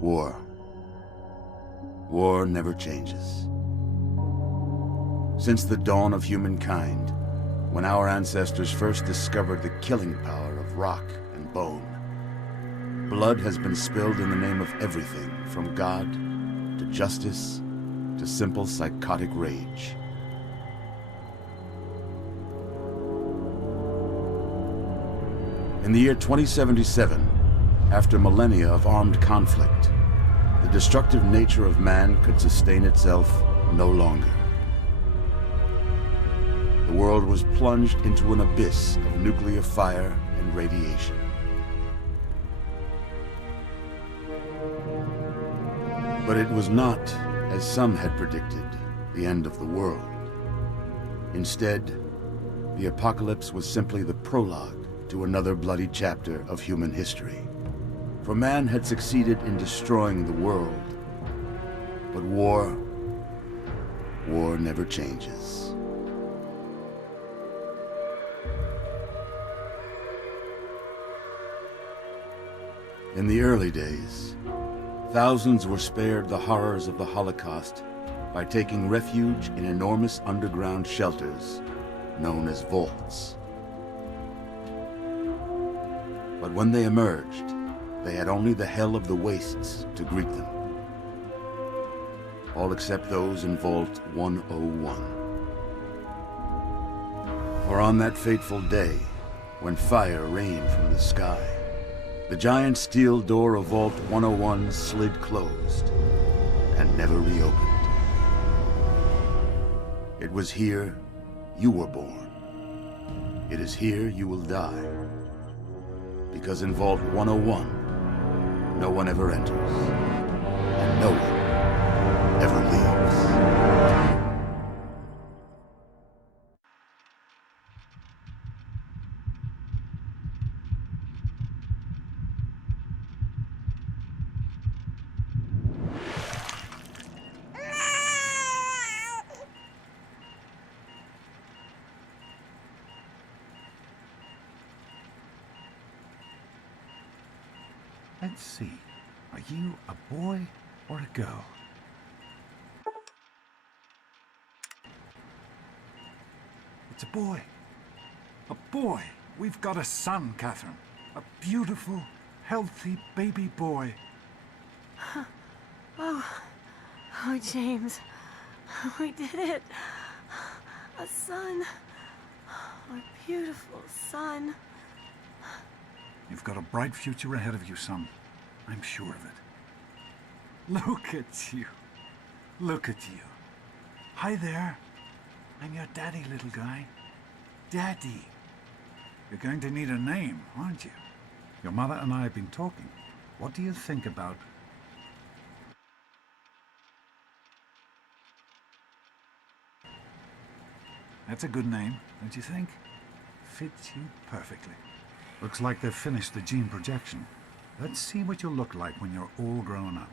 War. War never changes. Since the dawn of humankind, when our ancestors first discovered the killing power of rock and bone, blood has been spilled in the name of everything from God to justice to simple psychotic rage. In the year 2077, after millennia of armed conflict, the destructive nature of man could sustain itself no longer. The world was plunged into an abyss of nuclear fire and radiation. But it was not, as some had predicted, the end of the world. Instead, the apocalypse was simply the prologue to another bloody chapter of human history. For man had succeeded in destroying the world, but war never changes. In the early days, thousands were spared the horrors of the Holocaust by taking refuge in enormous underground shelters known as vaults. But when they emerged, they had only the hell of the wastes to greet them. All except those in Vault 101. For on that fateful day, when fire rained from the sky, the giant steel door of Vault 101 slid closed and never reopened. It was here you were born. It is here you will die. Because in Vault 101, no one ever enters, and no one ever leaves. Let's see. Are you a boy or a girl? It's a boy. A boy. We've got a son, Catherine. A beautiful, healthy baby boy. Oh, James. We did it. A son. Our beautiful son. You've got a bright future ahead of you, son. I'm sure of it. Look at you. Look at you. Hi there. I'm your daddy, little guy. Daddy. You're going to need a name, aren't you? Your mother and I have been talking. What do you think about... That's a good name, don't you think? Fits you perfectly. Looks like they've finished the gene projection. Let's see what you'll look like when you're all grown up.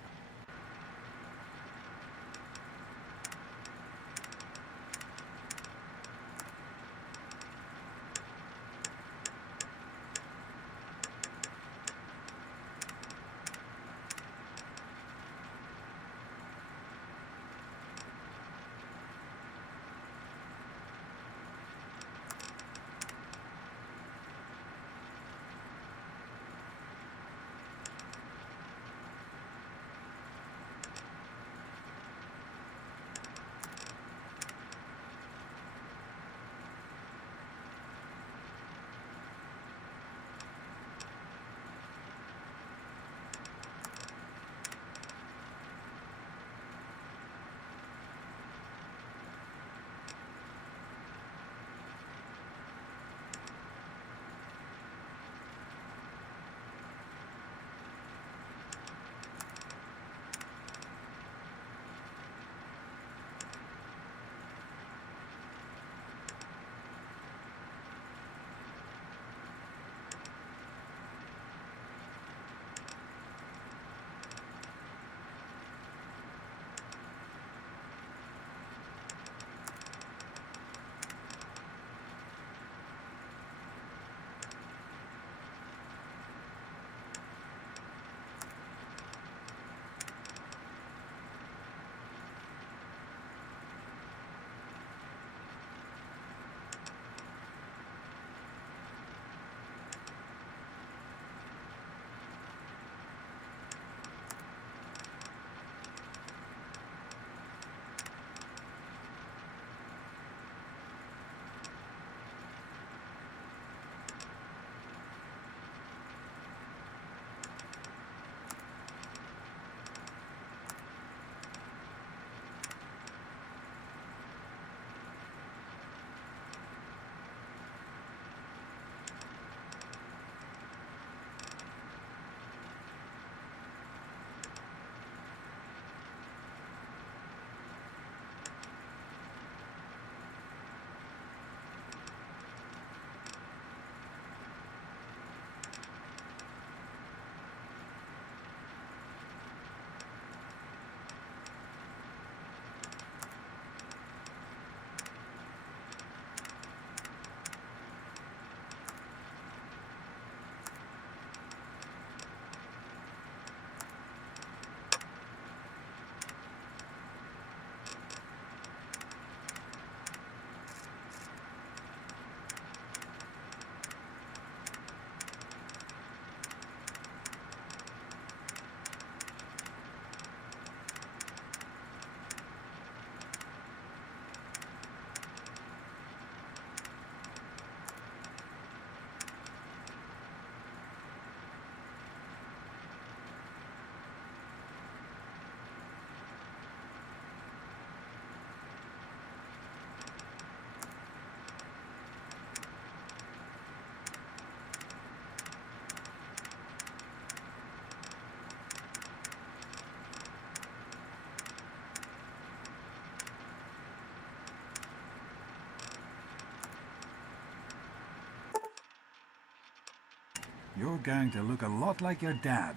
you're going to look a lot like your dad.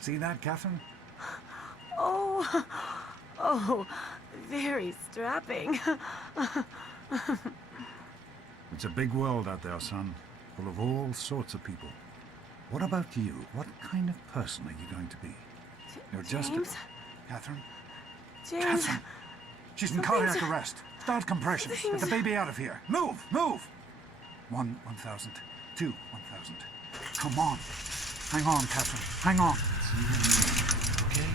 See that, Catherine? Oh, very strapping. It's a big world out there, son, full of all sorts of people. What about you? What kind of person are you going to be? You're just James? Catherine? James? Catherine! She's in cardiac arrest. Start compressions. Get the baby out of here. Move! Move! 1,000. 2, 1,000. Come on. Hang on, Catherine. Hang on. Okay?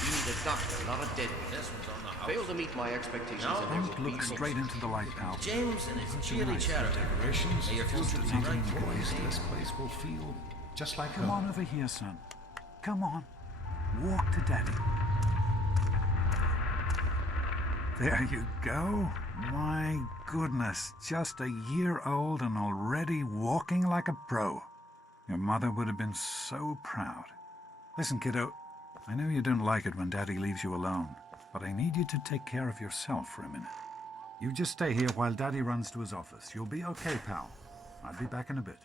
You need a doctor, not a dead one. This one's on the house. Failed to meet my expectations. Don't look straight into the light, pal. James and his chilly chatter. Decorations. May your future be right for you. This place will feel just like home. Come on over here, son. Come on. Walk to Daddy. There you go. My goodness, just a year old and already walking like a pro. Your mother would have been so proud. Listen, kiddo, I know you don't like it when Daddy leaves you alone, but I need you to take care of yourself for a minute. You just stay here while Daddy runs to his office. You'll be okay, pal. I'll be back in a bit.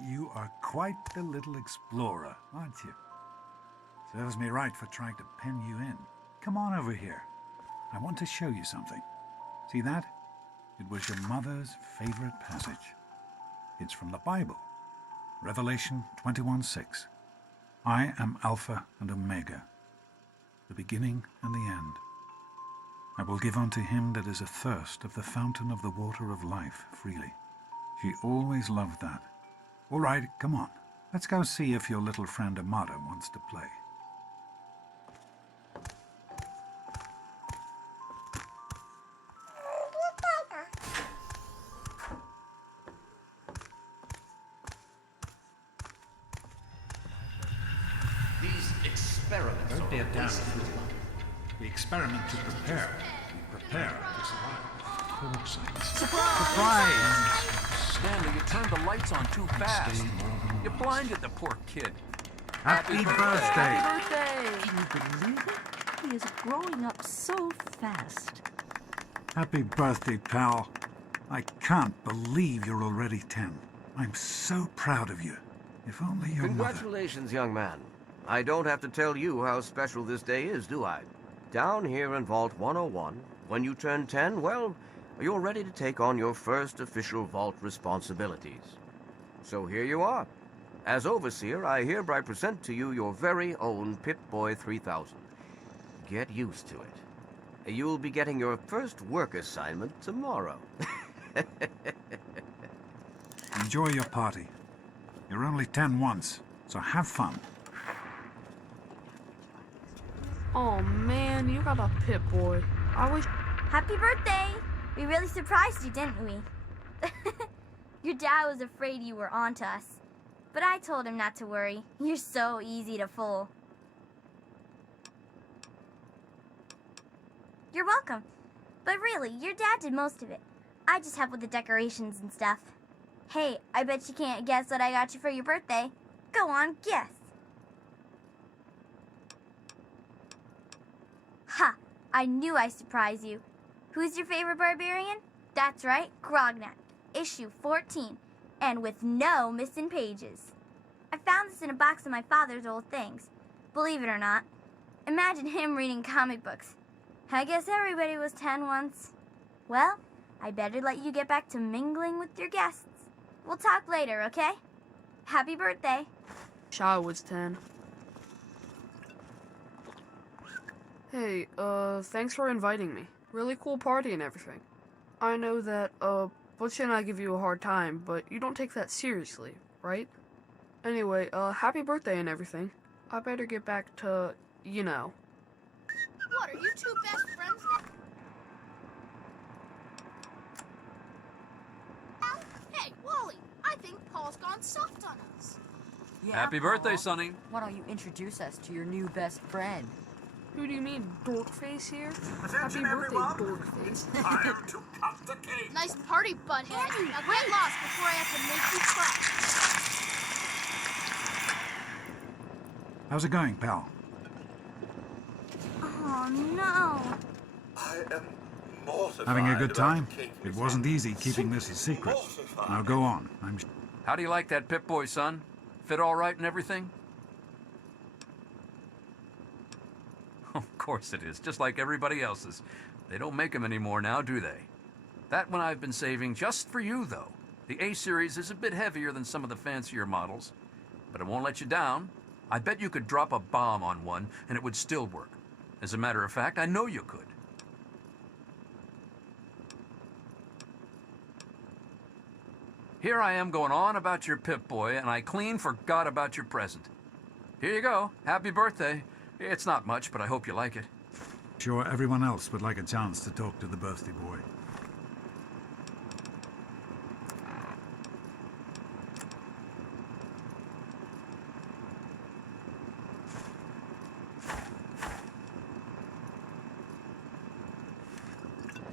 You are quite the little explorer, aren't you? Serves me right for trying to pen you in. Come on over here. I want to show you something. See that? It was your mother's favorite passage. It's from the Bible. Revelation 21:6. I am Alpha and Omega, the beginning and the end. I will give unto him that is athirst of the fountain of the water of life freely. She always loved that. All right, come on. Let's go see if your little friend Amada wants to play. These experiments are Don't be a We experiment to prepare. We prepare to survive. Foresight. Surprise! Stanley, you turned the lights on too fast. You blinded the poor kid. Happy birthday! Happy birthday! Can you believe it? He is growing up so fast. Happy birthday, pal. I can't believe you're already 10. I'm so proud of you. If only your mother... Congratulations, young man. I don't have to tell you how special this day is, do I? Down here in Vault 101, when you turn 10, well, you're ready to take on your first official vault responsibilities. So here you are. As Overseer, I hereby present to you your very own Pip-Boy 3000. Get used to it. You'll be getting your first work assignment tomorrow. Enjoy your party. You're only 10 once, so have fun. Oh man, you got a Pip-Boy. I wish... Happy birthday! We really surprised you, didn't we? Your dad was afraid you were onto us. But I told him not to worry. You're so easy to fool. You're welcome. But really, your dad did most of it. I just helped with the decorations and stuff. Hey, I bet you can't guess what I got you for your birthday. Go on, guess. Ha! I knew I'd surprise you. Who's your favorite barbarian? That's right, Grognak, issue 14, and with no missing pages. I found this in a box of my father's old things. Believe it or not, imagine him reading comic books. I guess everybody was 10 once. Well, I better let you get back to mingling with your guests. We'll talk later, okay? Happy birthday. Shaw was 10. Hey, thanks for inviting me. Really cool party and everything. I know that, Butch and I give you a hard time, but you don't take that seriously, right? Anyway, happy birthday and everything. I better get back to, you know. What, are you two best friends now? Hey, Wally, I think Paul's gone soft on us. Yeah, Happy birthday, Paul. Sonny. Why don't you introduce us to your new best friend? Who do you mean, Dorkface here? Attention, Happy birthday, everyone. Dorkface. It's time to cut the cake. Nice party, butthead. Now get lost before I have to make you cry. How's it going, pal? Oh, no. I am mortified. Having a good about time? the cake It we wasn't had. easy keeping this a secret. Mortified. Now go on. How do you like that Pip-Boy, son? Fit all right and everything? Of course it is, just like everybody else's. They don't make them anymore now, do they? That one I've been saving just for you, though. The A-Series is a bit heavier than some of the fancier models, but it won't let you down. I bet you could drop a bomb on one, and it would still work. As a matter of fact, I know you could. Here I am going on about your Pip-Boy, and I clean forgot about your present. Here you go. Happy birthday. It's not much, but I hope you like it. Sure everyone else would like a chance to talk to the birthday boy.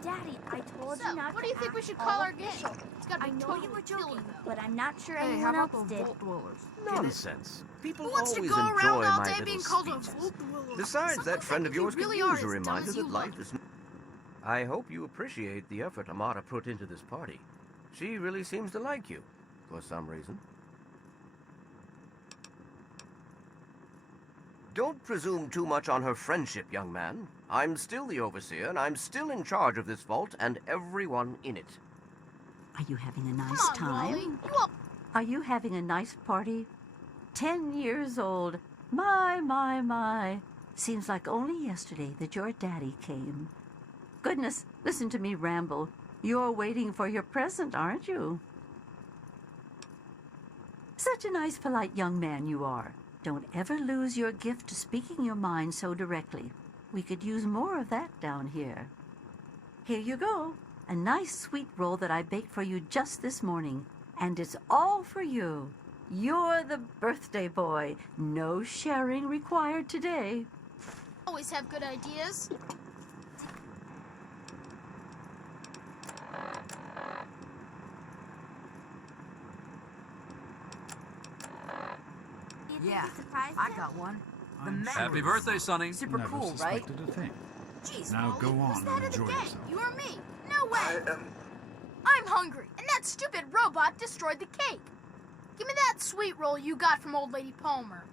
Daddy, I told So, you not what to do you think we act should call all our game? official. It's gotta be I know totally you were silly, joking, though. but I'm not sure Hey, how anyone about else the did. Vault Dwellers? Nonsense. People Who wants to always go enjoy around all my day little being called a speeches. Vault Dweller? Besides, Some that people friend of think you yours could really use are a as dumb reminder as that you life look. is... I hope you appreciate the effort Amata put into this party. She really seems to like you, for some reason. Don't presume too much on her friendship, young man. I'm still the overseer, and I'm still in charge of this vault and everyone in it. Are you having a Come nice on, time? Wally. You all Are you having a nice party? 10 years old. My. Seems like only yesterday that your daddy came. Goodness, listen to me ramble. You're waiting for your present, aren't you? Such a nice, polite young man you are. Don't ever lose your gift to speaking your mind so directly. We could use more of that down here. Here you go. A nice sweet roll that I baked for you just this morning. And it's all for you. You're the birthday boy. No sharing required today. always have good ideas. Yeah, I got one. The I'm Megaton. Happy birthday, Sonny. Super Never cool, right? suspected a thing. Jeez, Now Wally, go who's on the and head of the enjoy gang? yourself. You or me? No way. I am... I'm hungry, and that stupid robot destroyed the cake. Give me that sweet roll you got from old lady Palmer.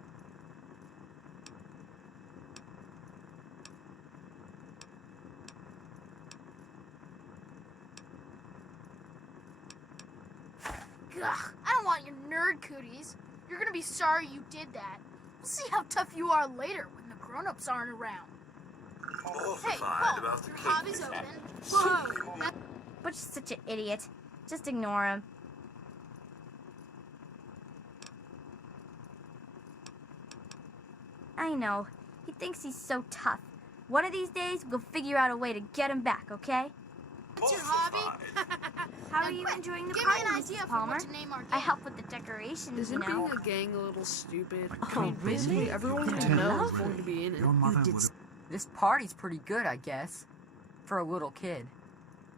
Ugh, I don't want your nerd cooties. You're gonna be sorry you did that. We'll see how tough you are later when the grown-ups aren't around. Hey, Paul, about the your cake hobby's we open. had. Whoa, that- Butch is such an idiot. Just ignore him. I know. He thinks he's so tough. One of these days, we'll figure out a way to get him back, okay? What's your hobby? How Now are you quick, enjoying the give party, me an Mrs. idea for Palmer? what to name our game. I help with the decorations, Isn't you know. being a gang a little stupid? I I mean, can't basically believe everyone you're you 10 know is already. going to be in it. Your mother did would have... This party's pretty good, I guess. For a little kid.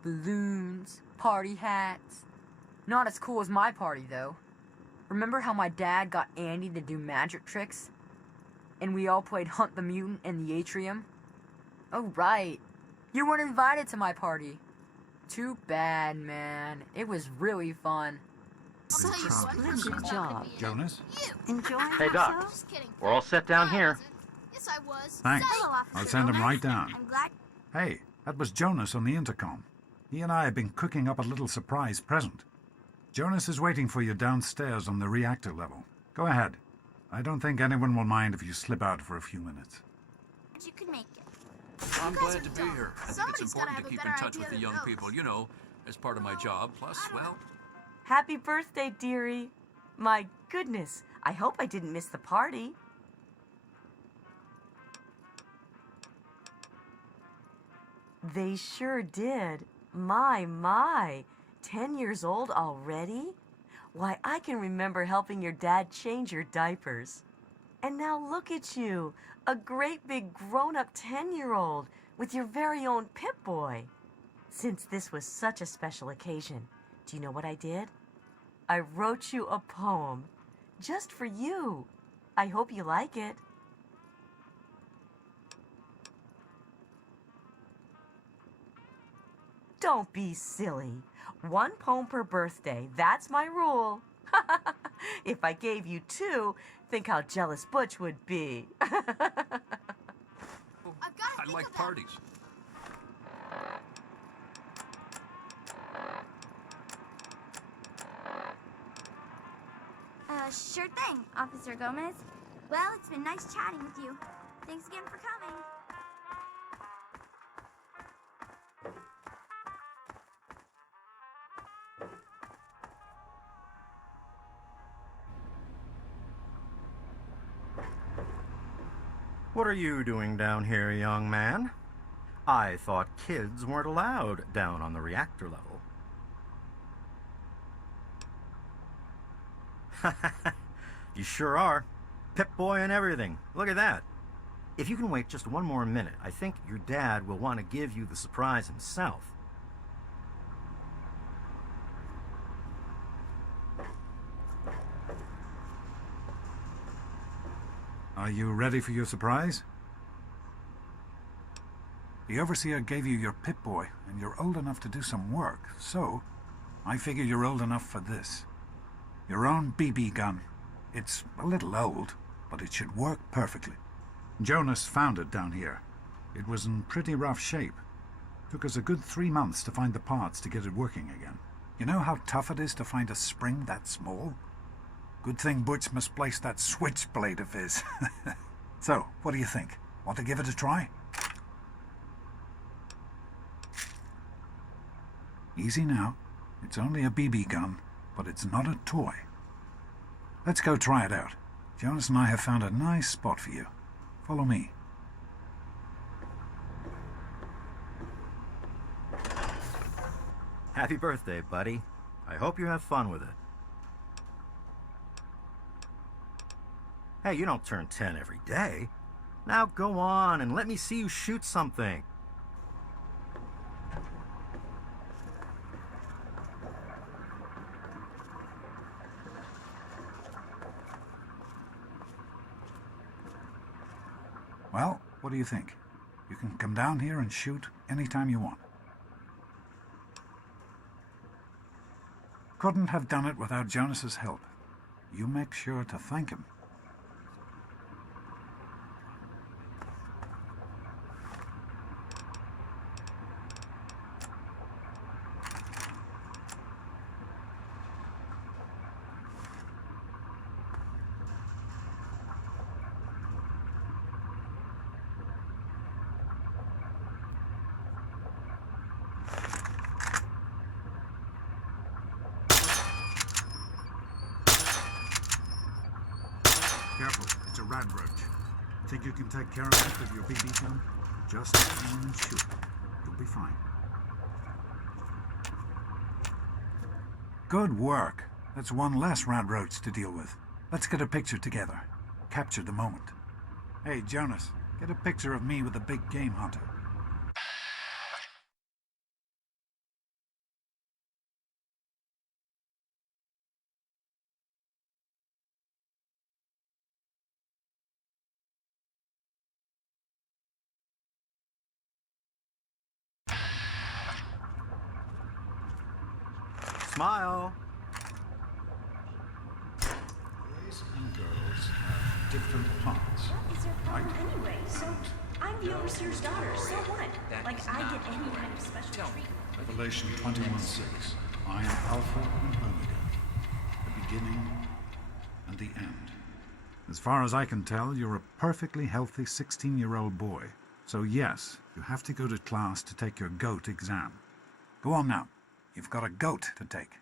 Balloons, party hats. Not as cool as my party, though. Remember how my dad got Andy to do magic tricks? And we all played Hunt the Mutant in the atrium? Oh, right. You weren't invited to my party. Too bad, man. It was really fun. I'll tell you what, Splendid she's not job. gonna be Jonas? Enjoying Hey, Doc. yourself? Just kidding. We're all set down No, I here. wasn't. Yes, I was. Thanks. Hello, Officer I'll send him Gomez. right down. I'm glad. Hey, that was Jonas on the intercom. He and I have been cooking up a little surprise present. Jonas is waiting for you downstairs on the reactor level. Go ahead. I don't think anyone will mind if you slip out for a few minutes. You could make it. I'm You guys glad are to be dumb. here. I think it's Somebody's gotta important have to a keep in better touch with idea the than young those. people, you know, as part of my job. Plus, well, Happy birthday, dearie. My goodness, I hope I didn't miss the party. They sure did. My. 10 years old already? Why, I can remember helping your dad change your diapers. And now look at you, a great big grown-up 10-year-old with your very own Pip-Boy. Since this was such a special occasion, do you know what I did? I wrote you a poem, just for you. I hope you like it. Don't be silly. 1 poem per birthday, that's my rule. If I gave you 2, think how jealous Butch would be. I've got to I think like of that. parties. Sure thing, Officer Gomez. Well, it's been nice chatting with you. Thanks again for coming. What are you doing down here, young man? I thought kids weren't allowed down on the reactor level. You sure are. Pip-Boy and everything. Look at that. If you can wait just 1 more minute, I think your dad will want to give you the surprise himself. Are you ready for your surprise? The Overseer gave you your Pip-Boy, and you're old enough to do some work, so I figure you're old enough for this. Your own BB gun. It's a little old, but it should work perfectly. Jonas found it down here. It was in pretty rough shape. Took us a good 3 months to find the parts to get it working again. You know how tough it is to find a spring that small? Good thing Butch misplaced that switchblade of his. So, what do you think? Want to give it a try? Easy now. It's only a BB gun, but it's not a toy. Let's go try it out. Jonas and I have found a nice spot for you. Follow me. Happy birthday, buddy. I hope you have fun with it. Hey, you don't turn 10 every day. Now go on and let me see you shoot something. Well, what do you think? You can come down here and shoot anytime you want. Couldn't have done it without Jonas's help. You make sure to thank him. Careful, it's a rad roach. Think you can take care of it with your BB gun? Just aim and shoot. You'll be fine. Good work. That's 1 less rad roach to deal with. Let's get a picture together. Capture the moment. Hey, Jonas, get a picture of me with a big game hunter. Smile. Boys and girls have different parts. What is your problem anyway? So, I'm the overseer's daughter, so what? Like, I get any kind of special treatment. Revelation 21:6. I am Alpha and Omega, the beginning and the end. As far as I can tell, you're a perfectly healthy 16-year-old boy. So yes, you have to go to class to take your GOAT exam. Go on now. You've got a GOAT to take.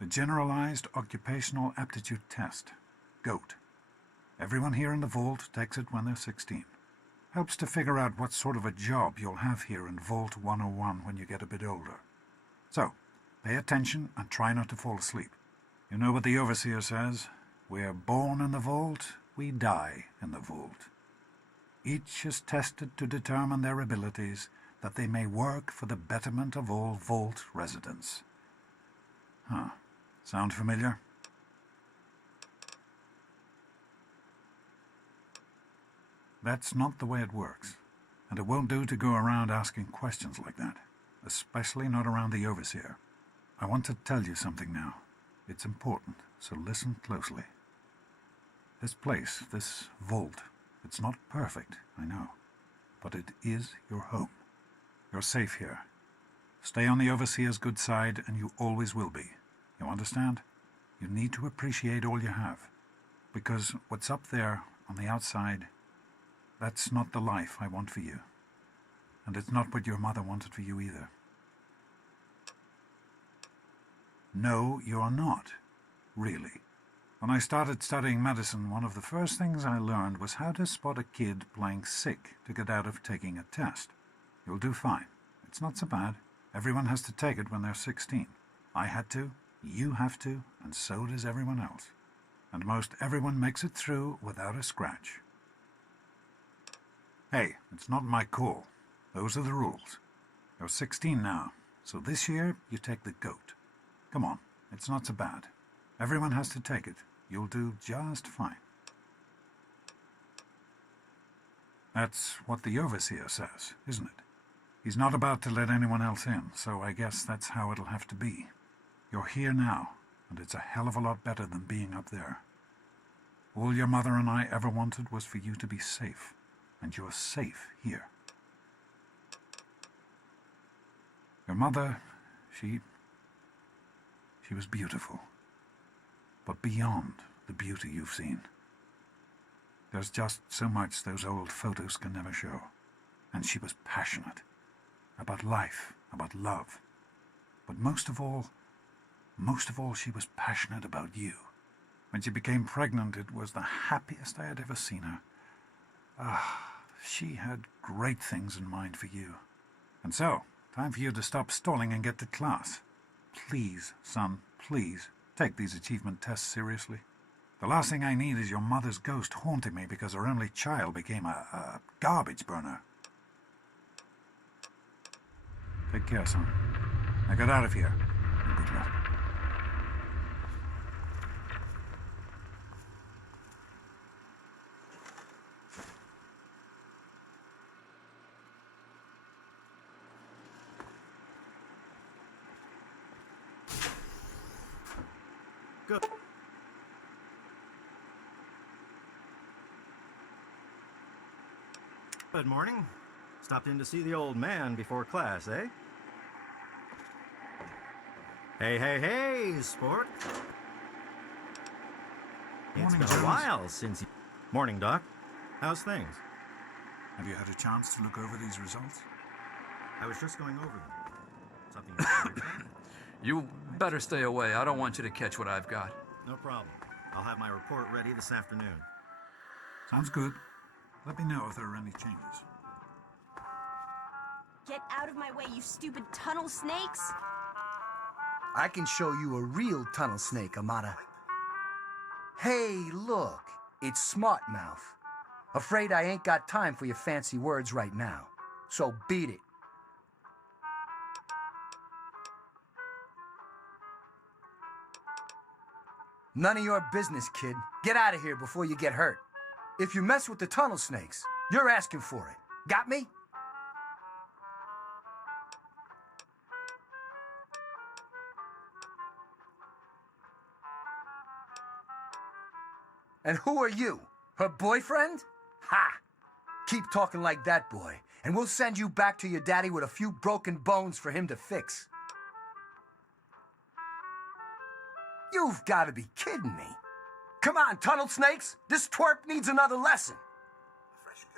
The Generalized Occupational Aptitude Test. GOAT. Everyone here in the vault takes it when they're 16. Helps to figure out what sort of a job you'll have here in Vault 101 when you get a bit older. So, pay attention and try not to fall asleep. You know what the overseer says? We're born in the vault, we die in the vault. Each is tested to determine their abilities, that they may work for the betterment of all vault residents. Huh. Sound familiar? That's not the way it works, and it won't do to go around asking questions like that, especially not around the overseer. I want to tell you something now. It's important, so listen closely. This place, this vault, it's not perfect, I know, but it is your home. You're safe here. Stay on the overseer's good side, and you always will be. You understand? You need to appreciate all you have, because what's up there on the outside, that's not the life I want for you. And it's not what your mother wanted for you either. No, you're not. Really. When I started studying medicine, one of the first things I learned was how to spot a kid playing sick to get out of taking a test. You'll do fine. It's not so bad. Everyone has to take it when they're 16. I had to, you have to, and so does everyone else. And most everyone makes it through without a scratch. Hey, it's not my call. Those are the rules. You're 16 now, so this year you take the GOAT. Come on, it's not so bad. Everyone has to take it. You'll do just fine. That's what the overseer says, isn't it? He's not about to let anyone else in, so I guess that's how it'll have to be. You're here now, and it's a hell of a lot better than being up there. All your mother and I ever wanted was for you to be safe. And you're safe here. Your mother, she was beautiful. But beyond the beauty you've seen. There's just so much those old photos can never show. And she was passionate. About life, about love. But most of all, she was passionate about you. When she became pregnant, it was the happiest I had ever seen her. She had great things in mind for you. And so, time for you to stop stalling and get to class. Please, son, please, take these achievement tests seriously. The last thing I need is your mother's ghost haunting me because her only child became a garbage burner. Take care, son. Now get out of here. And good luck. Good. Good morning. Stopped in to see the old man before class, eh? Hey, sport. It's been a while since you... Morning, Doc. How's things? Have you had a chance to look over these results? I was just going over them. Something you want to do? You better stay away. I don't want you to catch what I've got. No problem. I'll have my report ready this afternoon. Sounds good. Let me know if there are any changes. Get out of my way, you stupid tunnel snakes! I can show you a real tunnel snake, Amata. Hey, look. It's Smart Mouth. Afraid I ain't got time for your fancy words right now. So beat it. None of your business, kid. Get out of here before you get hurt. If you mess with the tunnel snakes, you're asking for it. Got me? And who are you? Her boyfriend? Ha! Keep talking like that, boy, and we'll send you back to your daddy with a few broken bones for him to fix. You've got to be kidding me. Come on, tunnel snakes. This twerp needs another lesson.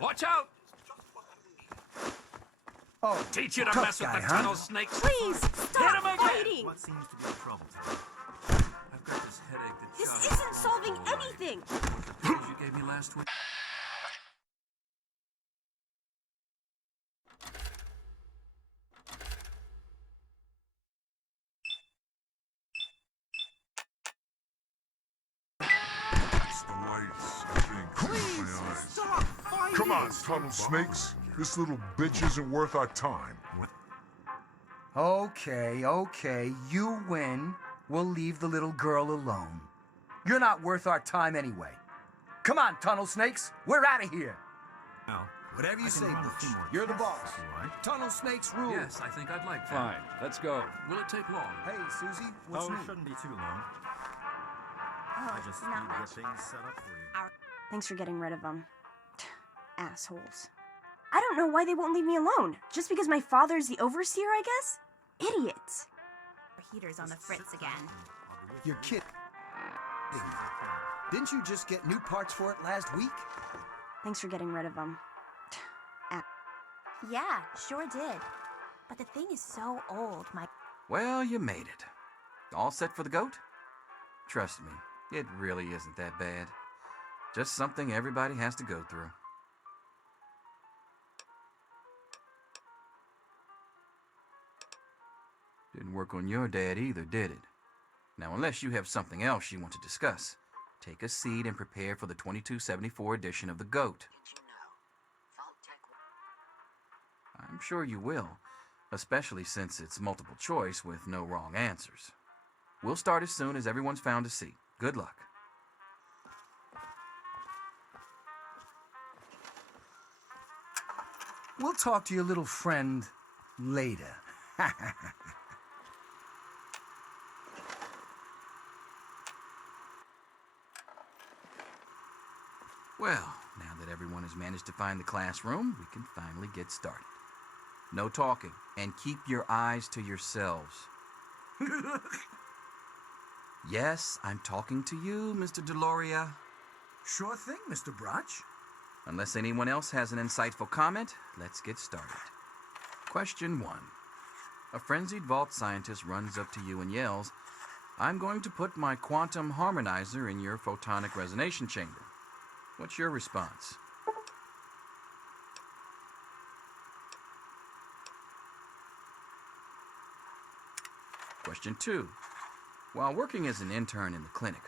Watch out! Oh, teach you to tough mess with guy, the huh? tunnel snakes. Please, stop Hit 'em again. fighting! What seems to be the trouble today? I've got this headache that This jogs isn't through solving all night. anything! The pills you gave me last week. It's the lights, I think. Please, my eyes. Stop fighting! Come on, tunnel snakes. This little bitch isn't worth our time. Okay, you win. We'll leave the little girl alone. You're not worth our time anyway. Come on, tunnel snakes. We're out of here. Now, Whatever you I can say, run a Butch. few more You're the tests boss. if you like. Tunnel snakes rule. Yes, I think I'd like that. Fine, let's go. Will it take long? Hey, Susie, what's Oh, new? it shouldn't be too long. I just not need to get much. things set up for you. Thanks for getting rid of them. Assholes. I don't know why they won't leave me alone. Just because my father's the overseer, I guess? Idiots. Heaters on the fritz again. You're kidding. Didn't you just get new parts for it last week? Thanks for getting rid of them. Yeah, sure did. But the thing is so old, my... Well, you made it. All set for the goat? Trust me, it really isn't that bad. Just something everybody has to go through. Didn't work on your dad either, did it? Now, unless you have something else you want to discuss, take a seat and prepare for the 2274 edition of the GOAT. I'm sure you will, especially since it's multiple choice with no wrong answers. We'll start as soon as everyone's found a seat. Good luck. We'll talk to your little friend later. Well, now that everyone has managed to find the classroom, we can finally get started. No talking, and keep your eyes to yourselves. Yes, I'm talking to you, Mr. Deloria. Sure thing, Mr. Brotch. Unless anyone else has an insightful comment, let's get started. Question 1. A frenzied vault scientist runs up to you and yells, "I'm going to put my quantum harmonizer in your photonic resonation chamber." What's your response? Question 2. While working as an intern in the clinic,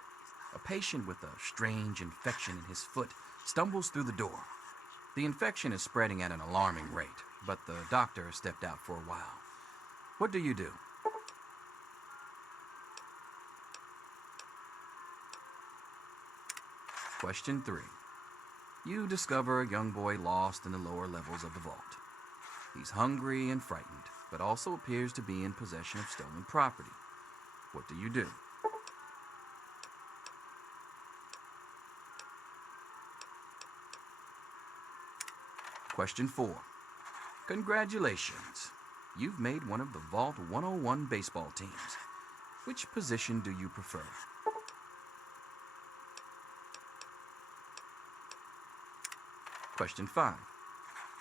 a patient with a strange infection in his foot stumbles through the door. The infection is spreading at an alarming rate, but the doctor has stepped out for a while. What do you do? Question 3. You discover a young boy lost in the lower levels of the vault. He's hungry and frightened, but also appears to be in possession of stolen property. What do you do? Question 4. Congratulations. You've made one of the Vault 101 baseball teams. Which position do you prefer? Question 5.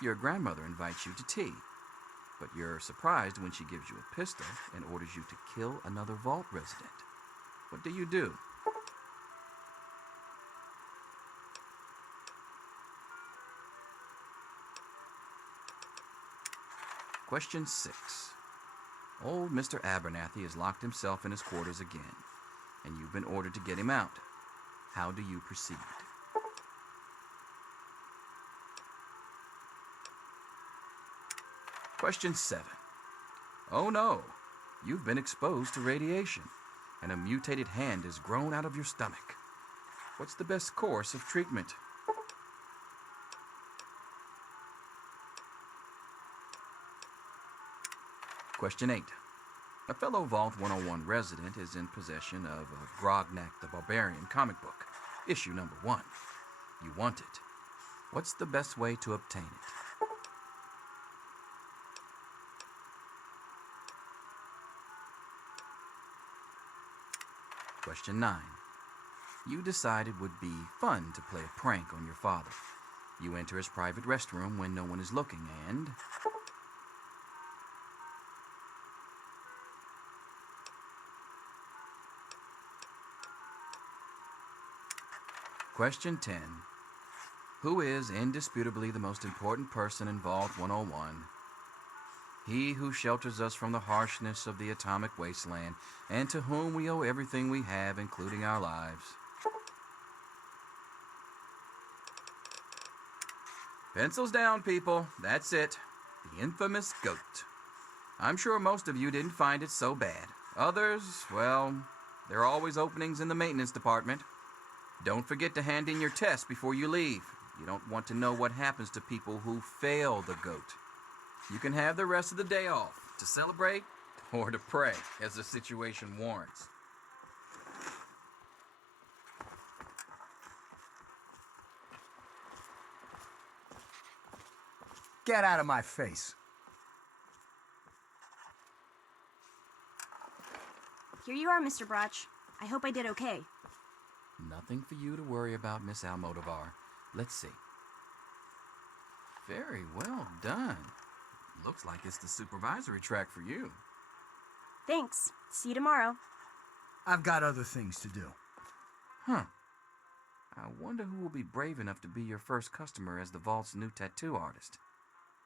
Your grandmother invites you to tea, but you're surprised when she gives you a pistol and orders you to kill another vault resident. What do you do? Question 6. Old Mr. Abernathy has locked himself in his quarters again, and you've been ordered to get him out. How do you proceed? Question 7. Oh no, you've been exposed to radiation, and a mutated hand has grown out of your stomach. What's the best course of treatment? Question 8. A fellow Vault 101 resident is in possession of a Grognak the Barbarian comic book. Issue number 1. You want it. What's the best way to obtain it? Question 9. You decided it would be fun to play a prank on your father. You enter his private restroom when no one is looking and... Question 10. Who is indisputably the most important person in Vault 101? He who shelters us from the harshness of the atomic wasteland, and to whom we owe everything we have, including our lives. Pencils down, people. That's it. The infamous goat. I'm sure most of you didn't find it so bad. Others, well, there are always openings in the maintenance department. Don't forget to hand in your test before you leave. You don't want to know what happens to people who fail the goat. You can have the rest of the day off to celebrate or to pray as the situation warrants. Get out of my face. Here you are, Mr. Brotch. I hope I did okay. Nothing for you to worry about, Miss Almodovar. Let's see. Very well done. Looks like it's the supervisory track for you. Thanks. See you tomorrow. I've got other things to do. Huh. I wonder who will be brave enough to be your first customer as the Vault's new tattoo artist.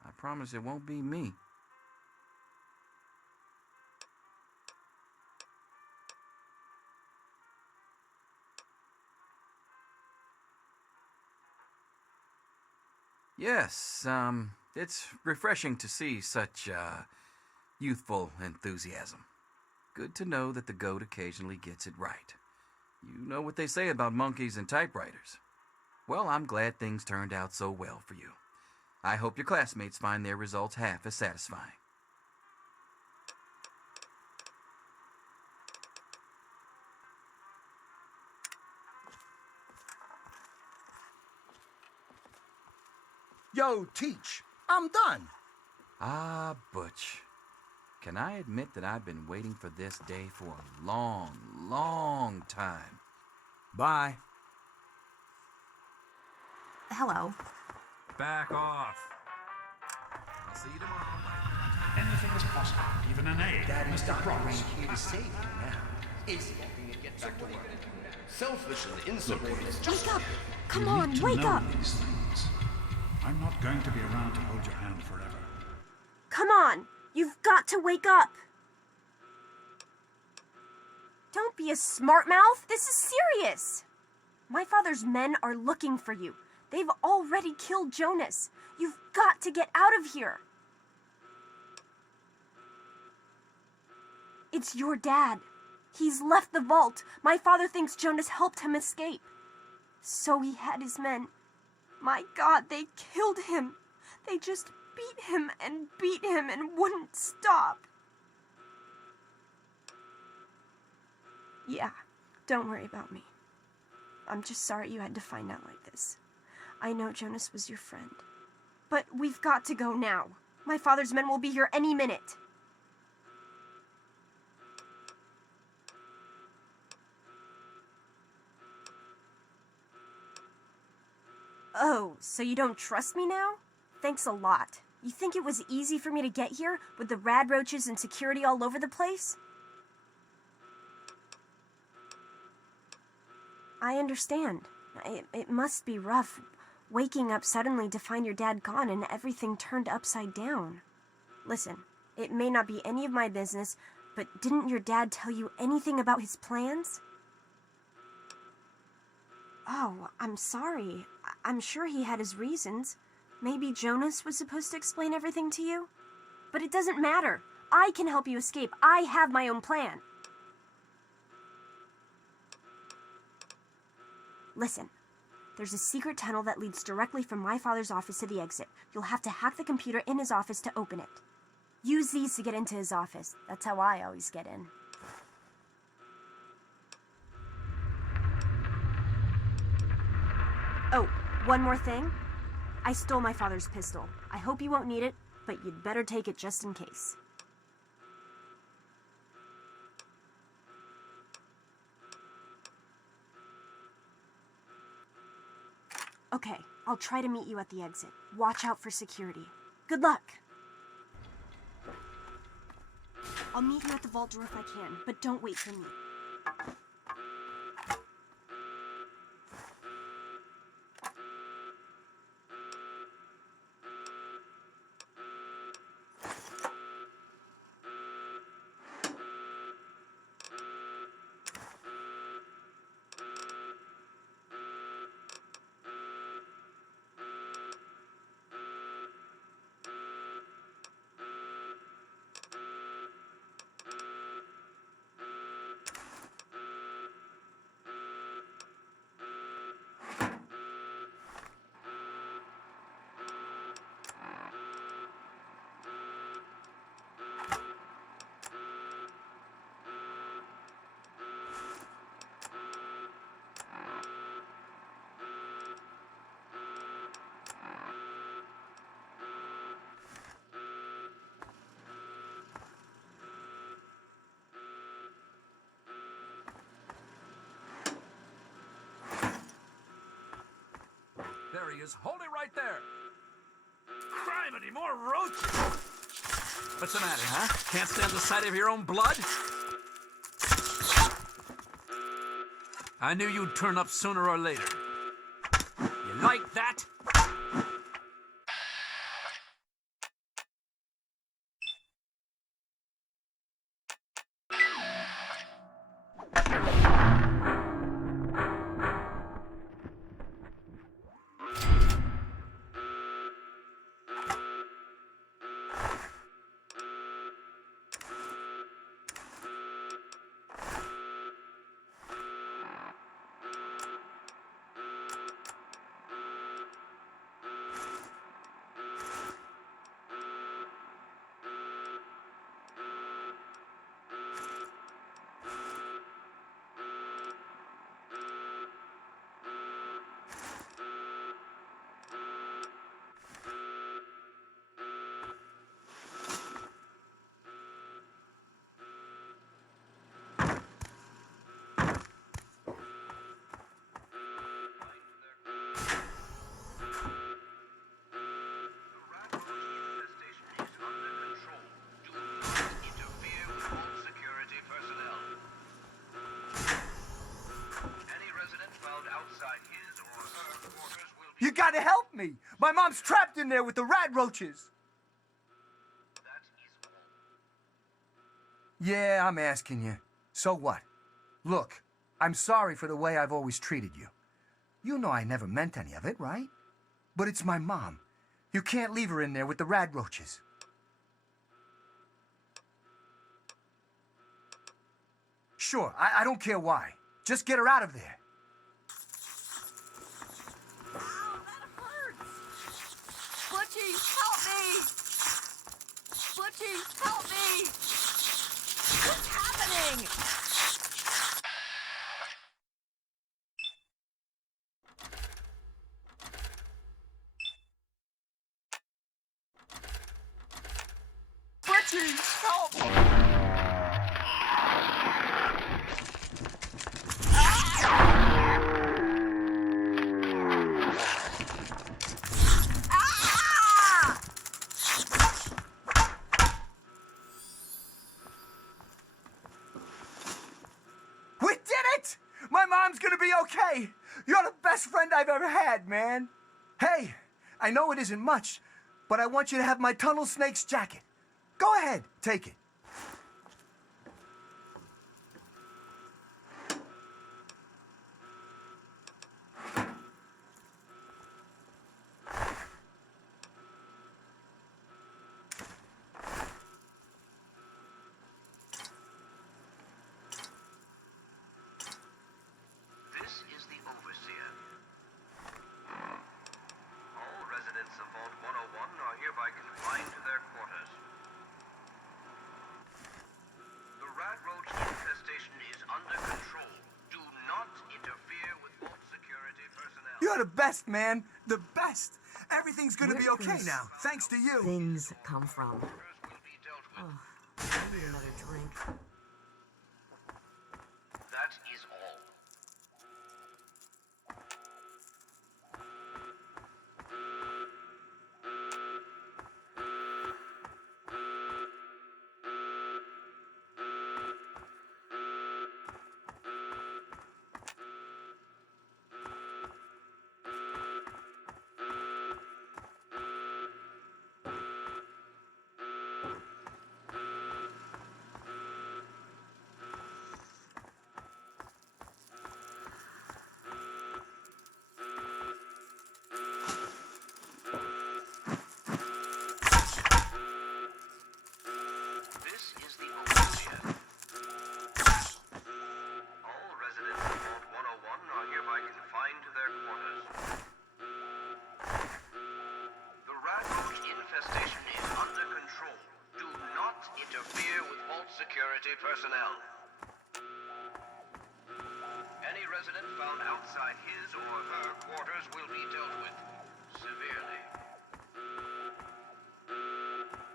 I promise it won't be me. Yes, it's refreshing to see such, youthful enthusiasm. Good to know that the goat occasionally gets it right. You know what they say about monkeys and typewriters. Well, I'm glad things turned out so well for you. I hope your classmates find their results half as satisfying. Yo, Teach, I'm done. Ah, Butch. Can I admit that I've been waiting for this day for a long, long time? Bye. Hello. Back off. I'll see you tomorrow. Anything is possible, even an egg. Daddy's Mr. not Cross. here to save you now. Is he? Get back to work. Selfish and insubordinate. Wake up! Come You on, need to wake know up! these things. I'm not going to be around to hold your hand forever. Come on! You've got to wake up! Don't be a smart mouth! This is serious! My father's men are looking for you. They've already killed Jonas. You've got to get out of here. It's your dad. He's left the vault. My father thinks Jonas helped him escape. So he had his men. My God, they killed him. They just beat him and wouldn't stop. Yeah, don't worry about me. I'm just sorry you had to find out like this. I know Jonas was your friend. But we've got to go now. My father's men will be here any minute. Oh, so you don't trust me now? Thanks a lot. You think it was easy for me to get here with the rad roaches and security all over the place? I understand. It must be rough, waking up suddenly to find your dad gone and everything turned upside down. Listen, it may not be any of my business, but didn't your dad tell you anything about his plans? Oh, I'm sorry. I'm sure he had his reasons. Maybe Jonas was supposed to explain everything to you? But it doesn't matter. I can help you escape. I have my own plan. Listen, there's a secret tunnel that leads directly from my father's office to the exit. You'll have to hack the computer in his office to open it. Use these to get into his office. That's how I always get in. Oh, one more thing. I stole my father's pistol. I hope you won't need it, but you'd better take it just in case. Okay, I'll try to meet you at the exit. Watch out for security. Good luck! I'll meet you at the vault door if I can, but don't wait for me. There he is. Hold it right there. Criminy, more roaches. What's the matter, huh? Can't stand the sight of your own blood? I knew you'd turn up sooner or later. You like that? You gotta help me! My mom's trapped in there with the rat roaches! Yeah, I'm asking you. So what? Look, I'm sorry for the way I've always treated you. You know I never meant any of it, right? But it's my mom. You can't leave her in there with the rat roaches. Sure, I don't care why. Just get her out of there. Butchie, help me! Butchie, help me! What's happening? Butchie, help me! Okay, you're the best friend I've ever had, man. Hey, I know it isn't much, but I want you to have my Tunnel Snake's jacket. Go ahead, take it. You're the best, man. The best. Everything's gonna be okay now, thanks to you. Things come from. Oh, I need another drink. That is all. Security personnel. Any resident found outside his or her quarters will be dealt with severely.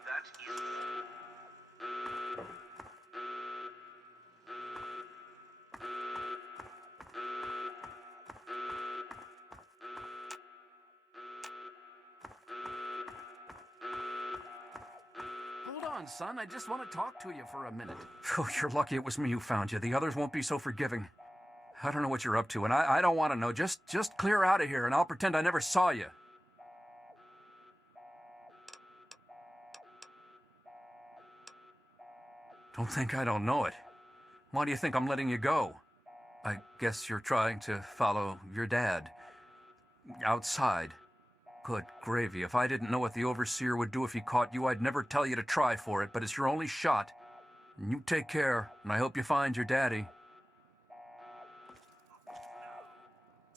That is all. Son, I just want to talk to you for a minute. Oh, you're lucky it was me who found you. The others won't be so forgiving. I don't know what you're up to, and I don't want to know. Just clear out of here, and I'll pretend I never saw you. Don't think I don't know it. Why do you think I'm letting you go? I guess you're trying to follow your dad. Outside. Good gravy. If I didn't know what the Overseer would do if he caught you, I'd never tell you to try for it, but it's your only shot. And you take care, and I hope you find your daddy.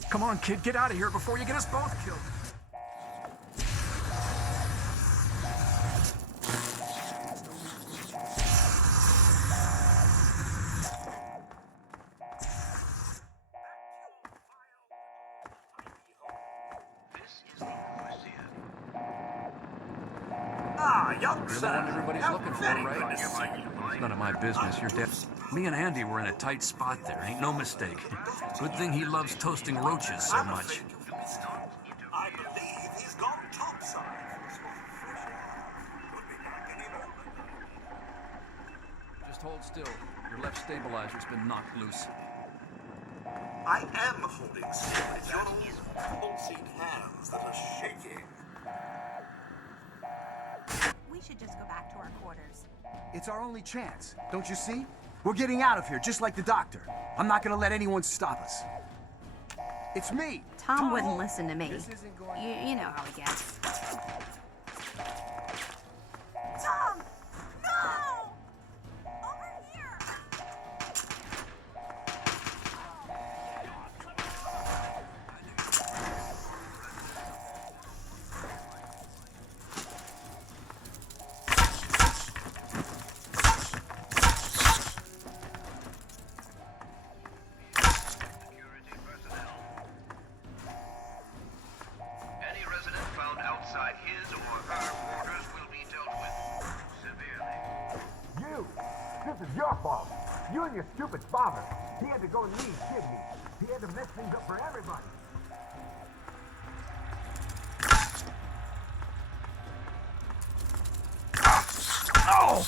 Come on, kid, get out of here before you get us both killed. You're the one everybody's looking for, right? It's none of my business. You're dead. Me and Andy were in a tight spot there. Ain't no mistake. Good thing he loves toasting roaches so much. I believe he's gone topside. Just hold still. Your left stabilizer's been knocked loose. I am holding still. It's your own pulsing hands that are shaking. We should just go back to our quarters. It's our only chance, don't you see? We're getting out of here, just like the doctor. I'm not gonna let anyone stop us. It's me! Tom wouldn't listen to me. You know how he gets. Tom! No! Over here! You and your stupid father. He had to go and leave, didn't he? He had to mess things up for everybody. Oh!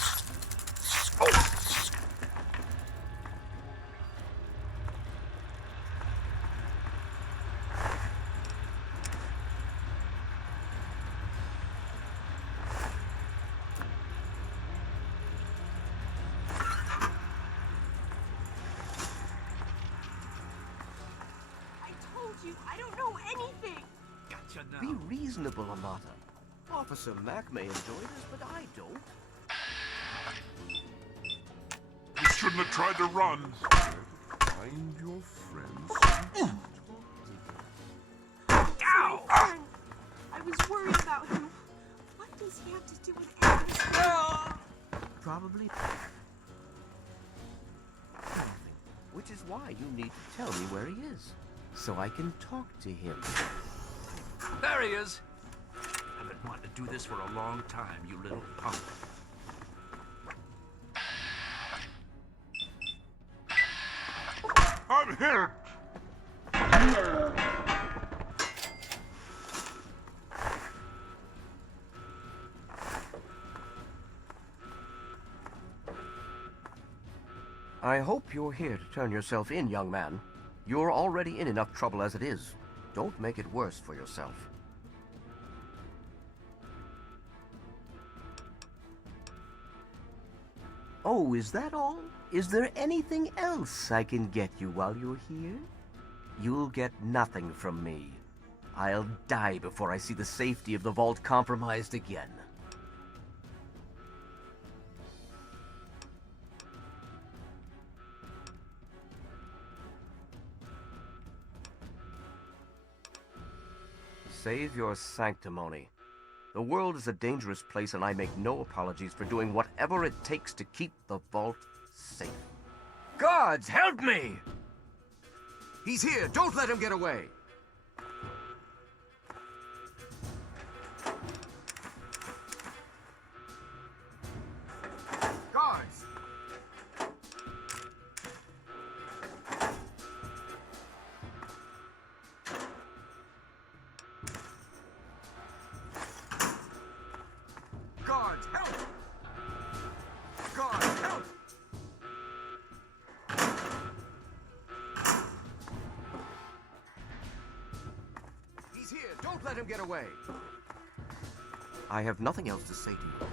I don't know anything. Gotcha now. Be reasonable, Amata. Officer Mack may enjoy this, but I don't. You shouldn't have tried to run. Find your friends. Ow! I was worried about him. What does he have to do with everything? Probably nothing. Which is why you need to tell me where he is. so I can talk to him. There he is! I've been wanting to do this for a long time, you little punk. I'm here! I hope you're here to turn yourself in, young man. You're already in enough trouble as it is. Don't make it worse for yourself. Oh, is that all? Is there anything else I can get you while you're here? You'll get nothing from me. I'll die before I see the safety of the vault compromised again. Save your sanctimony. The world is a dangerous place, and I make no apologies for doing whatever it takes to keep the vault safe. Guards, help me! He's here! Don't let him get away! Guards! Guards, help! Guards, help! He's here! Don't let him get away! I have nothing else to say to you.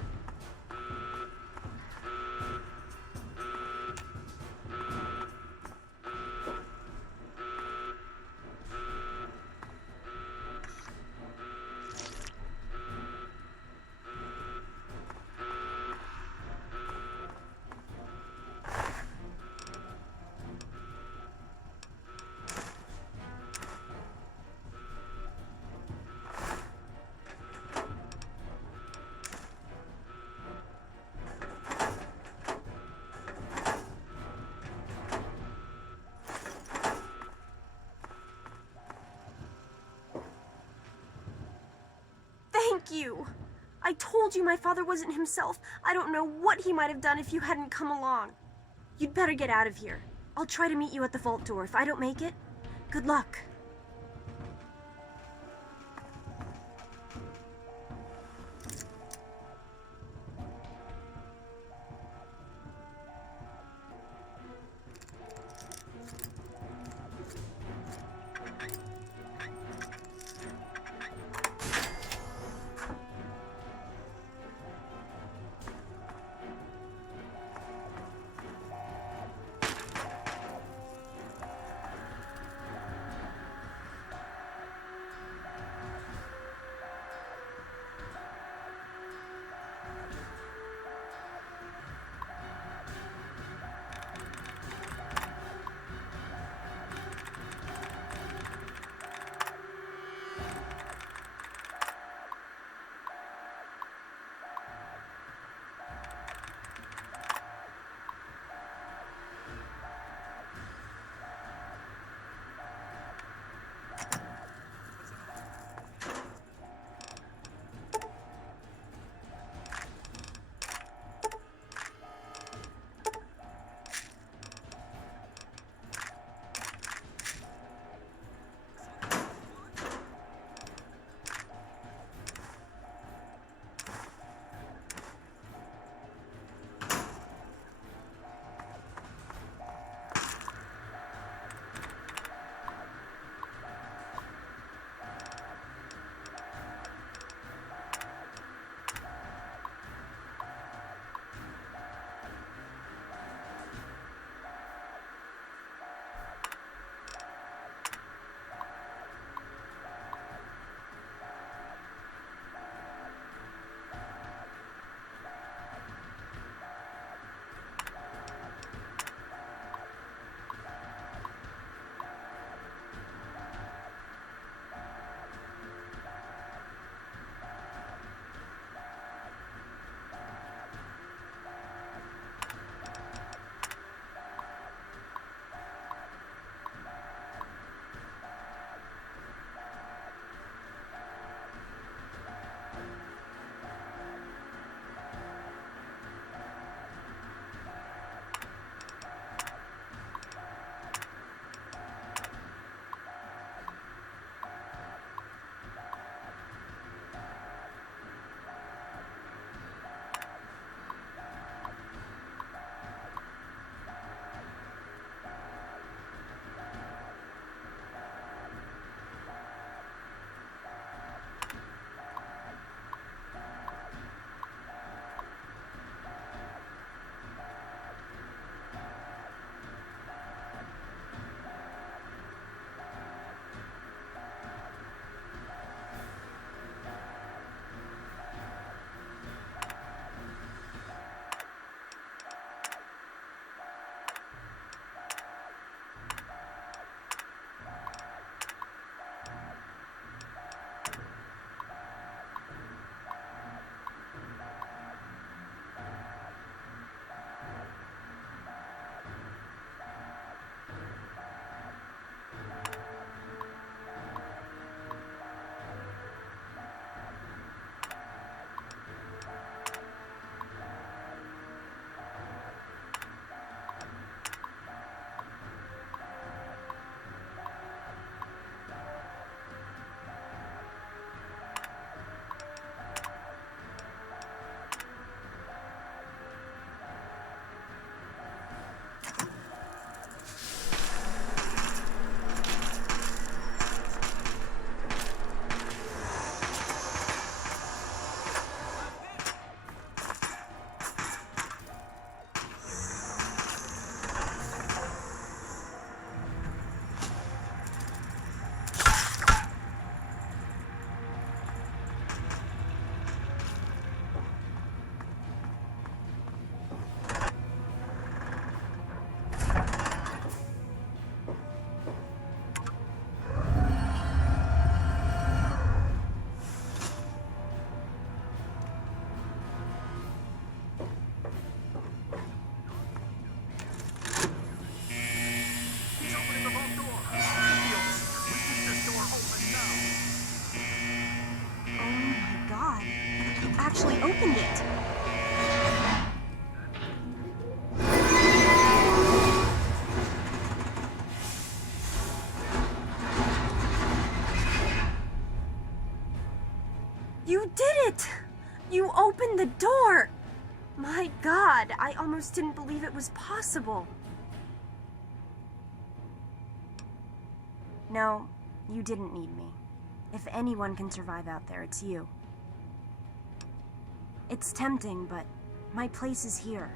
Thank you! I told you my father wasn't himself. I don't know what he might have done if you hadn't come along. You'd better get out of here. I'll try to meet you at the vault door. If I don't make it, good luck. You did it! You opened the door! My God, I almost didn't believe it was possible. No, you didn't need me. If anyone can survive out there, it's you. It's tempting, but my place is here.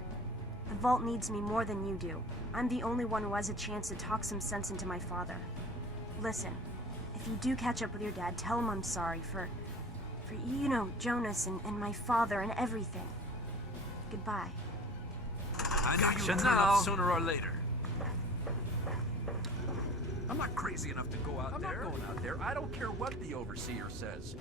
The vault needs me more than you do. I'm the only one who has a chance to talk some sense into my father. Listen, if you do catch up with your dad, tell him I'm sorry for you know, Jonas and my father and everything. Goodbye. I knew Gotcha you'd turn now. up sooner or later. I'm not crazy enough to go out there. I'm not going out there. I don't care what the overseer says.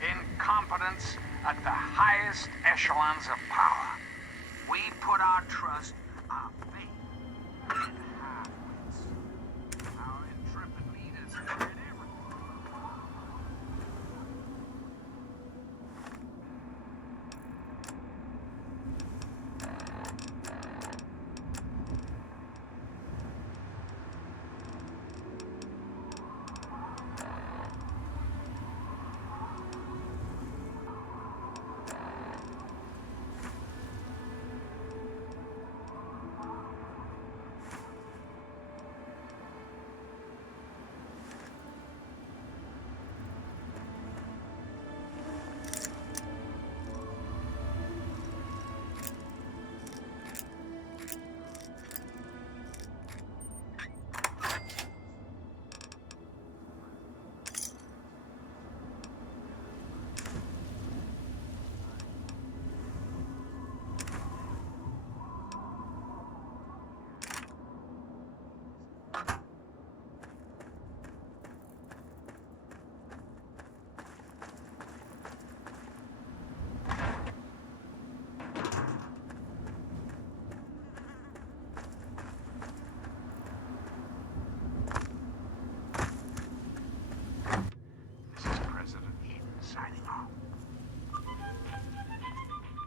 Incompetence at the highest echelons of power. We put our trust, our faith, in half-wits. Our intrepid leaders have heard everything.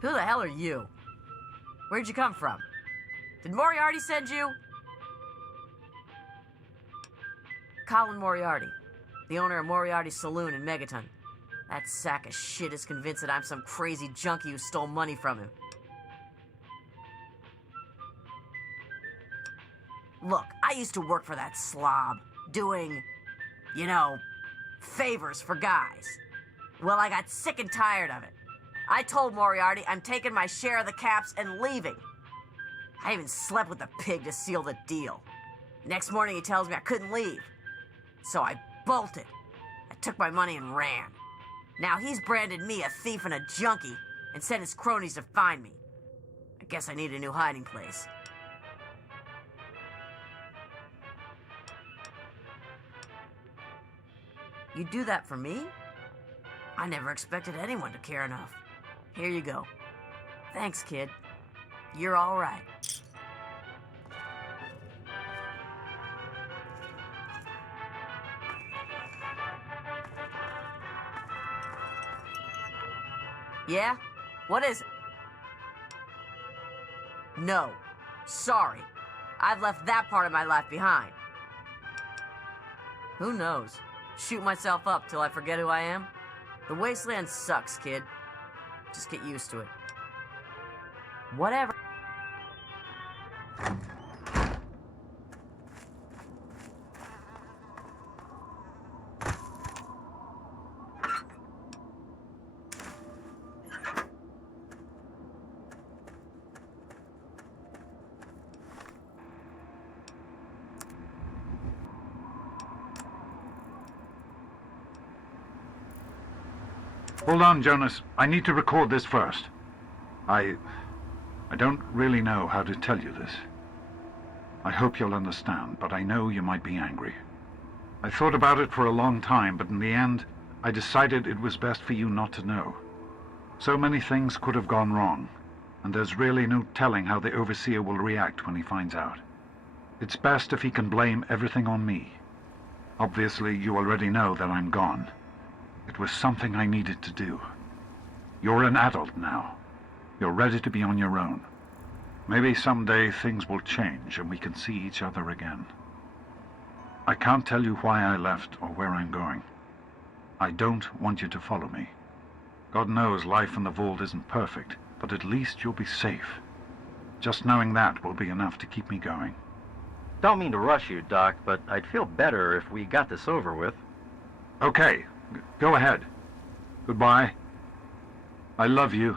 Who the hell are you? Where'd you come from? Did Moriarty send you? Colin Moriarty, the owner of Moriarty's Saloon in Megaton. That sack of shit is convinced that I'm some crazy junkie who stole money from him. Look, I used to work for that slob, doing, you know, favors for guys. Well, I got sick and tired of it. I told Moriarty I'm taking my share of the caps and leaving. I even slept with the pig to seal the deal. Next morning he tells me I couldn't leave. So I bolted. I took my money and ran. Now he's branded me a thief and a junkie and sent his cronies to find me. I guess I need a new hiding place. You do that for me? I never expected anyone to care enough. Here you go. Thanks, kid. You're all right. Yeah? What is it? No. Sorry. I've left that part of my life behind. Who knows? Shoot myself up till I forget who I am? The wasteland sucks, kid. Just get used to it. Whatever. Hold on, Jonas. I need to record this first. I don't really know how to tell you this. I hope you'll understand, but I know you might be angry. I thought about it for a long time, but in the end, I decided it was best for you not to know. So many things could have gone wrong, and there's really no telling how the Overseer will react when he finds out. It's best if he can blame everything on me. Obviously, you already know that I'm gone. It was something I needed to do. You're an adult now. You're ready to be on your own. Maybe someday things will change and we can see each other again. I can't tell you why I left or where I'm going. I don't want you to follow me. God knows life in the vault isn't perfect, but at least you'll be safe. Just knowing that will be enough to keep me going. Don't mean to rush you, Doc, but I'd feel better if we got this over with. Okay. Go ahead. Goodbye. I love you.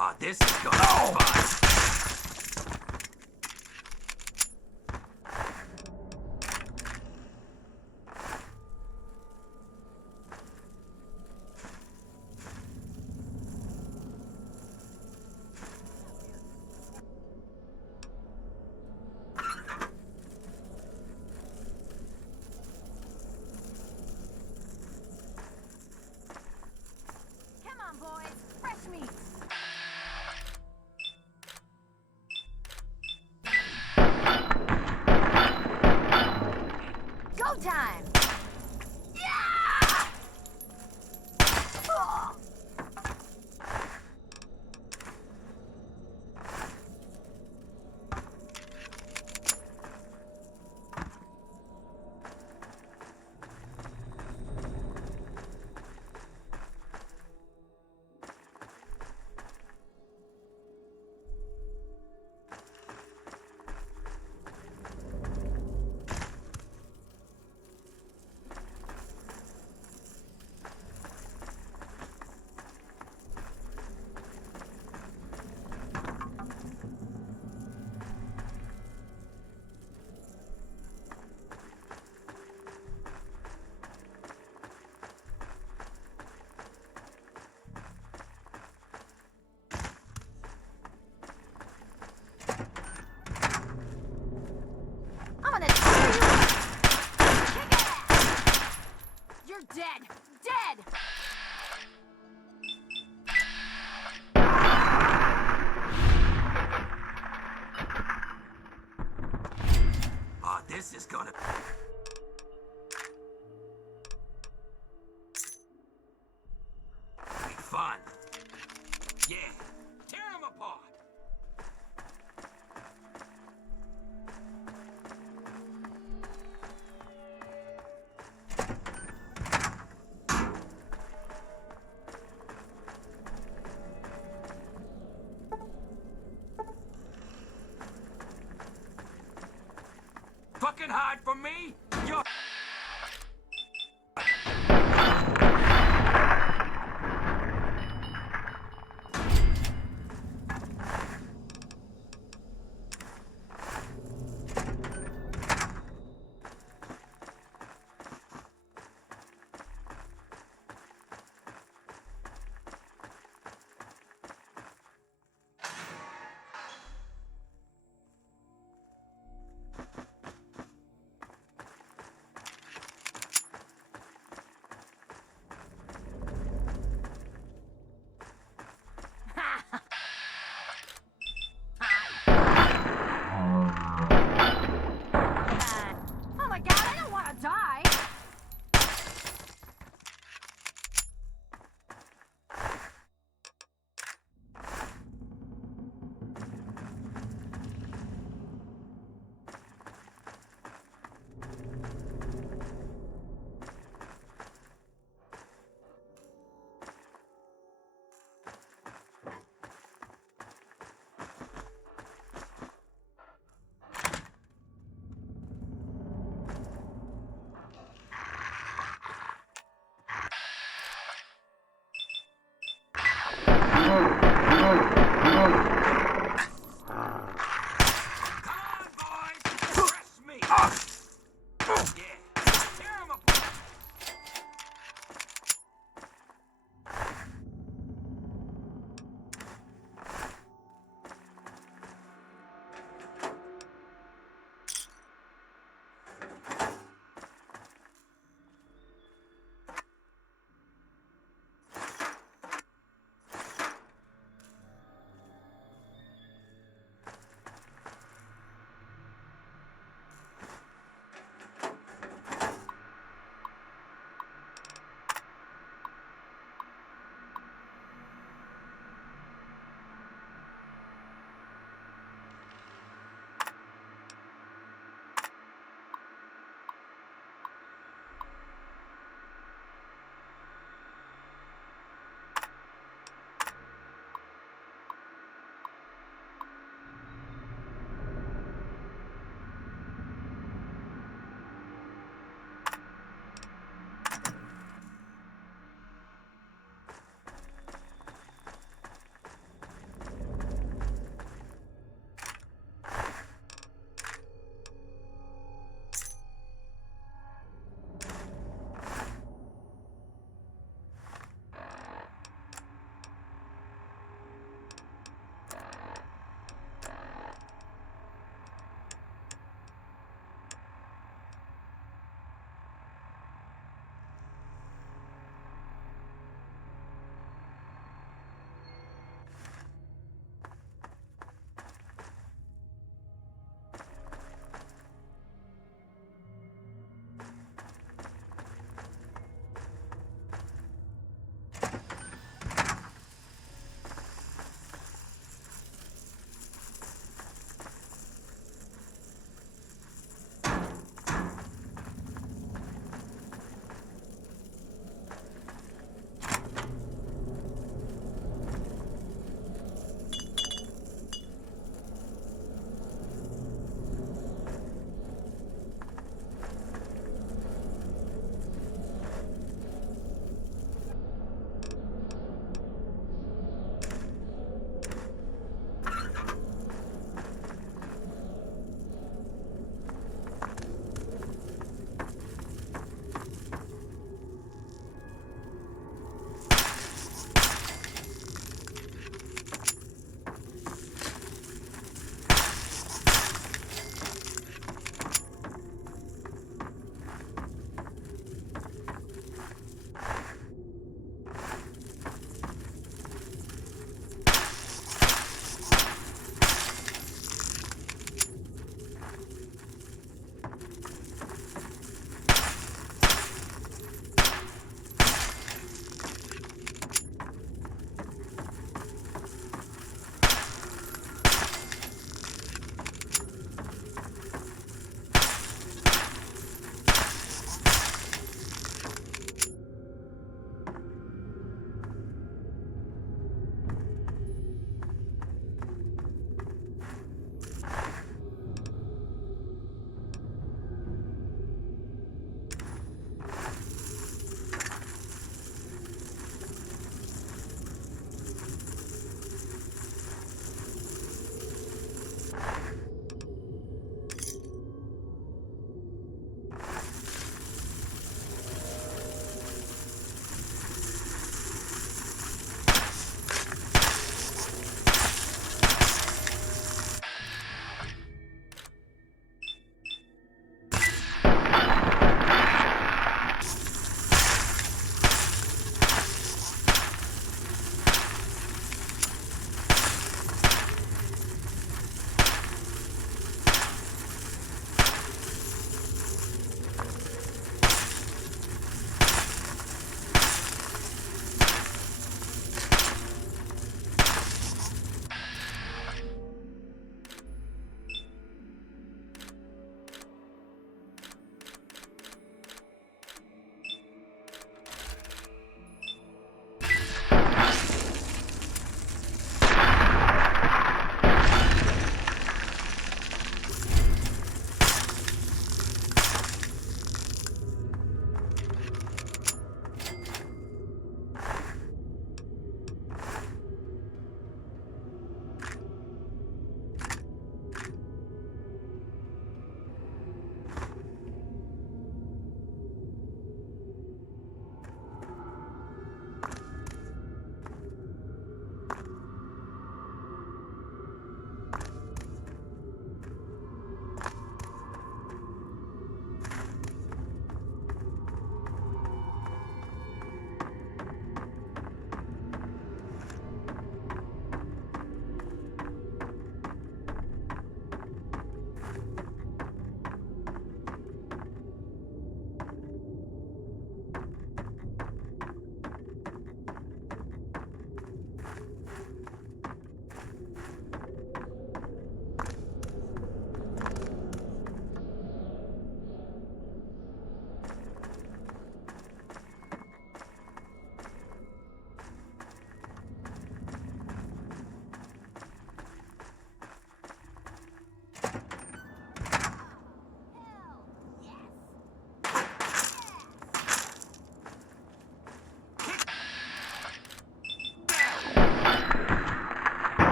Ah, this is gonna be fun. Time! You're dead! Dead! Ah, this is gonna be fun. Yeah, tear them apart. Fucking hide from me? You're...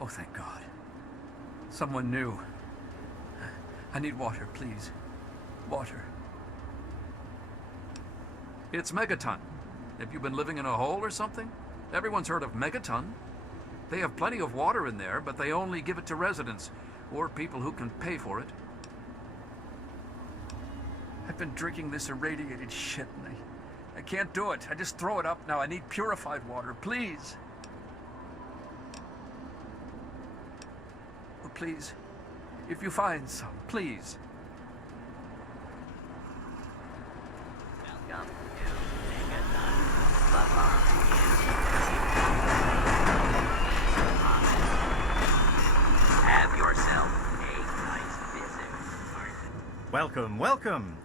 Oh, thank God. Someone new. I need water, please. Water. It's Megaton. Have you been living in a hole or something? Everyone's heard of Megaton. They have plenty of water in there, but they only give it to residents or people who can pay for it. I've been drinking this irradiated shit, and I can't do it. I just throw it up now. I need purified water, please. Oh, please. If you find some, please. Welcome to Megaton. Have yourself a nice visit. Welcome, welcome.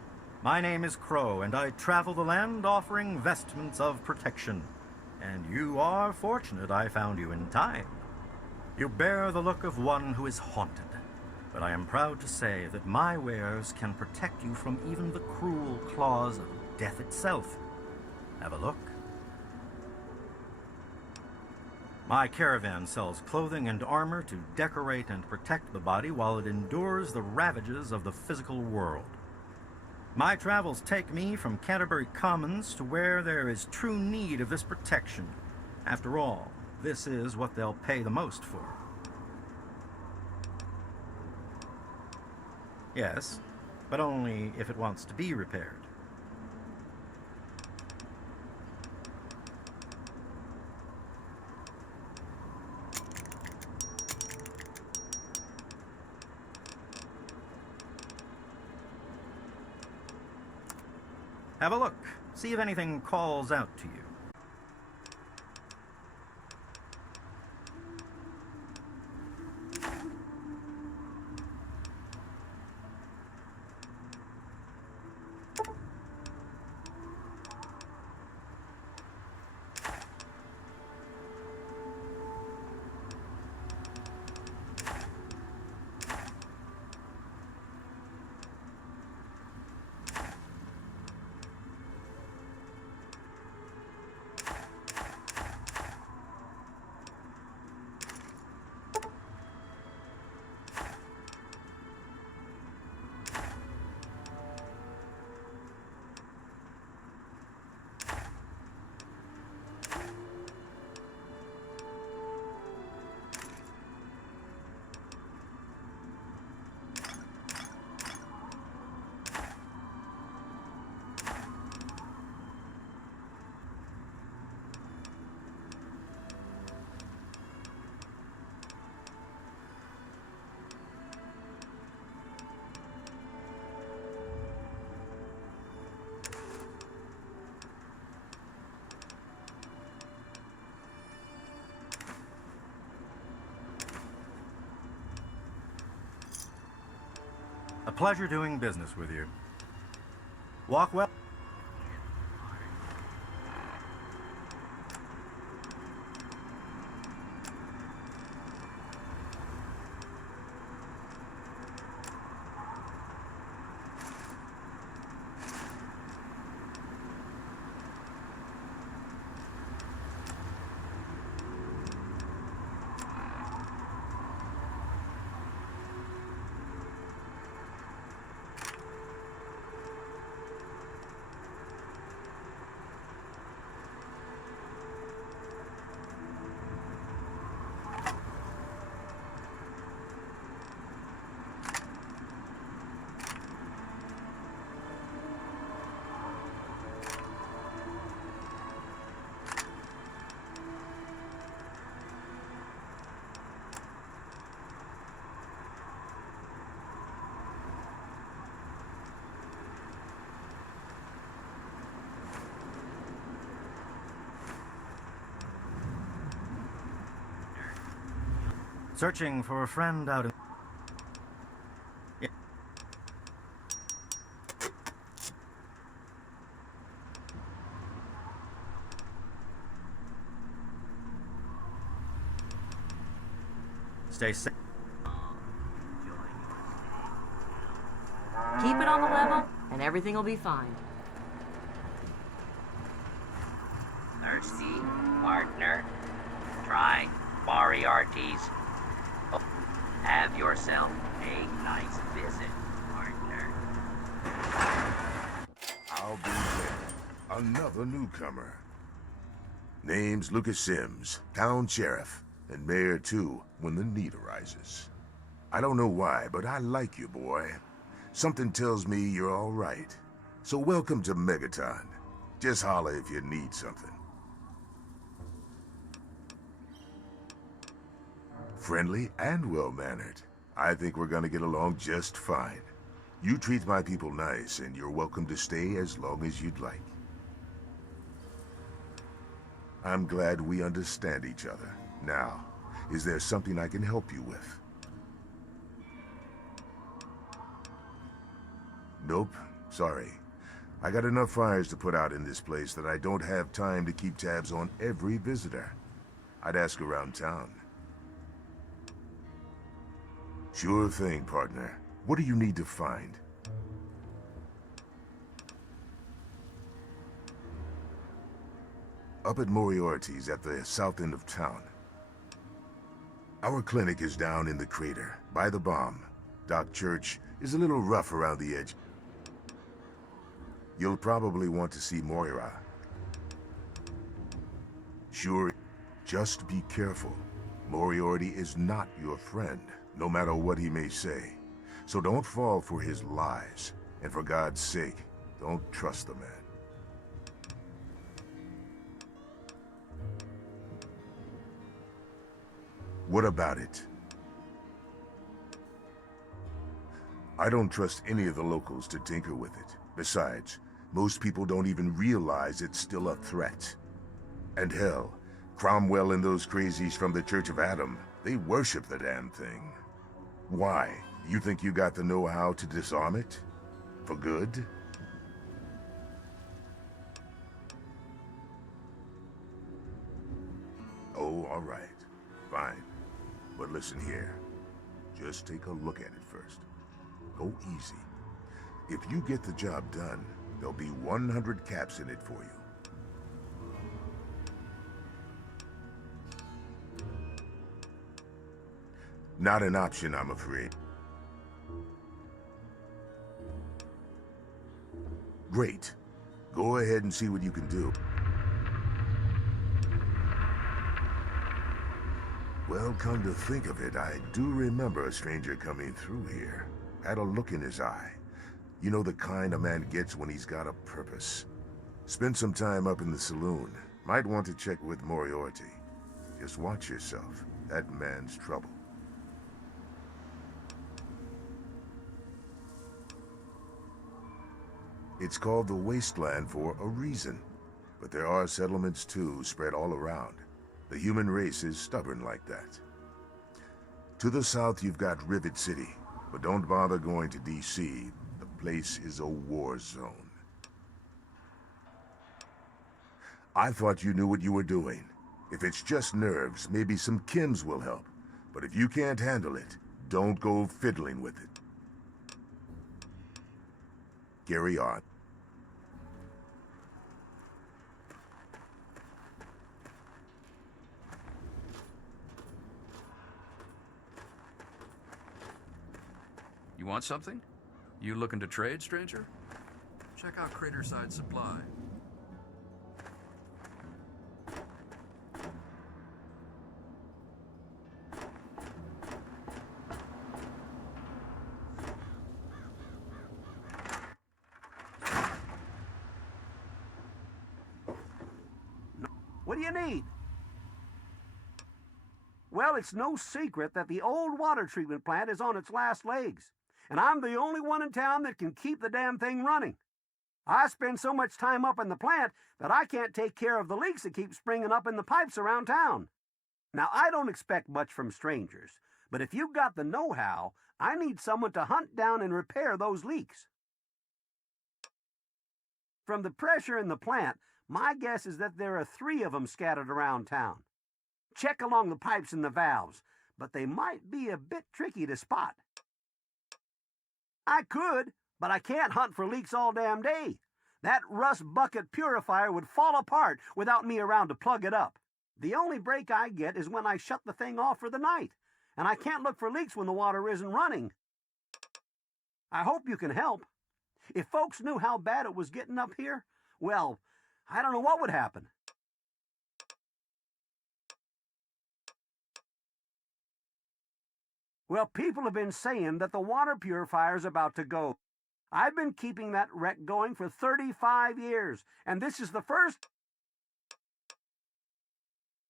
My name is Crow, and I travel the land offering vestments of protection. And you are fortunate I found you in time. You bear the look of one who is haunted, but I am proud to say that my wares can protect you from even the cruel claws of death itself. Have a look. My caravan sells clothing and armor to decorate and protect the body while it endures the ravages of the physical world. My travels take me from Canterbury Commons to where there is true need of this protection. After all, this is what they'll pay the most for. Yes, but only if it wants to be repaired. Have a look. See if anything calls out to you. A pleasure doing business with you. Walk well. Searching for a friend out in... Yeah. Stay safe. Keep it on the level, and everything will be fine. Thirsty, partner? Try Moriarty's Have yourself a nice visit, partner. I'll be there. Another newcomer. Name's Lucas Sims, town sheriff, and mayor too, when the need arises. I don't know why, but I like you, boy. Something tells me you're all right. So welcome to Megaton. Just holler if you need something. Friendly and well-mannered. I think we're gonna get along just fine. You treat my people nice, and you're welcome to stay as long as you'd like. I'm glad we understand each other. Now, is there something I can help you with? Nope, sorry. I got enough fires to put out in this place that I don't have time to keep tabs on every visitor. I'd ask around town. Sure thing, partner. What do you need to find? Up at Moriarty's at the south end of town. Our clinic is down in the crater, by the bomb. Doc Church is a little rough around the edge. You'll probably want to see Moira. Sure, just be careful. Moriarty is not your friend, no matter what he may say. So don't fall for his lies. And for God's sake, don't trust the man. What about it? I don't trust any of the locals to tinker with it. Besides, most people don't even realize it's still a threat. And hell, Cromwell and those crazies from the Church of Adam, they worship the damn thing. Why? You think you got the know-how to disarm it? For good? Oh, all right. Fine. But listen here. Just take a look at it first. Go easy. If you get the job done, there'll be 100 caps in it for you. Not an option, I'm afraid. Great. Go ahead and see what you can do. Well, come to think of it, I do remember a stranger coming through here. Had a look in his eye. You know the kind a man gets when he's got a purpose. Spend some time up in the saloon. Might want to check with Moriarty. Just watch yourself. That man's trouble. It's called the Wasteland for a reason. But there are settlements too, spread all around. The human race is stubborn like that. To the south, you've got Rivet City. But don't bother going to D.C. The place is a war zone. I thought you knew what you were doing. If it's just nerves, maybe some chems will help. But if you can't handle it, don't go fiddling with it. Carry on. You want something? You looking to trade, stranger? Check out Craterside Supply. What do you need? Well, it's no secret that the old water treatment plant is on its last legs, and I'm the only one in town that can keep the damn thing running. I spend so much time up in the plant that I can't take care of the leaks that keep springing up in the pipes around town. Now, I don't expect much from strangers, but if you've got the know-how, I need someone to hunt down and repair those leaks. From the pressure in the plant, my guess is that there are 3 of them scattered around town. Check along the pipes and the valves, but they might be a bit tricky to spot. I could, but I can't hunt for leaks all damn day. That rust bucket purifier would fall apart without me around to plug it up. The only break I get is when I shut the thing off for the night, and I can't look for leaks when the water isn't running. I hope you can help. If folks knew how bad it was getting up here, well, I don't know what would happen. Well, people have been saying that the water purifier's about to go. I've been keeping that wreck going for 35 years, and this is the first...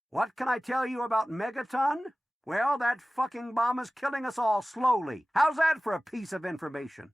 What can I tell you about Megaton? Well, that fucking bomb is killing us all slowly. How's that for a piece of information?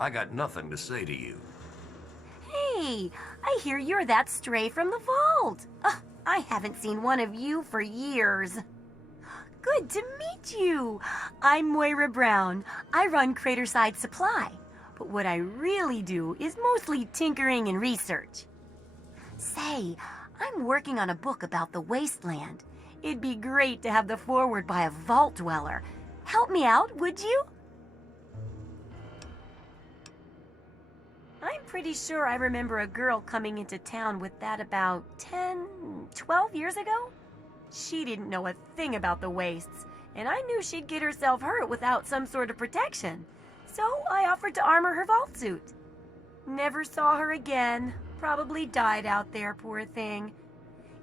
I got nothing to say to you. Hey, I hear you're that stray from the vault. I haven't seen one of you for years. Good to meet you. I'm Moira Brown. I run Craterside Supply. But what I really do is mostly tinkering and research. Say, I'm working on a book about the wasteland. It'd be great to have the foreword by a vault dweller. Help me out, would you? I'm pretty sure I remember a girl coming into town with that about 10, 12 years ago. She didn't know a thing about the wastes, and I knew she'd get herself hurt without some sort of protection. So I offered to armor her vault suit. Never saw her again. Probably died out there, poor thing.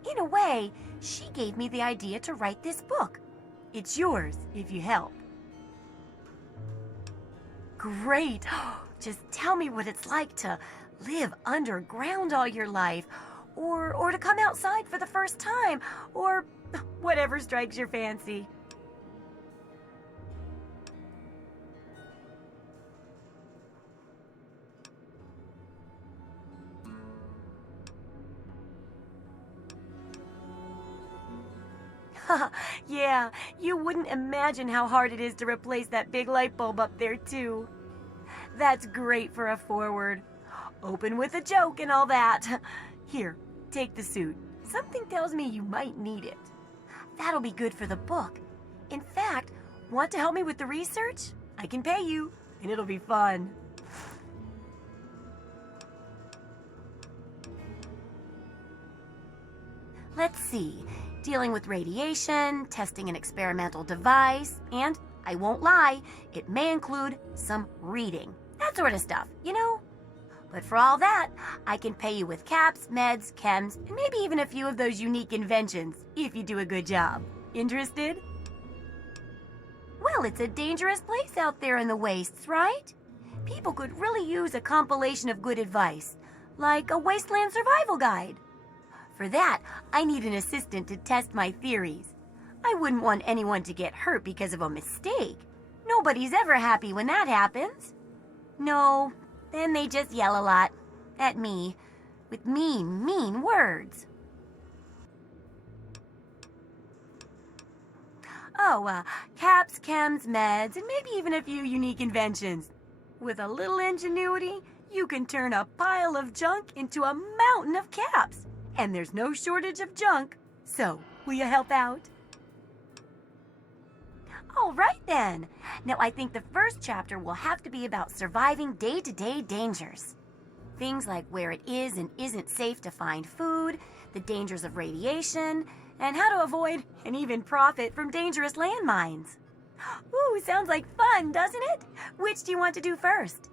In a way, she gave me the idea to write this book. It's yours if you help. Great. Just tell me what it's like to live underground all your life, or to come outside for the first time, or whatever strikes your fancy. Yeah, you wouldn't imagine how hard it is to replace that big light bulb up there, too. That's great for a foreword. Open with a joke and all that. Here, take the suit. Something tells me you might need it. That'll be good for the book. In fact, want to help me with the research? I can pay you, and it'll be fun. Let's see. Dealing with radiation, testing an experimental device, and, I won't lie, it may include some reading. That sort of stuff, you know? But for all that, I can pay you with caps, meds, chems, and maybe even a few of those unique inventions, if you do a good job. Interested? Well, it's a dangerous place out there in the wastes, right? People could really use a compilation of good advice, like a wasteland survival guide. For that, I need an assistant to test my theories. I wouldn't want anyone to get hurt because of a mistake. Nobody's ever happy when that happens. No, then they just yell a lot at me with mean words. Oh, caps, chems, meds, and maybe even a few unique inventions. With a little ingenuity, you can turn a pile of junk into a mountain of caps. And there's no shortage of junk. So, will you help out? All right, then. Now, I think the first chapter will have to be about surviving day-to-day dangers. Things like where it is and isn't safe to find food, the dangers of radiation, and how to avoid and even profit from dangerous landmines. Ooh, sounds like fun, doesn't it? Which do you want to do first?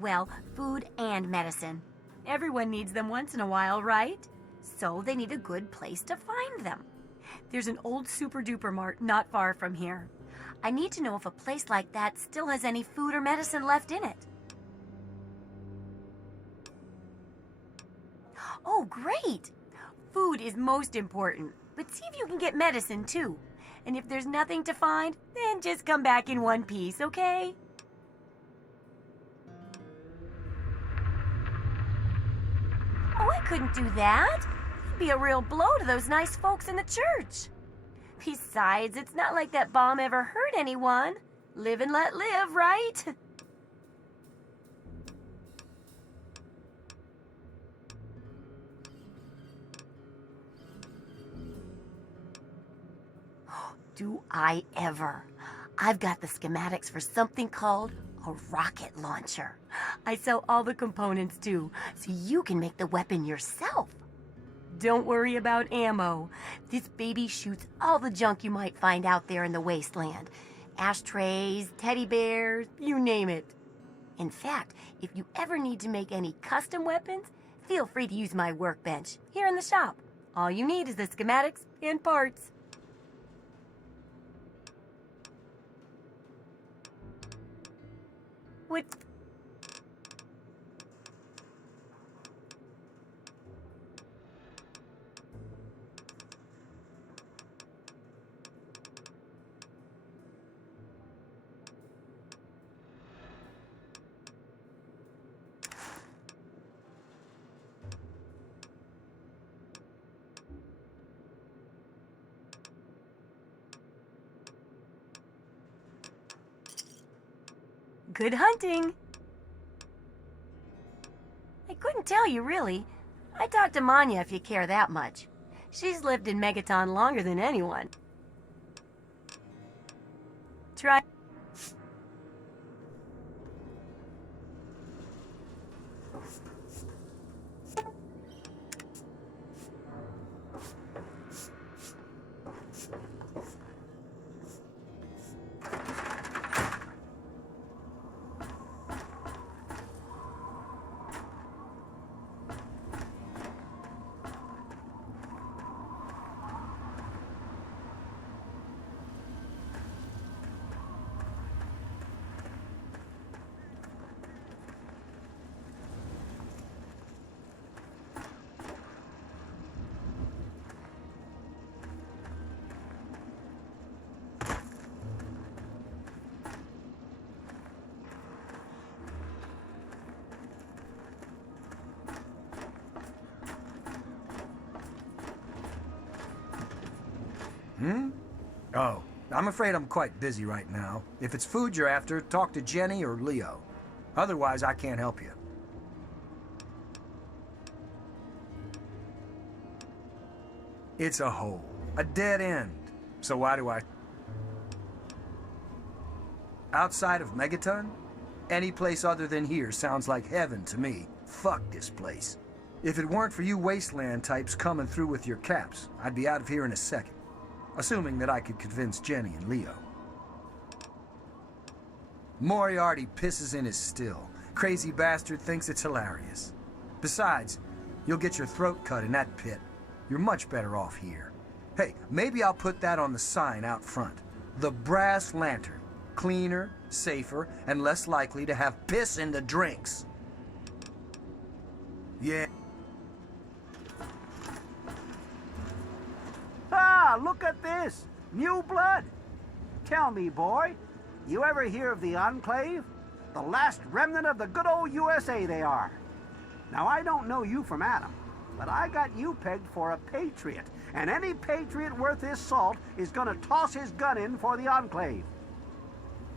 Well, food and medicine. Everyone needs them once in a while, right? So they need a good place to find them. There's an old super-duper mart not far from here. I need to know if a place like that still has any food or medicine left in it. Oh, great! Food is most important, but see if you can get medicine too. And if there's nothing to find, then just come back in one piece, okay? Oh, I couldn't do that. It'd be a real blow to those nice folks in the church. Besides, it's not like that bomb ever hurt anyone. Live and let live, right? Do I ever? I've got the schematics for something called a rocket launcher. I sell all the components too, so you can make the weapon yourself. Don't worry about ammo. This baby shoots all the junk you might find out there in the wasteland. Ashtrays, teddy bears, you name it. In fact, if you ever need to make any custom weapons, feel free to use my workbench here in the shop. All you need is the schematics and parts. What? Good hunting. I couldn't tell you, really. I talked to Manya if you care that much. She's lived in Megaton longer than anyone. Try... Oh, I'm afraid I'm quite busy right now. If it's food you're after, talk to Jenny or Leo. Otherwise, I can't help you. It's a hole. A dead end. So why do I... Outside of Megaton? Any place other than here sounds like heaven to me. Fuck this place. If it weren't for you wasteland types coming through with your caps, I'd be out of here in a second. Assuming that I could convince Jenny and Leo. Moriarty pisses in his still. Crazy bastard thinks it's hilarious. Besides, you'll get your throat cut in that pit. You're much better off here. Hey, maybe I'll put that on the sign out front. The Brass Lantern. Cleaner, safer, and less likely to have piss in the drinks. Yeah. Ah, look at this! New blood! Tell me, boy, you ever hear of the Enclave? The last remnant of the good old USA they are. Now, I don't know you from Adam, but I got you pegged for a patriot, and any patriot worth his salt is gonna toss his gun in for the Enclave.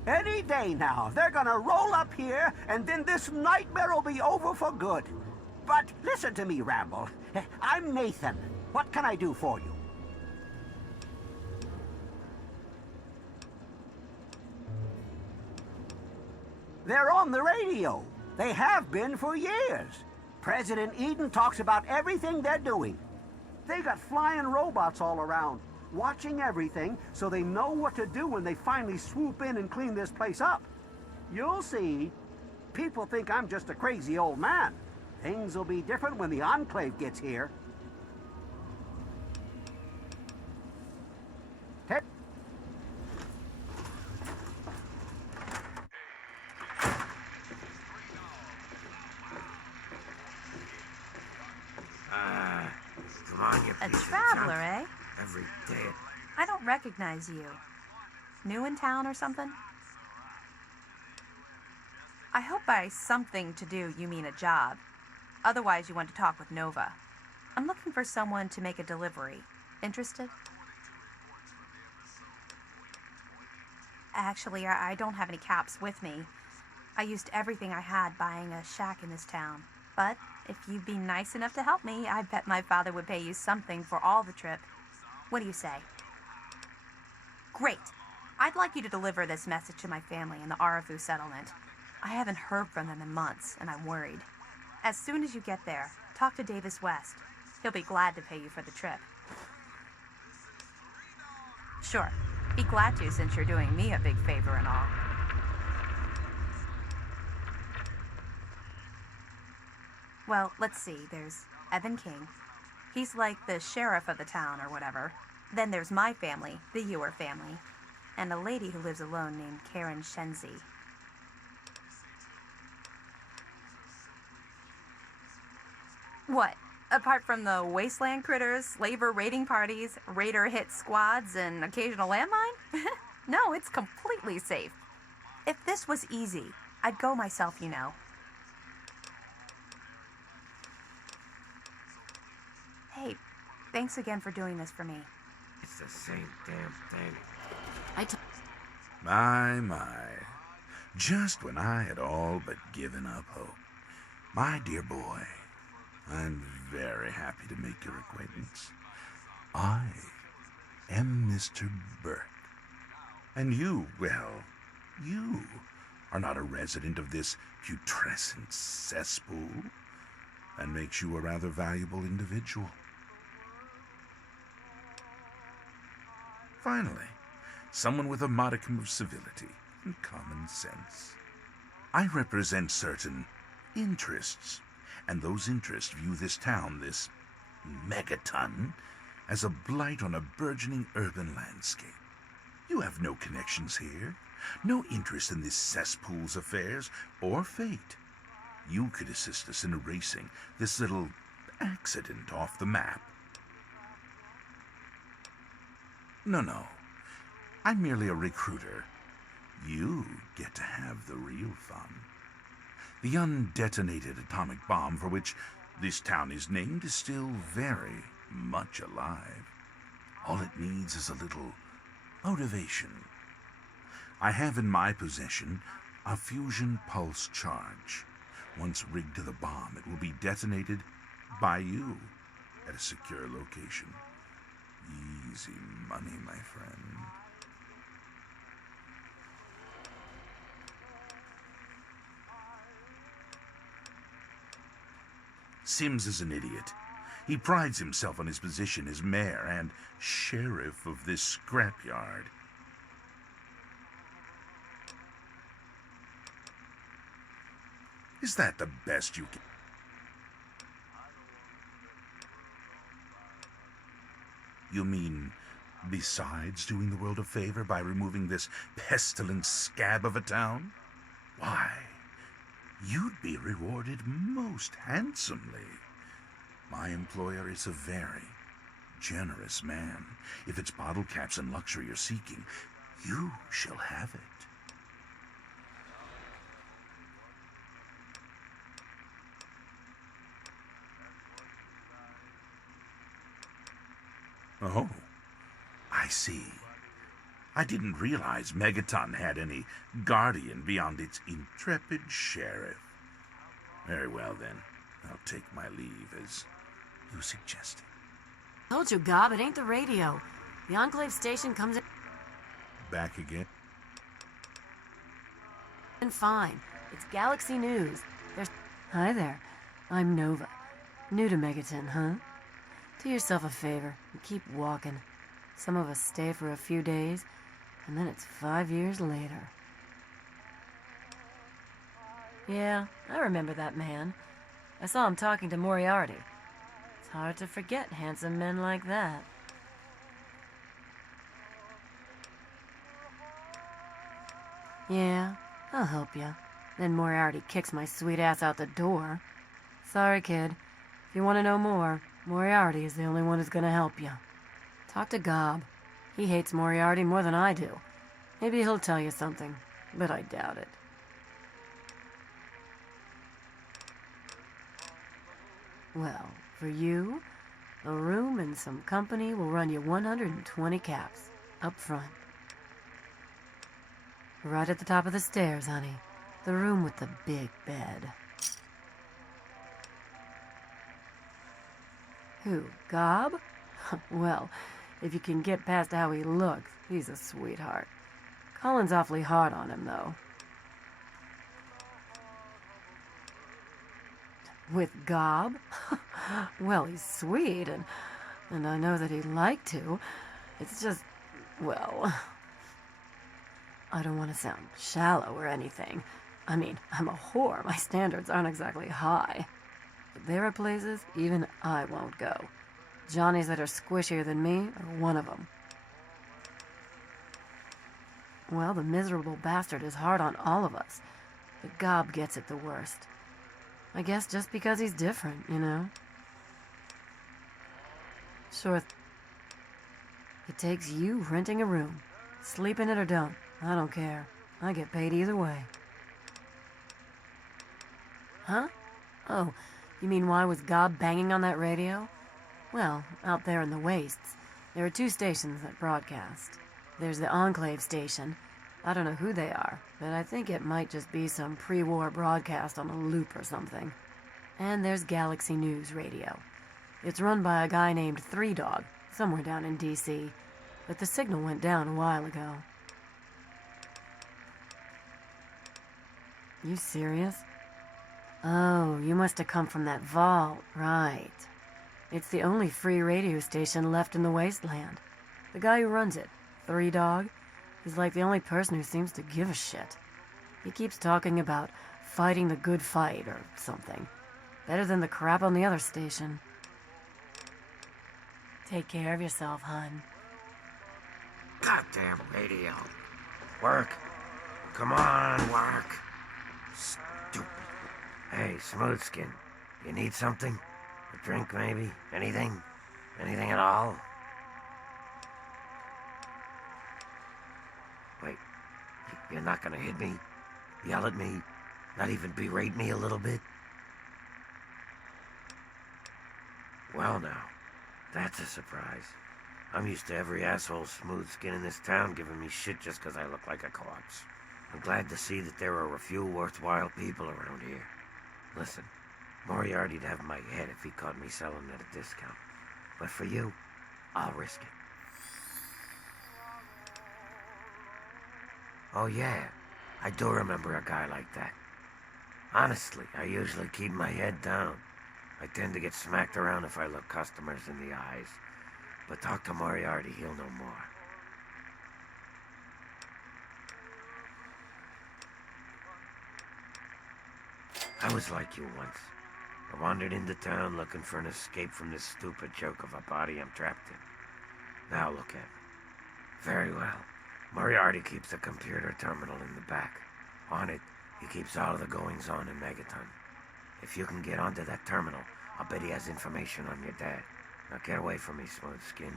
Any day now, they're gonna roll up here, and then this nightmare will be over for good. But listen to me, Ramble. I'm Nathan. What can I do for you? They're on the radio. They have been for years. President Eden talks about everything they're doing. They got flying robots all around, watching everything so they know what to do when they finally swoop in and clean this place up. You'll see. People think I'm just a crazy old man. Things will be different when the Enclave gets here. Come on, you A piece of traveler, junk. eh? Every day. I don't recognize you. New in town or something? I hope by something to do you mean a job. Otherwise, you want to talk with Nova. I'm looking for someone to make a delivery. Interested? Actually, I don't have any caps with me. I used everything I had buying a shack in this town. But if you'd be nice enough to help me, I bet my father would pay you something for all the trip. What do you say? Great. I'd like you to deliver this message to my family in the Arafu settlement. I haven't heard from them in months, and I'm worried. As soon as you get there, talk to Davis West. He'll be glad to pay you for the trip. Sure. Be glad to, since you're doing me a big favor and all. Well, let's see. There's Evan King. He's like the sheriff of the town or whatever. Then there's my family, the Ewer family, and a lady who lives alone named Karen Shenzi. What? Apart from the wasteland critters, slaver raiding parties, raider hit squads, and occasional landmine? No, it's completely safe. If this was easy, I'd go myself, you know. Hey, thanks again for doing this for me. It's the same damn thing. My. Just when I had all but given up hope. My dear boy, I'm very happy to make your acquaintance. I am Mr. Burke. And you, well, you are not a resident of this putrescent cesspool. That makes you a rather valuable individual. Finally, someone with a modicum of civility and common sense. I represent certain interests, and those interests view this town, this Megaton, as a blight on a burgeoning urban landscape. You have no connections here, no interest in this cesspool's affairs or fate. You could assist us in erasing this little accident off the map. No. I'm merely a recruiter. You get to have the real fun. The undetonated atomic bomb for which this town is named is still very much alive. All it needs is a little motivation. I have in my possession a fusion pulse charge. Once rigged to the bomb, it will be detonated by you at a secure location. Easy money, my friend. Sims is an idiot. He prides himself on his position as mayor and sheriff of this scrapyard. Is that the best you can? You mean, besides doing the world a favor by removing this pestilent scab of a town? Why, you'd be rewarded most handsomely. My employer is a very generous man. If it's bottle caps and luxury you're seeking, you shall have it. Oh, I see. I didn't realize Megaton had any guardian beyond its intrepid sheriff. Very well, then. I'll take my leave, as you suggested. Told you, Gob, it ain't the radio. The Enclave station comes in... Back again? And fine. It's Galaxy News. There's... Hi there. I'm Nova. New to Megaton, huh? Do yourself a favor and keep walking. Some of us stay for a few days, and then it's 5 years later. Yeah, I remember that man. I saw him talking to Moriarty. It's hard to forget handsome men like that. Yeah, I'll help you. Then Moriarty kicks my sweet ass out the door. Sorry, kid. If you want to know more, Moriarty is the only one who's gonna help you. Talk to Gob. He hates Moriarty more than I do. Maybe he'll tell you something, but I doubt it. Well, for you, a room and some company will run you 120 caps, up front. Right at the top of the stairs, honey. The room with the big bed. Who, Gob? Well, if you can get past how he looks, he's a sweetheart. Colin's awfully hard on him, though. With Gob? Well, he's sweet, and I know that he'd like to. It's just, well, I don't want to sound shallow or anything. I mean, I'm a whore. My standards aren't exactly high. But there are places even I won't go. Johnnies that are squishier than me are one of them. Well, the miserable bastard is hard on all of us, but Gob gets it the worst. I guess just because he's different, you know? Sure, it takes you renting a room. Sleep in it or don't, I don't care. I get paid either way. Huh? Oh, you mean why was Gob banging on that radio? Well, out there in the wastes, there are 2 stations that broadcast. There's the Enclave station. I don't know who they are, but I think it might just be some pre-war broadcast on a loop or something. And there's Galaxy News Radio. It's run by a guy named Three Dog, somewhere down in D.C., but the signal went down a while ago. You serious? Oh, you must have come from that vault, right. It's the only free radio station left in the wasteland. The guy who runs it, Three Dog, he's like the only person who seems to give a shit. He keeps talking about fighting the good fight or something. Better than the crap on the other station. Take care of yourself, hon. Goddamn radio. Work. Come on, work. Stupid. Hey, Smoothskin, you need something? A drink, maybe? Anything? Anything at all? Wait, you're not gonna hit me? Yell at me? Not even berate me a little bit? Well now, that's a surprise. I'm used to every asshole Smoothskin in this town giving me shit just 'cause I look like a corpse. I'm glad to see that there are a few worthwhile people around here. Listen, Moriarty'd have my head if he caught me selling at a discount. But for you, I'll risk it. Oh yeah, I do remember a guy like that. Honestly, I usually keep my head down. I tend to get smacked around if I look customers in the eyes. But talk to Moriarty, he'll know more. I was like you once. I wandered into town looking for an escape from this stupid joke of a body I'm trapped in. Now look at me. Very well. Moriarty keeps a computer terminal in the back. On it, he keeps all of the goings-on in Megaton. If you can get onto that terminal, I'll bet he has information on your dad. Now get away from me, Smoothskin.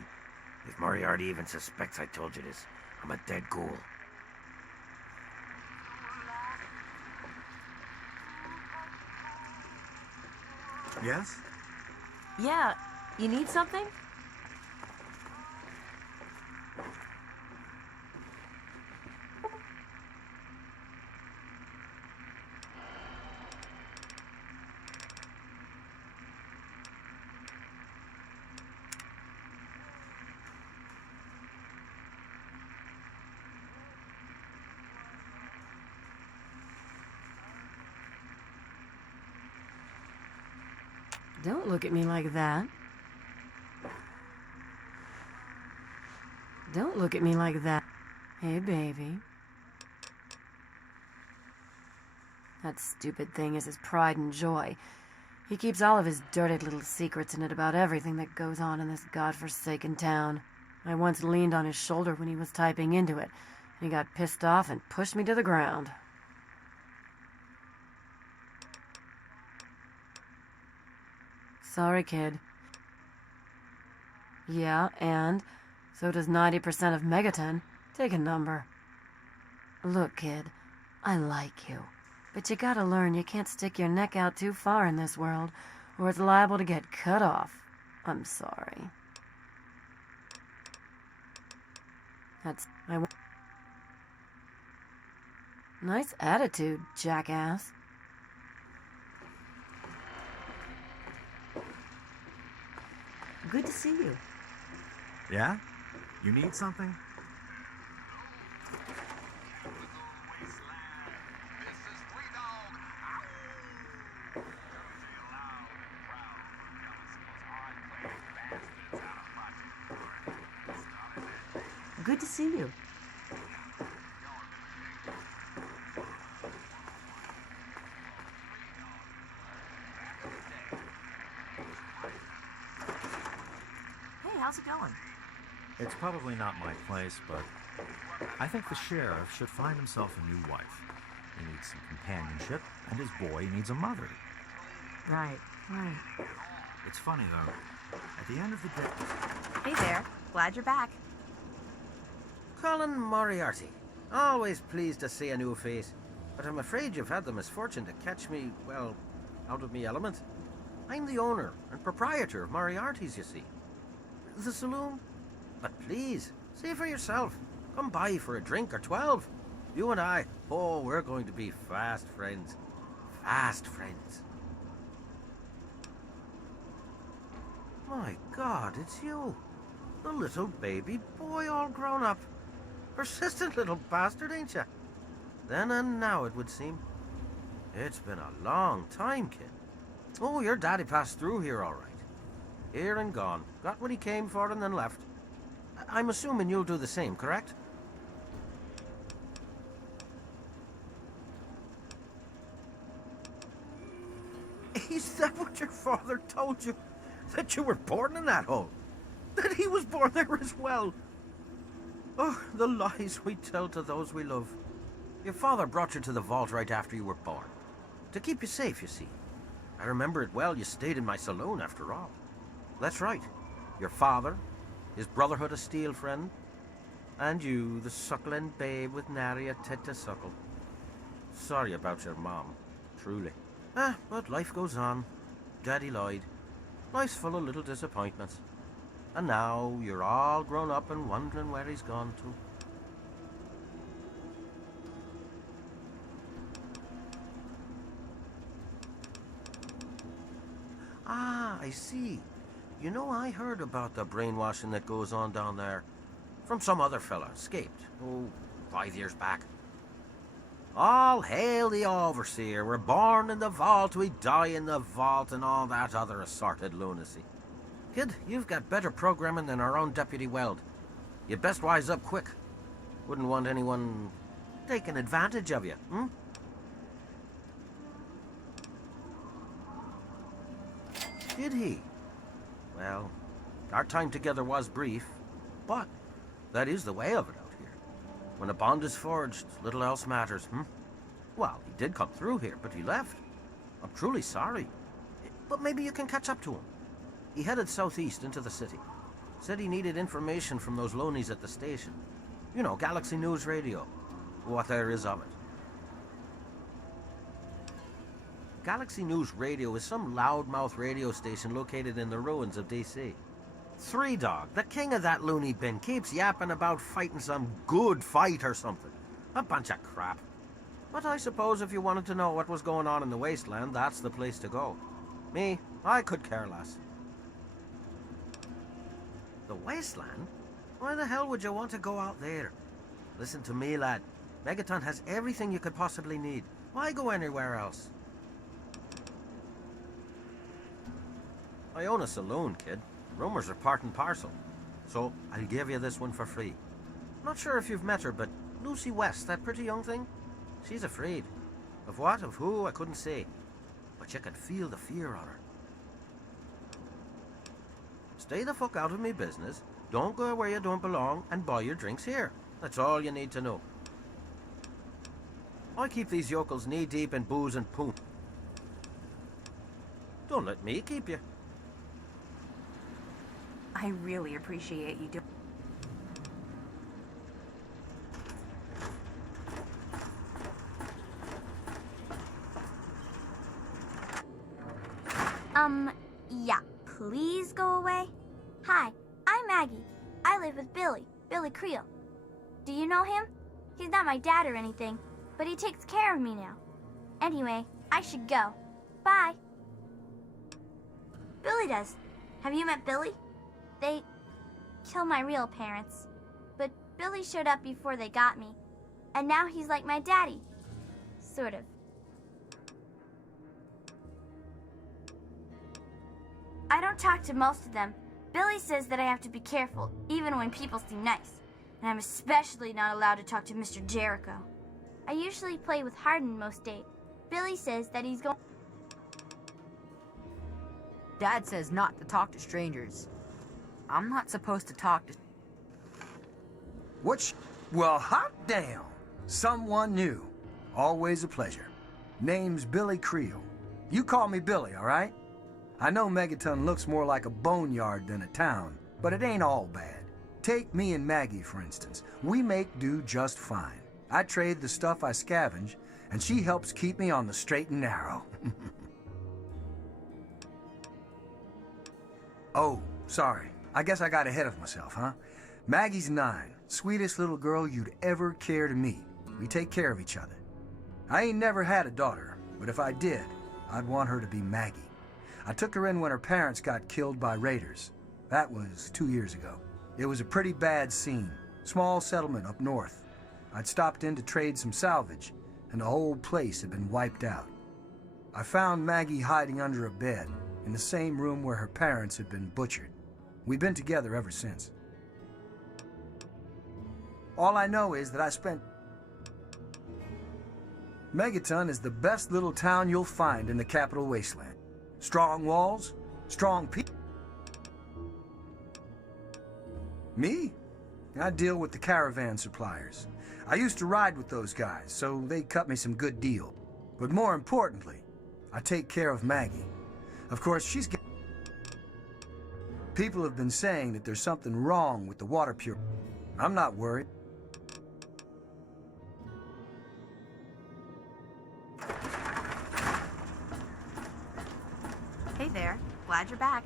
If Moriarty even suspects I told you this, I'm a dead ghoul. Yes? Yeah, you need something? Don't look at me like that. Don't look at me like that. Hey, baby. That stupid thing is his pride and joy. He keeps all of his dirty little secrets in it about everything that goes on in this godforsaken town. I once leaned on his shoulder when he was typing into it, and he got pissed off and pushed me to the ground. Sorry, kid. Yeah, and so does 90% of Megaton. Take a number. Look, kid, I like you. But you gotta learn you can't stick your neck out too far in this world, or it's liable to get cut off. I'm sorry. Nice attitude, jackass. Good to see you. Yeah? You need something? Good to see you. Hey, how's it going? It's probably not my place, but I think the sheriff should find himself a new wife. He needs some companionship, and his boy needs a mother. Right. It's funny, though. At the end of the day... Hey there. Glad you're back. Colin Moriarty. Always pleased to see a new face. But I'm afraid you've had the misfortune to catch me, well, out of me element. I'm the owner and proprietor of Moriarty's, you see. The saloon? But please, see for yourself. Come by for a drink or 12. You and I, oh, we're going to be fast friends. Fast friends. My God, it's you. The little baby boy all grown up. Persistent little bastard, ain't you? Then and now, it would seem. It's been a long time, kid. Oh, your daddy passed through here all right. Here and gone. Got what he came for and then left. I'm assuming you'll do the same, correct? Is that what your father told you? That you were born in that hole? That he was born there as well? Oh, the lies we tell to those we love. Your father brought you to the vault right after you were born. To keep you safe, you see. I remember it well, you stayed in my saloon after all. That's right. Your father, his Brotherhood of Steel friend, and you, the suckling babe with nary a tit to suckle. Sorry about your mom, truly. But life goes on. Daddy lied. Life's full of little disappointments. And now you're all grown up and wondering where he's gone to. Ah, I see. You know, I heard about the brainwashing that goes on down there. From some other fella, escaped. Oh, 5 years back. All hail the overseer. We're born in the vault, we die in the vault, and all that other assorted lunacy. Kid, you've got better programming than our own Deputy Weld. You'd best wise up quick. Wouldn't want anyone taking advantage of you, hmm? Did he? Well, our time together was brief, but that is the way of it out here. When a bond is forged, little else matters, hmm? Well, he did come through here, but he left. I'm truly sorry. But maybe you can catch up to him. He headed southeast into the city. Said he needed information from those loonies at the station. You know, Galaxy News Radio. What there is of it. Galaxy News Radio is some loudmouth radio station located in the ruins of D.C. Three Dog, the king of that loony bin, keeps yapping about fighting some good fight or something. A bunch of crap. But I suppose if you wanted to know what was going on in the wasteland, that's the place to go. Me, I could care less. The wasteland? Why the hell would you want to go out there? Listen to me, lad. Megaton has everything you could possibly need. Why go anywhere else? I own a saloon, kid. Rumors are part and parcel. So, I'll give you this one for free. Not sure if you've met her, but Lucy West, that pretty young thing? She's afraid. Of what, of who, I couldn't say. But you can feel the fear on her. Stay the fuck out of me business, don't go where you don't belong, and buy your drinks here. That's all you need to know. I keep these yokels knee-deep in booze and poon. Don't let me keep you. I really appreciate you doing. Yeah, please go away. Hi, I'm Maggie. I live with Billy Creel. Do you know him? He's not my dad or anything, but he takes care of me now. Anyway, I should go. Bye. Billy does. Have you met Billy? They killed my real parents, but Billy showed up before they got me, and now he's like my daddy. Sort of. I don't talk to most of them. Billy says that I have to be careful, even when people seem nice. And I'm especially not allowed to talk to Mr. Jericho. I usually play with Hardin most days. Billy says that he's going... Dad says not to talk to strangers. I'm not supposed to talk to... Well, hot damn! Someone new. Always a pleasure. Name's Billy Creel. You call me Billy, all right? I know Megaton looks more like a boneyard than a town, but it ain't all bad. Take me and Maggie, for instance. We make do just fine. I trade the stuff I scavenge, and she helps keep me on the straight and narrow. Oh, sorry. I guess I got ahead of myself, huh? Maggie's 9. Sweetest little girl you'd ever care to meet. We take care of each other. I ain't never had a daughter, but if I did, I'd want her to be Maggie. I took her in when her parents got killed by raiders. That was 2 years ago. It was a pretty bad scene. Small settlement up north. I'd stopped in to trade some salvage, and the whole place had been wiped out. I found Maggie hiding under a bed, in the same room where her parents had been butchered. We've been together ever since. All I know is that I spent... Megaton is the best little town you'll find in the Capital Wasteland. Strong walls, strong people. Me? I deal with the caravan suppliers. I used to ride with those guys, so they cut me some good deal. But more importantly, I take care of Maggie. Of course, she's... People have been saying that there's something wrong with the water pure. I'm not worried. Hey there. Glad you're back.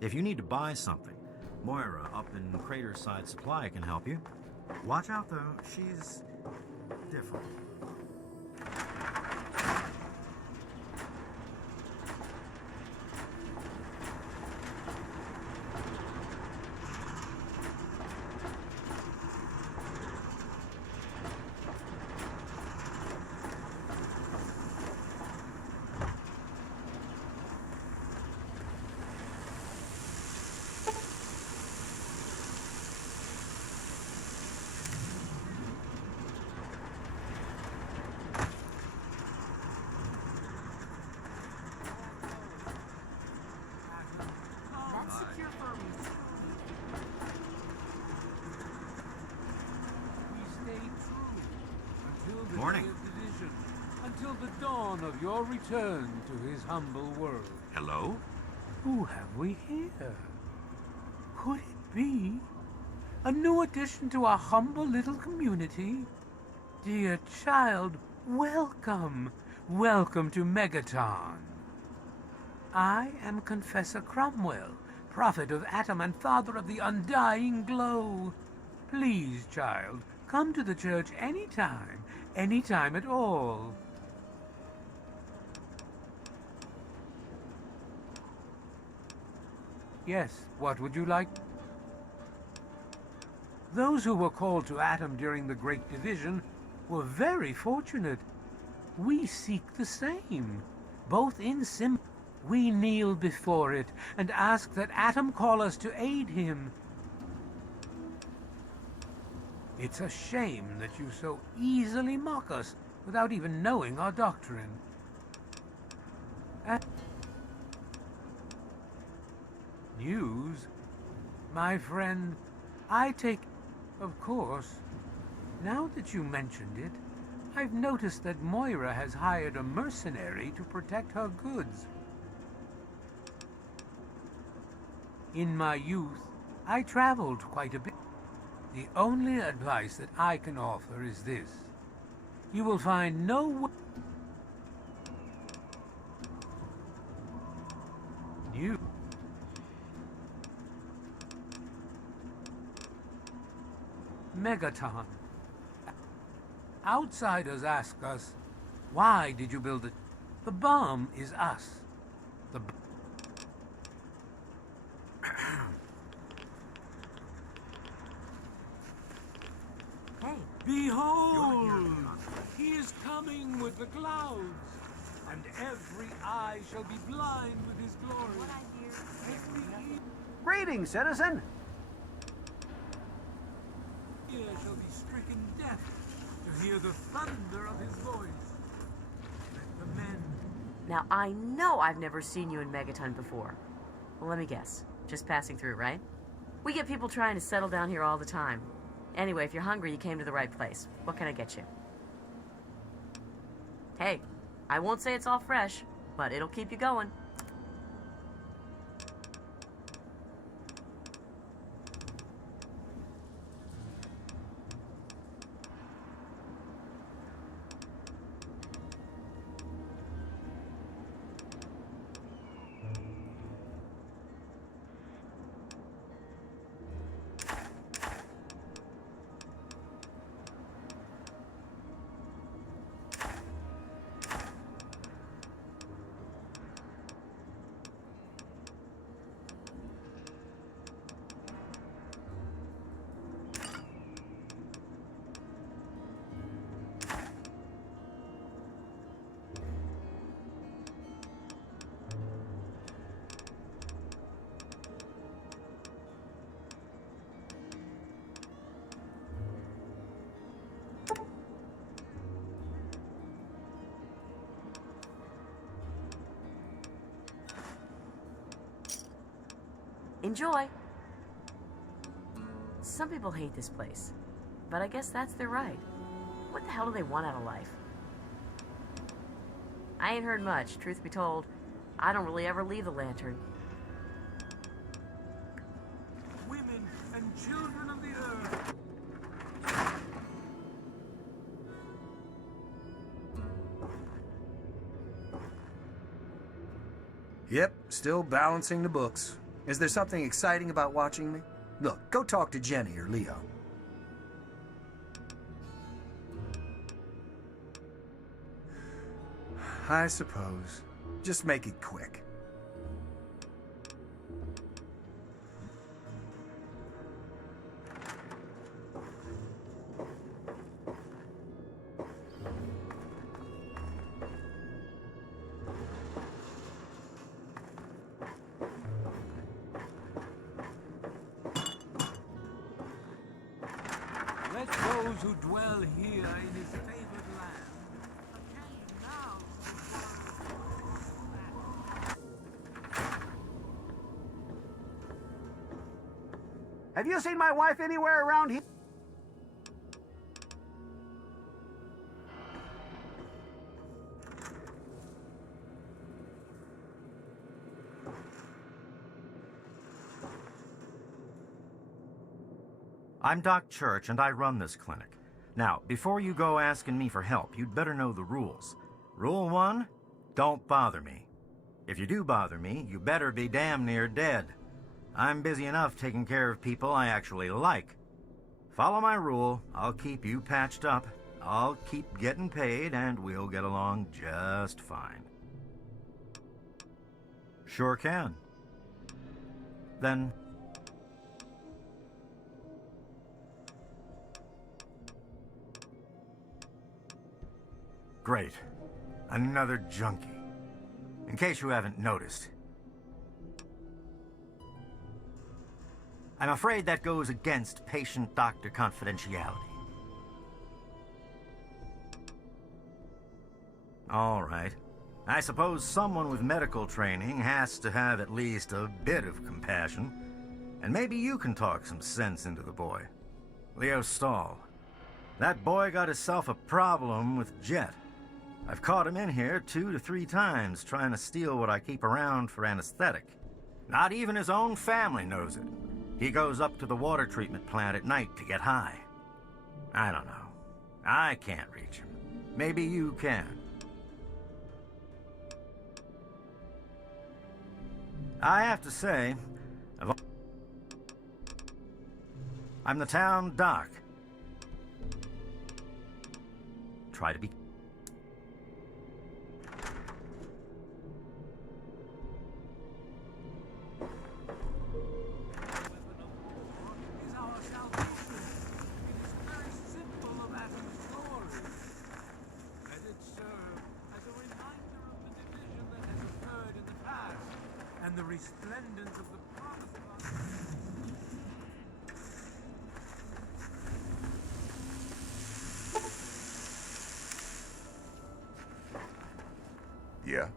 If you need to buy something, Moira up in Craterside Supply can help you. Watch out though, she's different. Until the dawn of your return to his humble world. Hello? Who have we here? Could it be A new addition to our humble little community? Dear child, welcome. Welcome to Megaton. I am Confessor Cromwell, prophet of Atom and father of the undying glow. Please, child, come to the church anytime at all. Yes, what would you like? Those who were called to Atom during the Great Division were very fortunate. We seek the same, both in we kneel before it and ask that Atom call us to aid him. It's a shame that you so easily mock us without even knowing our doctrine. News? My friend, I take... Of course. Now that you mentioned it, I've noticed that Moira has hired a mercenary to protect her goods. In my youth, I traveled quite a bit. The only advice that I can offer is this. You will find no new. Megaton. Outsiders ask us, why did you build it? The bomb is us. The Hey. Behold! He is coming with the clouds, and every eye shall be blind with his glory. Greetings, citizen. Ear shall be stricken deaf to hear the thunder of his voice. Let the men... Now, I know I've never seen you in Megaton before. Well, let me guess. Just passing through, right? We get people trying to settle down here all the time. Anyway, if you're hungry, you came to the right place. What can I get you? Hey, I won't say it's all fresh, but it'll keep you going. Enjoy. Some people hate this place, but I guess that's their right. What the hell do they want out of life? I ain't heard much, truth be told. I don't really ever leave the lantern. Women and children of the earth. Yep, still balancing the books. Is there something exciting about watching me? Look, go talk to Jenny or Leo. I suppose. Just make it quick. Let those who dwell here in his favored land obtain now. Have you seen my wife anywhere around here? I'm Doc Church, and I run this clinic. Now, before you go asking me for help, you'd better know the rules. Rule 1, don't bother me. If you do bother me, you better be damn near dead. I'm busy enough taking care of people I actually like. Follow my rule, I'll keep you patched up, I'll keep getting paid, and we'll get along just fine. Sure can. Then... Great. Another junkie. In case you haven't noticed. I'm afraid that goes against patient-doctor confidentiality. All right. I suppose someone with medical training has to have at least a bit of compassion. And maybe you can talk some sense into the boy. Leo Stahl. That boy got himself a problem with Jet. I've caught him in here 2 to 3 times trying to steal what I keep around for anesthetic. Not even his own family knows it. He goes up to the water treatment plant at night to get high. I don't know. I can't reach him. Maybe you can. I have to say, I'm the town doc. Try to be... and the resplendence of the promise of our... Yeah?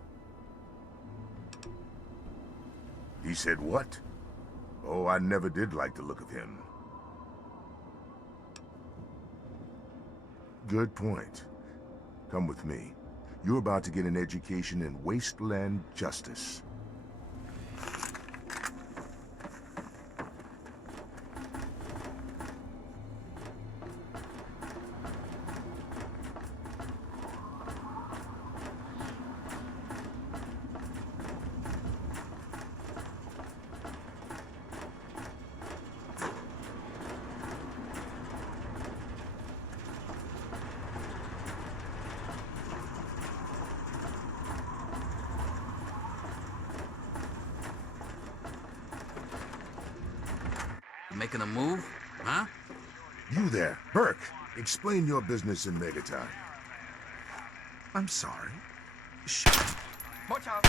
He said what? Oh, I never did like the look of him. Good point. Come with me. You're about to get an education in wasteland justice. Making a move, huh? You there, Burke. Explain your business in Megaton. I'm sorry. Watch out!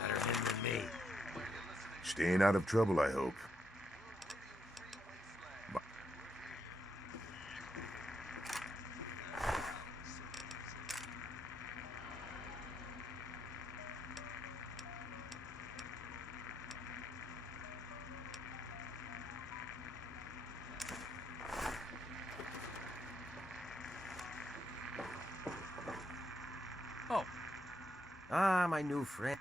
Better him than me. Staying out of trouble, I hope. Oh. Ah, my new friend.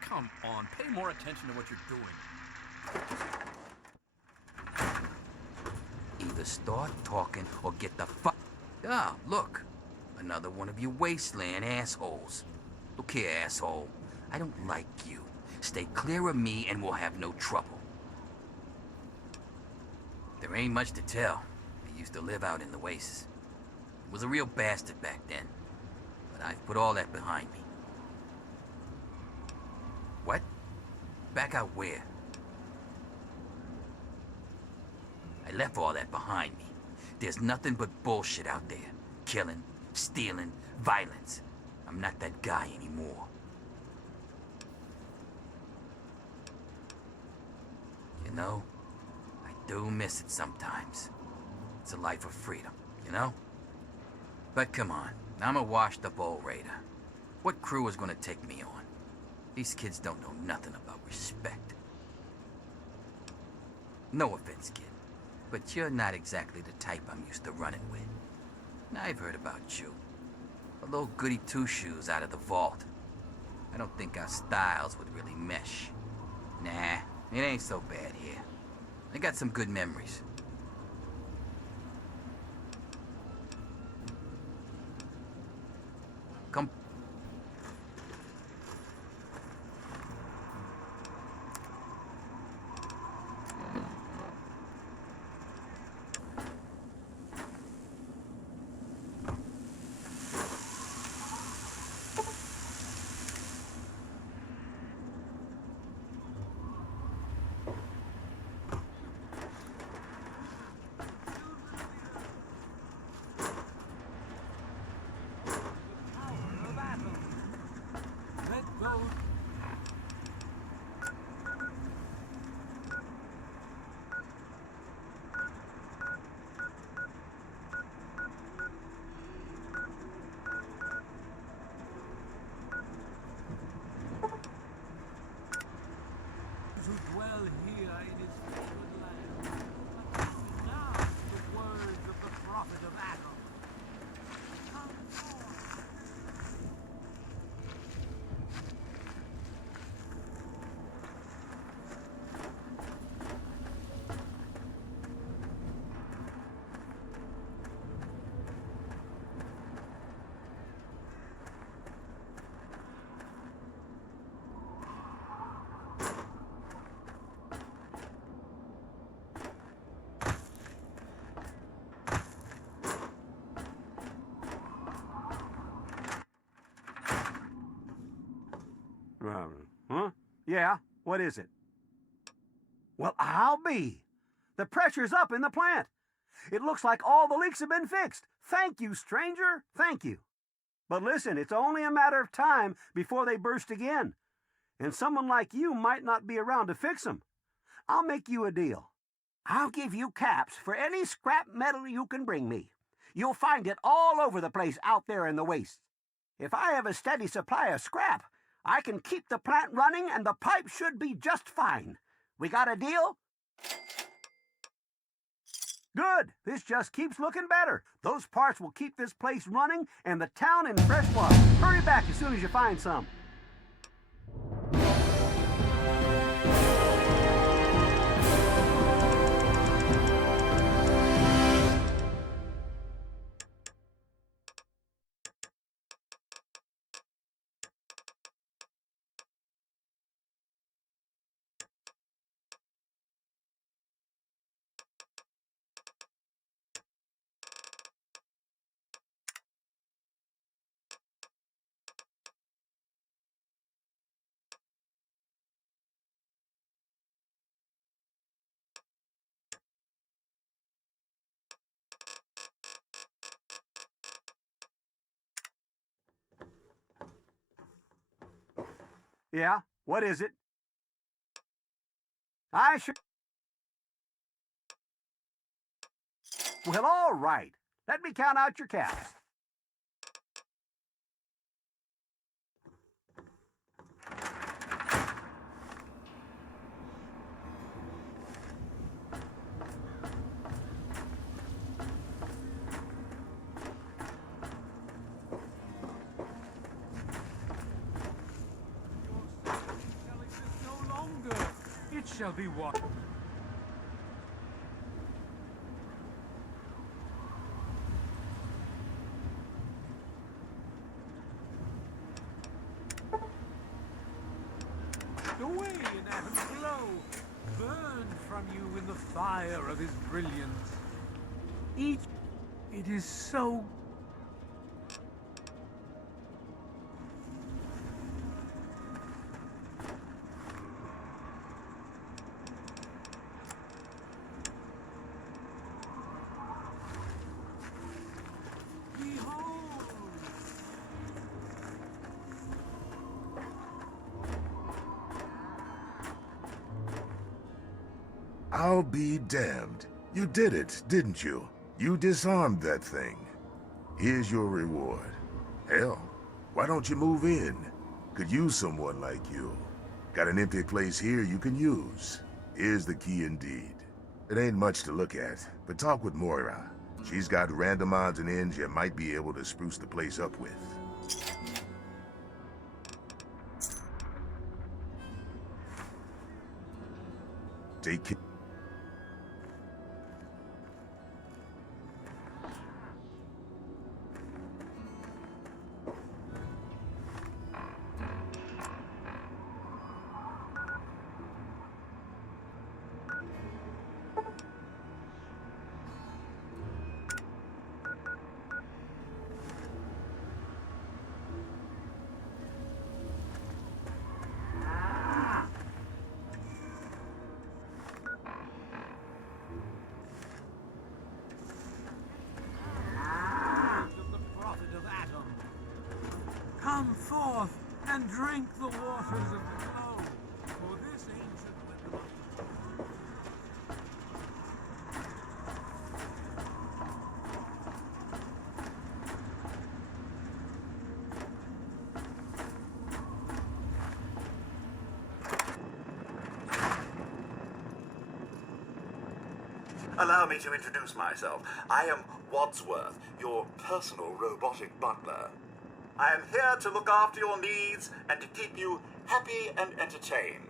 Come on, pay more attention to what you're doing. Either start talking or get the fuck... Ah, look. Another one of you wasteland assholes. Look here, asshole. I don't like you. Stay clear of me and we'll have no trouble. There ain't much to tell. I used to live out in the wastes. Was a real bastard back then. But I've put all that behind me. What? Back out where? I left all that behind me. There's nothing but bullshit out there. Killing, stealing, violence. I'm not that guy anymore. You know, I do miss it sometimes. It's a life of freedom, you know? But come on, I'm a washed-up old raider. What crew is gonna take me on? These kids don't know nothing about respect. No offense, kid, but you're not exactly the type I'm used to running with. And I've heard about you. a little goody two-shoes out of the vault. I don't think our styles would really mesh. Nah, it ain't so bad here. I got some good memories. Come. Huh? Yeah, what is it? Well, I'll be. The pressure's up in the plant. It looks like all the leaks have been fixed. Thank you, stranger. Thank you. But listen, it's only a matter of time before they burst again. And someone like you might not be around to fix them. I'll make you a deal. I'll give you caps for any scrap metal you can bring me. You'll find it all over the place out there in the wastes. If I have a steady supply of scrap, I can keep the plant running and the pipe should be just fine. We got a deal? Good. This just keeps looking better. Those parts will keep this place running and the town in fresh water. Hurry back as soon as you find some. Yeah, what is it? I sure... Well, all right. Let me count out your caps. It shall be what? Away in Adam's glow, burn from you in the fire of his brilliance. Each, it is so. I'll be damned. You did it, didn't you? You disarmed that thing. Here's your reward. Hell, why don't you move in? Could use someone like you. Got an empty place here you can use. Here's the key indeed. It ain't much to look at, but talk with Moira. She's got random odds and ends you might be able to spruce the place up with. Take care. Come forth and drink the waters of the globe, for this ancient weapon. Allow me to introduce myself. I am Wadsworth, your personal robotic butler. I am here to look after your needs and to keep you happy and entertained.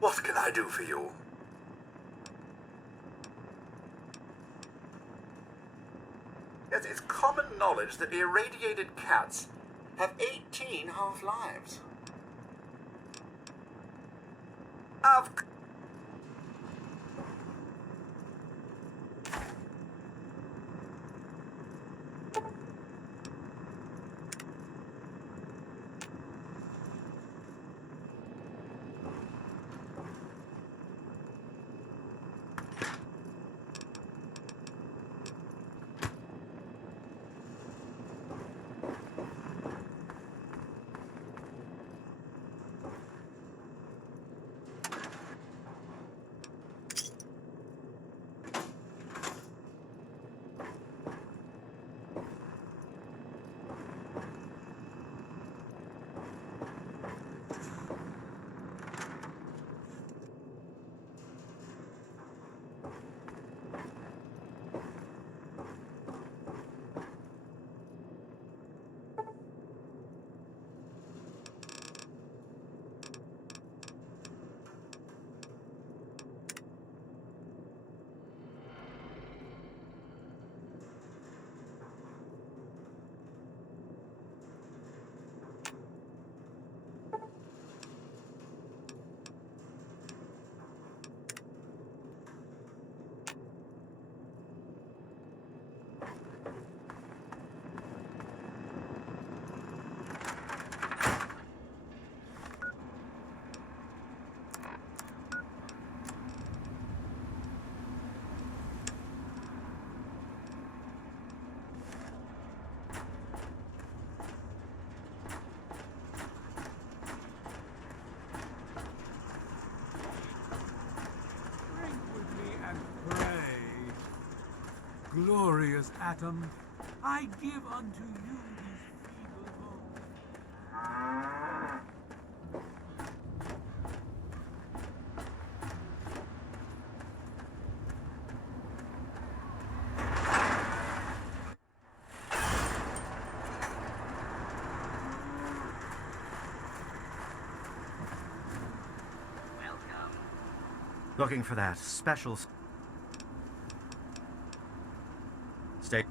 What can I do for you? Yes, it's common knowledge that irradiated cats have 18 half-lives. Glorious atom, I give unto you these feeble bones. Looking for that special... Stay.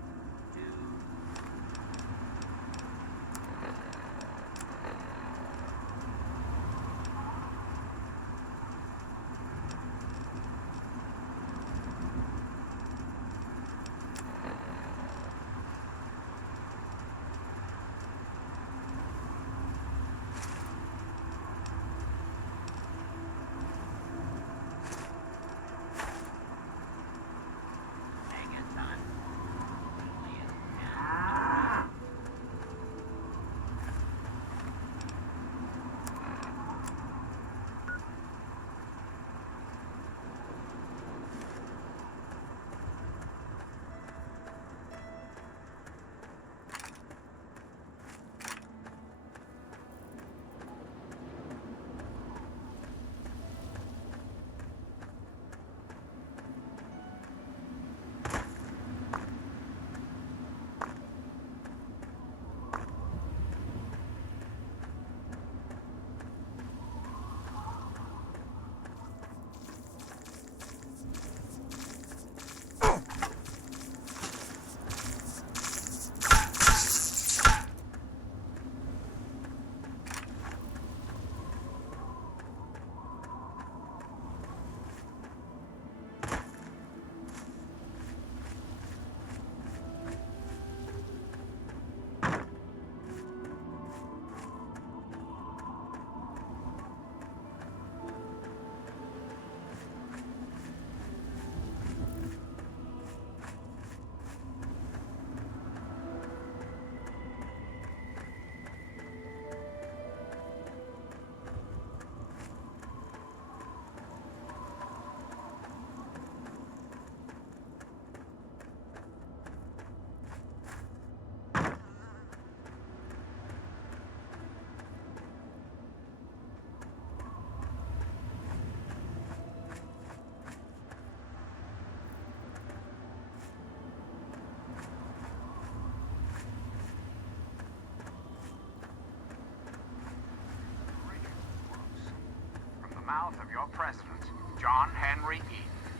mouth of your president, John Henry Eden,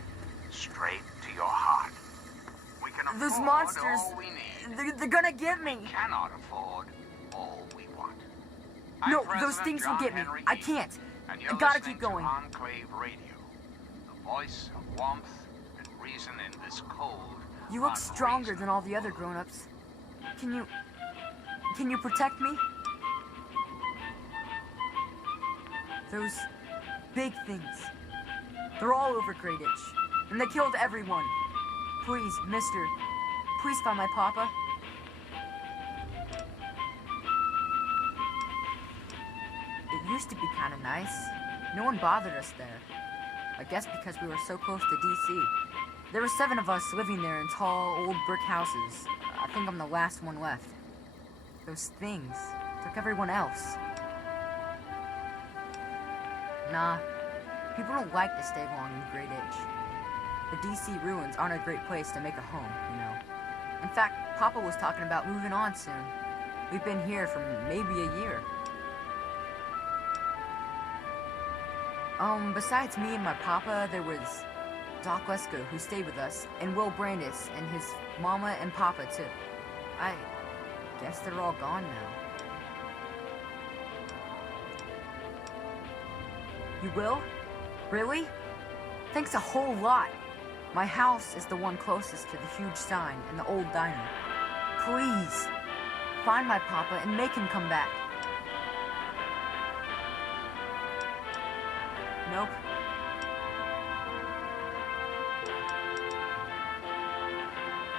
straight to your heart. We can afford Those monsters, all we need. they're gonna get me. We cannot afford all we want. No, I'm those President things will John get me. Henry I Eden, can't. and you're I gotta listening keep going. To Enclave Radio, the voice of warmth and reason in this cold. You look stronger than all the other grown-ups. Can you protect me? Those big things. They're all over Great Itch. And they killed everyone. Please, mister, please find my papa. It used to be kind of nice. No one bothered us there. I guess because we were so close to DC. There were 7 of us living there in tall, old brick houses. I think I'm the last one left. Those things took everyone else. Nah, people don't like to stay long in Great Itch. The DC ruins aren't a great place to make a home, you know. In fact, Papa was talking about moving on soon. We've been here for maybe a year. Besides me and my papa, there was Doc Lesko, who stayed with us, and Will Brandis, and his mama and papa, too. I guess they're all gone now. You will? Really? Thanks a whole lot. My house is the one closest to the huge sign and the old diner. Please, find my papa and make him come back. Nope.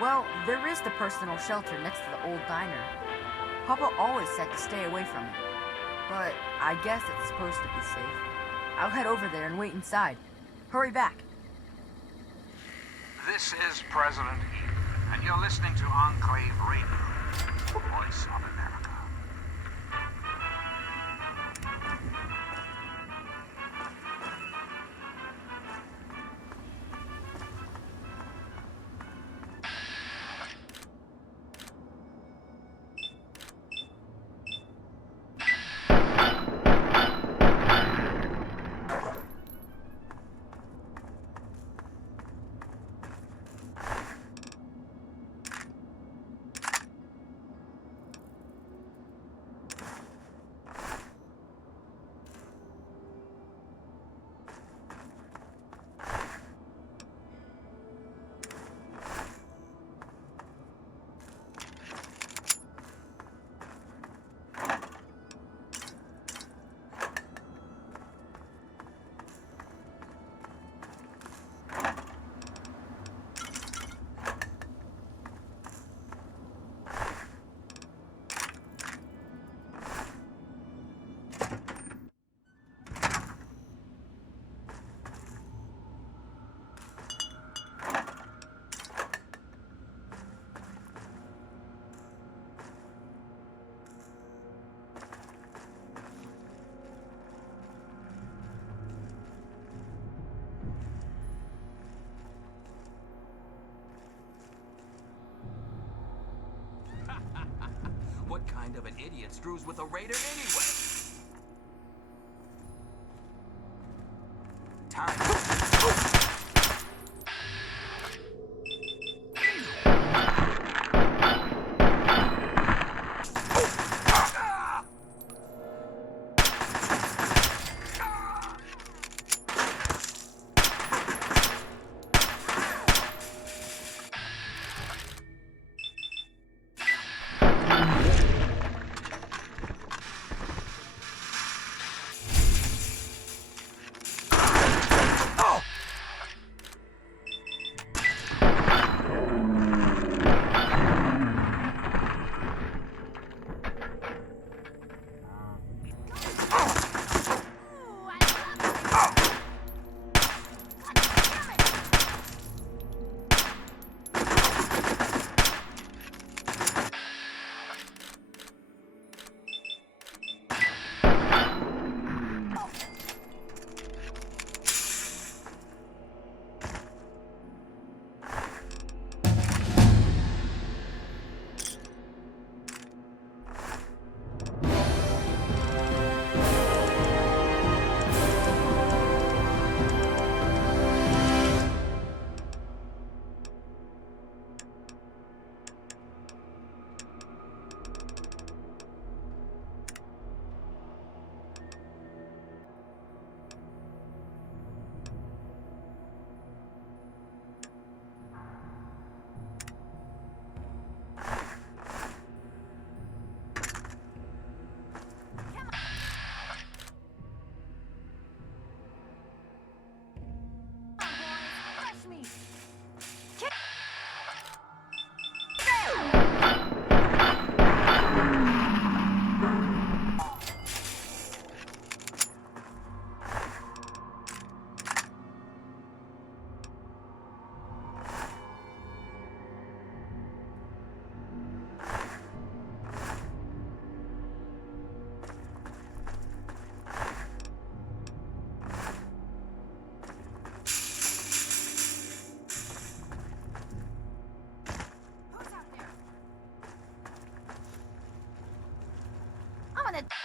Well, there is the personal shelter next to the old diner. Papa always said to stay away from it. But I guess it's supposed to be safe. I'll head over there and wait inside. Hurry back. This is President Eden, and you're listening to Enclave Radio, the voice of America. What kind of an idiot screws with a raider anyway? Time. want to...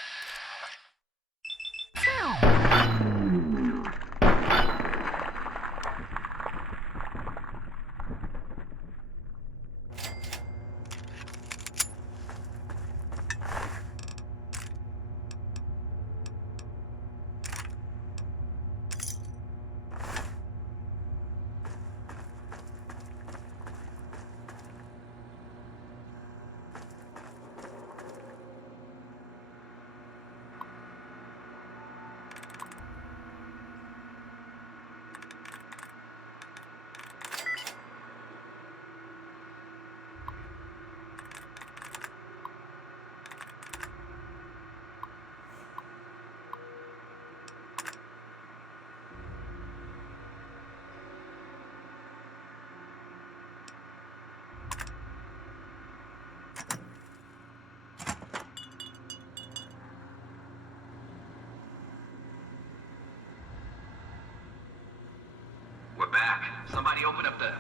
We're back. Somebody open up the...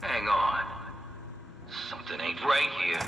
Hang on. Something ain't right here.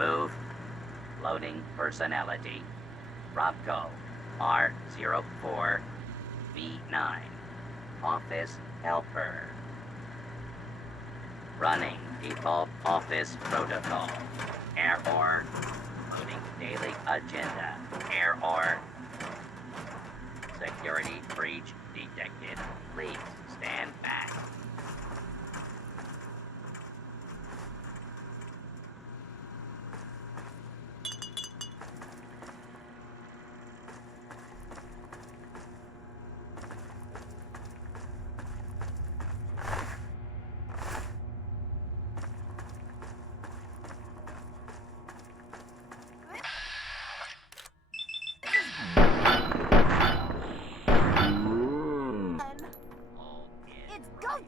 Move. Loading personality. Robco. R04. V9. Office helper. Running default office protocol. Error. Loading daily agenda. Error. Security breach detected. Please stand back. It's go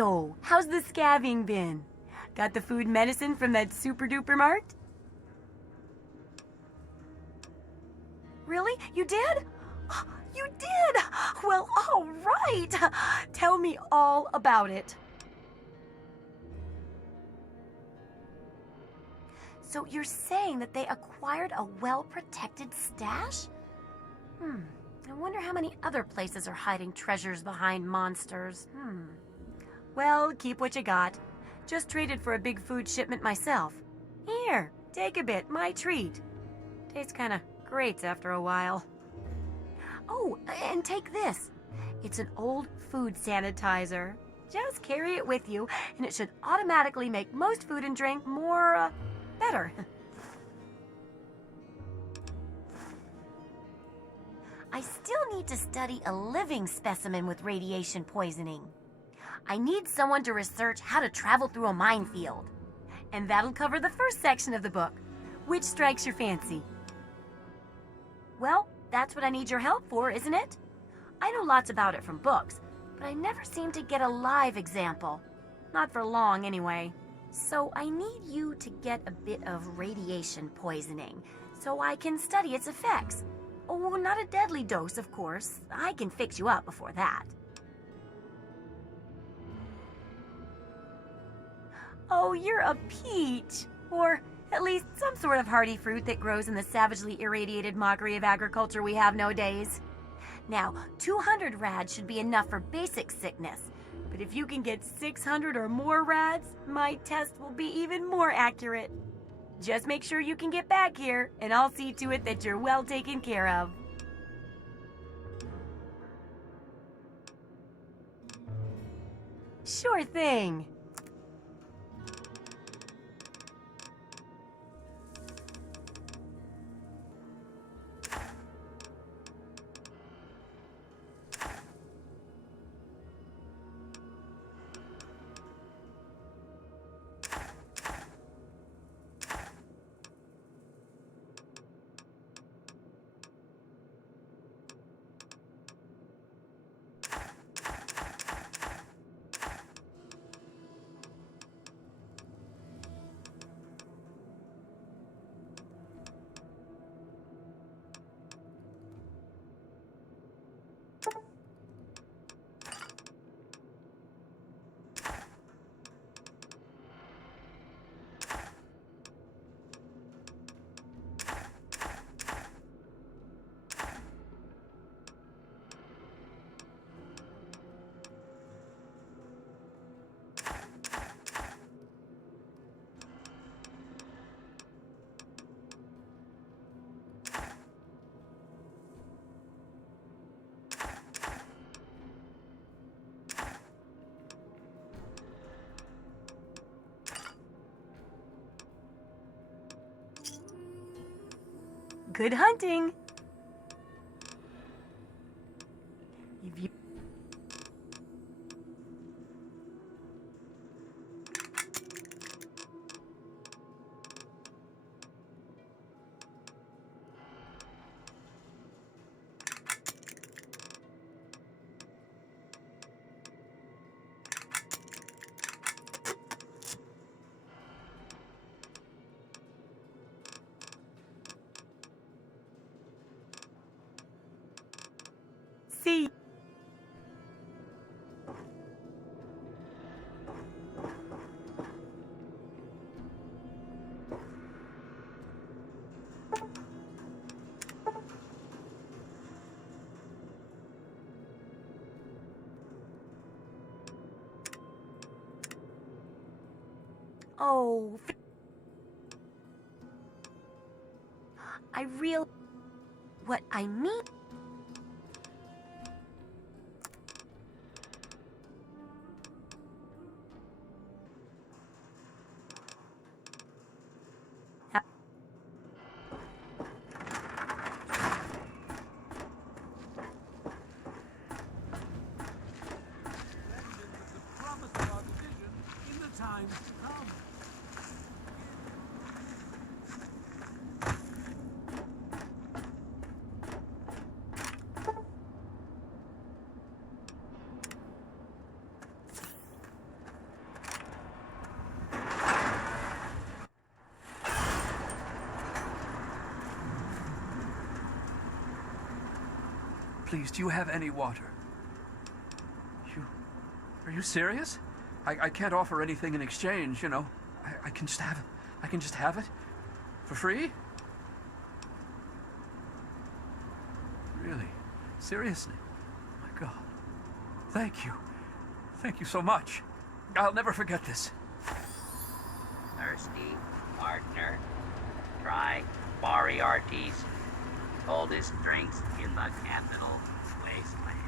So, how's the scabbing been? Got the food medicine from that super duper mart? Really? You did? You did? Well, all right. Tell me all about it. So you're saying that they acquired a well-protected stash? I wonder how many other places are hiding treasures behind monsters. Well, keep what you got. Just traded for a big food shipment myself. Here, take a bit, my treat. Tastes kind of great after a while. Oh, and take this. It's an old food sanitizer. Just carry it with you, and it should automatically make most food and drink more, better. I still need to study a living specimen with radiation poisoning. I need someone to research how to travel through a minefield. And that'll cover the first section of the book. Which strikes your fancy? Well, that's what I need your help for, isn't it? I know lots about it from books, but I never seem to get a live example. Not for long, anyway. So I need you to get a bit of radiation poisoning, so I can study its effects. Oh, not a deadly dose, of course. I can fix you up before that. Oh, you're a peach. Or at least some sort of hardy fruit that grows in the savagely irradiated mockery of agriculture we have nowadays. Now, 200 rads should be enough for basic sickness. But if you can get 600 or more rads, my test will be even more accurate. Just make sure you can get back here, and I'll see to it that you're well taken care of. Sure thing. Good hunting! See. Oh, I real what I mean. Please, do you have any water? Are you serious? I can't offer anything in exchange, you know. I can just have it. I can just have it? For free? Really? Seriously? Oh my God. Thank you. Thank you so much. I'll never forget this. Thirsty, partner? Try Moriarty's coldest drinks in the capital wasteland.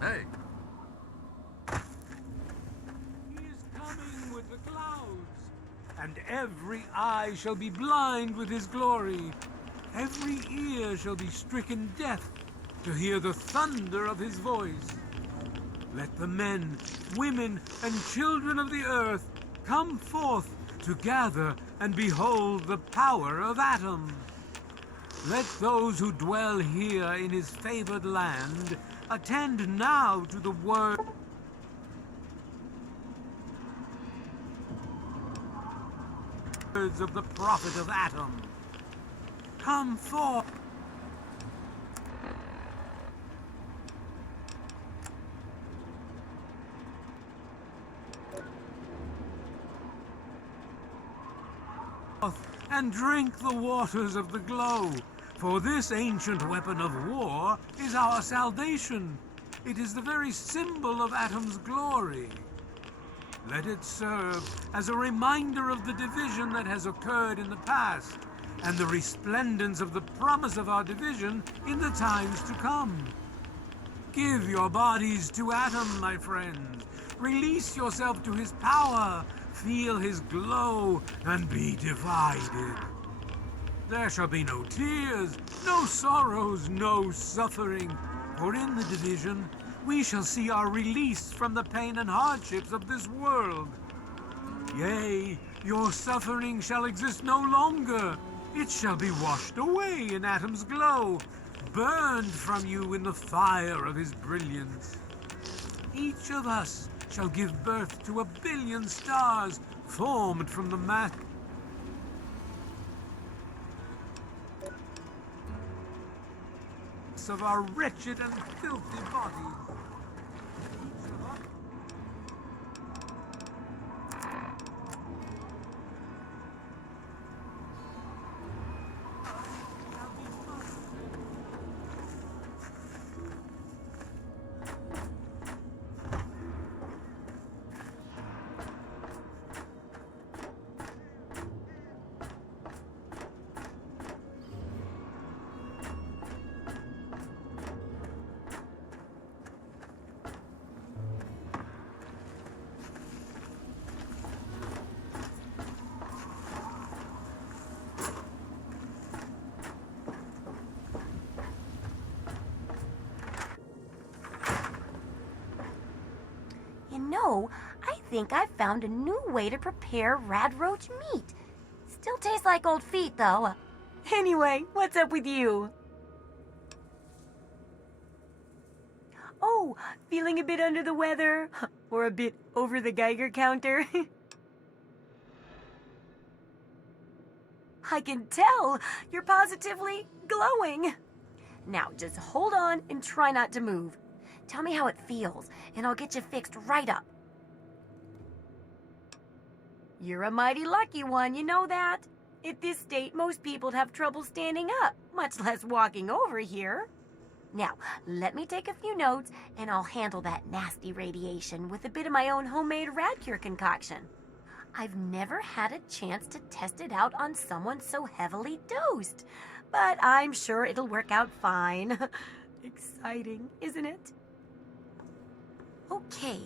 Hey. He is coming with the clouds, and every eye shall be blind with his glory. Every ear shall be stricken deaf to hear the thunder of his voice. Let the men, women, and children of the earth come forth to gather and behold the power of Atom. Let those who dwell here in his favored land attend now to the word of the prophet of Atom. Come forth. And drink the waters of the glow, for this ancient weapon of war is our salvation. It is the very symbol of Atom's glory. Let it serve as a reminder of the division that has occurred in the past, and the resplendence of the promise of our division in the times to come. Give your bodies to Atom, my friends. Release yourself to his power. Feel his glow and be divided. There shall be no tears, no sorrows, no suffering, for in the division we shall see our release from the pain and hardships of this world. Yea, your suffering shall exist no longer. It shall be washed away in Atom's glow, burned from you in the fire of his brilliance. Each of us shall give birth to 1 billion stars formed from the mass of our wretched and filthy bodies. I think I've found a new way to prepare radroach meat. Still tastes like old feet, though. Anyway, what's up with you? Oh, feeling a bit under the weather? Or a bit over the Geiger counter? I can tell! You're positively glowing! Now, just hold on and try not to move. Tell me how it feels, and I'll get you fixed right up. You're a mighty lucky one, you know that? At this state, most people'd have trouble standing up, much less walking over here. Now, let me take a few notes, and I'll handle that nasty radiation with a bit of my own homemade Radcure concoction. I've never had a chance to test it out on someone so heavily dosed, but I'm sure it'll work out fine. Exciting, isn't it? Okay,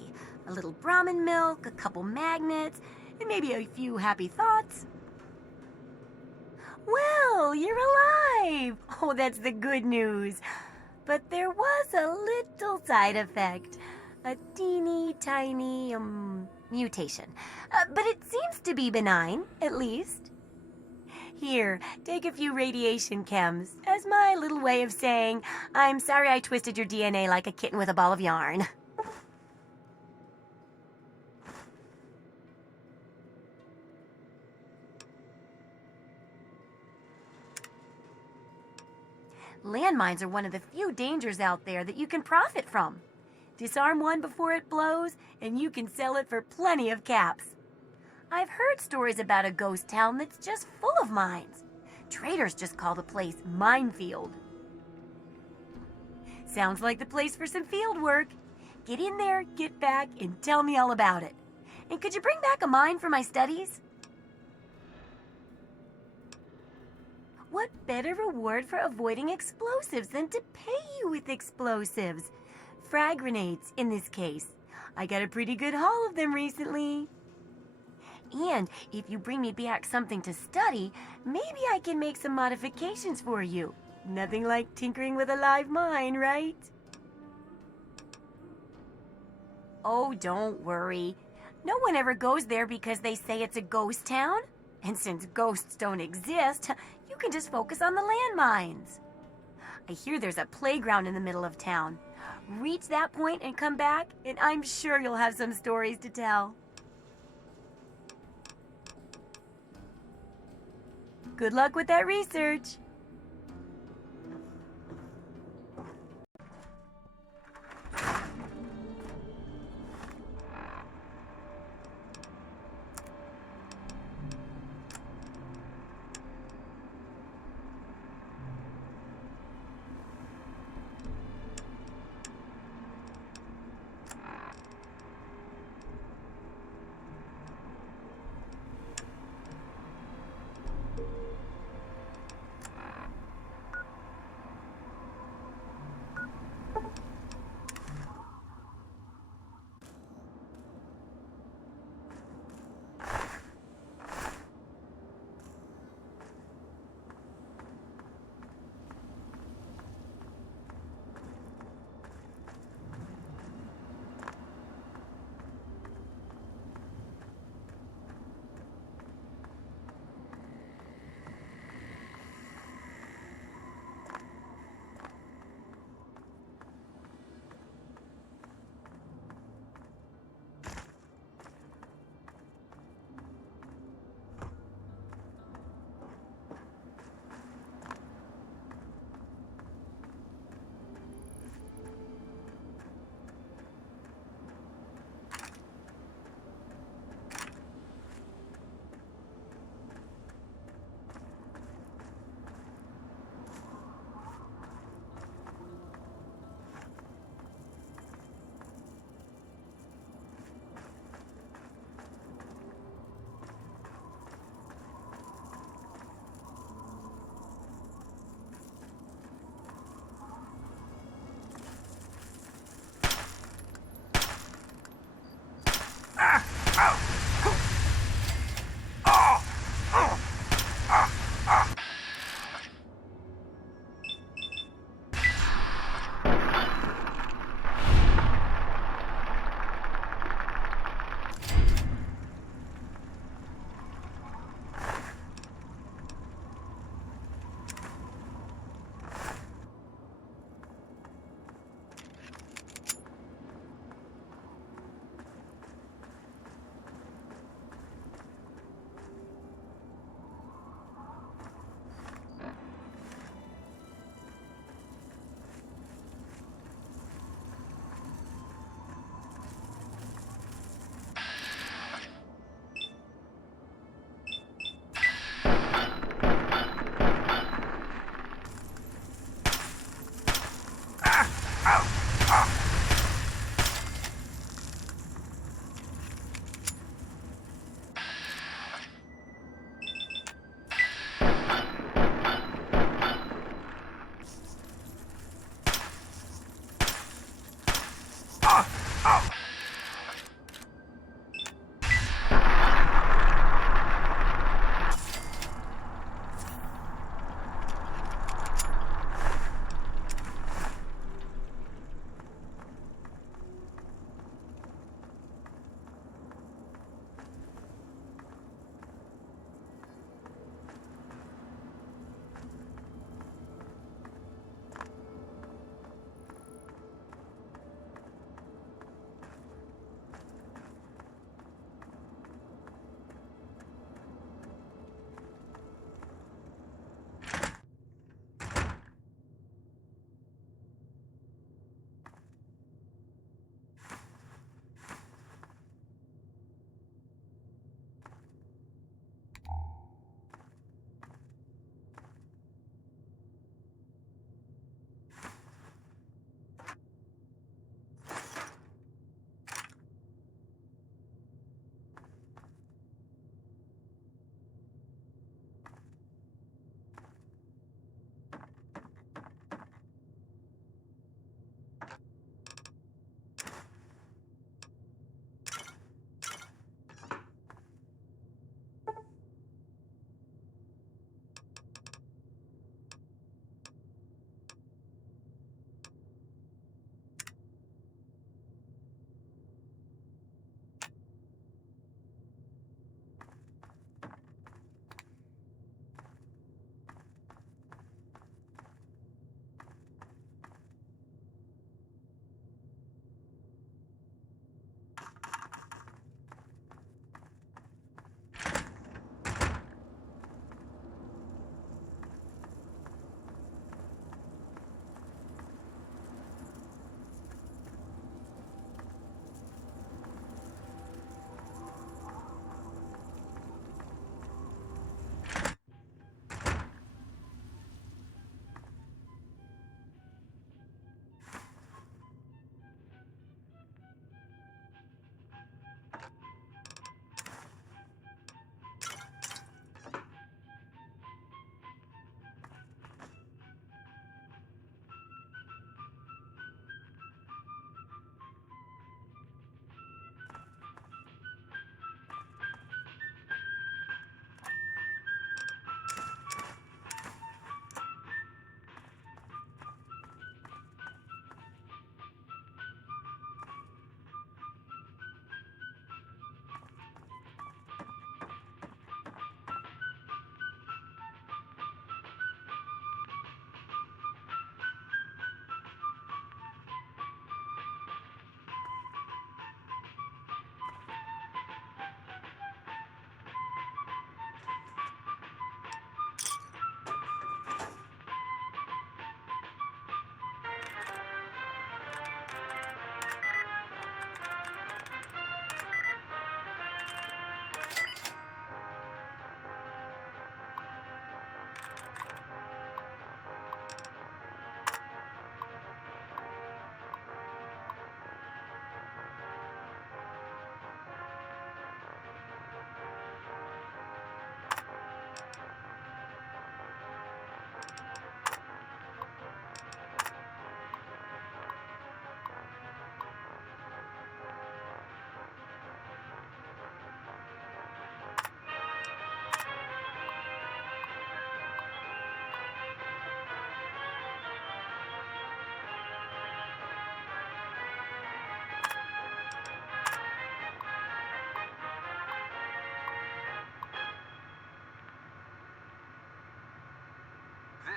a little Brahmin milk, a couple magnets, and maybe a few happy thoughts. Well, you're alive! Oh, that's the good news. But there was a little side effect. A teeny tiny, mutation. But it seems to be benign, at least. Here, take a few radiation chems as my little way of saying, I'm sorry I twisted your DNA like a kitten with a ball of yarn. Landmines are one of the few dangers out there that you can profit from. Disarm one before it blows, and you can sell it for plenty of caps. I've heard stories about a ghost town that's just full of mines. Traders just call the place Minefield. Sounds like the place for some field work. Get in there, get back, and tell me all about it. And could you bring back a mine for my studies? What better reward for avoiding explosives than to pay you with explosives? Frag grenades, in this case. I got a pretty good haul of them recently. And if you bring me back something to study, maybe I can make some modifications for you. Nothing like tinkering with a live mine, right? Oh, don't worry. No one ever goes there because they say it's a ghost town. And since ghosts don't exist, you can just focus on the landmines. I hear there's a playground in the middle of town. Reach that point and come back, and I'm sure you'll have some stories to tell. Good luck with that research.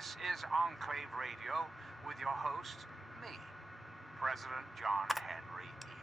This is Enclave Radio with your host, me, President John Henry Eden.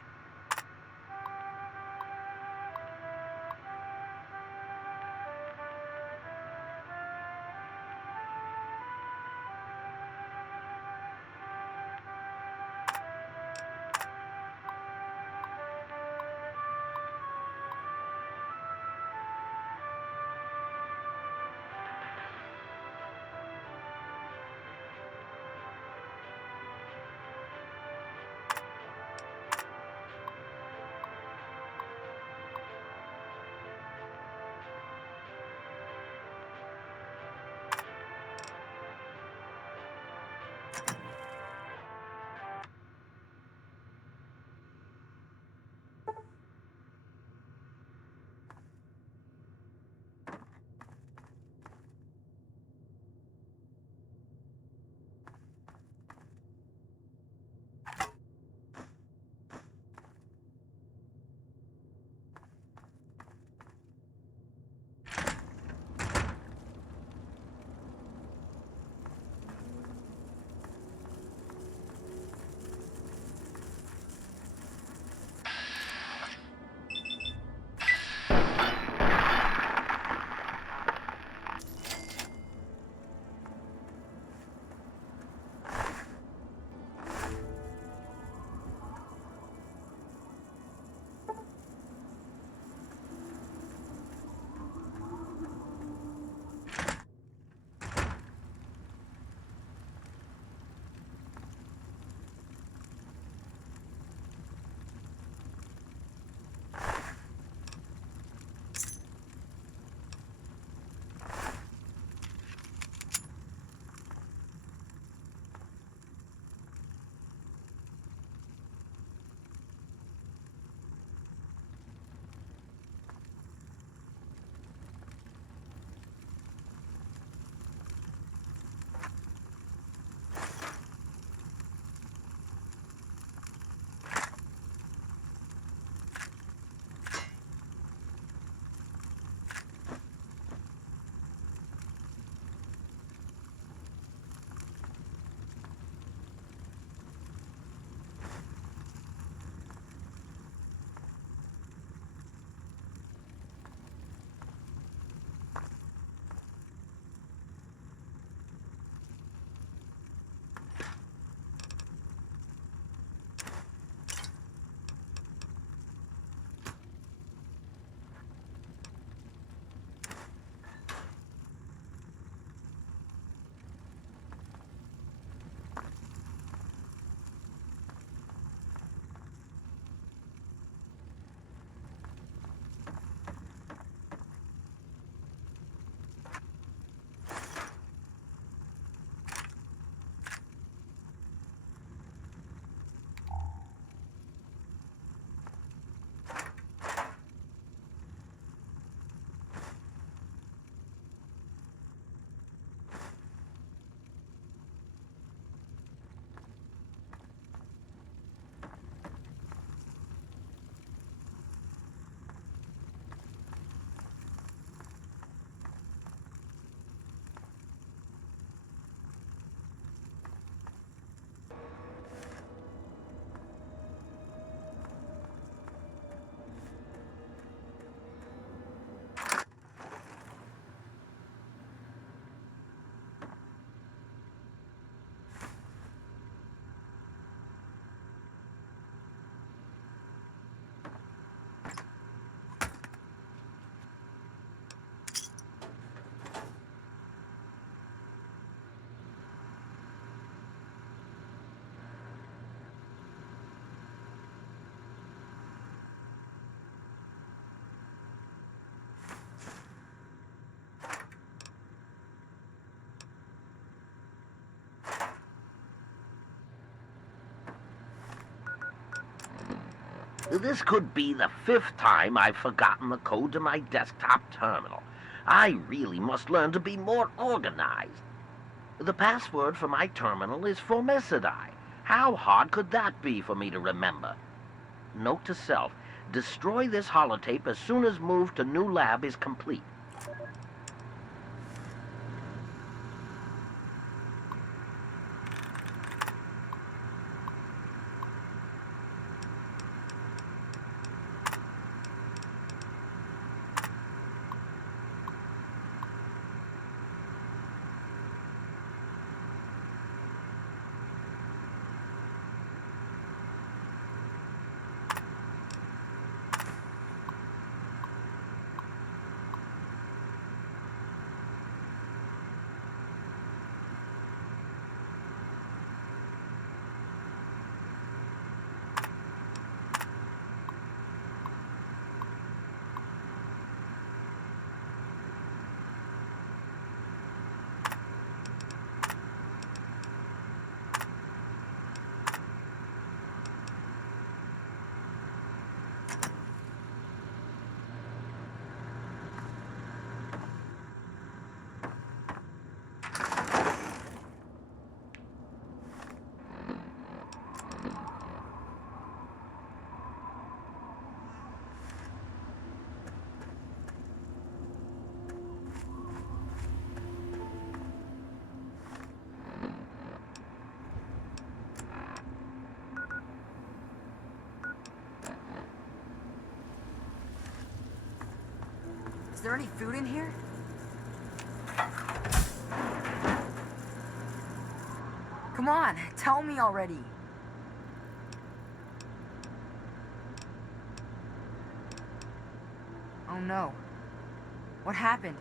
This could be the 5th time I've forgotten the code to my desktop terminal. I really must learn to be more organized. The password for my terminal is Formicidae. How hard could that be for me to remember? Note to self, destroy this holotape as soon as move to new lab is complete. Is there any food in here? Come on, tell me already. Oh no. What happened?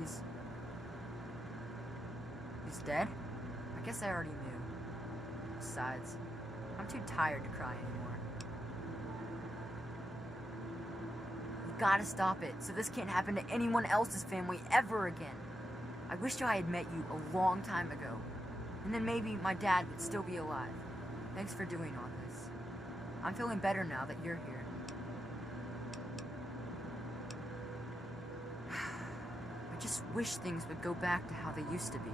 He's dead? I guess I already knew. Besides, I'm too tired to cry anymore. We've gotta stop it, so this can't happen to anyone else's family ever again. I wished I had met you a long time ago. And then maybe my dad would still be alive. Thanks for doing all this. I'm feeling better now that you're here. I just wish things would go back to how they used to be.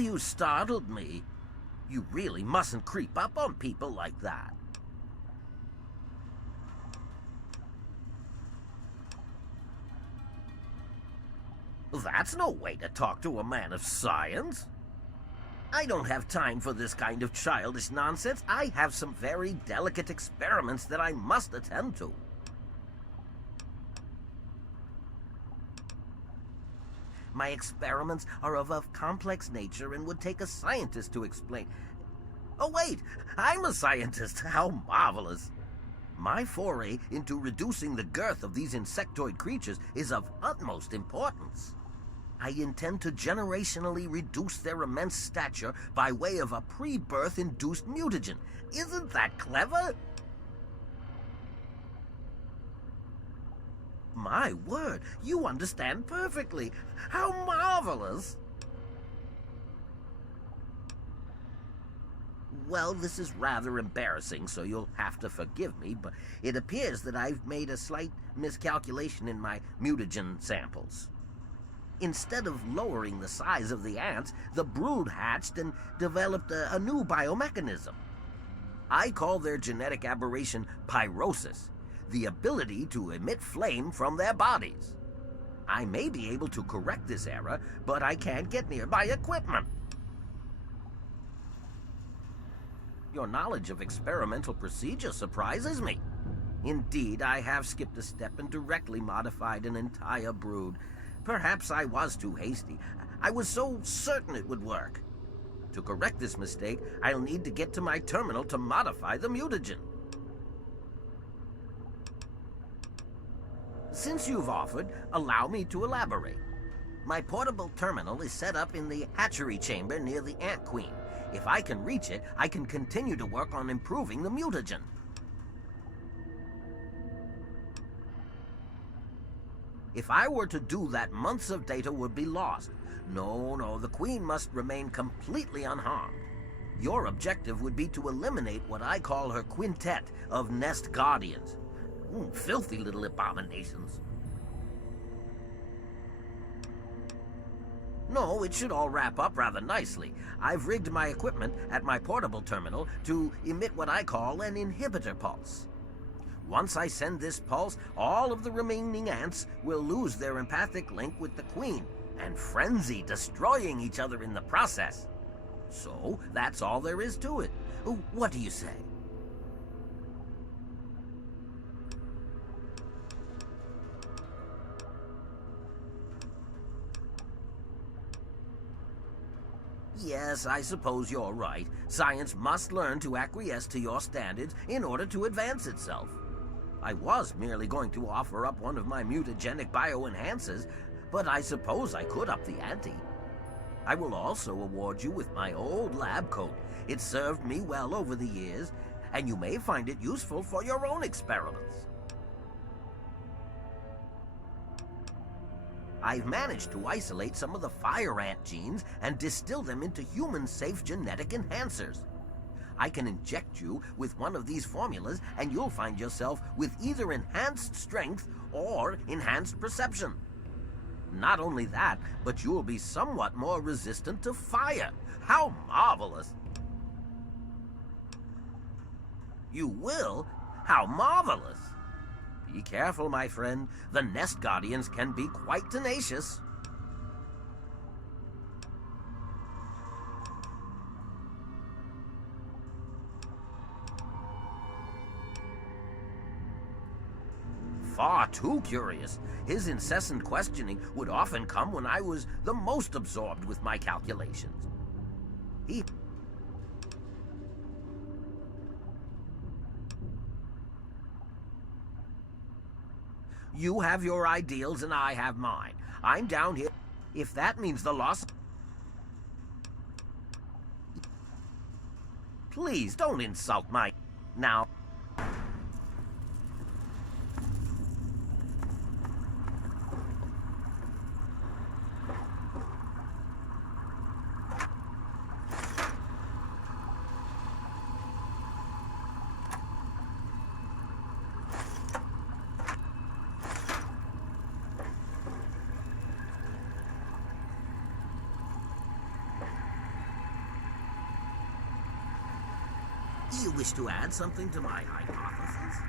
Well, you startled me. You really mustn't creep up on people like that. That's no way to talk to a man of science. I don't have time for this kind of childish nonsense. I have some very delicate experiments that I must attend to. My experiments are of a complex nature and would take a scientist to explain. Oh, wait, I'm a scientist. How marvelous. My foray into reducing the girth of these insectoid creatures is of utmost importance. I intend to generationally reduce their immense stature by way of a pre-birth induced mutagen. Isn't that clever? My word, you understand perfectly. How marvelous! Well, this is rather embarrassing, so you'll have to forgive me, but it appears that I've made a slight miscalculation in my mutagen samples. Instead of lowering the size of the ants, the brood hatched and developed a new biomechanism. I call their genetic aberration pyrosis, the ability to emit flame from their bodies. I may be able to correct this error, but I can't get near my equipment. Your knowledge of experimental procedure surprises me. Indeed, I have skipped a step and directly modified an entire brood. Perhaps I was too hasty. I was so certain it would work. To correct this mistake, I'll need to get to my terminal to modify the mutagen. Since you've offered, allow me to elaborate. My portable terminal is set up in the hatchery chamber near the Ant Queen. If I can reach it, I can continue to work on improving the mutagen. If I were to do that, months of data would be lost. No, the Queen must remain completely unharmed. Your objective would be to eliminate what I call her quintet of nest guardians. Filthy little abominations. No, it should all wrap up rather nicely. I've rigged my equipment at my portable terminal to emit what I call an inhibitor pulse. Once I send this pulse, all of the remaining ants will lose their empathic link with the Queen and frenzy, destroying each other in the process. So, that's all there is to it. What do you say? Yes, I suppose you're right. Science must learn to acquiesce to your standards in order to advance itself. I was merely going to offer up one of my mutagenic bioenhancers, but I suppose I could up the ante. I will also award you with my old lab coat. It served me well over the years, and you may find it useful for your own experiments. I've managed to isolate some of the fire ant genes and distill them into human-safe genetic enhancers. I can inject you with one of these formulas and you'll find yourself with either enhanced strength or enhanced perception. Not only that, but you'll be somewhat more resistant to fire. How marvelous! You will? How marvelous! Be careful, my friend. The nest guardians can be quite tenacious. Far too curious. His incessant questioning would often come when I was the most absorbed with my calculations. You have your ideals and I have mine. I'm down here. If that means the loss... Please, don't insult my... Now... you wish to add something to my hypothesis?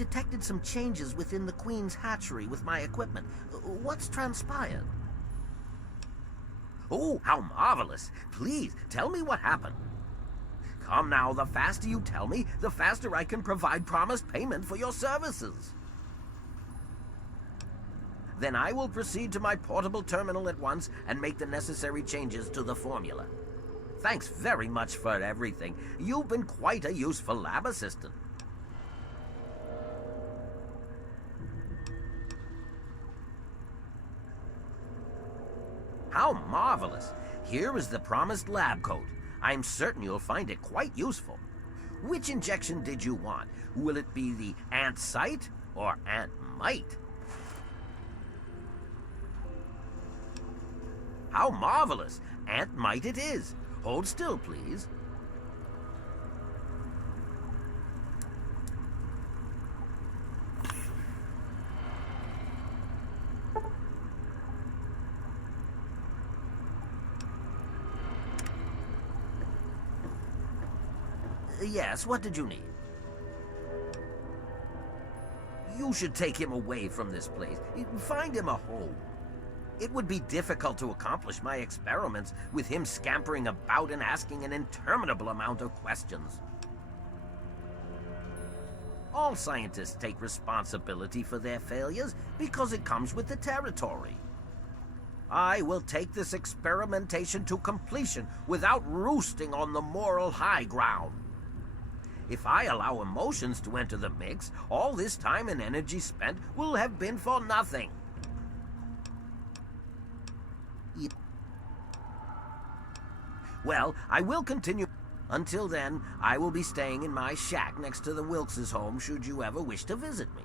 detected some changes within the Queen's hatchery with my equipment. What's transpired? Oh, how marvelous! Please, tell me what happened. Come now, the faster you tell me, the faster I can provide promised payment for your services. Then I will proceed to my portable terminal at once and make the necessary changes to the formula. Thanks very much for everything. You've been quite a useful lab assistant. How marvelous! Here is the promised lab coat. I'm certain you'll find it quite useful. Which injection did you want? Will it be the ant sight or ant mite? How marvelous! Ant mite it is. Hold still, please. Yes, what did you need? You should take him away from this place. Find him a home. It would be difficult to accomplish my experiments with him scampering about and asking an interminable amount of questions. All scientists take responsibility for their failures because it comes with the territory. I will take this experimentation to completion without roosting on the moral high ground. If I allow emotions to enter the mix, all this time and energy spent will have been for nothing. Well, I will continue. Until then, I will be staying in my shack next to the Wilkes' home should you ever wish to visit me.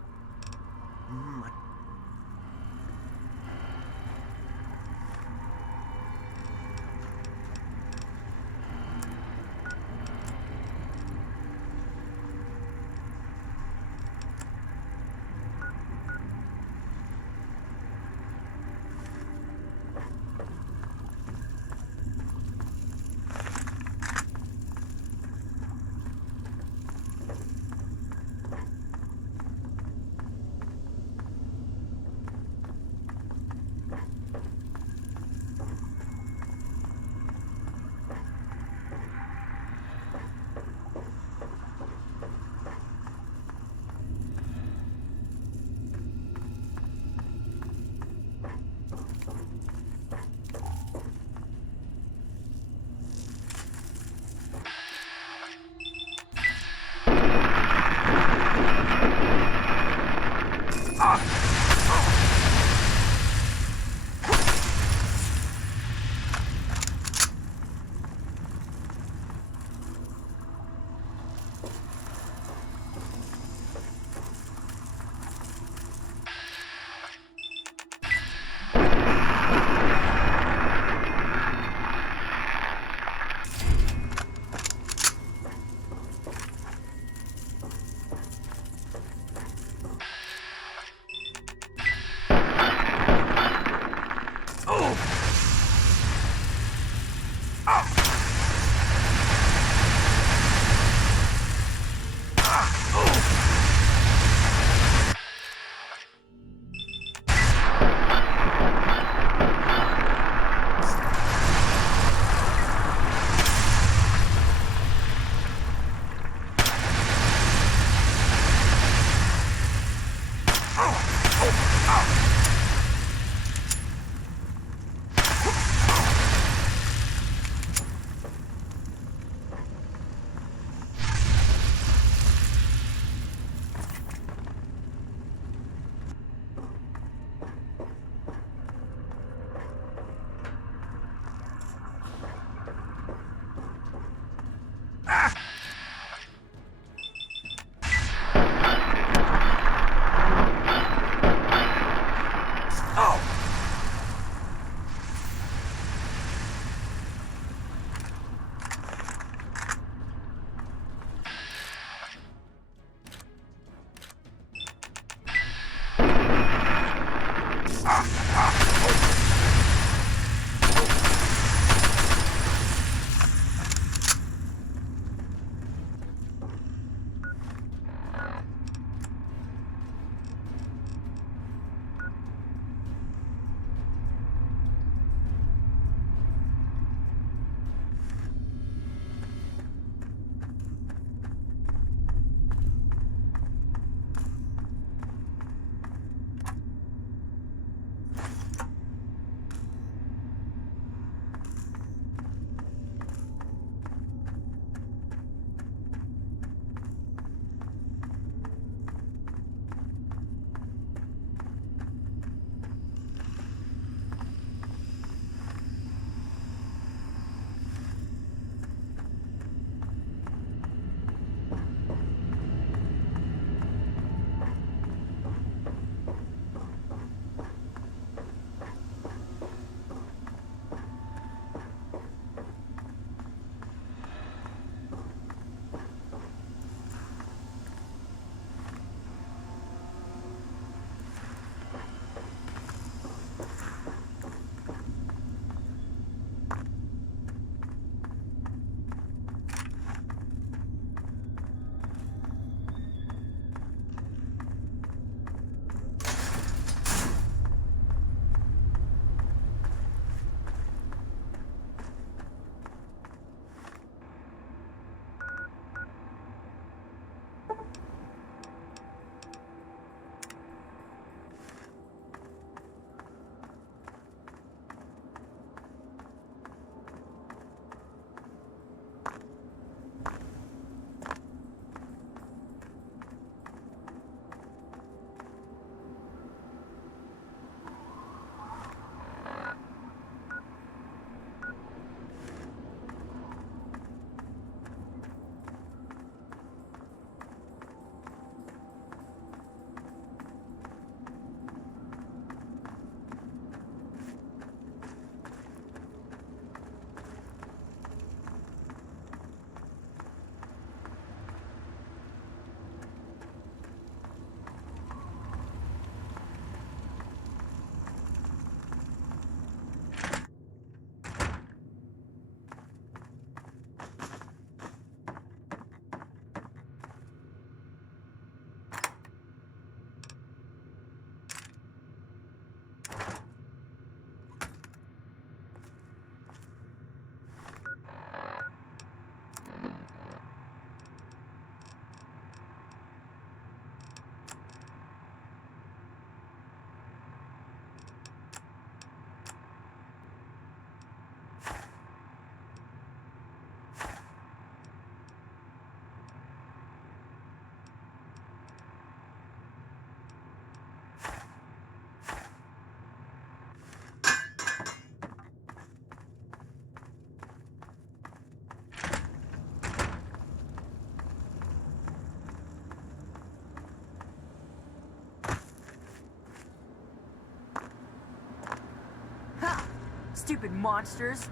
Stupid monsters.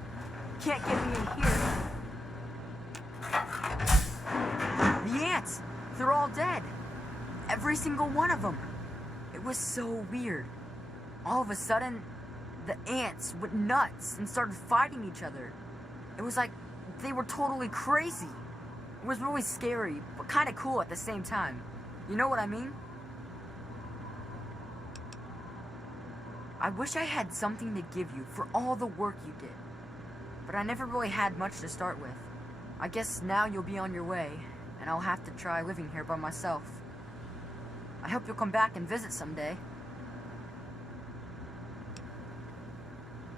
Can't get me in here. The ants! They're all dead. Every single one of them. It was so weird. All of a sudden, the ants went nuts and started fighting each other. It was like they were totally crazy. It was really scary, but kind of cool at the same time. You know what I mean? I wish I had something to give you for all the work you did. But I never really had much to start with. I guess now you'll be on your way, and I'll have to try living here by myself. I hope you'll come back and visit someday.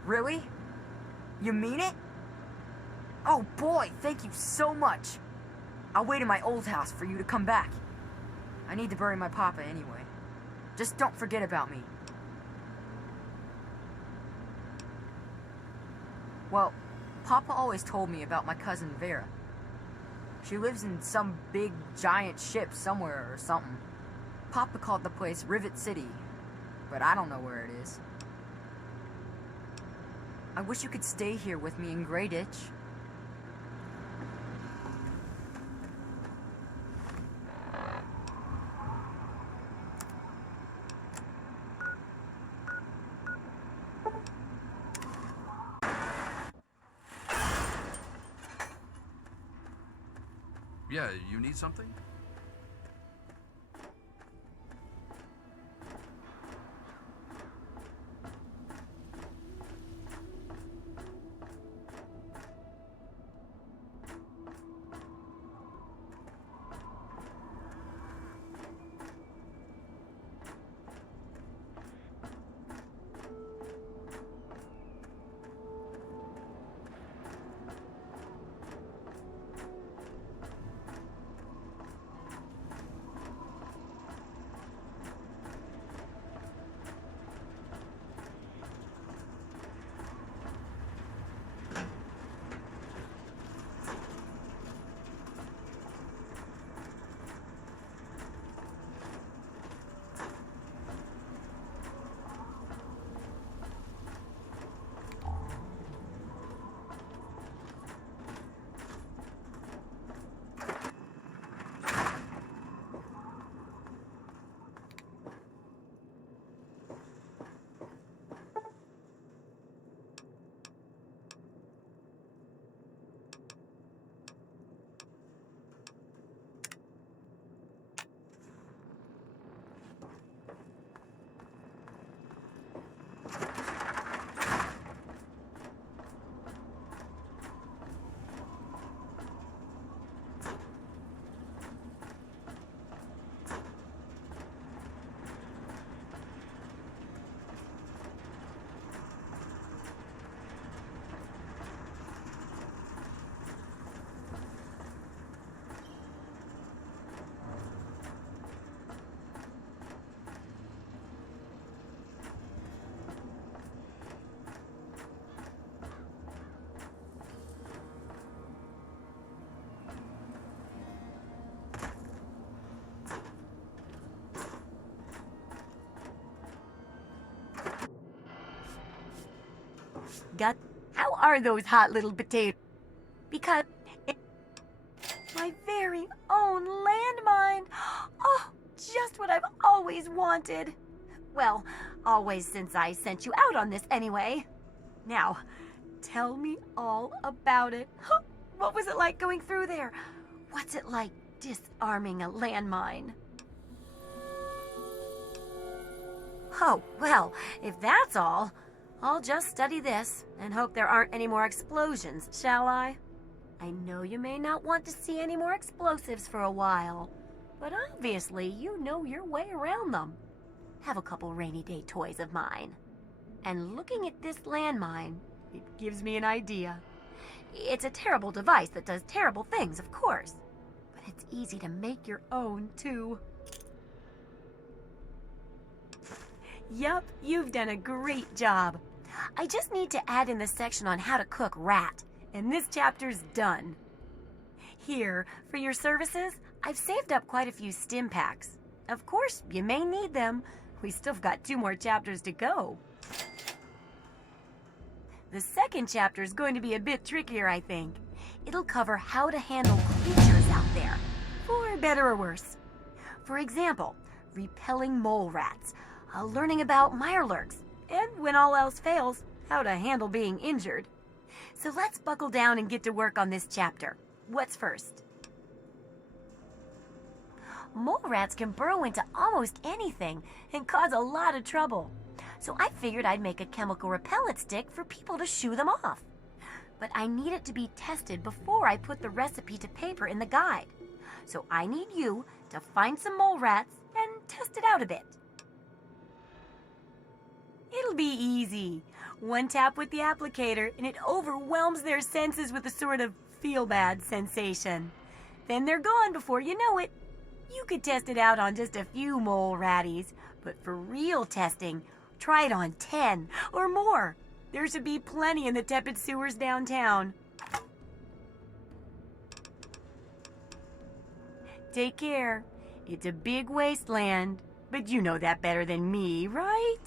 Really? You mean it? Oh boy, thank you so much. I'll wait in my old house for you to come back. I need to bury my papa anyway. Just don't forget about me. Well, Papa always told me about my cousin Vera. She lives in some big, giant ship somewhere or something. Papa called the place Rivet City, but I don't know where it is. I wish you could stay here with me in Grey Ditch. Yeah, you need something? How are those hot little potatoes? Because it's my very own landmine. Oh, just what I've always wanted. Well, always since I sent you out on this anyway. Now, tell me all about it. What was it like going through there? What's it like disarming a landmine? Oh, well, if that's all, I'll just study this and hope there aren't any more explosions, shall I? I know you may not want to see any more explosives for a while, but obviously you know your way around them. Have a couple rainy day toys of mine. And looking at this landmine, it gives me an idea. It's a terrible device that does terrible things, of course, but it's easy to make your own, too. Yup, you've done a great job. I just need to add in the section on how to cook rat, and this chapter's done. Here, for your services, I've saved up quite a few stim packs. Of course, you may need them. We still got 2 more chapters to go. The second chapter is going to be a bit trickier, I think. It'll cover how to handle creatures out there, for better or worse. For example, repelling mole rats, learning about mirelurks, and when all else fails, how to handle being injured. So let's buckle down and get to work on this chapter. What's first? Mole rats can burrow into almost anything and cause a lot of trouble. So I figured I'd make a chemical repellent stick for people to shoo them off. But I need it to be tested before I put the recipe to paper in the guide. So I need you to find some mole rats and test it out a bit. It'll be easy. One tap with the applicator and it overwhelms their senses with a sort of feel-bad sensation. Then they're gone before you know it. You could test it out on just a few mole ratties, but for real testing, try it on 10 or more. There should be plenty in the tepid sewers downtown. Take care. It's a big wasteland, but you know that better than me, right?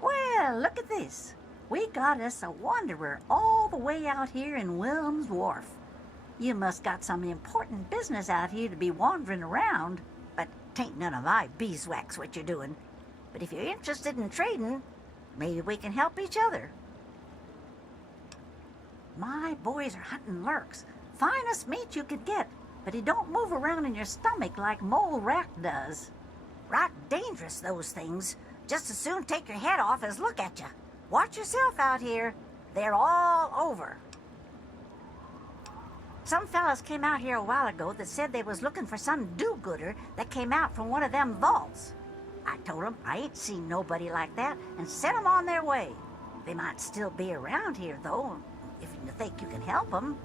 Well, look at this. We got us a wanderer all the way out here in Willem's Wharf. You must got some important business out here to be wandering around, but 'tain't none of my beeswax what you're doing. But if you're interested in trading, maybe we can help each other. My boys are hunting lurks. Finest meat you could get, but it don't move around in your stomach like mole rat does. Right dangerous, those things. Just as soon take your head off as look at you. Watch yourself out here. They're all over. Some fellas came out here a while ago that said they was looking for some do-gooder that came out from one of them vaults. I told them I ain't seen nobody like that and sent them on their way. They might still be around here, though, if you think you can help them.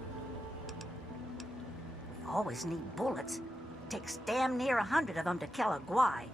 We always need bullets. Takes damn near 100 of them to kill a guy.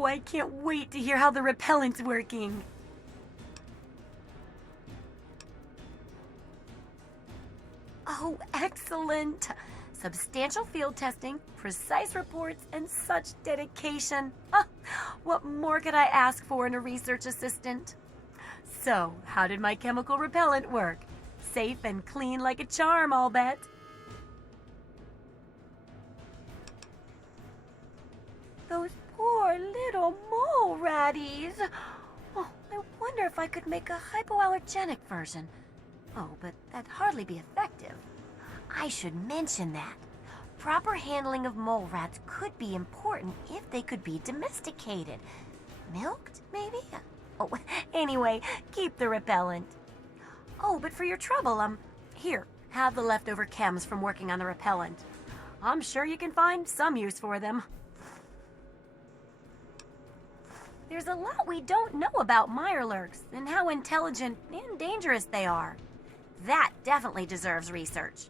Oh, I can't wait to hear how the repellent's working. Oh, excellent. Substantial field testing, precise reports, and such dedication. Ah, what more could I ask for in a research assistant? So, how did my chemical repellent work? Safe and clean like a charm, I'll bet. Those poor little mole ratties. Oh, I wonder if I could make a hypoallergenic version. Oh, but that'd hardly be effective. I should mention that. Proper handling of mole rats could be important if they could be domesticated. Milked, maybe? Oh, anyway, keep the repellent. Oh, but for your trouble, here, have the leftover chems from working on the repellent. I'm sure you can find some use for them. There's a lot we don't know about mirelurks and how intelligent and dangerous they are. That definitely deserves research.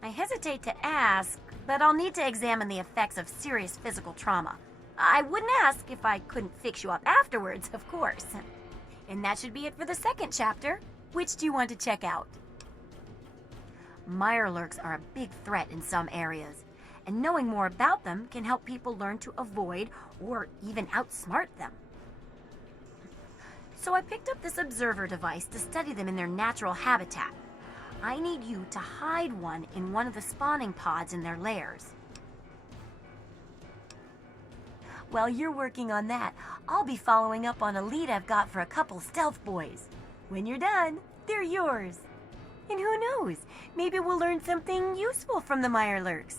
I hesitate to ask, but I'll need to examine the effects of serious physical trauma. I wouldn't ask if I couldn't fix you up afterwards, of course. And that should be it for the second chapter. Which do you want to check out? Mirelurks are a big threat in some areas, and knowing more about them can help people learn to avoid or even outsmart them. So I picked up this observer device to study them in their natural habitat. I need you to hide one in one of the spawning pods in their lairs. While you're working on that, I'll be following up on a lead I've got for a couple stealth boys. When you're done, they're yours. And who knows, maybe we'll learn something useful from the mirelurks.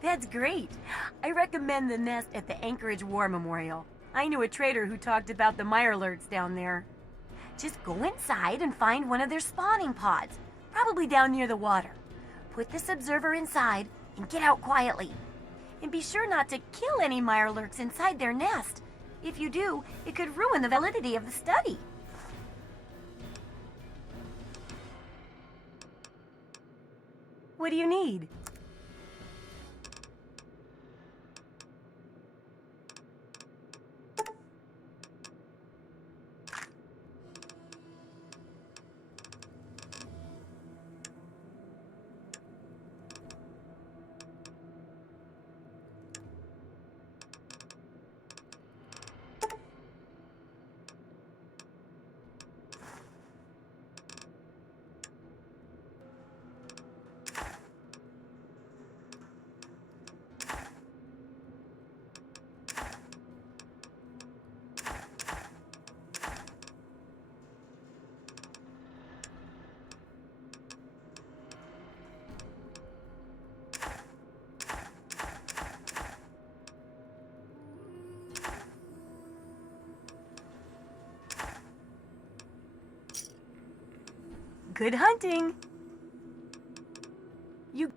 That's great. I recommend the nest at the Anchorage War Memorial. I knew a trader who talked about the mirelurks down there. Just go inside and find one of their spawning pods, probably down near the water. Put this observer inside and get out quietly. And be sure not to kill any mirelurks inside their nest. If you do, it could ruin the validity of the study. What do you need? Good hunting! You...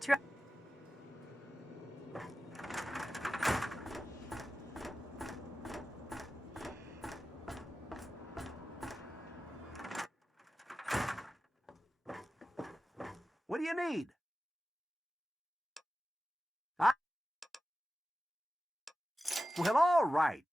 Try... What do you need? Well, all right.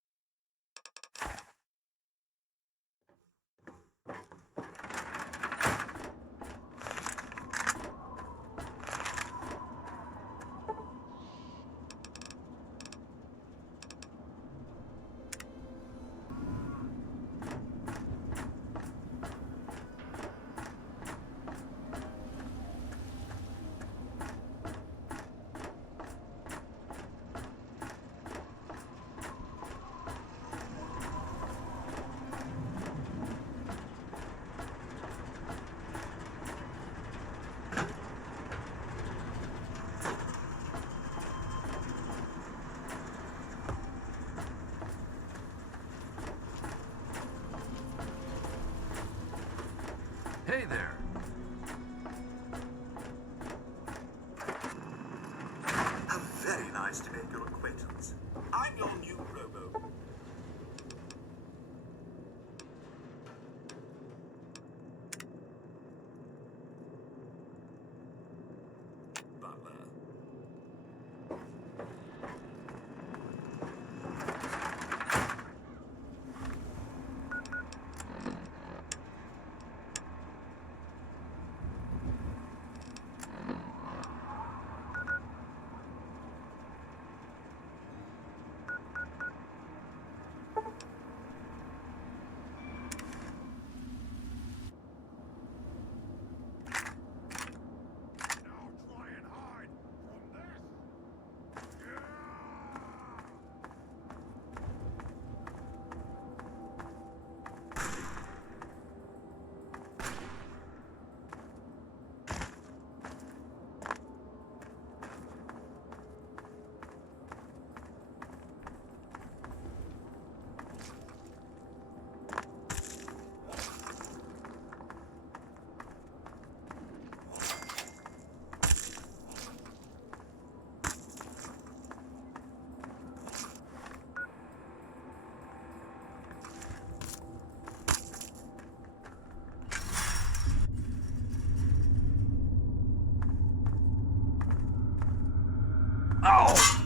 Oh!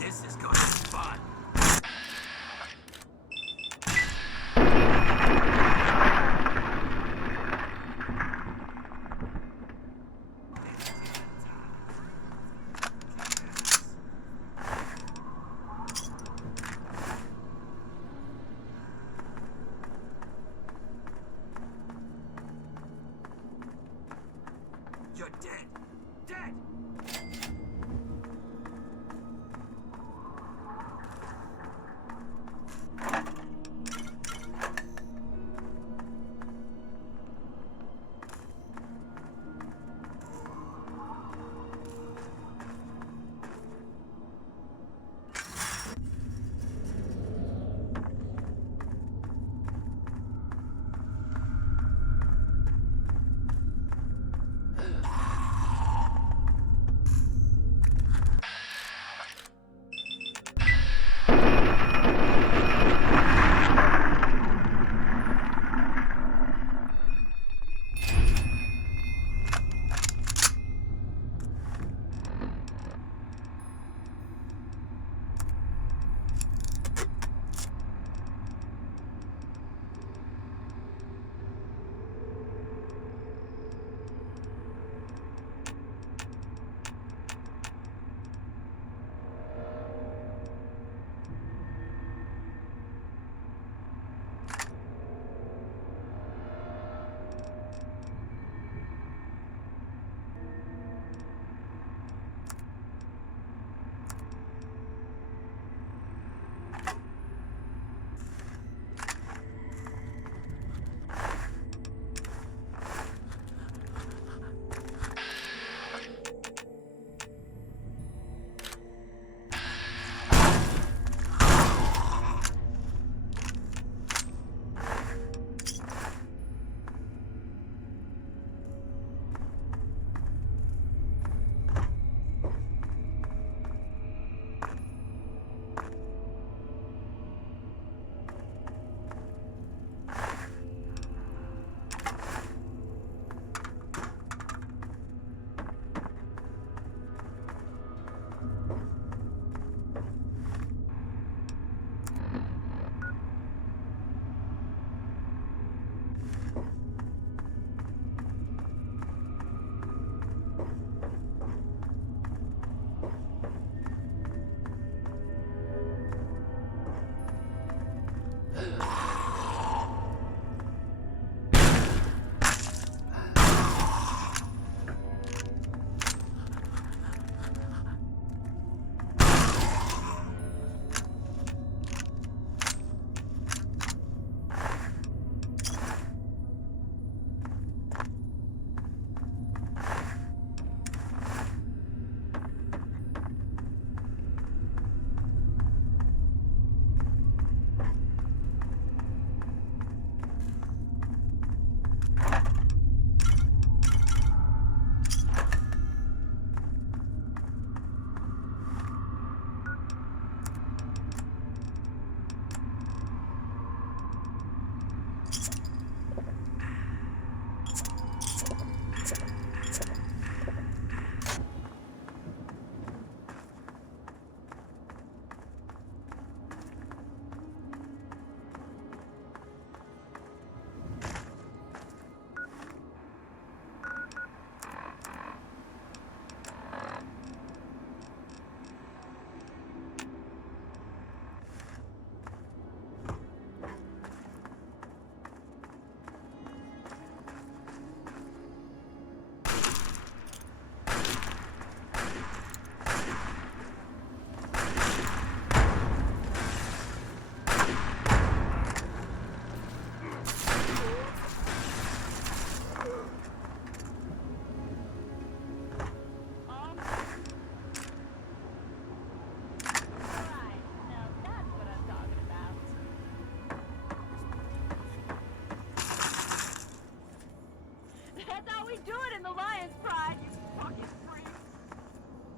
This is gonna be fun. You're dead. Dead!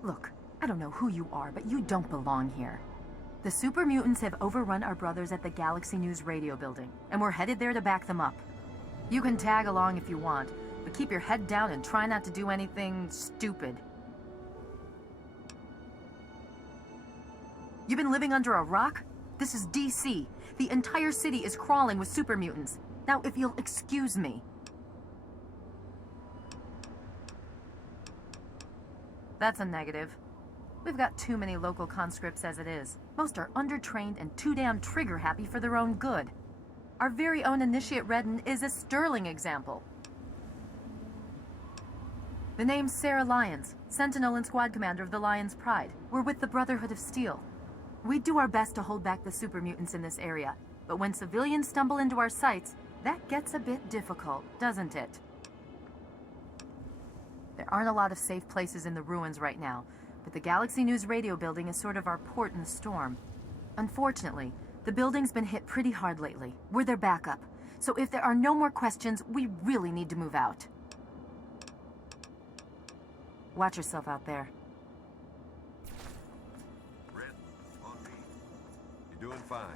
Look, I don't know who you are, but you don't belong here. The super mutants have overrun our brothers at the Galaxy News radio building, and we're headed there to back them up. You can tag along if you want, but keep your head down and try not to do anything stupid. You been living under a rock? This is DC. The entire city is crawling with super mutants. Now, if you'll excuse me. That's a negative. We've got too many local conscripts as it is. Most are undertrained and too damn trigger-happy for their own good. Our very own Initiate Redden is a sterling example. The name's Sarah Lyons, Sentinel and Squad Commander of the Lion's Pride. We're with the Brotherhood of Steel. We do our best to hold back the super mutants in this area, but when civilians stumble into our sights, that gets a bit difficult, doesn't it? There aren't a lot of safe places in the ruins right now, but the Galaxy News radio building is sort of our port in the storm. Unfortunately, the building's been hit pretty hard lately. We're their backup, so if there are no more questions, we really need to move out. Watch yourself out there. Red, on me. You're doing fine.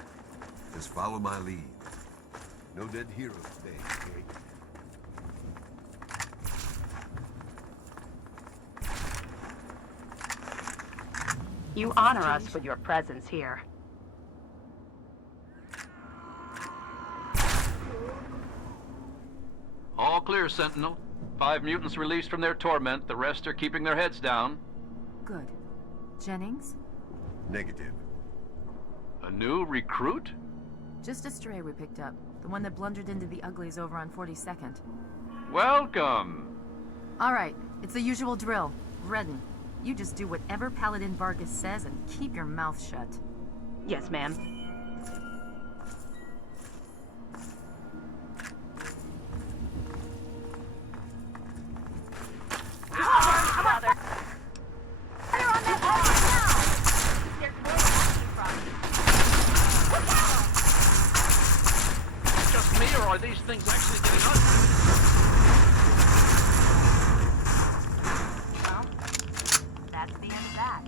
Just follow my lead. No dead heroes today, okay? You honor us with your presence here. All clear, Sentinel. 5 mutants released from their torment. The rest are keeping their heads down. Good. Jennings? Negative. A new recruit? Just a stray we picked up. The one that blundered into the uglies over on 42nd. Welcome! All right, it's the usual drill. Redden, you just do whatever Paladin Vargas says and keep your mouth shut. Yes, ma'am. Just me, or are these things actually getting us? Well, that's the end of that.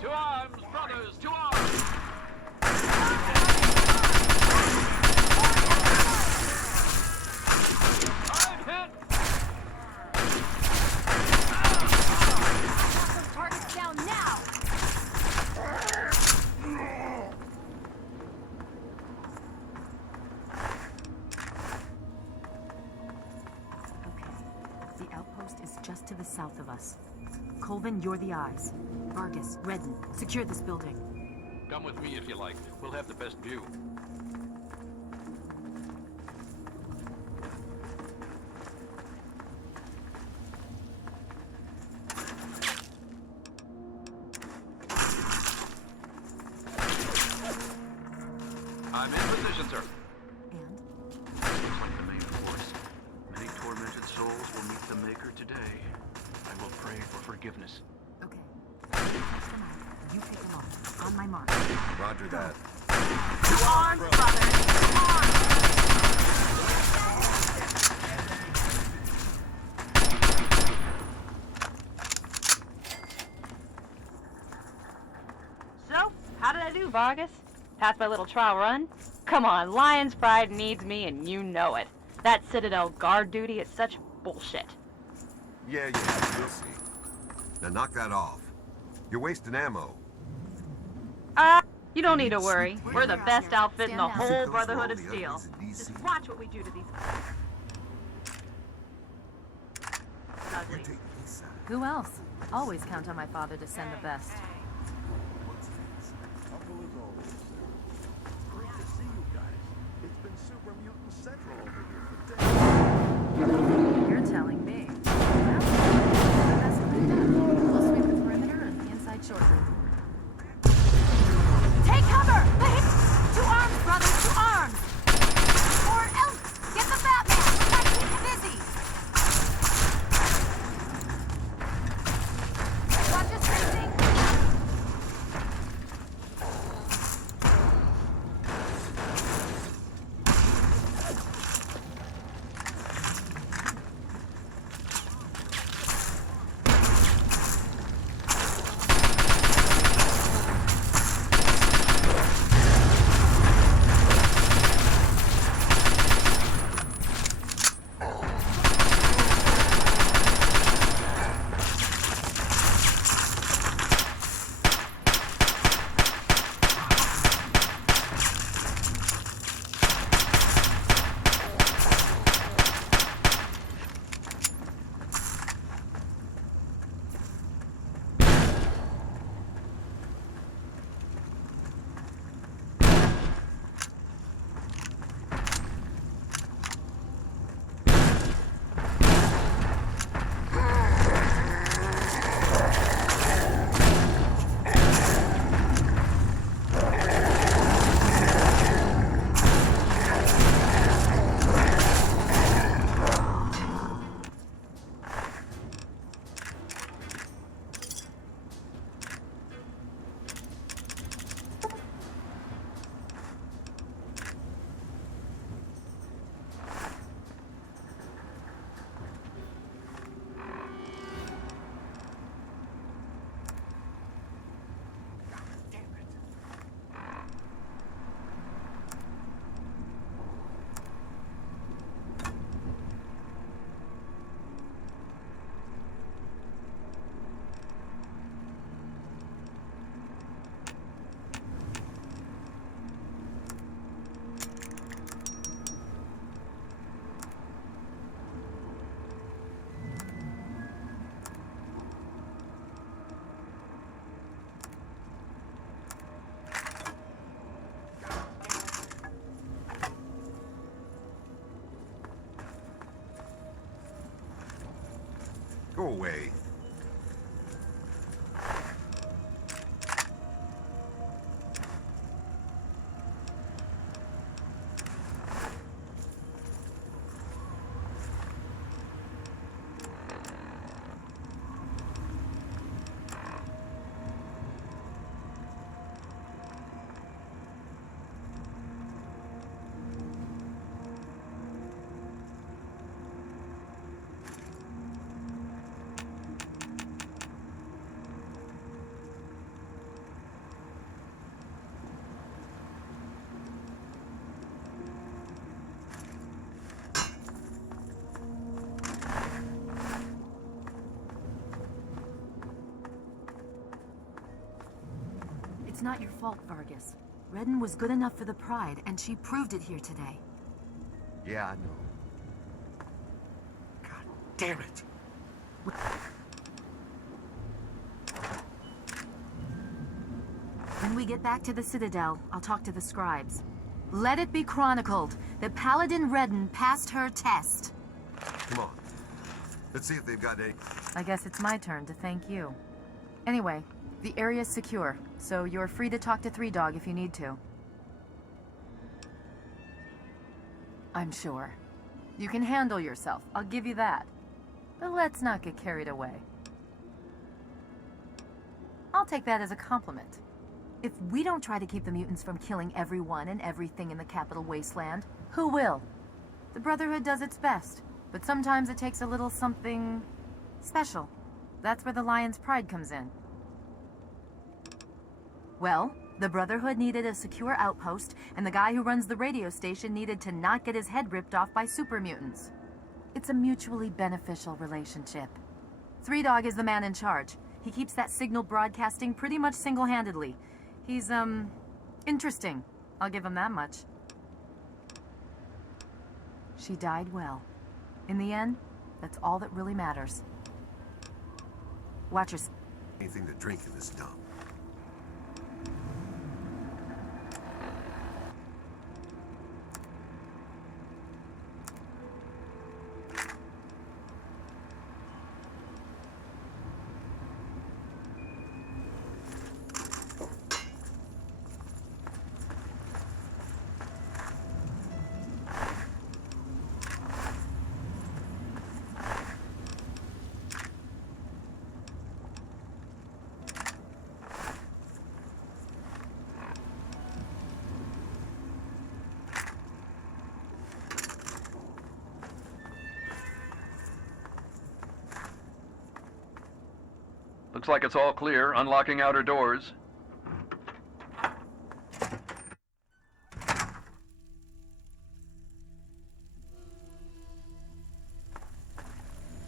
To arms, brothers, to arms! I'm hit! Those targets down now! The outpost is just to the south of us. Colvin, you're the eyes. Vargas, Redden, secure this building. Come with me if you like. We'll have the best view. I'm in position, sir. And? Looks like the main force. Many tormented souls will meet the Maker today. I will pray for forgiveness. Okay. Catch them out. You take them off. On my mark. Roger that. To arms, brothers! To arms! So, how did I do, Vargas? Passed my little trial run? Come on, Lion's Pride needs me and you know it. That Citadel guard duty is such bullshit. Yeah, we'll see. Now knock that off. You're wasting ammo. You don't need to worry. We're the best outfit in the whole Brotherhood of Steel. Just watch what we do to these... Ugly. Who else? Always count on my father to send the best. Great to see you guys. It's been Super Mutant Central over here for days. You're telling me. Well, the best cleaned up. We'll sweep the perimeter and the inside shortly. Take cover! To arms, brothers, to arms! Or else, get the Batman! We gotta keep him busy! Watch us racing! away. It's not your fault, Vargas. Redden was good enough for the Pride, and she proved it here today. Yeah, I know. God damn it! When we get back to the Citadel, I'll talk to the scribes. Let it be chronicled that Paladin Redden passed her test. Come on. Let's see if they've got any... I guess it's my turn to thank you. Anyway, the area's secure, so you're free to talk to Three Dog if you need to. I'm sure. You can handle yourself, I'll give you that. But let's not get carried away. I'll take that as a compliment. If we don't try to keep the mutants from killing everyone and everything in the Capital Wasteland, who will? The Brotherhood does its best, but sometimes it takes a little something special. That's where the Lion's Pride comes in. Well, the Brotherhood needed a secure outpost, and the guy who runs the radio station needed to not get his head ripped off by super mutants. It's a mutually beneficial relationship. Three Dog is the man in charge. He keeps that signal broadcasting pretty much single-handedly. He's, interesting. I'll give him that much. She died well. In the end, that's all that really matters. Watch yourself. anything to drink in this dump. Looks like it's all clear. Unlocking outer doors.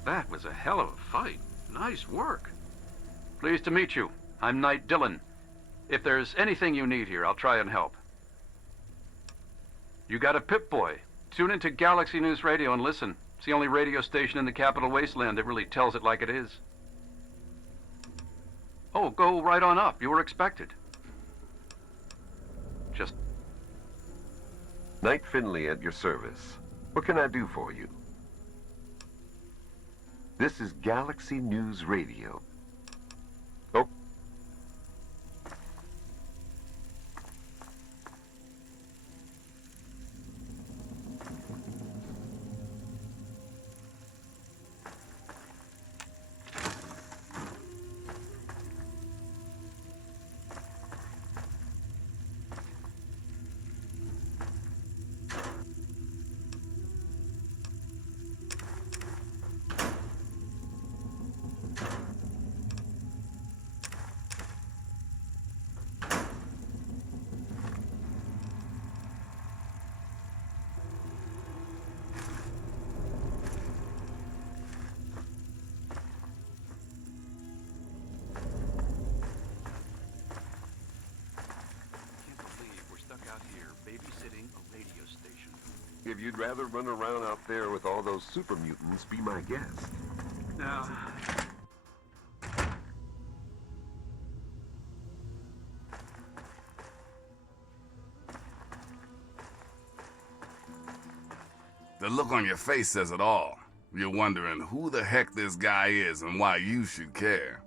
That was a hell of a fight. Nice work. Pleased to meet you. I'm Knight Dillon. If there's anything you need here, I'll try and help. You got a Pip-Boy. Tune into Galaxy News Radio and listen. It's the only radio station in the Capital Wasteland that really tells it like it is. Oh, go right on up. You were expected. Just... Knight Finley at your service. What can I do for you? This is Galaxy News Radio. Oh. If you'd rather run around out there with all those super mutants, be my guest. No. The look on your face says it all. You're wondering who the heck this guy is and why you should care.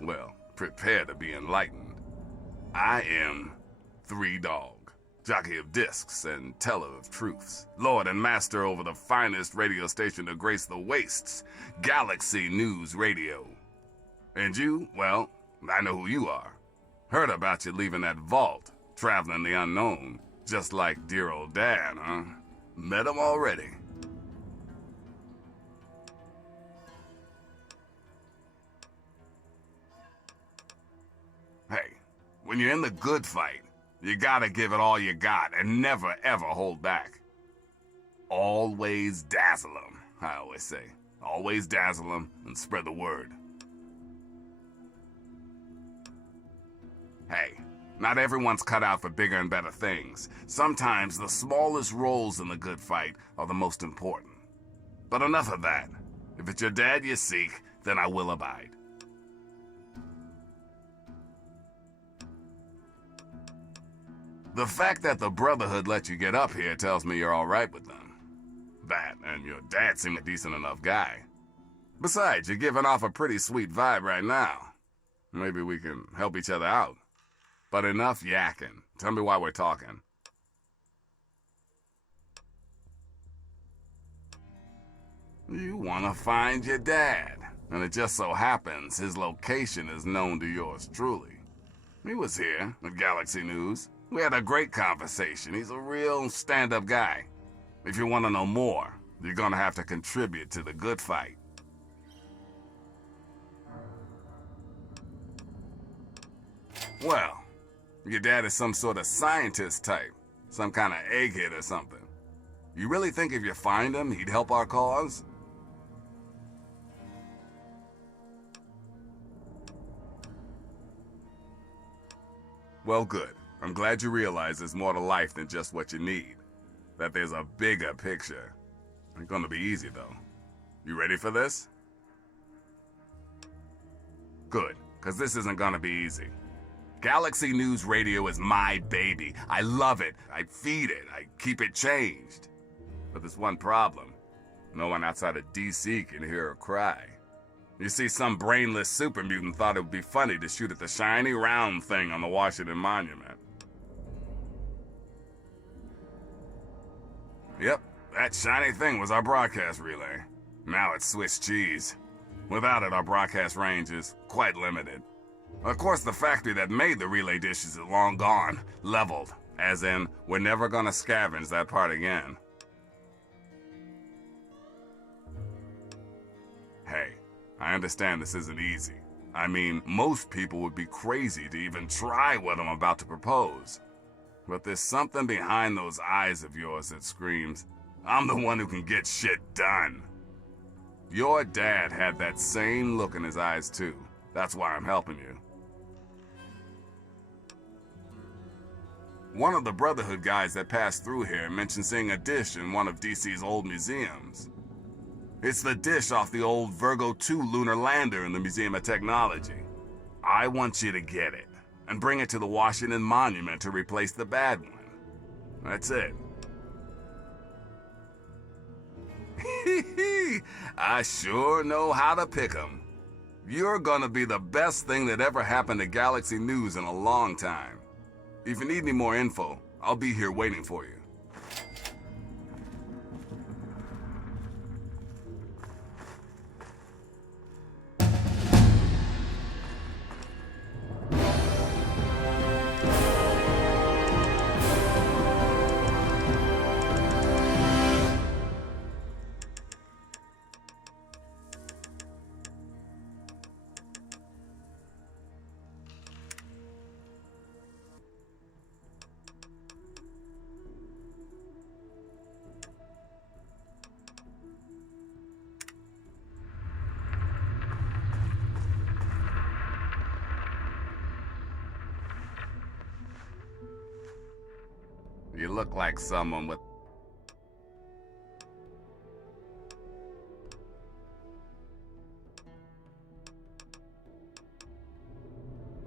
Well, prepare to be enlightened. I am 3 Dog, jockey of discs and teller of truths, lord and master over the finest radio station to grace the wastes, Galaxy News Radio. And you, well, I know who you are. Heard about you leaving that vault, traveling the unknown, just like dear old Dad, huh? Met him already. Hey, when you're in the good fight, you gotta give it all you got and never ever hold back. Always dazzle them, I always say. Always dazzle them and spread the word. Hey, not everyone's cut out for bigger and better things. Sometimes the smallest roles in the good fight are the most important. But enough of that. If it's your dad you seek, then I will abide. The fact that the Brotherhood let you get up here tells me you're all right with them. That, and your dad seemed a decent enough guy. Besides, you're giving off a pretty sweet vibe right now. Maybe we can help each other out. But enough yakking. Tell me why we're talking. You want to find your dad, and it just so happens his location is known to yours truly. He was here at Galaxy News. We had a great conversation. He's a real stand-up guy. If you want to know more, you're going to have to contribute to the good fight. Well, your dad is some sort of scientist type, some kind of egghead or something. You really think if you find him, he'd help our cause? Well, good. I'm glad you realize there's more to life than just what you need. That there's a bigger picture. It's gonna be easy, though. You ready for this? Good, because this isn't gonna be easy. Galaxy News Radio is my baby. I love it. I feed it. I keep it changed. But there's one problem. No one outside of DC can hear her cry. You see, some brainless super mutant thought it would be funny to shoot at the shiny round thing on the Washington Monument. Yep, that shiny thing was our broadcast relay. Now it's Swiss cheese. Without it, our broadcast range is quite limited. Of course, the factory that made the relay dishes is long gone, leveled, as in, we're never gonna scavenge that part again. Hey, I understand this isn't easy. I mean, most people would be crazy to even try what I'm about to propose. But there's something behind those eyes of yours that screams, I'm the one who can get shit done. Your dad had that same look in his eyes too. That's why I'm helping you. One of the Brotherhood guys that passed through here mentioned seeing a dish in one of DC's old museums. It's the dish off the old Virgo 2 lunar lander in the Museum of Technology. I want you to get it and bring it to the Washington Monument to replace the bad one. That's it. I sure know how to pick 'em. You're gonna be the best thing that ever happened to Galaxy News in a long time. If you need any more info, I'll be here waiting for you. You look like someone with...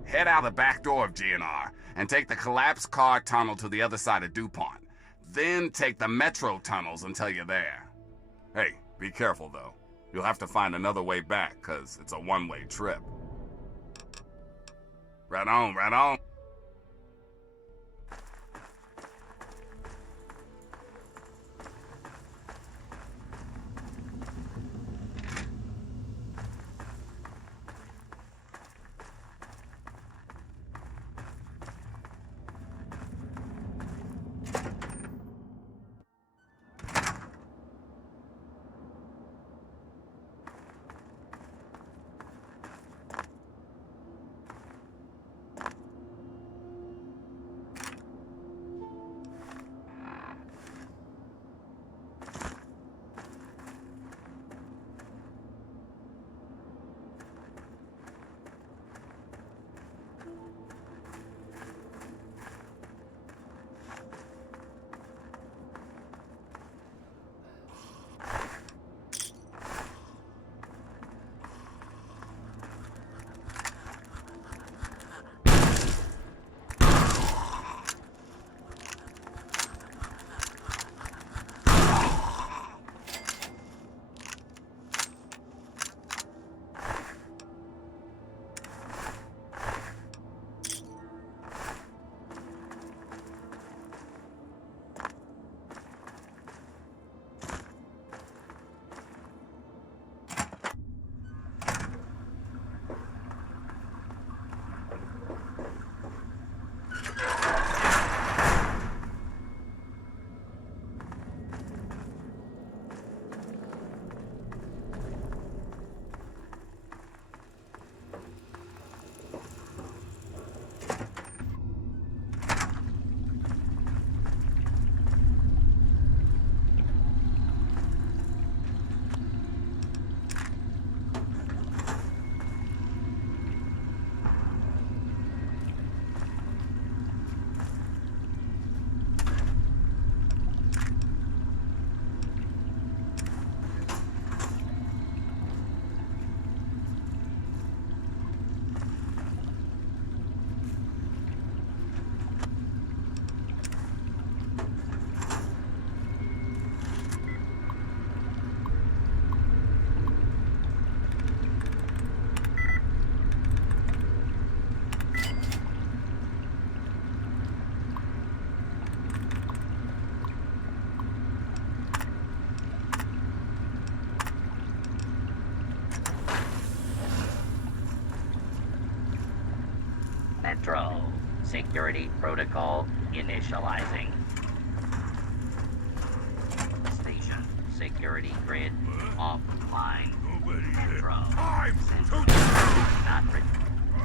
Head out the back door of GNR and take the collapsed car tunnel to the other side of DuPont. Then take the metro tunnels until you're there. Hey, Be careful, though. You'll have to find another way back, 'cause it's a one-way trip. Right on, right on. Metro. Security protocol initializing. Station. Security grid offline. Metro. Not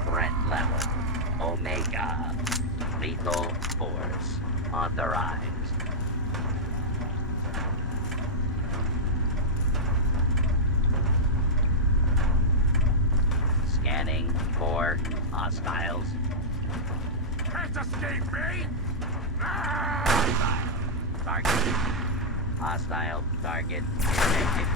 threat level. Omega. Lethal force. Authorized. Scanning for hostiles. Can't escape me! Target. Hostile target detected.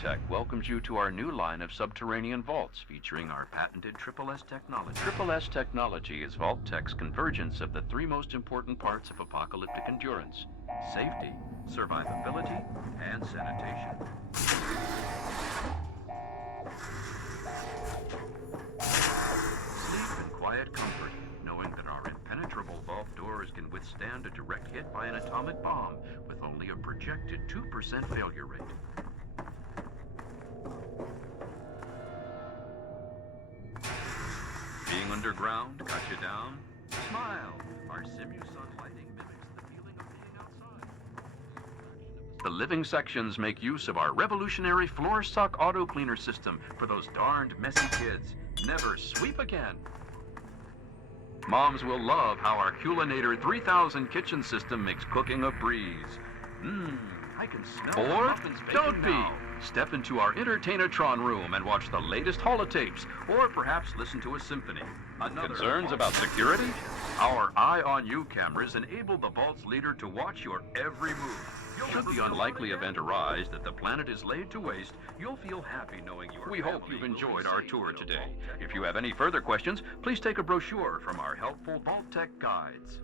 Tech welcomes you to our new line of subterranean vaults featuring our patented S technology. S technology is Vault Tech's convergence of the three most important parts of apocalyptic endurance: safety, survivability, and sanitation. Sleep in quiet comfort, knowing that our impenetrable vault doors can withstand a direct hit by an atomic bomb with only a projected 2% failure rate. Being underground got you down? Smile. Our Simu-Sun lighting mimics the feeling of being outside. The living sections make use of our revolutionary floor suck auto cleaner system for those darned messy kids. Never sweep again. Moms will love how our Culinator 3000 kitchen system makes cooking a breeze. I can smell the muffins baking don't be. Now. Step into our Entertainatron room and watch the latest holotapes, or perhaps listen to a symphony. Concerns about security? Our Eye on You cameras enable the Vault's leader to watch your every move. Should the unlikely event arise that the planet is laid to waste, you'll feel happy knowing your We hope you've enjoyed our tour today. If you have any further questions, please take a brochure from our helpful Vault Tech guides.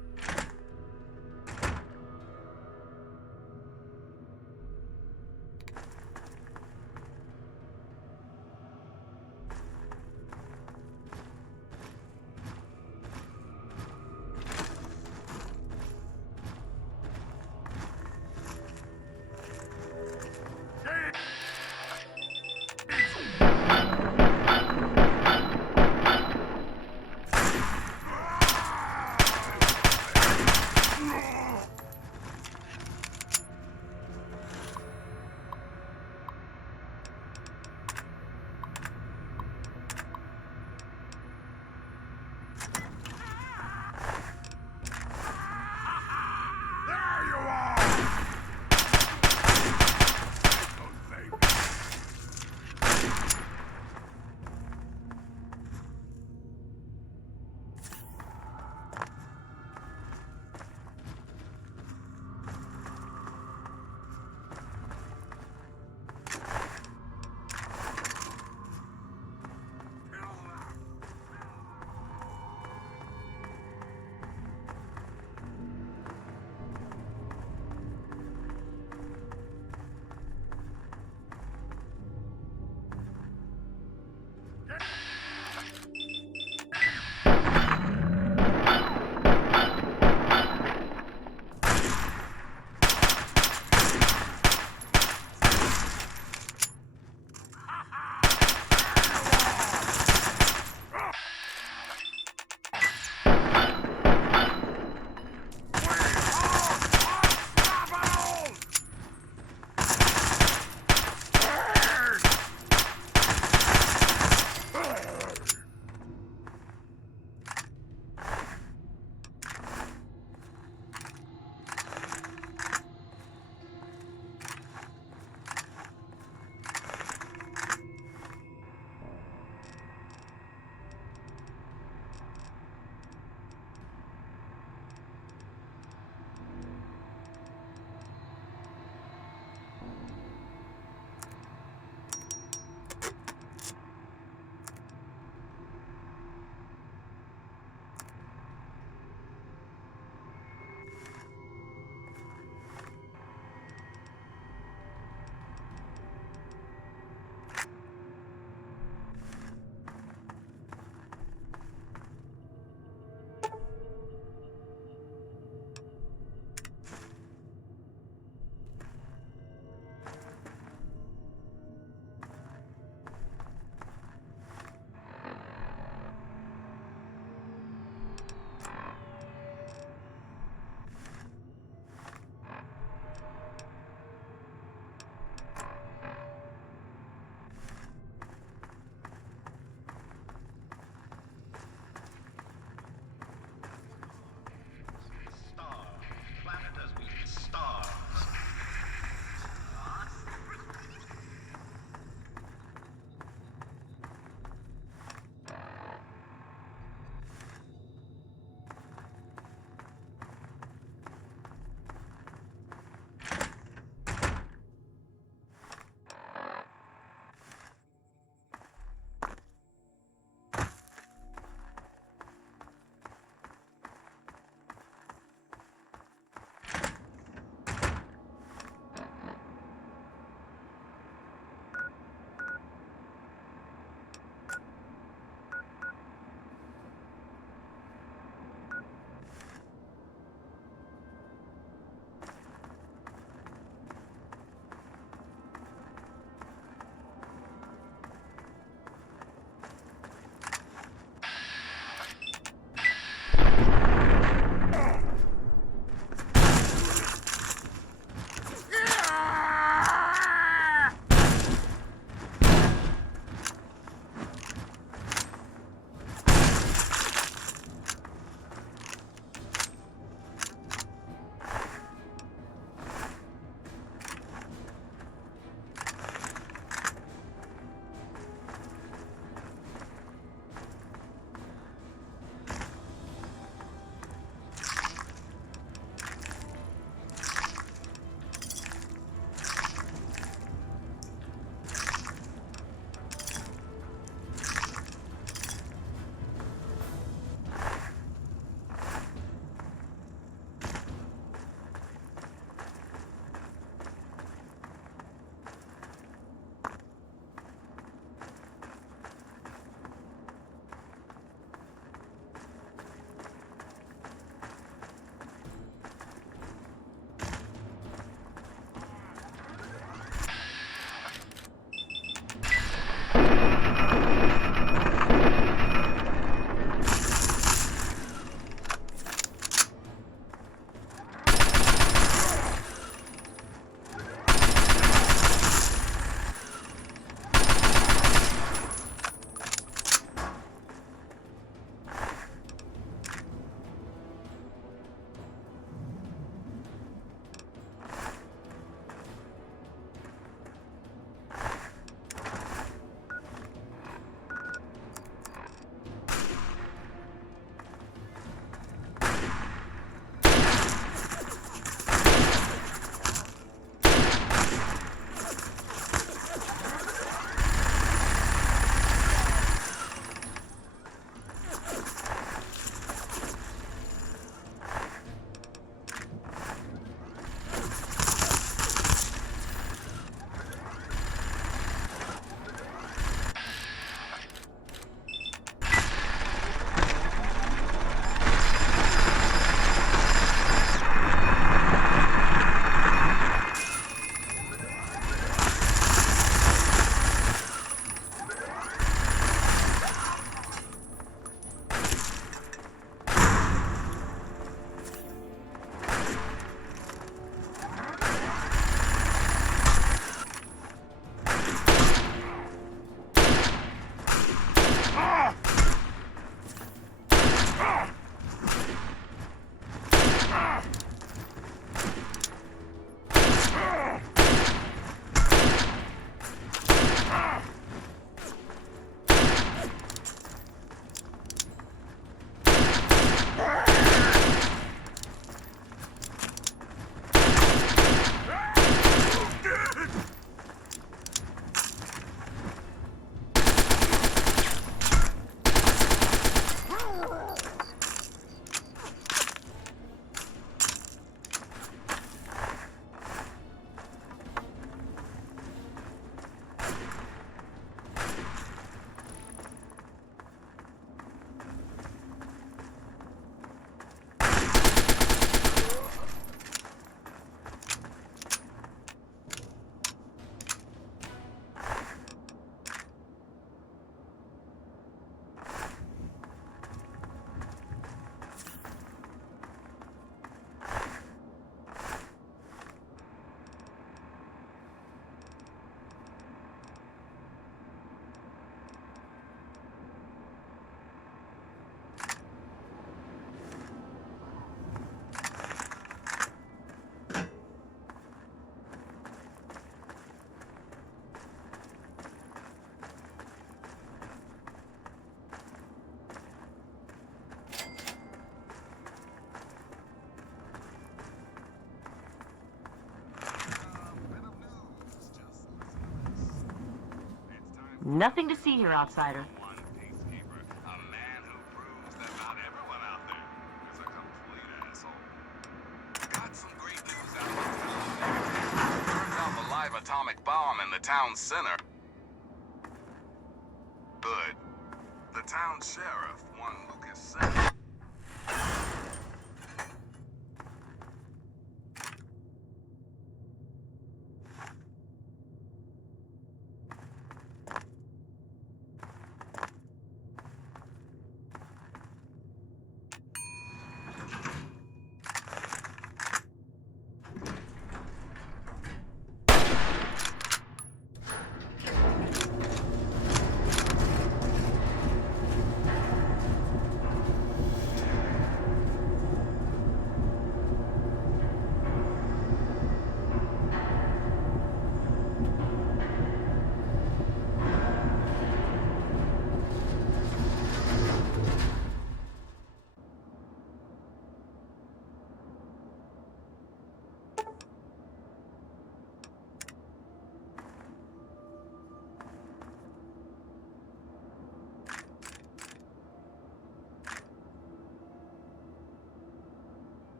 Nothing to see here, outsider. Atomic bomb in the town center. Good. The town sheriff, one Lucas said.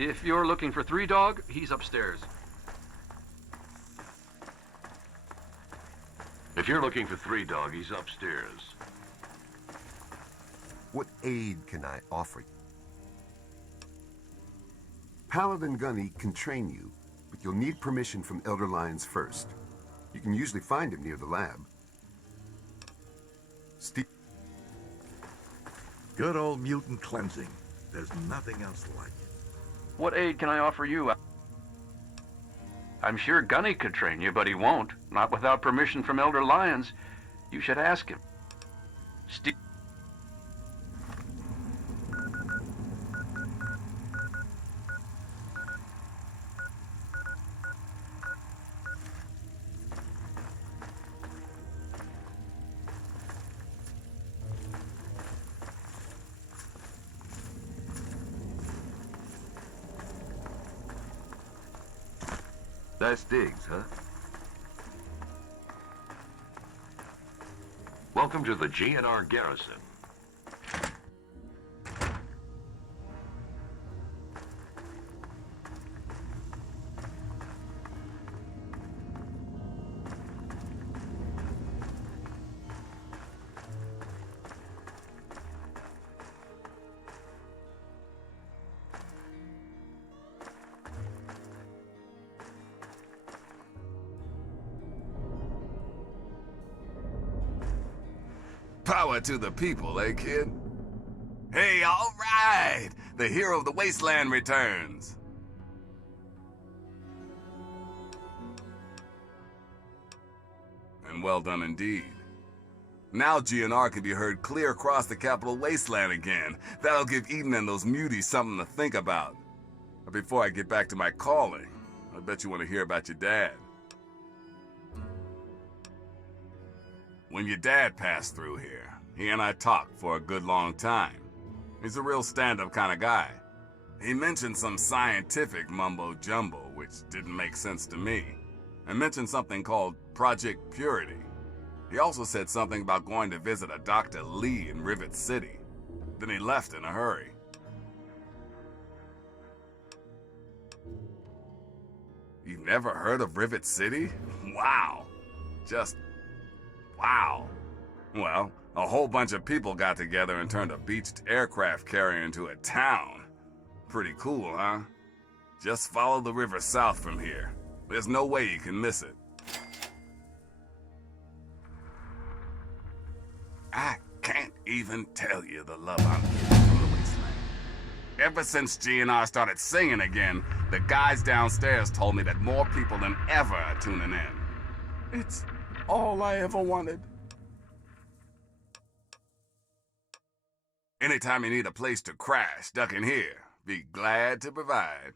If you're looking for Three Dog, he's upstairs. If you're looking for Three Dog, he's upstairs. What aid can I offer you? Paladin Gunny can train you, but you'll need permission from Elder Lyons first. You can usually find him near the lab. Good old mutant cleansing. There's nothing else like it. What aid can I offer you? I'm sure Gunny could train you, but he won't. Not without permission from Elder Lyons. You should ask him. That's Diggs, huh? Welcome to the GNR Garrison. Power to the people, eh, kid? Hey, all right! The hero of the wasteland returns. And well done indeed. Now GNR can be heard clear across the capital wasteland again. That'll give Eden and those muties something to think about. But before I get back to my calling, I bet you want to hear about your dad. When your dad passed through here, he and I talked for a good long time. He's a real stand-up kind of guy. He mentioned some scientific mumbo-jumbo, which didn't make sense to me, and mentioned something called Project Purity. He also said something about going to visit a Dr. Lee in Rivet City. Then he left in a hurry. You've never heard of Rivet City? Wow. Just wow. Well, a whole bunch of people got together and turned a beached aircraft carrier into a town. Pretty cool, huh? Just follow the river south from here. There's no way you can miss it. I can't even tell you the love I'm getting from the wasteland. Ever since GNR started singing again, the guys downstairs told me that more people than ever are tuning in. It's all I ever wanted. Anytime you need a place to crash, duck in here. Be glad to provide.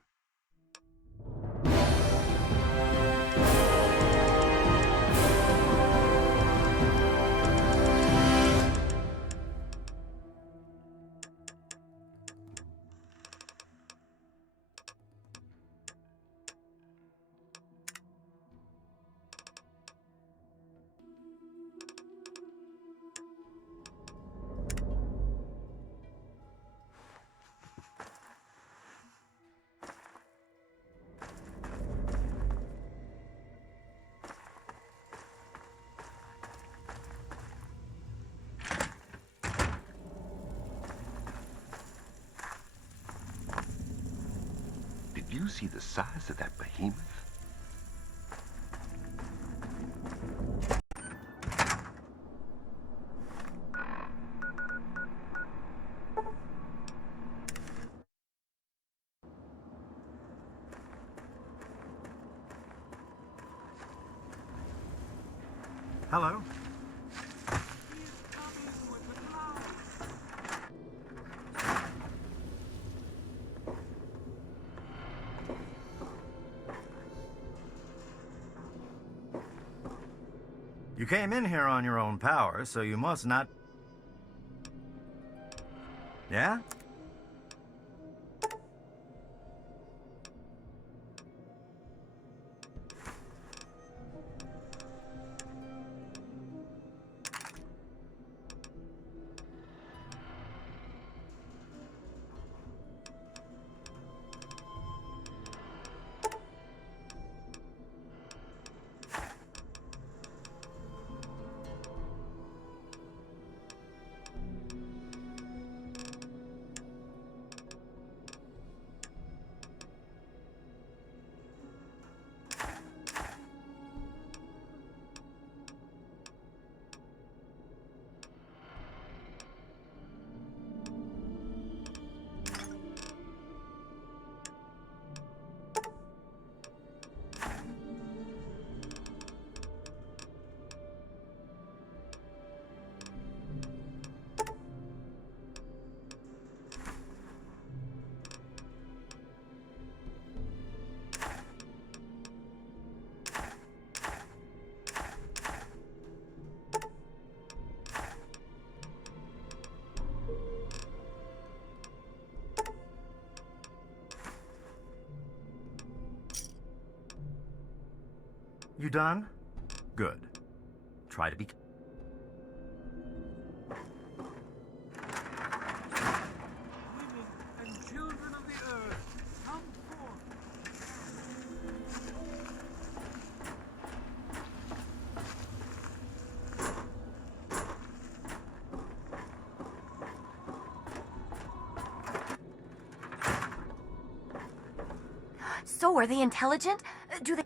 Did you see the size of that behemoth? Hello. You came in here on your own power, so you must not... Yeah? You done? Good. Try to be... Women and children of the earth, come forth. So, are they intelligent? Do they...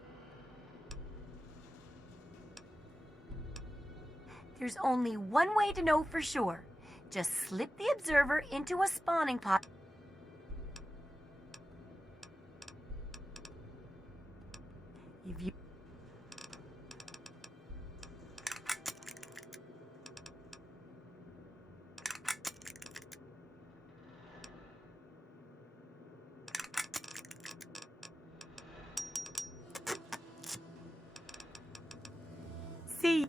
There's only one way to know for sure. Just slip the observer into a spawning pod. If you... See...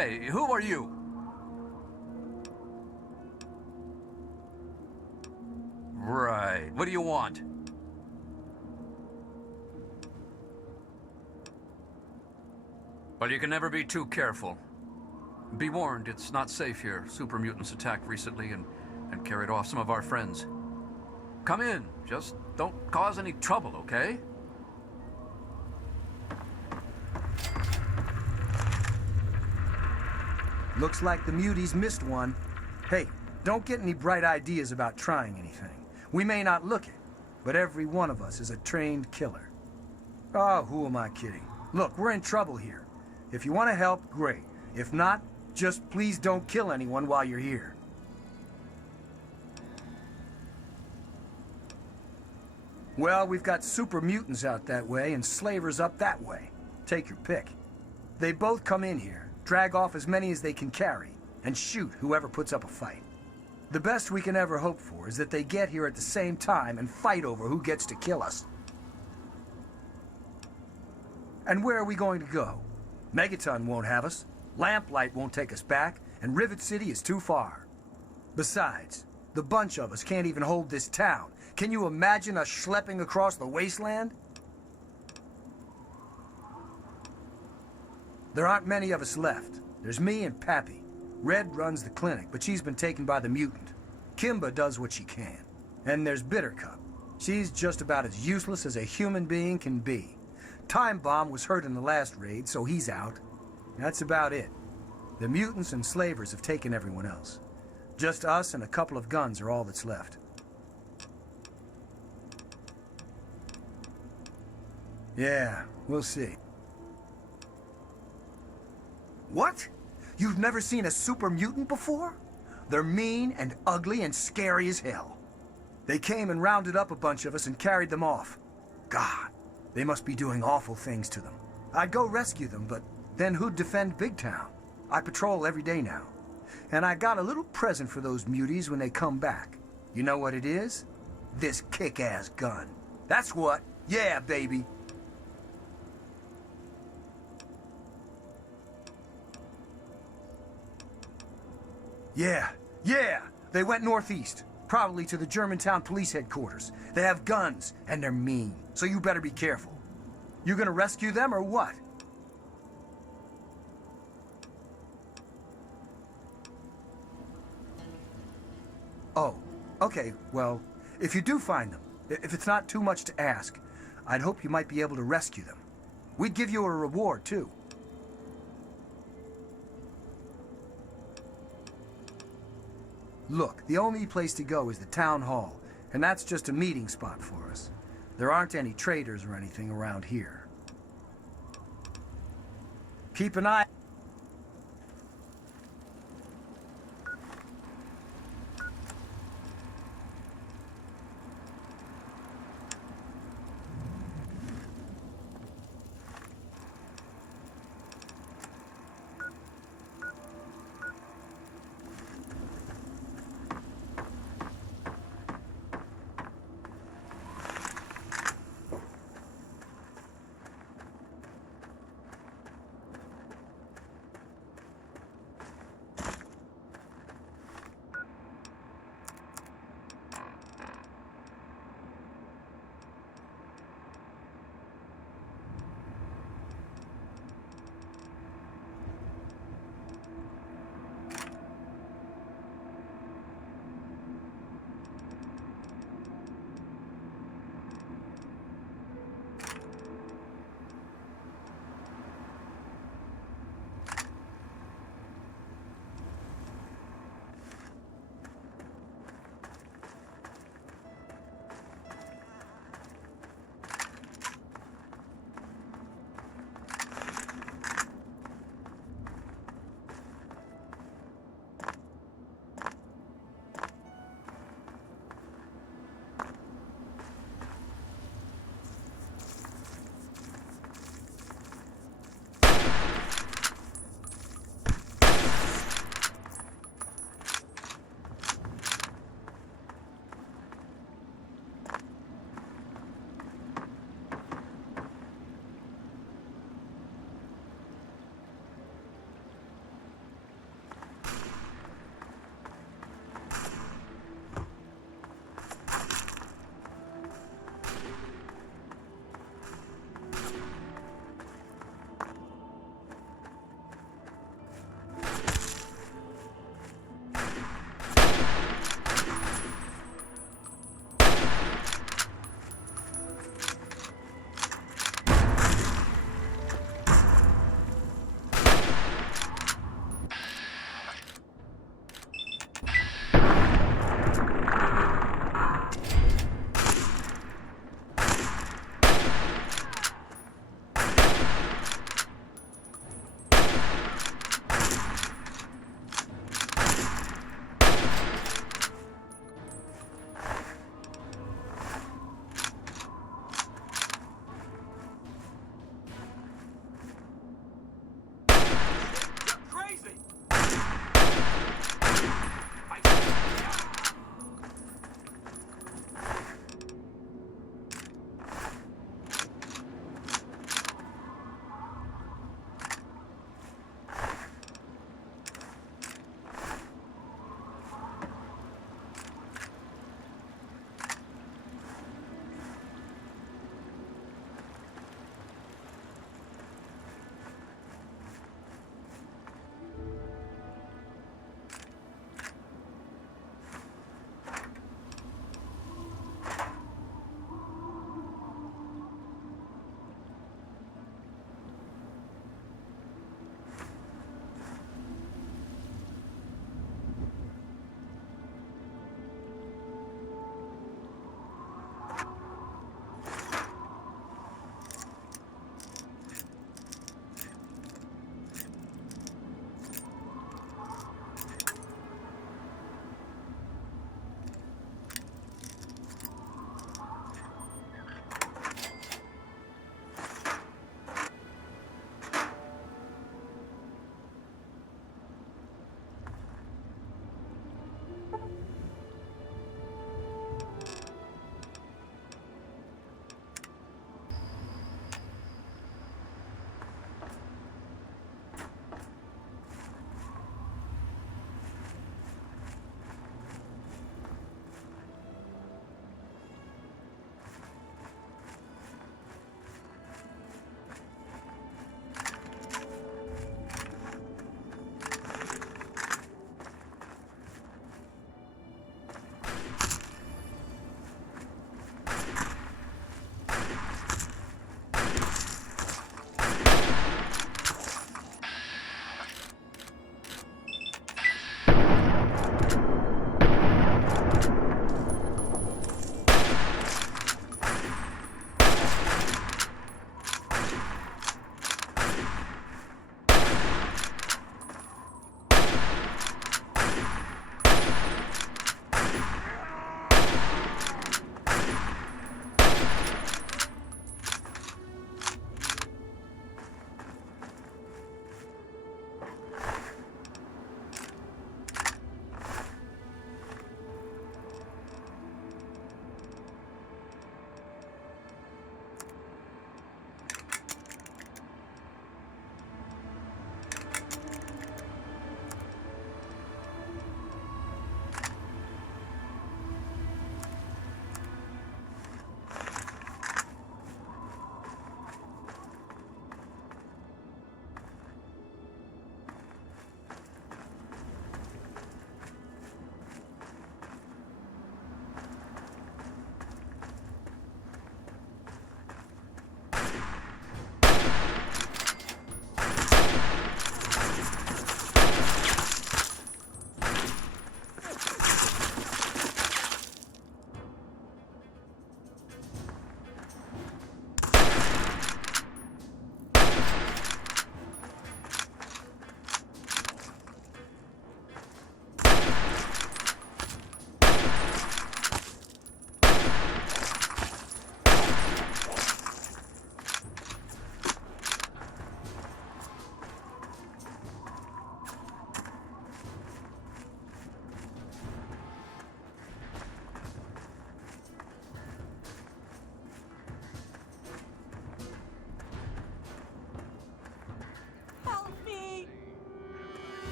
Hey, who are you? Right. What do you want? Well, you can never be too careful. Be warned, it's not safe here. Super mutants attacked recently and carried off some of our friends. Come in. Just don't cause any trouble, okay? Looks like the muties missed one. Hey, don't get any bright ideas about trying anything. We may not look it, but every one of us is a trained killer. Oh, who am I kidding? Look, we're in trouble here. If you want to help, great. If not, just please don't kill anyone while you're here. Well, we've got super mutants out that way and slavers up that way. Take your pick. They both come in here, drag off as many as they can carry, and shoot whoever puts up a fight. The best we can ever hope for is that they get here at the same time and fight over who gets to kill us. And where are we going to go? Megaton won't have us, Lamplight won't take us back, and Rivet City is too far. Besides, the bunch of us can't even hold this town. Can you imagine us schlepping across the wasteland? There aren't many of us left. There's me and Pappy. Red runs the clinic, but she's been taken by the mutant. Kimba does what she can. And there's Bittercup. She's just about as useless as a human being can be. Time Bomb was hurt in the last raid, so he's out. That's about it. The mutants and slavers have taken everyone else. Just us and a couple of guns are all that's left. Yeah, we'll see. What? You've never seen a super mutant before? They're mean and ugly and scary as hell. They came and rounded up a bunch of us and carried them off. God, they must be doing awful things to them. I'd go rescue them, but then who'd defend Big Town? I patrol every day now. And I got a little present for those muties when they come back. You know what it is? This kick-ass gun. That's what. Yeah, baby. Yeah, they went northeast, probably to the Germantown police headquarters. They have guns, and they're mean, so you better be careful. You gonna rescue them or what? Oh, okay, well, if you do find them, if it's not too much to ask, I'd hope you might be able to rescue them. We'd give you a reward, too. Look, the only place to go is the town hall, and that's just a meeting spot for us. There aren't any traders or anything around here. Keep an eye...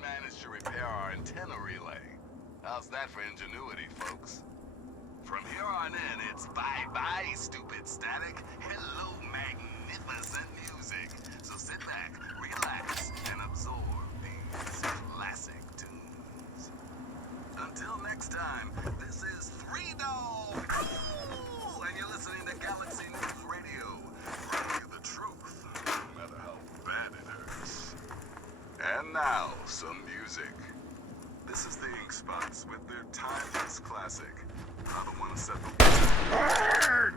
managed to repair our antenna relay. How's that for ingenuity, folks? From here on in, it's bye-bye, stupid static. Hello, magnificent music. So sit back, relax, and absorb these classic tunes. Until next time, this is Three Dog! Ooh, and you're listening to Galaxy News Radio. Bringing you the truth, no matter how bad it hurts. And now, some music. This is the Ink Spots with their timeless classic. I don't want to set the Burn!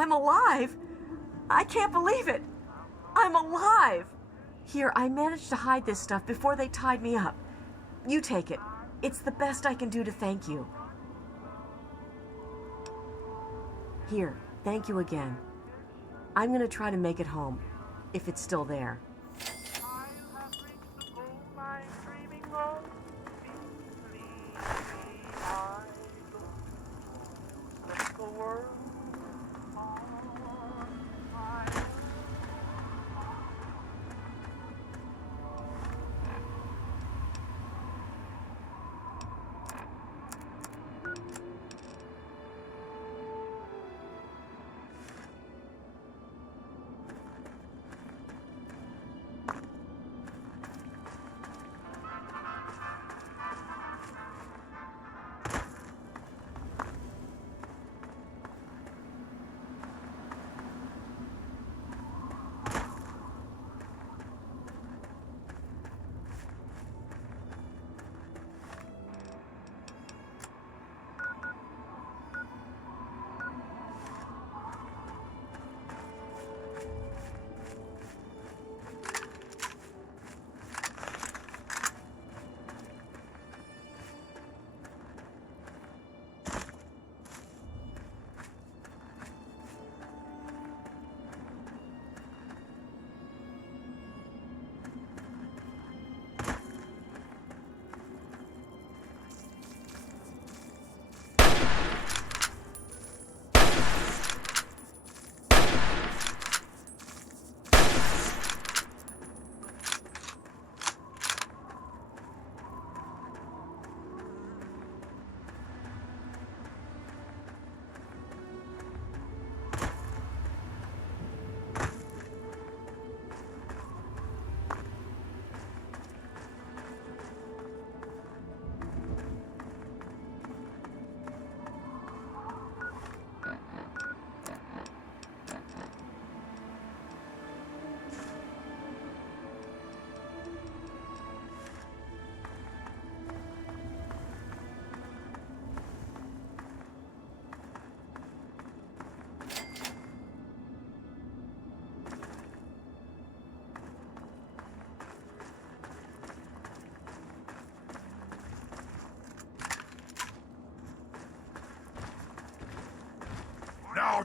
I'm alive. I can't believe it. I'm alive. Here, I managed to hide this stuff before they tied me up. You take it. It's the best I can do to thank you. Here, thank you again. I'm going to try to make it home, if it's still there.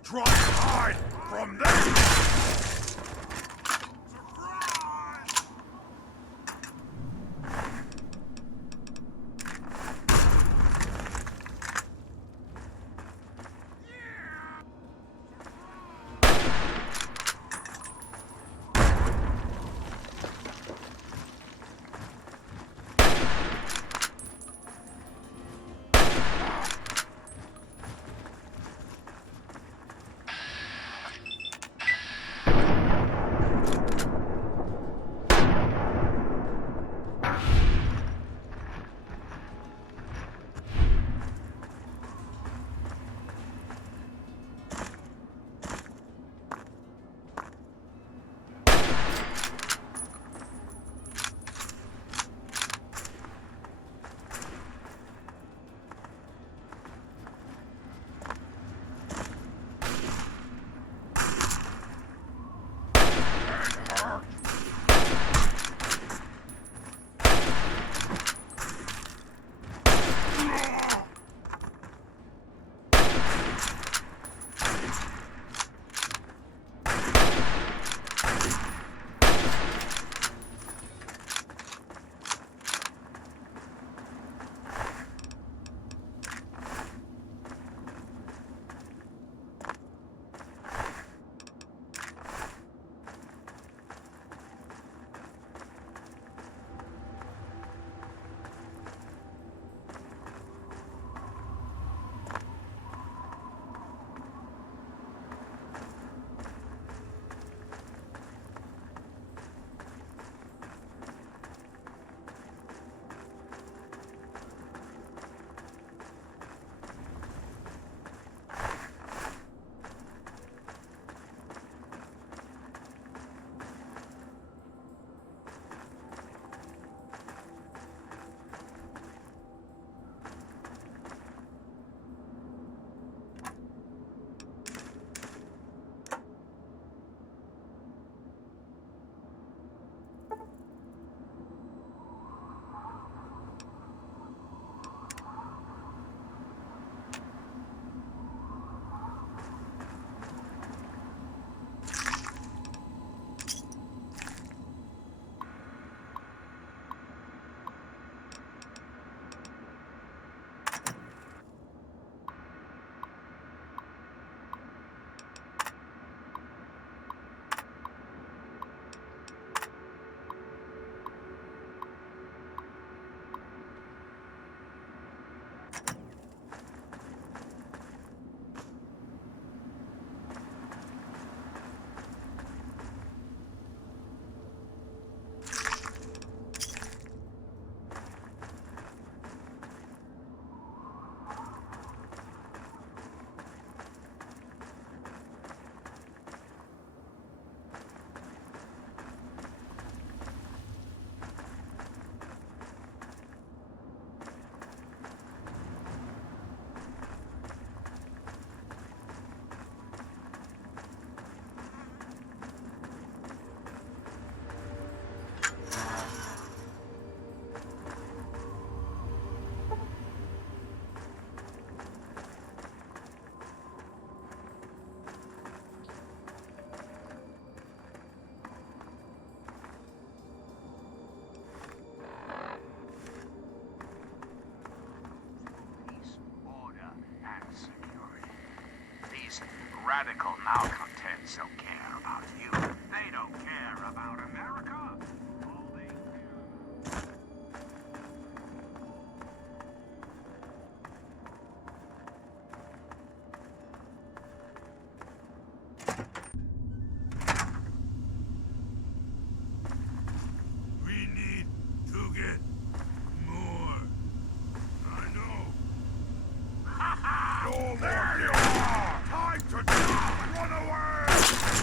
try and hide from them! Radical malcontents don't care about you. They don't care about America. All they We need to get more. I know. No more. There you are! Time to die! Run away!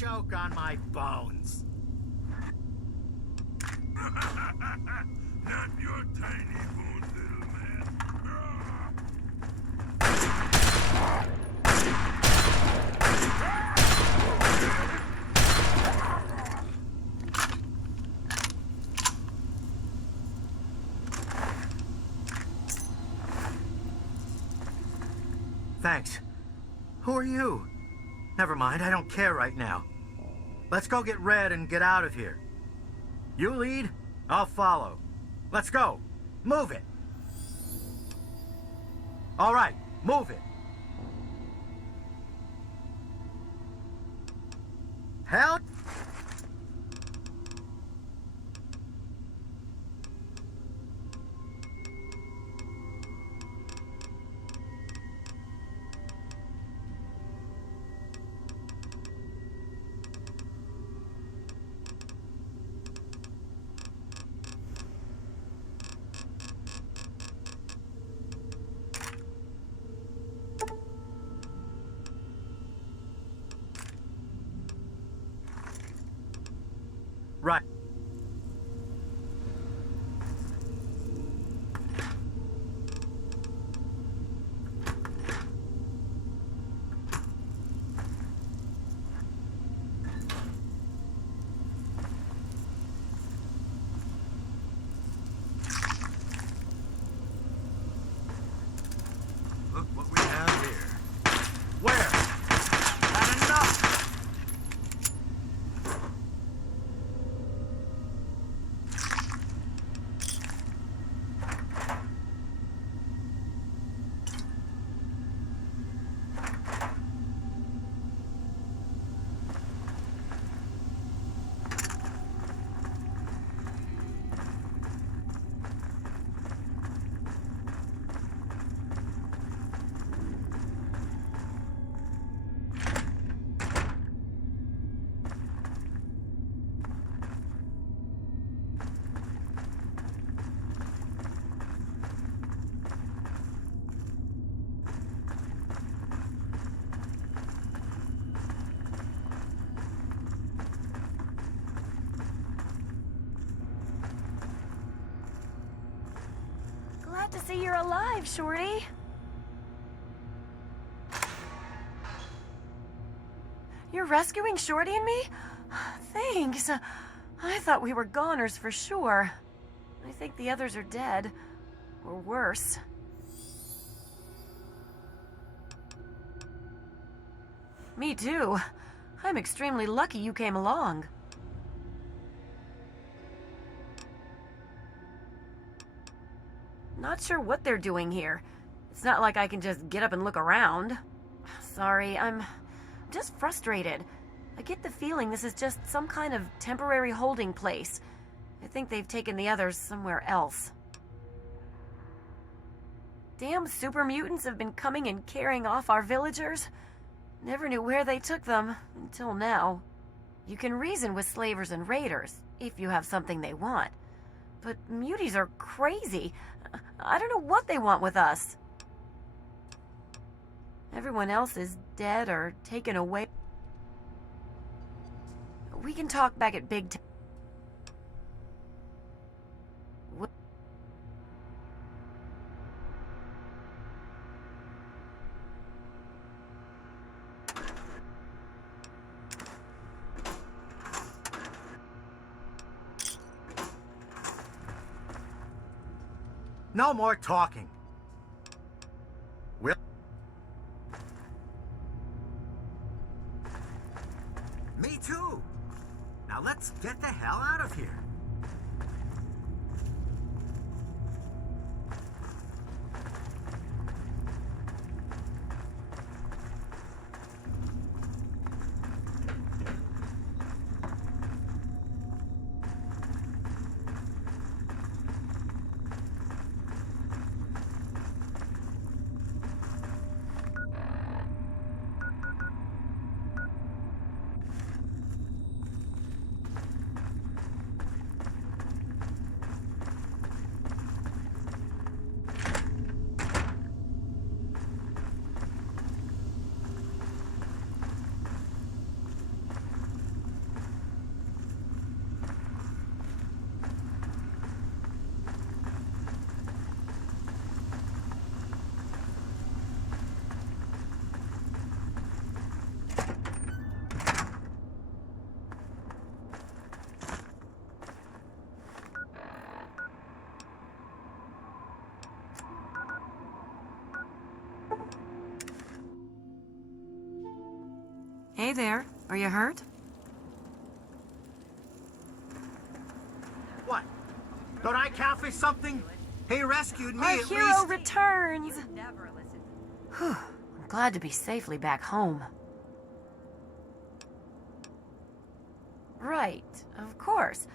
choke on my bones. Not your tiny bones, little man. Thanks. Who are you? Never mind, I don't care right now. Let's go get Red and get out of here. You lead, I'll follow. Let's go. Move it. All right, move it. Hell. Right. Look what we have here. Where? Had enough! Glad to see you're alive, Shorty. You're rescuing Shorty and me? Thanks. I thought we were goners for sure. I think the others are dead. Or worse. Me too. I'm extremely lucky you came along. Not sure what they're doing here. It's not like I can just get up and look around. Sorry, I'm just frustrated. I get the feeling this is just some kind of temporary holding place. I think they've taken the others somewhere else. Damn super mutants have been coming and carrying off our villagers. Never knew where they took them, until now. You can reason with slavers and raiders, if you have something they want. But muties are crazy. I don't know what they want with us. Everyone else is dead or taken away. We can talk back at Big Town. No more talking. Will. Me too. Now let's get the hell out of here. Hey there. Are you hurt? What? Don't I count for something? He rescued me Our at hero least. returns! Whew. I'm glad to be safely back home. Right, of course.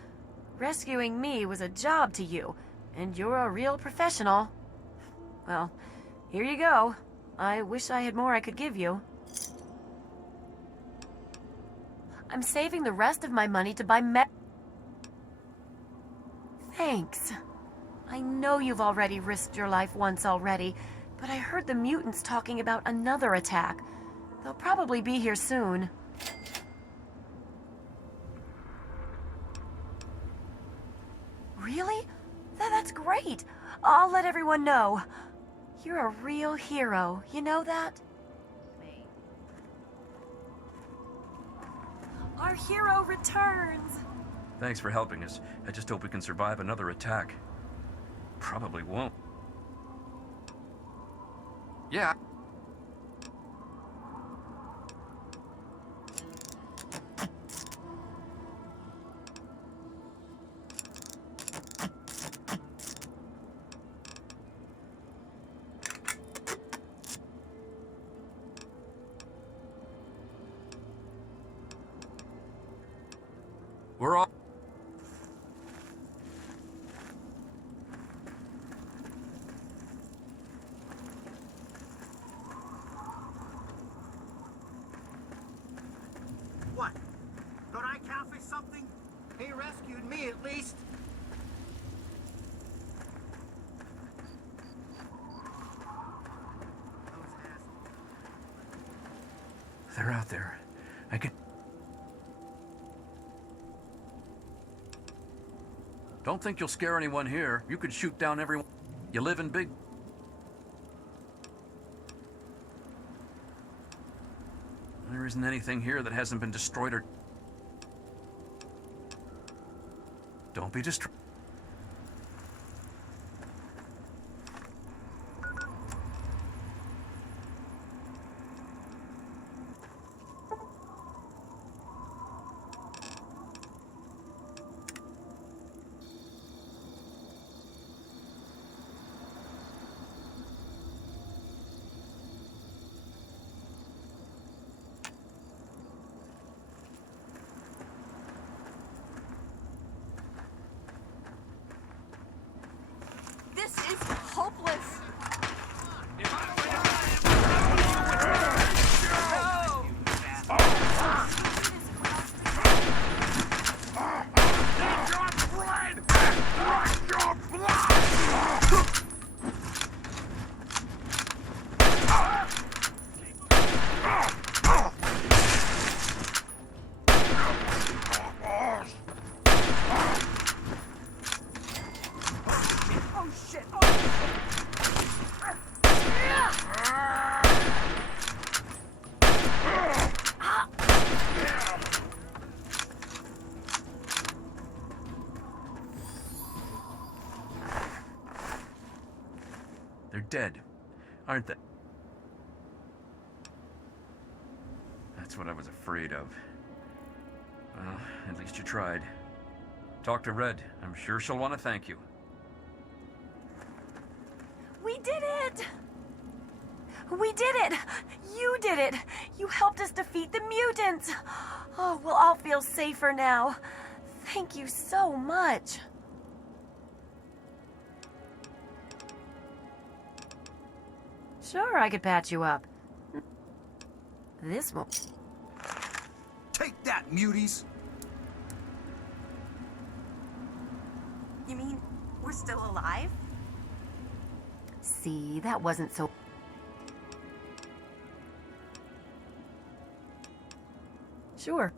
Rescuing me was a job to you, and you're a real professional. Well, here you go. I wish I had more I could give you. I'm saving the rest of my money to buy Thanks. I know you've already risked your life once already, but I heard the mutants talking about another attack. They'll probably be here soon. Really? That's great. I'll let everyone know. You're a real hero, you know that? Our hero returns! Thanks for helping us. I just hope we can survive another attack. Probably won't. Yeah. We're all... What? Don't I count for something? He rescued me at least. They're out there. I can... Don't think you'll scare anyone here. You could shoot down everyone. You live in big... There isn't anything here that hasn't been destroyed or... Don't be distracted. This is hopeless. They're dead, aren't they? That's what I was afraid of. Well, at least you tried. Talk to Red. I'm sure she'll want to thank you. We did it! We did it! You did it! You helped us defeat the mutants! Oh, we'll all feel safer now. Thank you so much. Sure, I could patch you up. This won't. Take that, muties! You mean we're still alive? See, that wasn't so... Sure.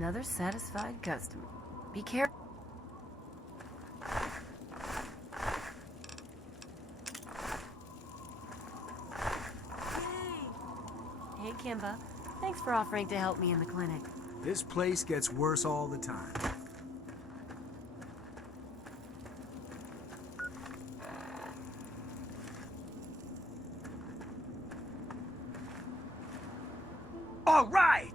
Another satisfied customer. Be careful. Hey, Kimba. Thanks for offering to help me in the clinic. This place gets worse all the time. All right!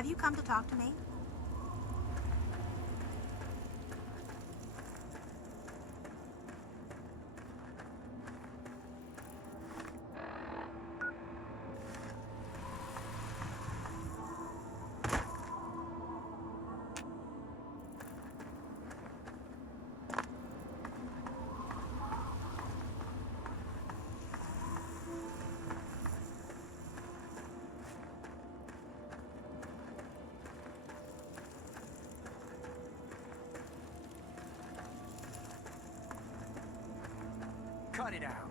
Have you come to talk to me? Cut it out.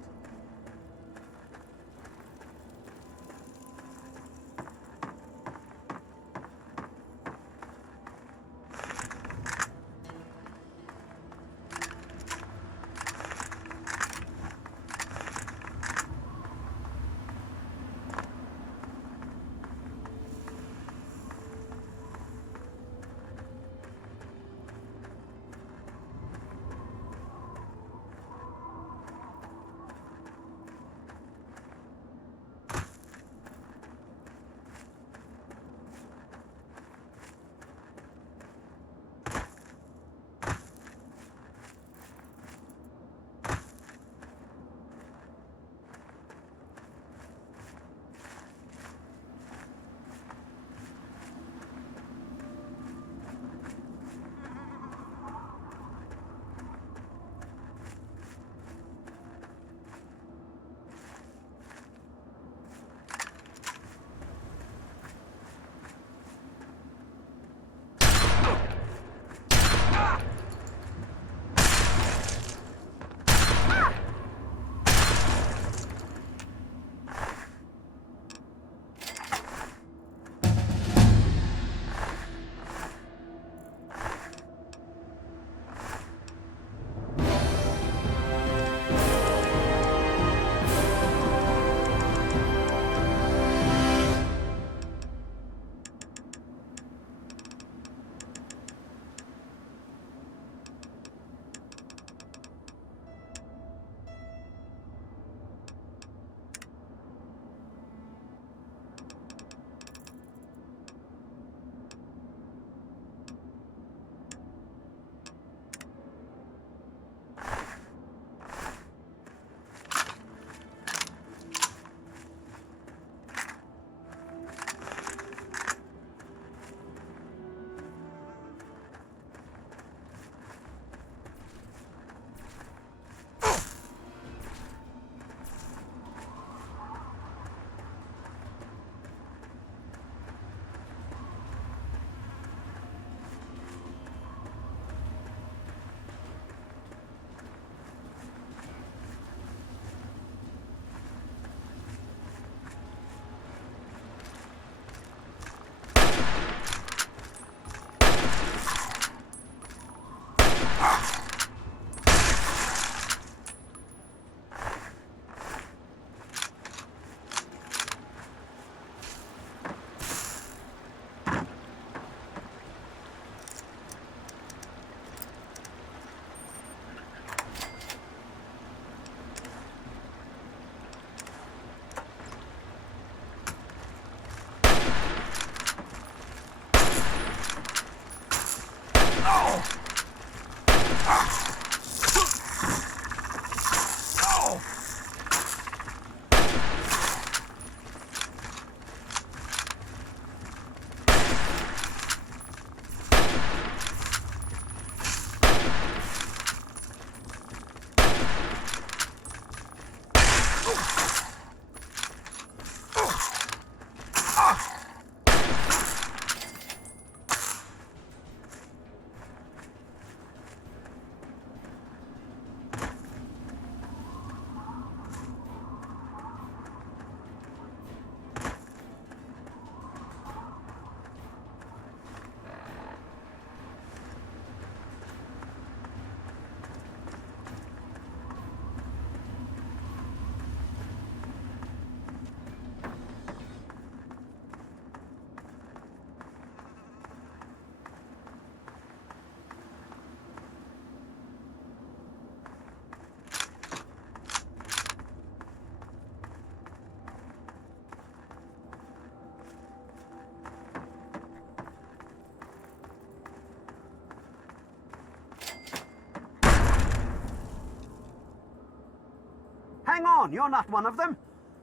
on, you're not one of them.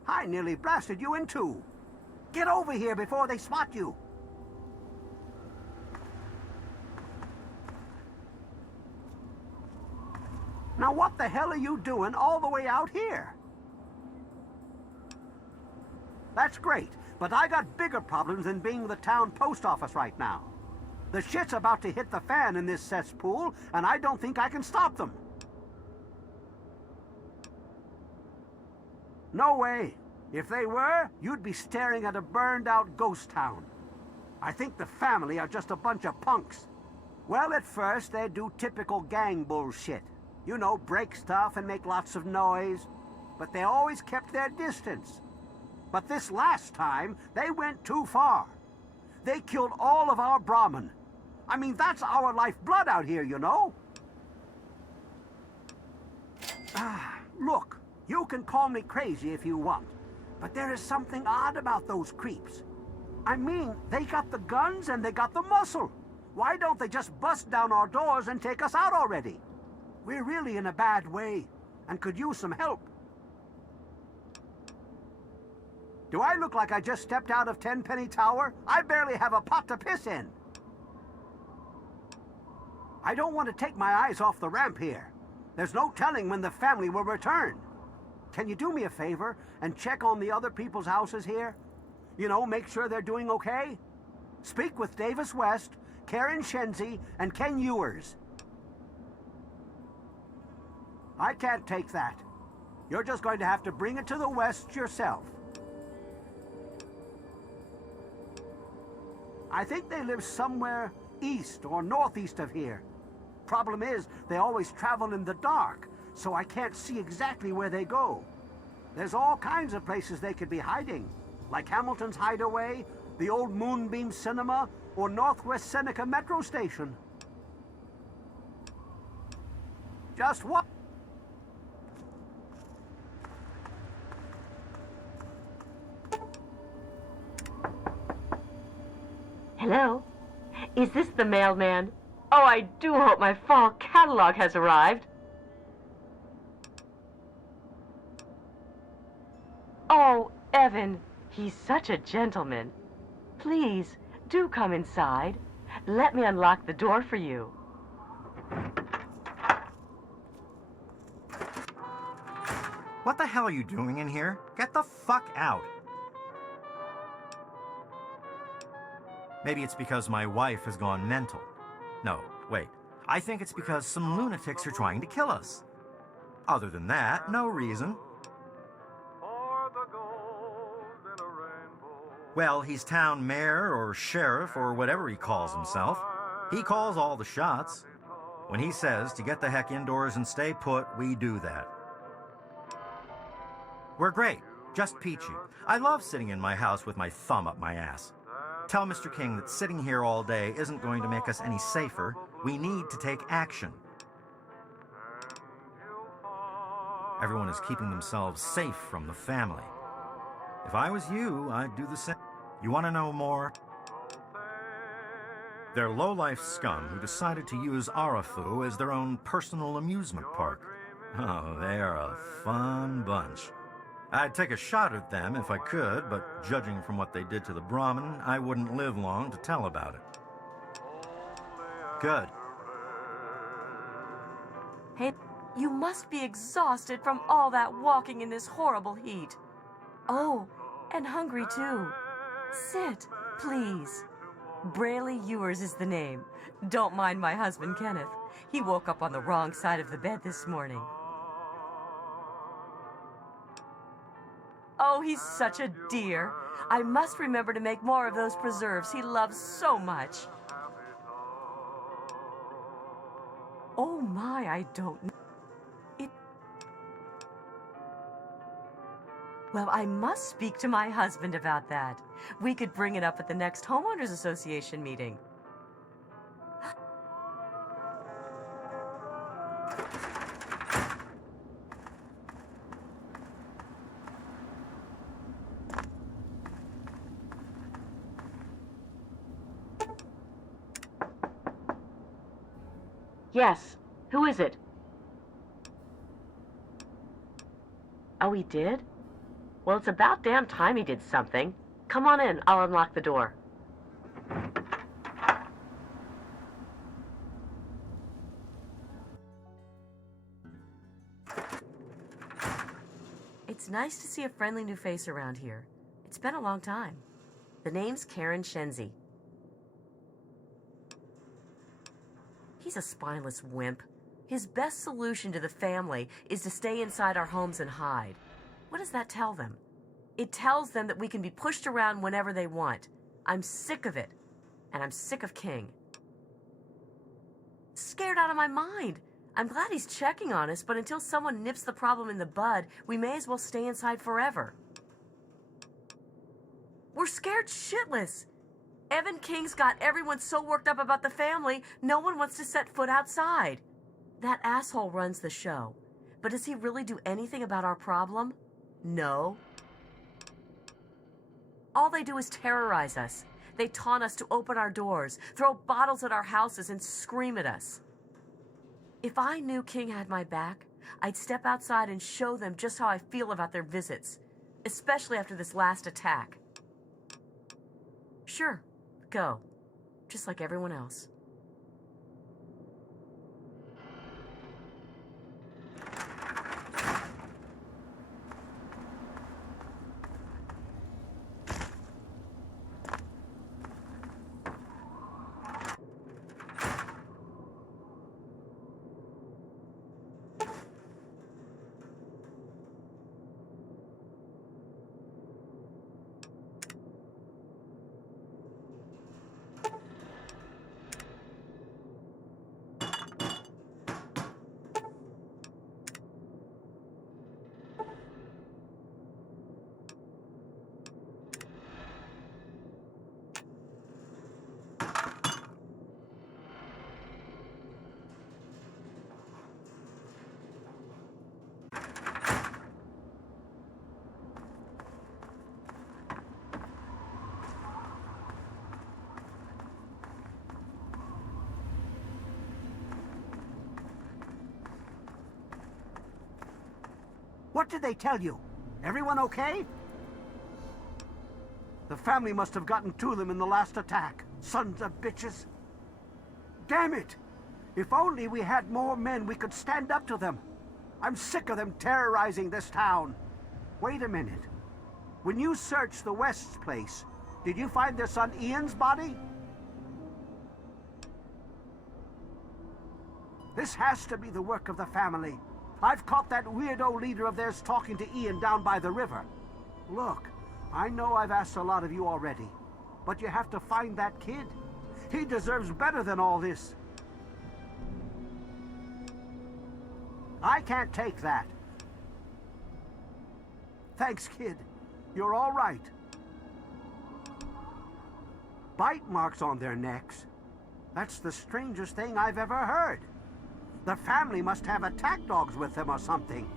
I nearly blasted you in two. Get over here before they spot you. Now what the hell are you doing all the way out here? That's great, but I got bigger problems than being the town post office right now. The shit's about to hit the fan in this cesspool, and I don't think I can stop them. No way. If they were, you'd be staring at a burned-out ghost town. I think the family are just a bunch of punks. Well, at first, they do typical gang bullshit. You know, break stuff and make lots of noise. But they always kept their distance. But this last time, they went too far. They killed all of our Brahmin. I mean, that's our lifeblood out here, you know? Look, you can call me crazy if you want, but there is something odd about those creeps. I mean, they got the guns and they got the muscle. Why don't they just bust down our doors and take us out already? We're really in a bad way and could use some help. Do I look like I just stepped out of Tenpenny Tower? I barely have a pot to piss in. I don't want to take my eyes off the ramp here. There's no telling when the family will return. Can you do me a favor and check on the other people's houses here? You know, make sure they're doing okay? Speak with Davis West, Karen Shenzi, and Ken Ewers. I can't take that. You're just going to have to bring it to the West yourself. I think they live somewhere east or northeast of here. Problem is, they always travel in the dark, so I can't see exactly where they go. There's all kinds of places they could be hiding, like Hamilton's Hideaway, the old Moonbeam Cinema, or Northwest Seneca Metro Station. Just what? Hello? Is this the mailman? Oh, I do hope my fall catalog has arrived. Oh, Evan, he's such a gentleman. Please, do come inside. Let me unlock the door for you. What the hell are you doing in here? Get the fuck out. Maybe it's because my wife has gone mental. No, wait. I think it's because some lunatics are trying to kill us. Other than that, no reason. Well, he's town mayor or sheriff or whatever he calls himself. He calls all the shots. When he says to get the heck indoors and stay put, we do that. We're great, just peachy. I love sitting in my house with my thumb up my ass. Tell Mr. King that sitting here all day isn't going to make us any safer. We need to take action. Everyone is keeping themselves safe from the family. If I was you, I'd do the same. You want to know more? They're low-life scum who decided to use Arafu as their own personal amusement park. Oh, they are a fun bunch. I'd take a shot at them if I could, but judging from what they did to the Brahmin, I wouldn't live long to tell about it. Good. Hey, you must be exhausted from all that walking in this horrible heat. Oh, and hungry too. Sit, please. Brayley Ewers is the name. Don't mind my husband, Kenneth. He woke up on the wrong side of the bed this morning. Oh, he's such a dear. I must remember to make more of those preserves he loves so much. Oh my, I don't know. Well, I must speak to my husband about that. We could bring it up at the next Homeowners Association meeting. Yes. Who is it? Oh, he did? Well, it's about damn time he did something. Come on in. I'll unlock the door. It's nice to see a friendly new face around here. It's been a long time. The name's Karen Shenzi. He's a spineless wimp. His best solution to the family is to stay inside our homes and hide. What does that tell them? It tells them that we can be pushed around whenever they want. I'm sick of it. And I'm sick of King. Scared out of my mind. I'm glad he's checking on us, but until someone nips the problem in the bud, we may as well stay inside forever. We're scared shitless. Evan King's got everyone so worked up about the family, no one wants to set foot outside. That asshole runs the show. But does he really do anything about our problem? No. All they do is terrorize us. They taunt us to open our doors, throw bottles at our houses, and scream at us. If I knew King had my back, I'd step outside and show them just how I feel about their visits, especially after this last attack. Sure, go. Just like everyone else. What did they tell you? Everyone okay? The family must have gotten to them in the last attack. Sons of bitches. Damn it! If only we had more men, we could stand up to them. I'm sick of them terrorizing this town. Wait a minute. When you searched the West's place, did you find their son Ian's body? This has to be the work of the family. I've caught that weirdo leader of theirs talking to Ian down by the river. Look, I know I've asked a lot of you already, but you have to find that kid. He deserves better than all this. I can't take that. Thanks, kid. You're all right. Bite marks on their necks. That's the strangest thing I've ever heard. The family must have attack dogs with them or something.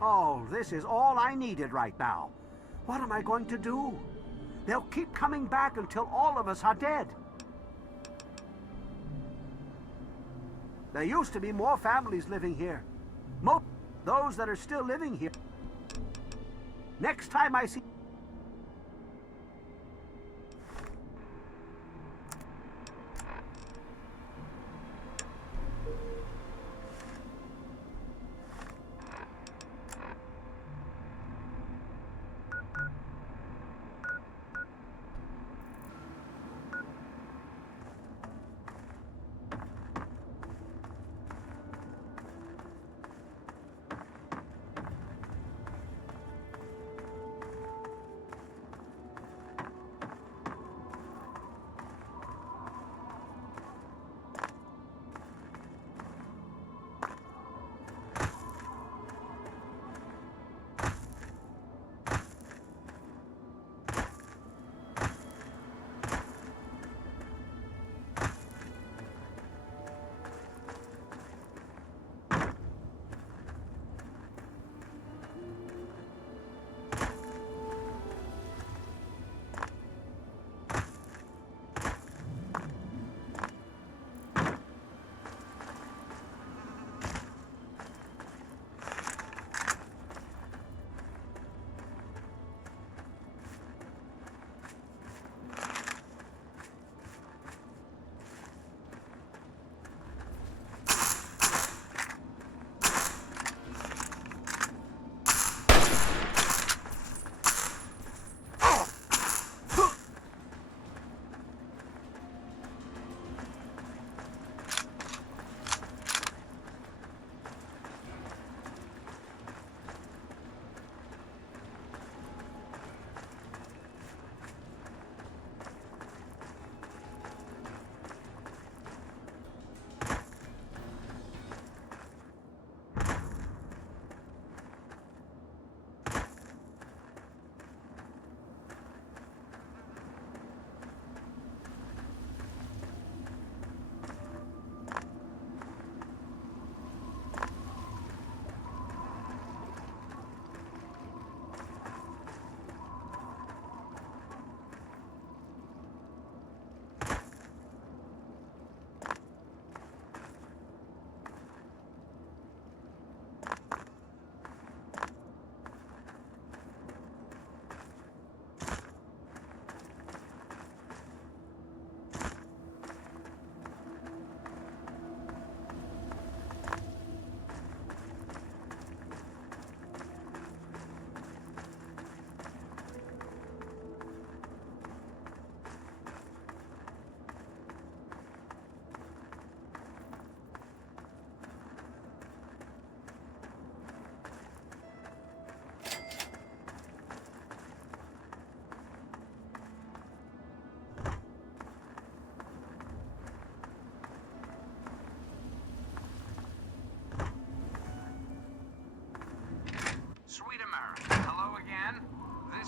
Oh, this is all I needed right now. What am I going to do? They'll keep coming back until all of us are dead. There used to be more families living here. Most those that are still living here. Next time I see...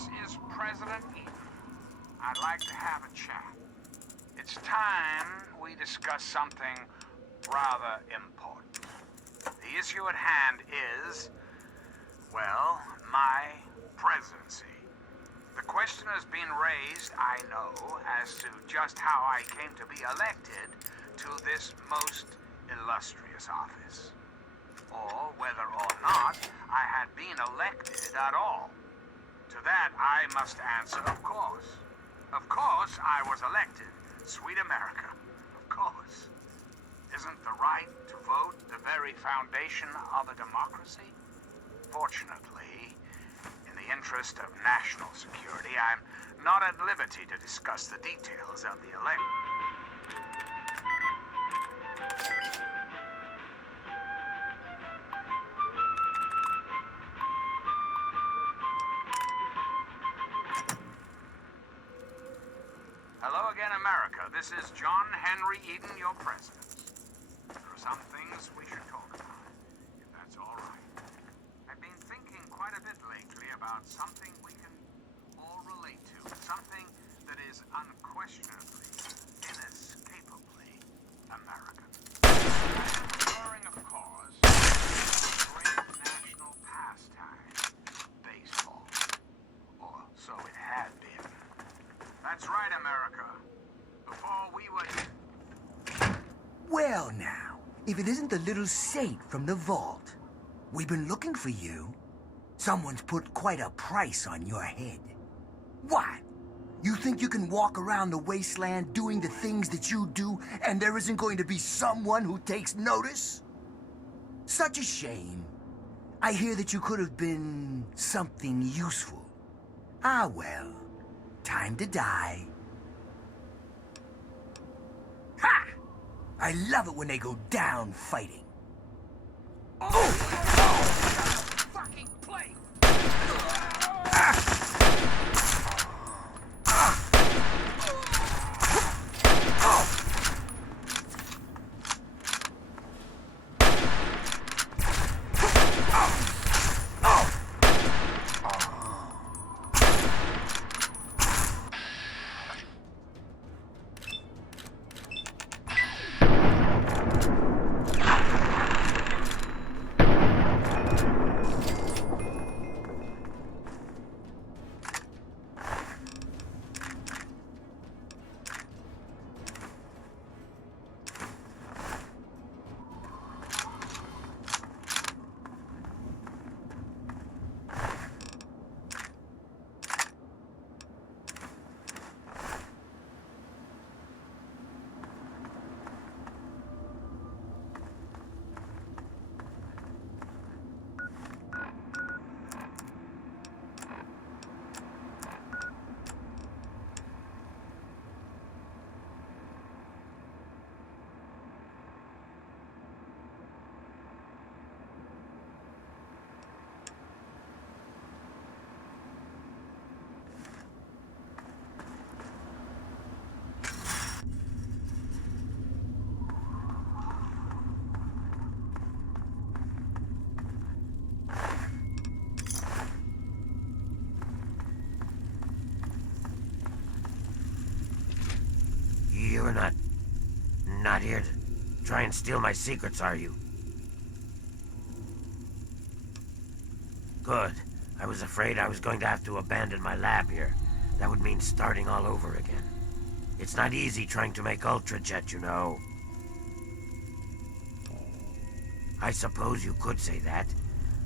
This is President Eden. I'd like to have a chat. It's time we discuss something rather important. The issue at hand is, well, my presidency. The question has been raised, I know, as to just how I came to be elected to this most illustrious office. Or whether or not I had been elected at all. To that, I must answer, of course. Of course, I was elected. Sweet America. Of course. Isn't the right to vote the very foundation of a democracy? Fortunately, in the interest of national security, I'm not at liberty to discuss the details of the election. Hello again, America. This is John Henry Eden, your president. There are some things we should talk about, if that's all right. I've been thinking quite a bit lately about something we can all relate to. Something that is unquestionably, inescapably American. I'm referring, of course, to the great national pastime, baseball. Or so it had been. That's right, America. Before we would... Well now, if it isn't the little saint from the vault. We've been looking for you. Someone's put quite a price on your head. What? You think you can walk around the wasteland doing the things that you do, and there isn't going to be someone who takes notice? Such a shame. I hear that you could have been something useful. Ah, well. Time to die. Ha! I love it when they go down fighting. Fucking play! You're not here to try and steal my secrets, are you? Good. I was afraid I was going to have to abandon my lab here. That would mean starting all over again. It's not easy trying to make Ultrajet, you know. I suppose you could say that.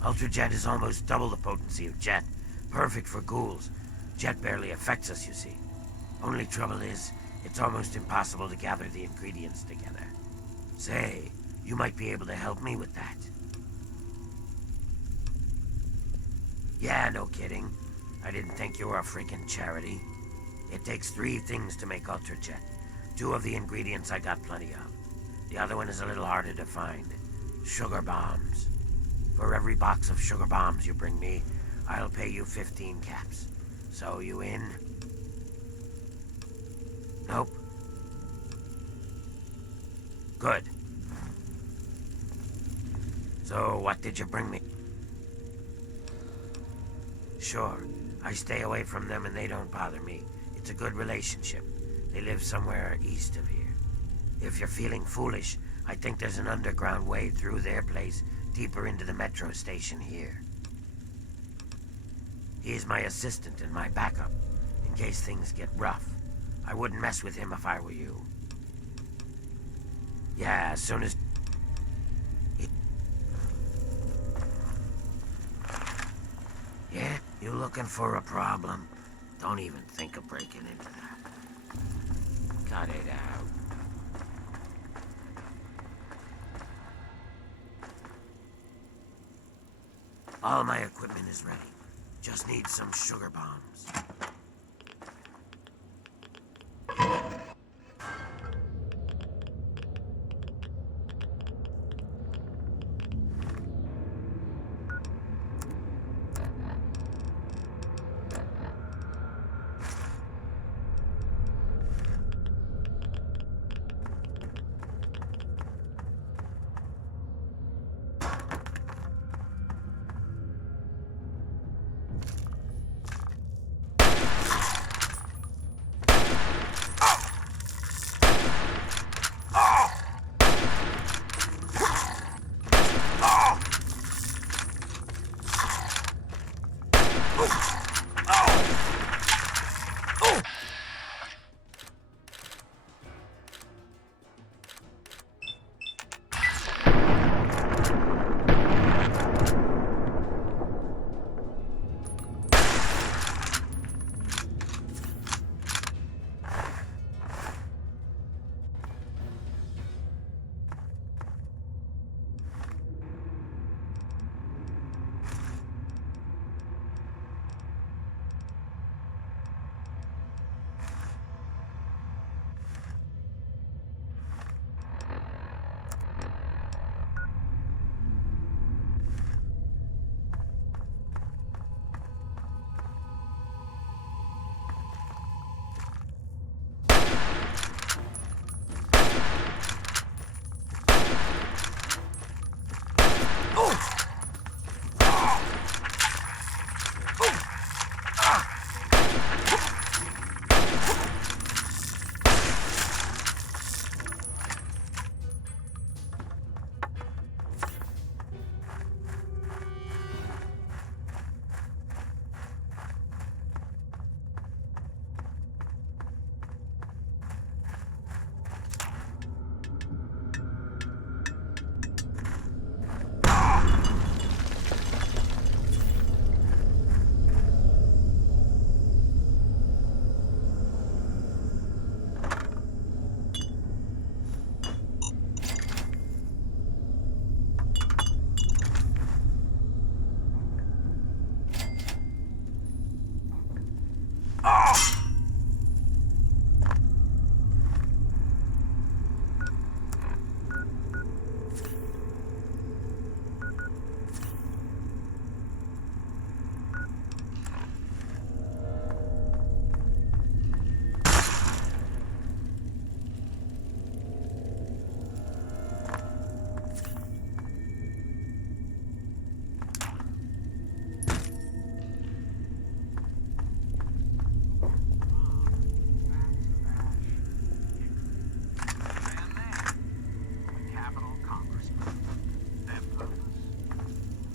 Ultrajet is almost double the potency of Jet. Perfect for ghouls. Jet barely affects us, you see. Only trouble is, it's almost impossible to gather the ingredients together. Say, you might be able to help me with that. Yeah, no kidding. I didn't think you were a freaking charity. It takes 3 things to make Ultrajet. 2 of the ingredients I got plenty of. The other one is a little harder to find. Sugar bombs. For every box of sugar bombs you bring me, I'll pay you 15 caps. So you in? Nope. Good. So what did you bring me? Sure. I stay away from them and they don't bother me. It's a good relationship. They live somewhere east of here. If you're feeling foolish, I think there's an underground way through their place, deeper into the metro station here. He's my assistant and my backup, in case things get rough. I wouldn't mess with him if I were you. Yeah, as soon as... Yeah, you looking for a problem? Don't even think of breaking into that. Cut it out. All my equipment is ready. Just need some sugar bombs.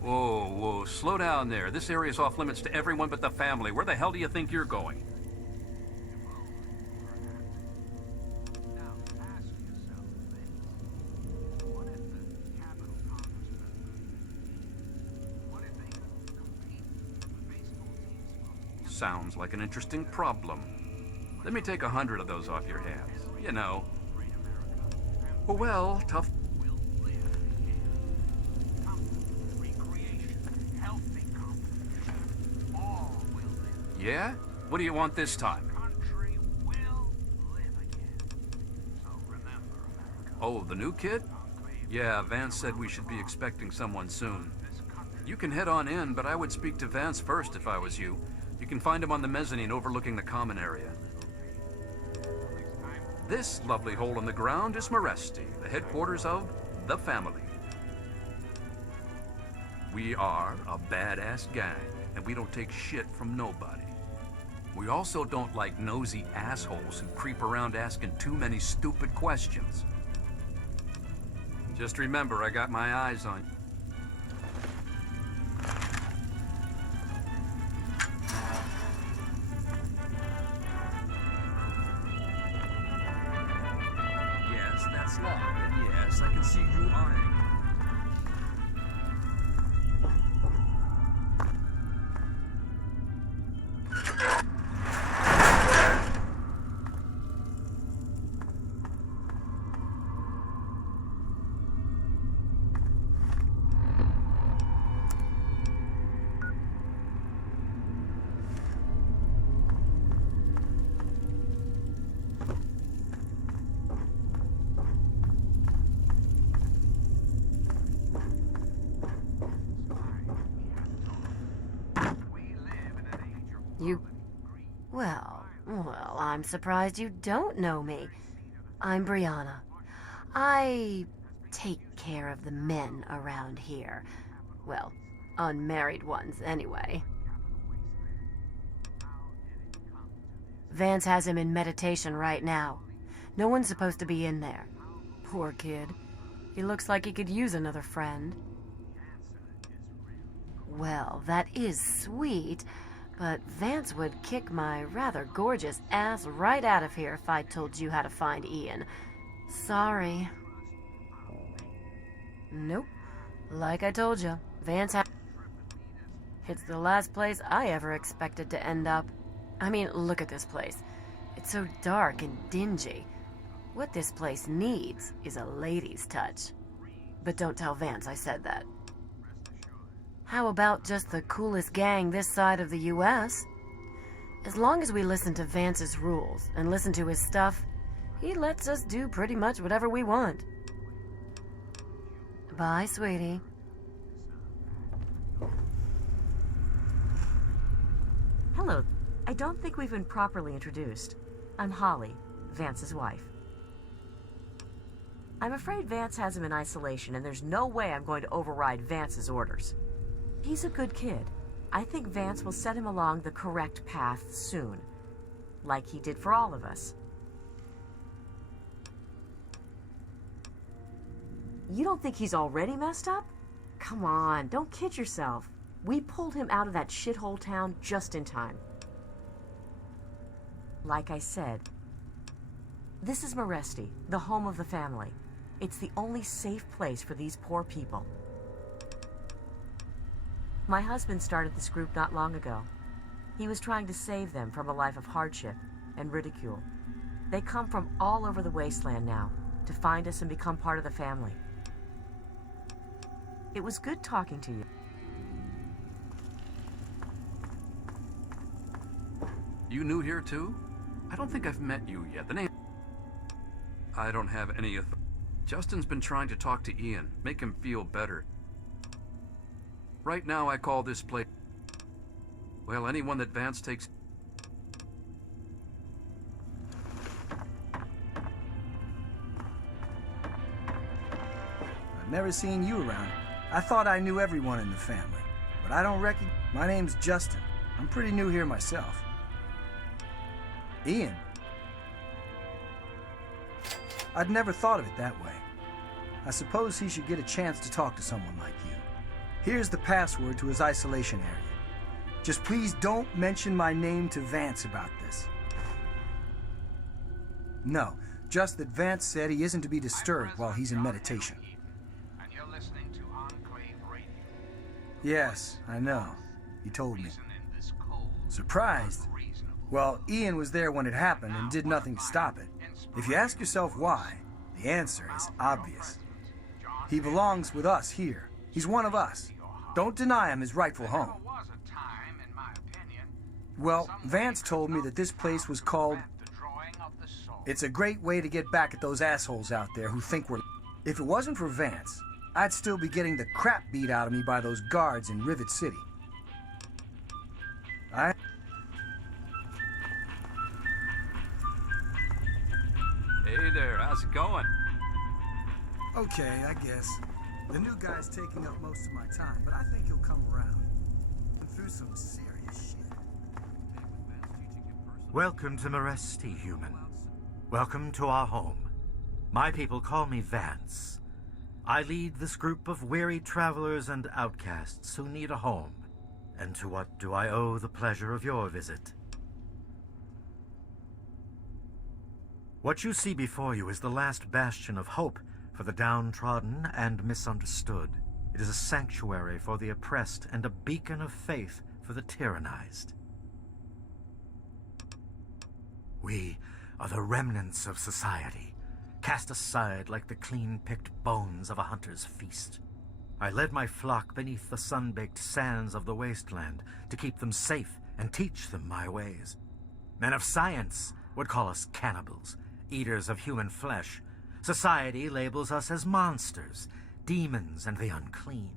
Whoa, slow down there. This area's off limits to everyone but the family. Where the hell do you think you're going? Sounds like an interesting problem. Let me take 100 of those off your hands. You know. Well, tough. Yeah? What do you want this time? Oh, the new kid? Yeah, Vance said we should be expecting someone soon. You can head on in, but I would speak to Vance first if I was you. You can find him on the mezzanine overlooking the common area. This lovely hole in the ground is Meresti, the headquarters of the family. We are a badass gang, and we don't take shit from nobody. We also don't like nosy assholes who creep around asking too many stupid questions. Just remember, I got my eyes on you. Yes, that's locked, and yes, I can see you eyeing. Well, I'm surprised you don't know me. I'm Brianna. I take care of the men around here. Well, unmarried ones, anyway. Vance has him in meditation right now. No one's supposed to be in there. Poor kid. He looks like he could use another friend. Well, that is sweet, but Vance would kick my rather gorgeous ass right out of here if I told you how to find Ian. Sorry. Nope. Like I told you, Vance It's the last place I ever expected to end up. I mean, look at this place. It's so dark and dingy. What this place needs is a lady's touch. But don't tell Vance I said that. How about just the coolest gang this side of the U.S.? As long as we listen to Vance's rules and listen to his stuff, he lets us do pretty much whatever we want. Bye, sweetie. Hello. I don't think we've been properly introduced. I'm Holly, Vance's wife. I'm afraid Vance has him in isolation, and there's no way I'm going to override Vance's orders. He's a good kid. I think Vance will set him along the correct path soon, like he did for all of us. You don't think he's already messed up? Come on, don't kid yourself. We pulled him out of that shithole town just in time. Like I said, this is Meresti, the home of the family. It's the only safe place for these poor people. My husband started this group not long ago. He was trying to save them from a life of hardship and ridicule. They come from all over the wasteland now to find us and become part of the family. It was good talking to you. You new here too? I don't think I've met you yet. The name... I don't have any authority. Justin's been trying to talk to Ian, make him feel better. Right now I call this place... Well, anyone that Vance takes... I've never seen you around. I thought I knew everyone in the family, but I don't reckon... My name's Justin. I'm pretty new here myself. Ian? I'd never thought of it that way. I suppose he should get a chance to talk to someone like you. Here's the password to his isolation area. Just please don't mention my name to Vance about this. No, just that Vance said he isn't to be disturbed while he's in meditation. And you're listening to Enclave Radio. Yes, I know. He told me. Surprised? Well, Ian was there when it happened and did nothing to stop it. If you ask yourself why, the answer is obvious. He belongs with us here. He's one of us. Don't deny him his rightful home. Well, Vance told me that this place was called... It's a great way to get back at those assholes out there who think we're... If it wasn't for Vance, I'd still be getting the crap beat out of me by those guards in Rivet City. Hey there, how's it going? Okay, I guess. The new guy's taking up most of my time, but I think he'll come around. Through some serious shit. Welcome to Meresti, human. Welcome to our home. My people call me Vance. I lead this group of weary travelers and outcasts who need a home. And to what do I owe the pleasure of your visit? What you see before you is the last bastion of hope for the downtrodden and misunderstood. It is a sanctuary for the oppressed and a beacon of faith for the tyrannized. We are the remnants of society, cast aside like the clean-picked bones of a hunter's feast. I led my flock beneath the sun-baked sands of the wasteland to keep them safe and teach them my ways. Men of science would call us cannibals, eaters of human flesh. Society labels us as monsters, demons, and the unclean.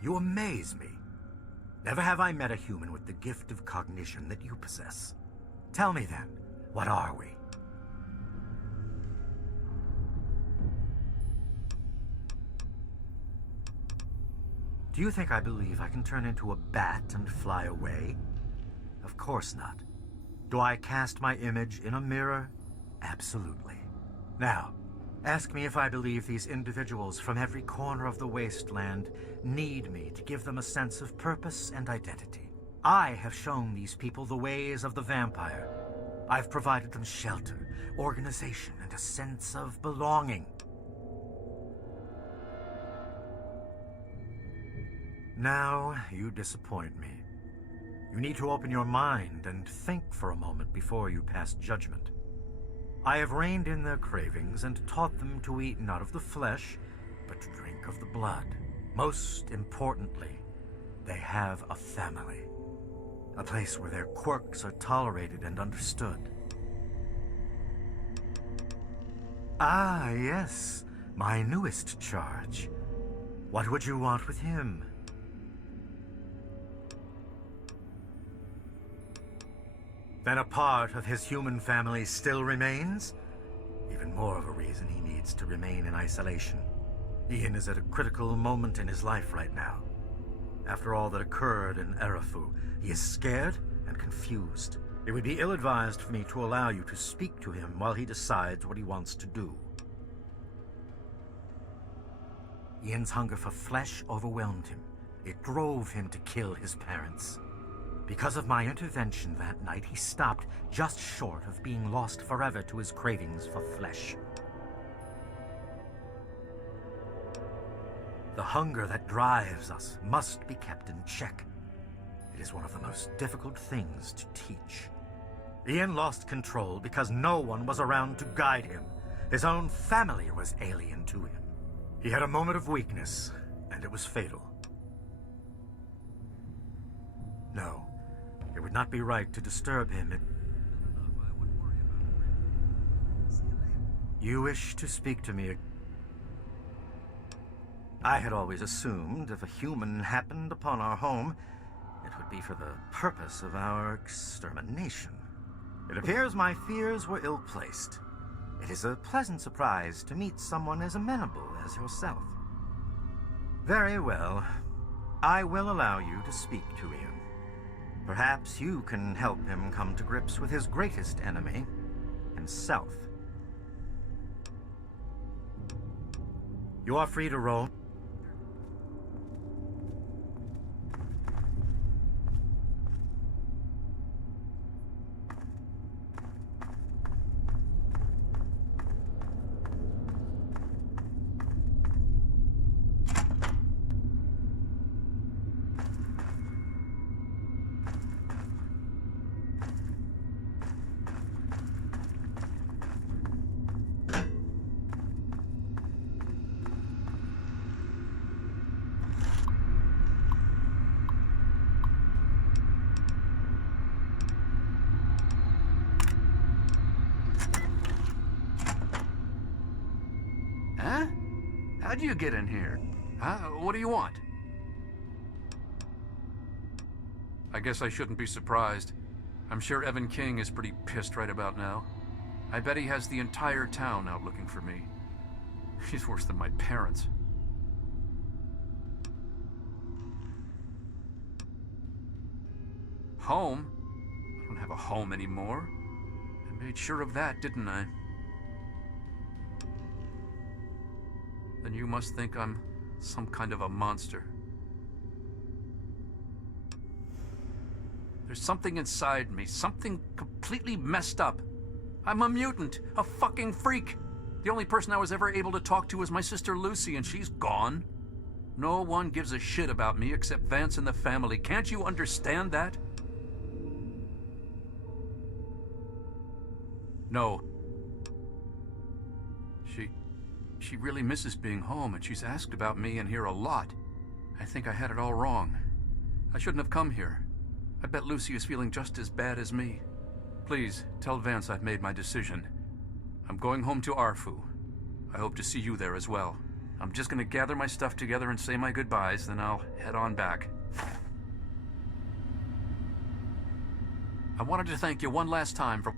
You amaze me. Never have I met a human with the gift of cognition that you possess. Tell me then, what are we? Do you think I believe I can turn into a bat and fly away? Of course not. Do I cast my image in a mirror? Absolutely. Now, ask me if I believe these individuals from every corner of the wasteland need me to give them a sense of purpose and identity. I have shown these people the ways of the vampire. I've provided them shelter, organization, and a sense of belonging. Now, you disappoint me. You need to open your mind and think for a moment before you pass judgment. I have reined in their cravings and taught them to eat not of the flesh, but to drink of the blood. Most importantly, they have a family. A place where their quirks are tolerated and understood. Ah, yes, my newest charge. What would you want with him? Then a part of his human family still remains? Even more of a reason he needs to remain in isolation. Ian is at a critical moment in his life right now. After all that occurred in Erafu, he is scared and confused. It would be ill-advised for me to allow you to speak to him while he decides what he wants to do. Ian's hunger for flesh overwhelmed him. It drove him to kill his parents. Because of my intervention that night, he stopped just short of being lost forever to his cravings for flesh. The hunger that drives us must be kept in check. It is one of the most difficult things to teach. Ian lost control because no one was around to guide him. His own family was alien to him. He had a moment of weakness, and it was fatal. No. It would not be right to disturb him. You wish to speak to me? I had always assumed if a human happened upon our home, it would be for the purpose of our extermination. It appears my fears were ill-placed. It is a pleasant surprise to meet someone as amenable as yourself. Very well. I will allow you to speak to him. Perhaps you can help him come to grips with his greatest enemy, himself. You are free to roll. How'd you get in here? Huh? What do you want? I guess I shouldn't be surprised. I'm sure Evan King is pretty pissed right about now. I bet he has the entire town out looking for me. He's worse than my parents. Home? I don't have a home anymore. I made sure of that, didn't I? Then you must think I'm some kind of a monster. There's something inside me, something completely messed up. I'm a mutant, a fucking freak. The only person I was ever able to talk to was my sister Lucy, and she's gone. No one gives a shit about me except Vance and the family. Can't you understand that? No. She really misses being home, and she's asked about me in here a lot. I think I had it all wrong. I shouldn't have come here. I bet Lucy is feeling just as bad as me. Please, tell Vance I've made my decision. I'm going home to Arfu. I hope to see you there as well. I'm just gonna gather my stuff together and say my goodbyes, then I'll head on back. I wanted to thank you one last time for...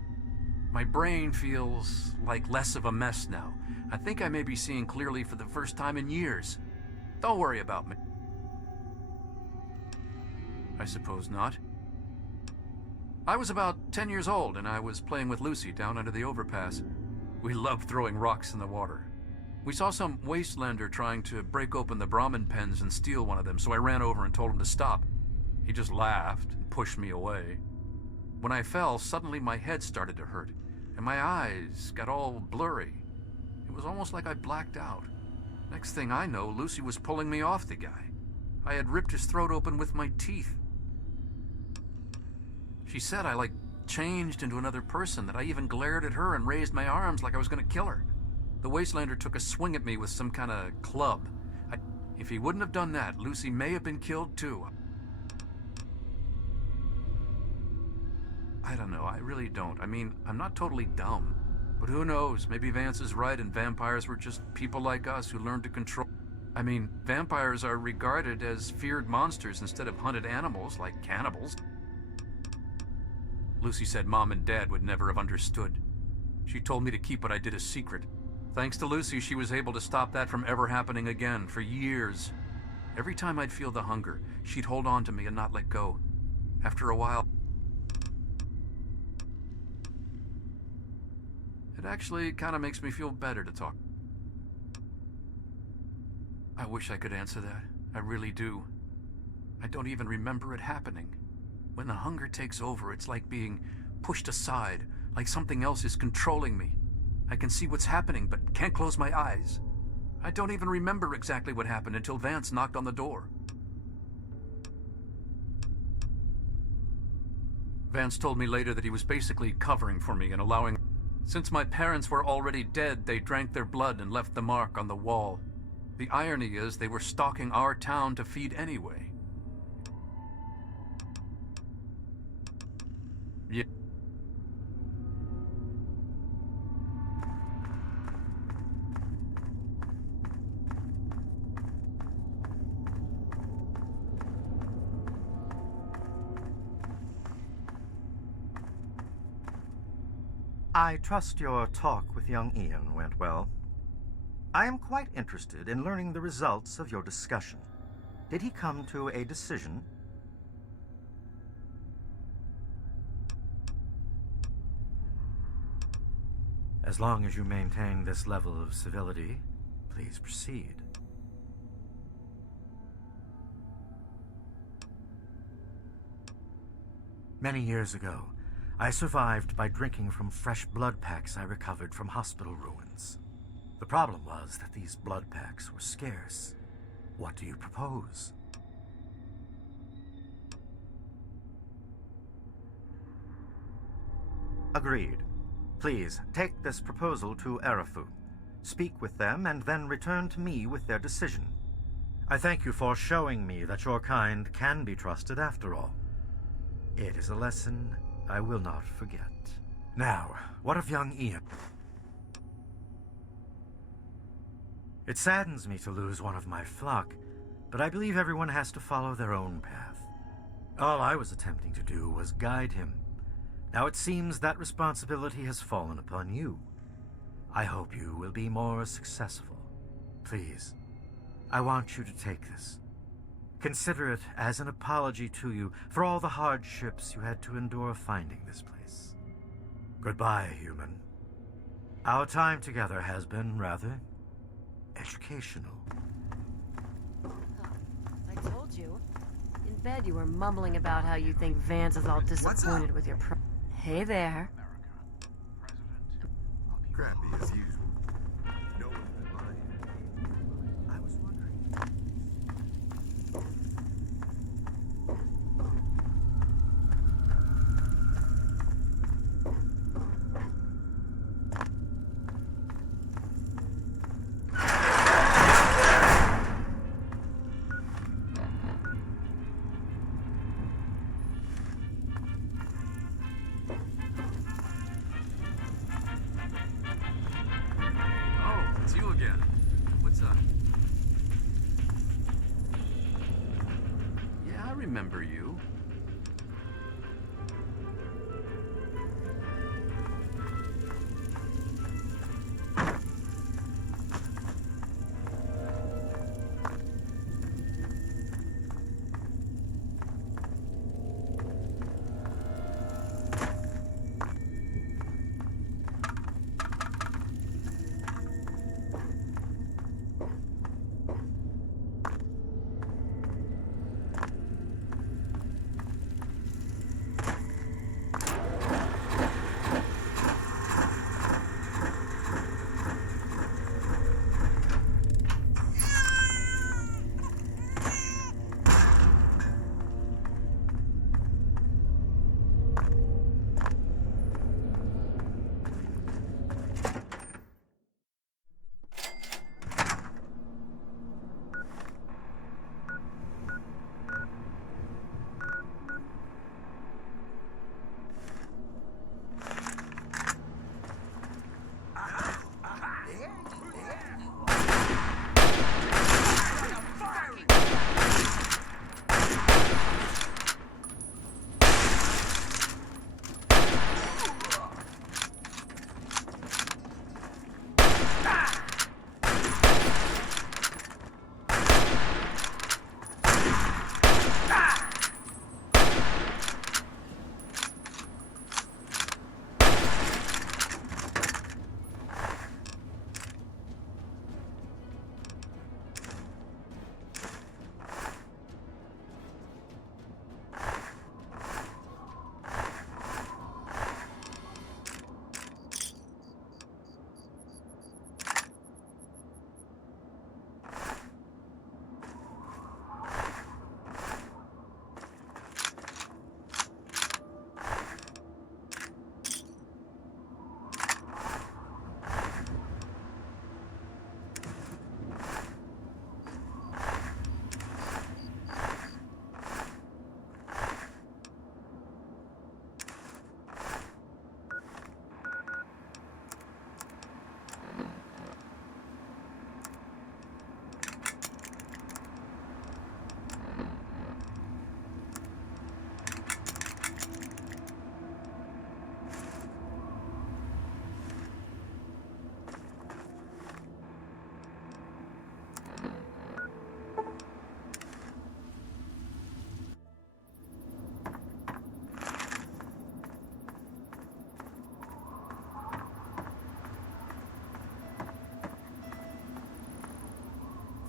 My brain feels like less of a mess now. I think I may be seeing clearly for the first time in years. Don't worry about me. I suppose not. I was about 10 years old, and I was playing with Lucy down under the overpass. We loved throwing rocks in the water. We saw some wastelander trying to break open the Brahmin pens and steal one of them, so I ran over and told him to stop. He just laughed and pushed me away. When I fell, suddenly my head started to hurt, and my eyes got all blurry. It was almost like I blacked out. Next thing I know, Lucy was pulling me off the guy. I had ripped his throat open with my teeth. She said I, changed into another person, that I even glared at her and raised my arms like I was going to kill her. The wastelander took a swing at me with some kind of club. If he wouldn't have done that, Lucy may have been killed too. I don't know, I really don't. I mean, I'm not totally dumb. But who knows, maybe Vance is right and vampires were just people like us who learned to control... I mean, vampires are regarded as feared monsters instead of hunted animals like cannibals. Lucy said Mom and Dad would never have understood. She told me to keep what I did a secret. Thanks to Lucy, she was able to stop that from ever happening again for years. Every time I'd feel the hunger, she'd hold on to me and not let go. After a while... It actually kind of makes me feel better to talk. I wish I could answer that. I really do. I don't even remember it happening. When the hunger takes over, it's like being pushed aside, like something else is controlling me. I can see what's happening, but can't close my eyes. I don't even remember exactly what happened until Vance knocked on the door. Vance told me later that he was basically covering for me and allowing... Since my parents were already dead, they drank their blood and left the mark on the wall. The irony is they were stalking our town to feed anyway. Yeah. I trust your talk with young Ian went well. I am quite interested in learning the results of your discussion. Did he come to a decision? As long as you maintain this level of civility, please proceed. Many years ago, I survived by drinking from fresh blood packs I recovered from hospital ruins. The problem was that these blood packs were scarce. What do you propose? Agreed. Please, take this proposal to Arafu. Speak with them and then return to me with their decision. I thank you for showing me that your kind can be trusted after all. It is a lesson I will not forget. Now, what of young Ian? It saddens me to lose one of my flock, but I believe everyone has to follow their own path. All I was attempting to do was guide him. Now it seems that responsibility has fallen upon you. I hope you will be more successful. Please, I want you to take this. Consider it as an apology to you for all the hardships you had to endure finding this place. Goodbye, human. Our time together has been rather educational. I told you. In bed you were mumbling about how you think Vance is all disappointed with your Hey there. Crappy as usual. No one been lying. I was wondering. Remember you.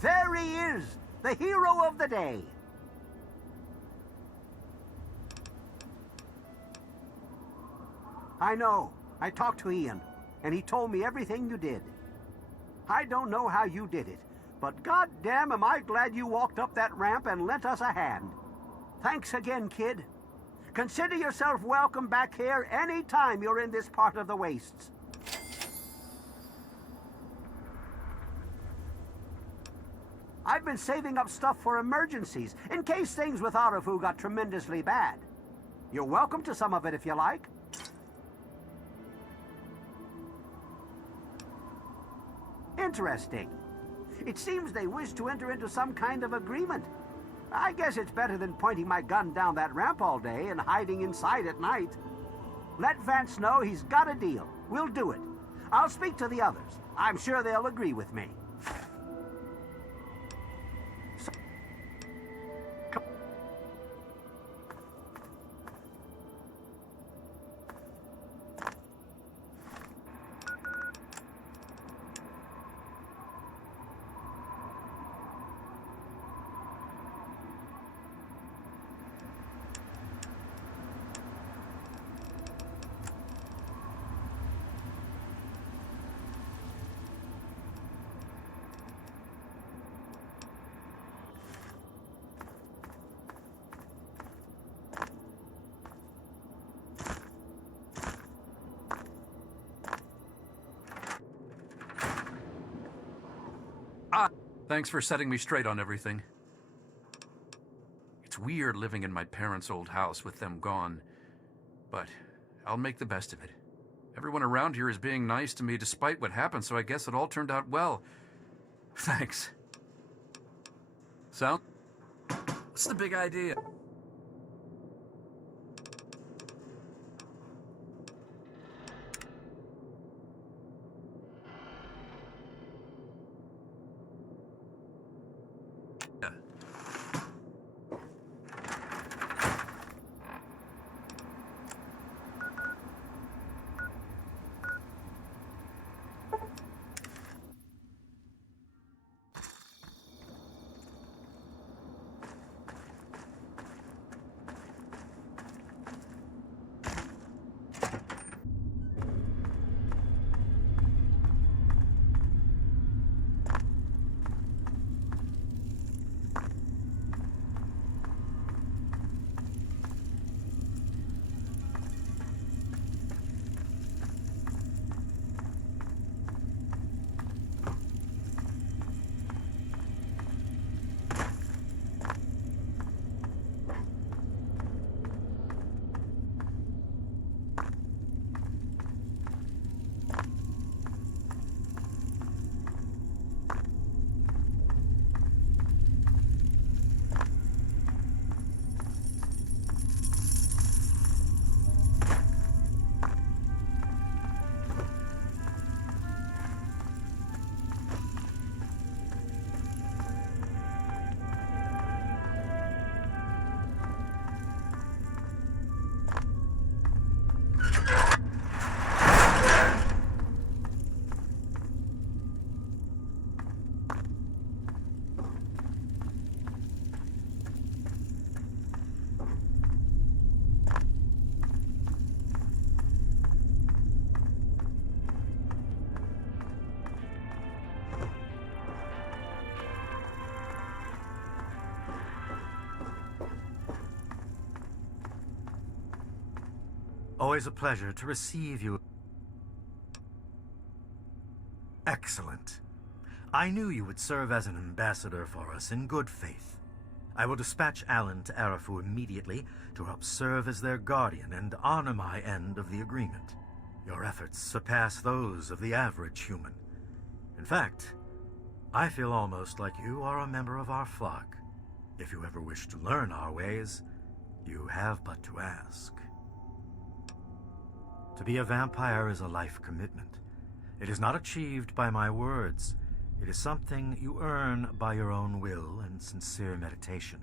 There he is, the hero of the day. I know. I talked to Ian, and he told me everything you did. I don't know how you did it, but goddamn am I glad you walked up that ramp and lent us a hand. Thanks again, kid. Consider yourself welcome back here any time you're in this part of the wastes. I've been saving up stuff for emergencies, in case things with Arafu got tremendously bad. You're welcome to some of it if you like. Interesting. It seems they wish to enter into some kind of agreement. I guess it's better than pointing my gun down that ramp all day and hiding inside at night. Let Vance know he's got a deal. We'll do it. I'll speak to the others. I'm sure they'll agree with me. Thanks for setting me straight on everything. It's weird living in my parents' old house with them gone, but I'll make the best of it. Everyone around here is being nice to me despite what happened, so I guess it all turned out well. Thanks. Sound? What's the big idea? Always a pleasure to receive you. Excellent. I knew you would serve as an ambassador for us in good faith. I will dispatch Alan to Arafu immediately to help serve as their guardian and honor my end of the agreement. Your efforts surpass those of the average human. In fact, I feel almost like you are a member of our flock. If you ever wish to learn our ways, you have but to ask. To be a vampire is a life commitment. It is not achieved by my words. It is something you earn by your own will and sincere meditation.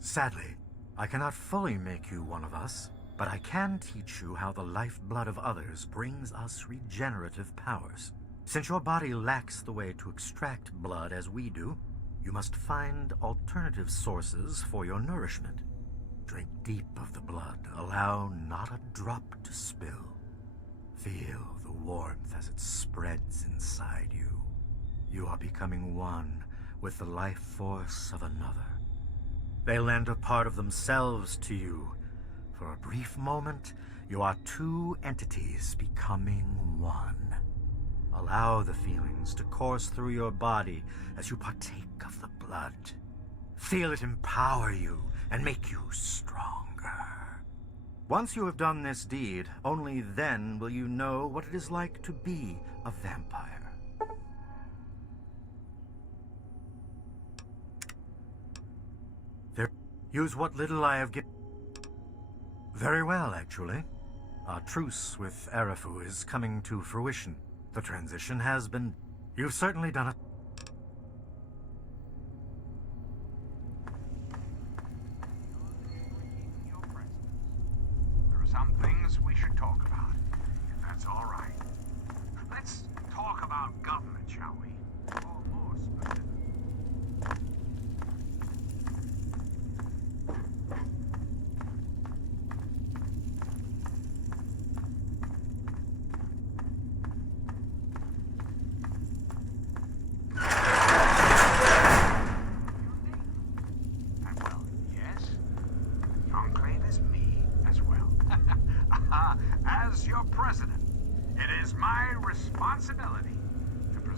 Sadly, I cannot fully make you one of us, but I can teach you how the lifeblood of others brings us regenerative powers. Since your body lacks the way to extract blood as we do, you must find alternative sources for your nourishment. Drink deep of the blood. Allow not a drop to spill. Feel the warmth as it spreads inside you. You are becoming one with the life force of another. They lend a part of themselves to you. For a brief moment, you are two entities becoming one. Allow the feelings to course through your body as you partake of the blood. Feel it empower you and make you stronger. Once you have done this deed, only then will you know what it is like to be a vampire. Use what little I have given. Very well, actually. Our truce with Arafu is coming to fruition. The transition has been... You've certainly done it. There are some things we should talk about, if that's all right. Let's talk about government, shall we? Or more specific.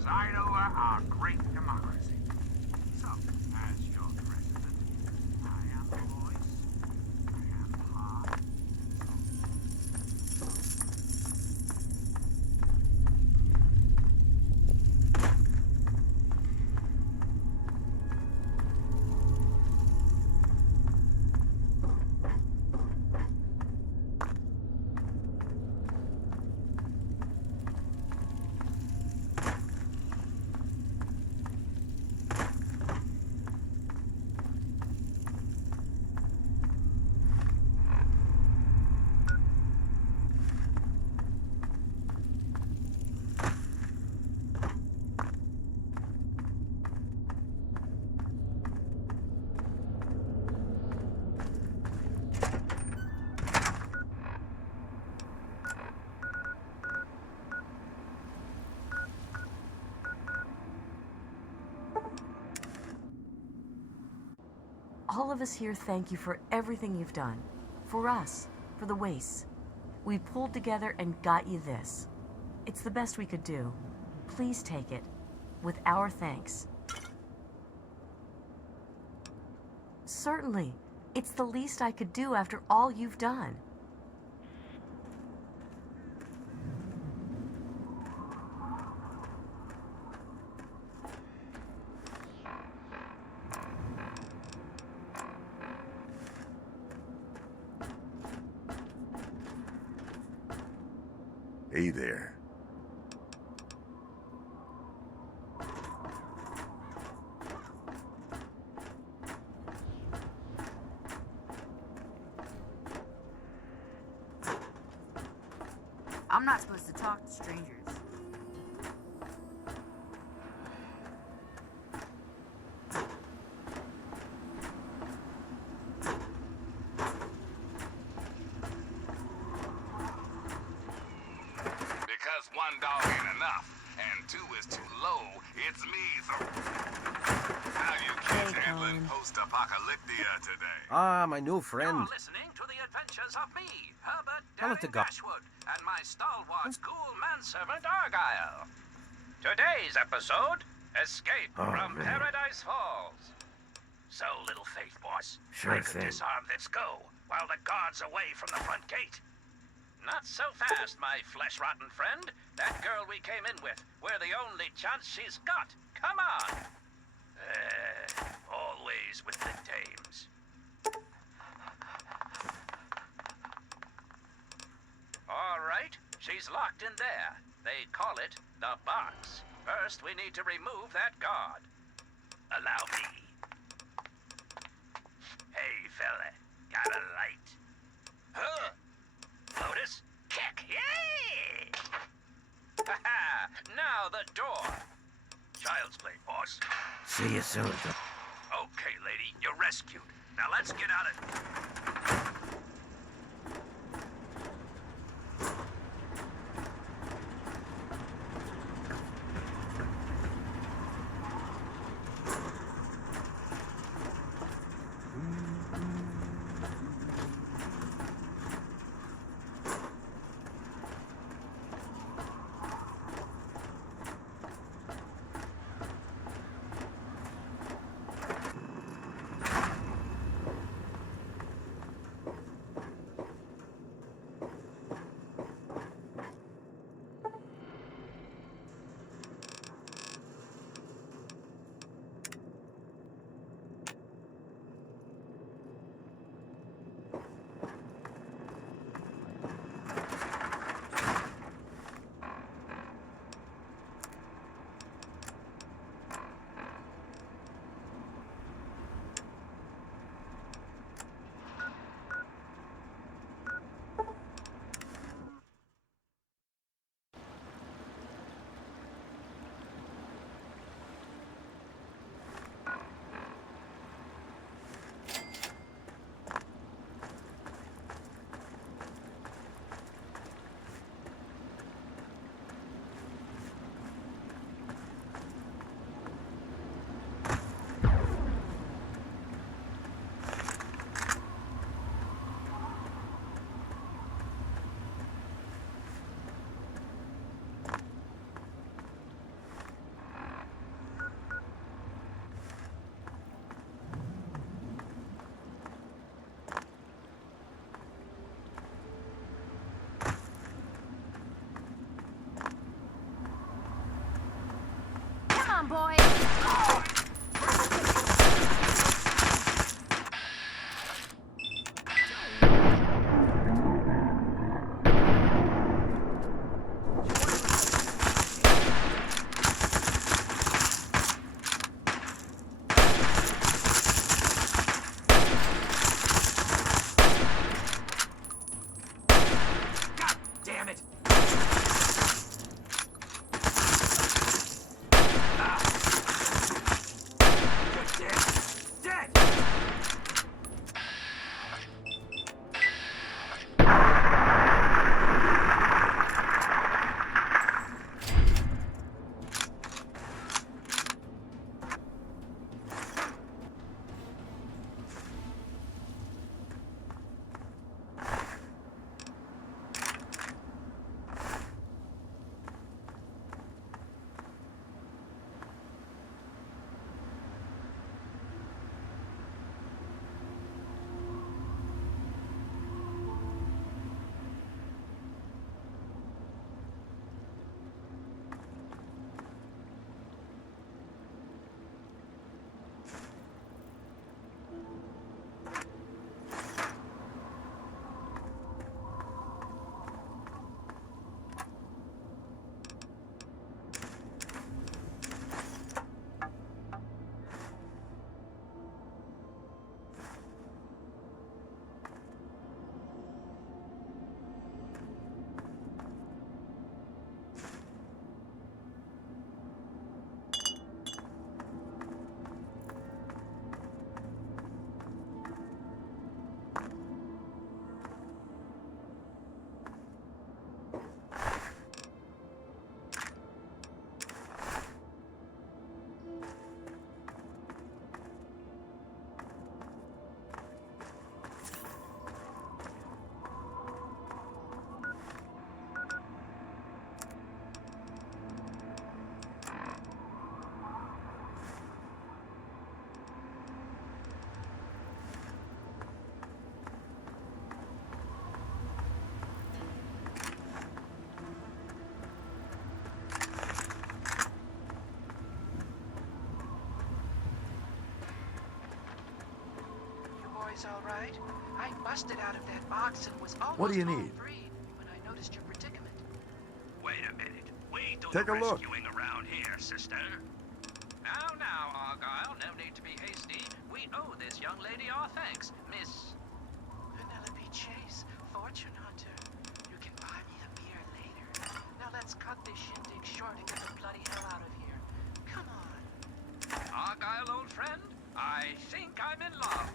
preside over our great democracy. So, as your president, I am the voice, I am the heart. All of us here thank you for everything you've done. For us, for the wastes. We pulled together and got you this. It's the best we could do. Please take it, with our thanks. Certainly. It's the least I could do after all you've done. Hey there. I'm not supposed to talk to strangers. Because one dog ain't enough, and two is too low, it's me. How you kids handling post-apocalyptia today? Ah, my new friend. You're listening to the adventures of me, Herbert Tell it to God. Dashwood, and my stalwart cool manservant Argyle. Today's episode, Escape from man. Paradise Falls. So, little faith, boss. Sure I could thing. disarm this go while the guard's away from the front gate. Not so fast, my flesh-rotten friend. That girl we came in with, we're the only chance she's got. Come on. Always with the dames. All right, she's locked in there. They call it the box. First, we need to remove that guard. Allow me. Hey, fella, got a light? Huh? Lotus? Kick! Yay! Ha-ha! Now the door. Child's play, boss. See you soon. Okay, lady, you're rescued. Now let's get out of... boys all right? I busted out of that box and was almost What do you home need? free when I noticed your predicament. Wait a minute. We do Take the a look. rescuing around here, sister. Now, Argyle, no need to be hasty. We owe this young lady our thanks, Miss... Penelope Chase, fortune hunter. You can buy me a beer later. Now let's cut this shindig short and get the bloody hell out of here. Come on. Argyle, old friend, I think I'm in love.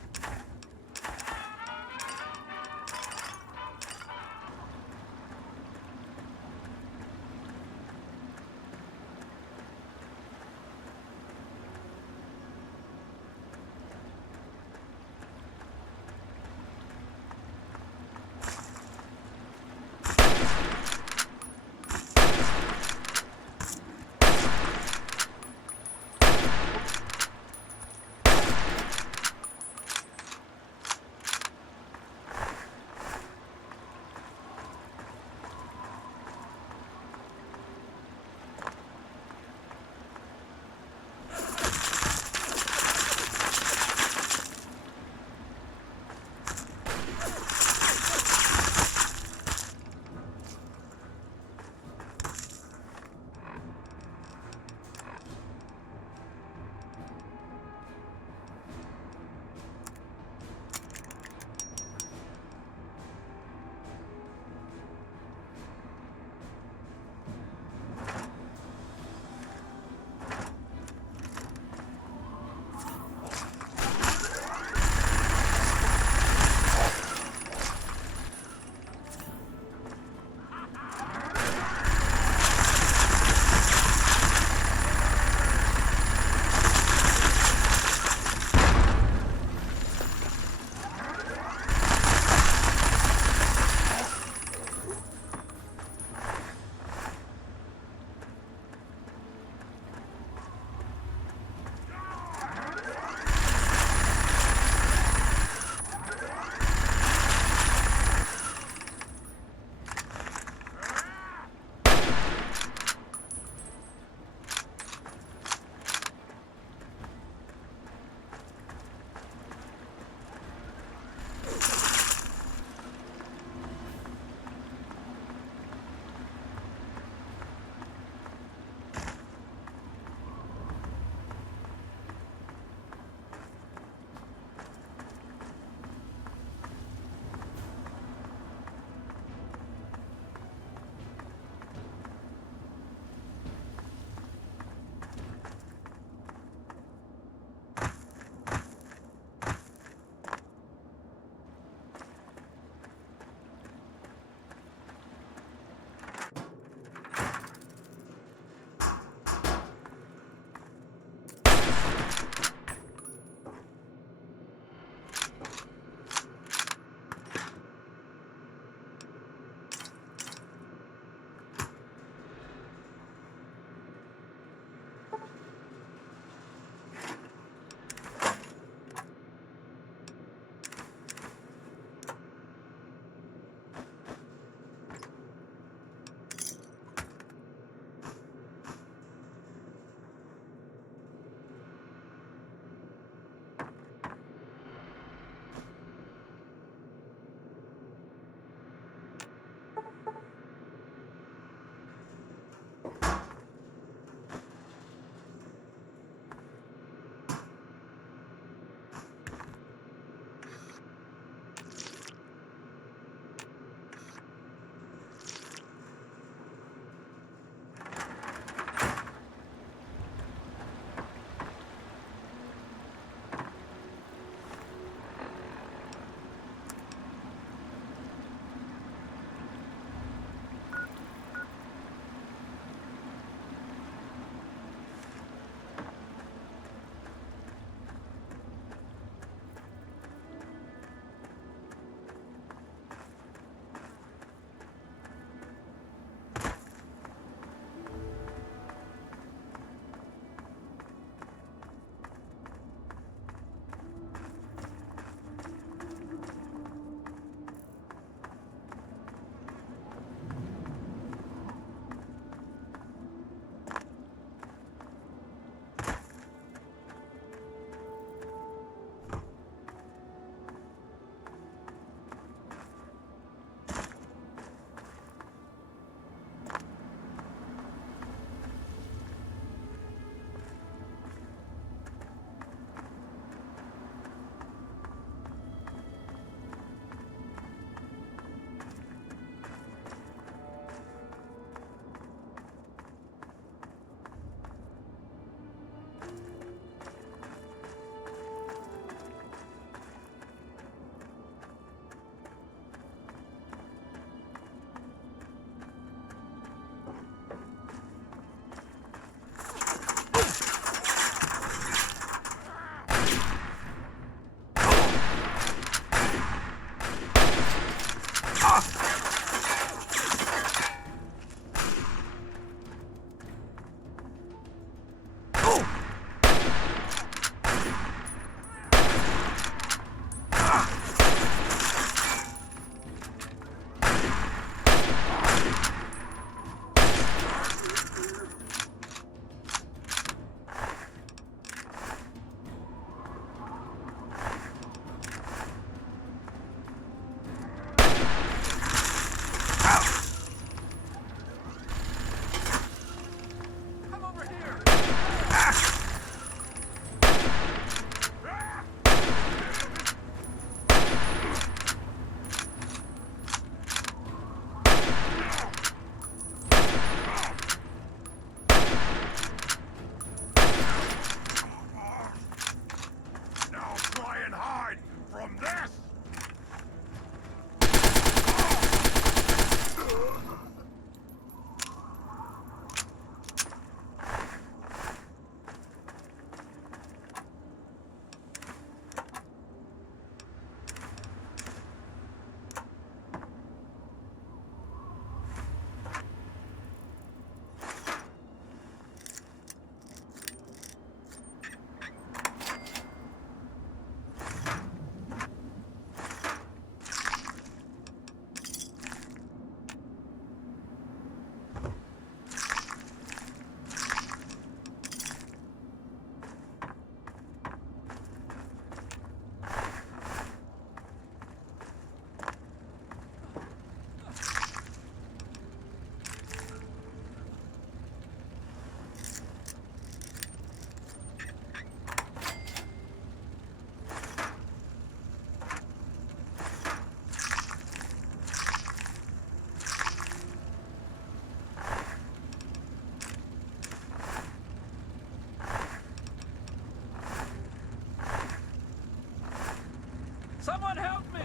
Someone help me!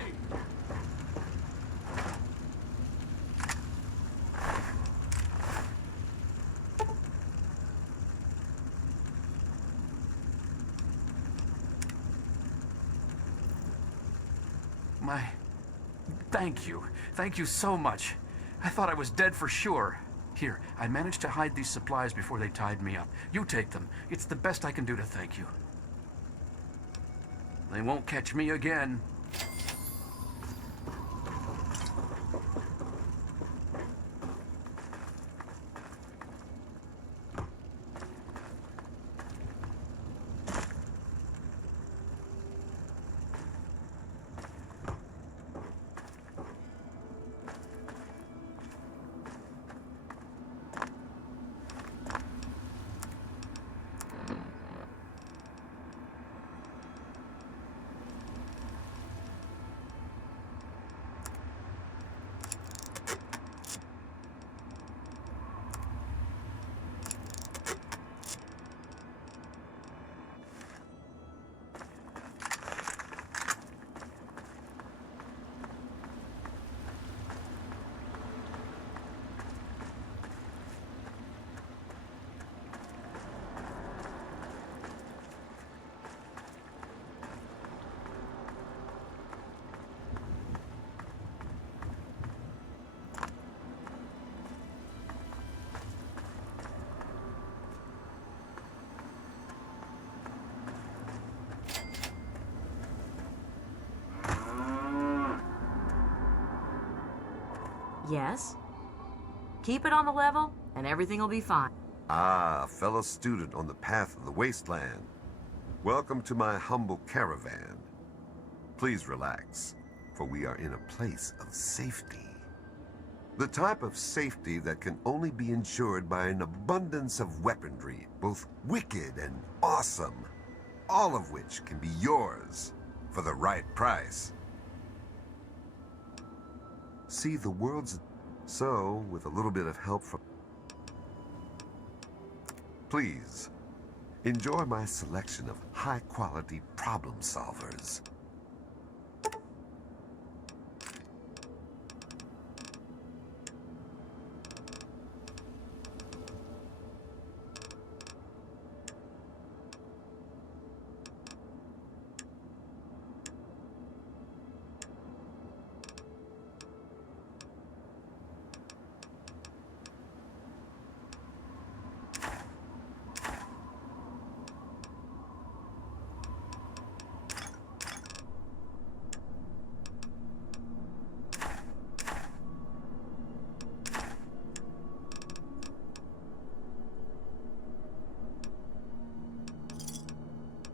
Thank you. Thank you so much. I thought I was dead for sure. Here, I managed to hide these supplies before they tied me up. You take them. It's the best I can do to thank you. They won't catch me again. Yes? Keep it on the level, and everything will be fine. Ah, fellow student on the path of the wasteland. Welcome to my humble caravan. Please relax, for we are in a place of safety. The type of safety that can only be ensured by an abundance of weaponry, both wicked and awesome, all of which can be yours for the right price. See, the world's so, with a little bit of help from... Please, enjoy my selection of high-quality problem solvers.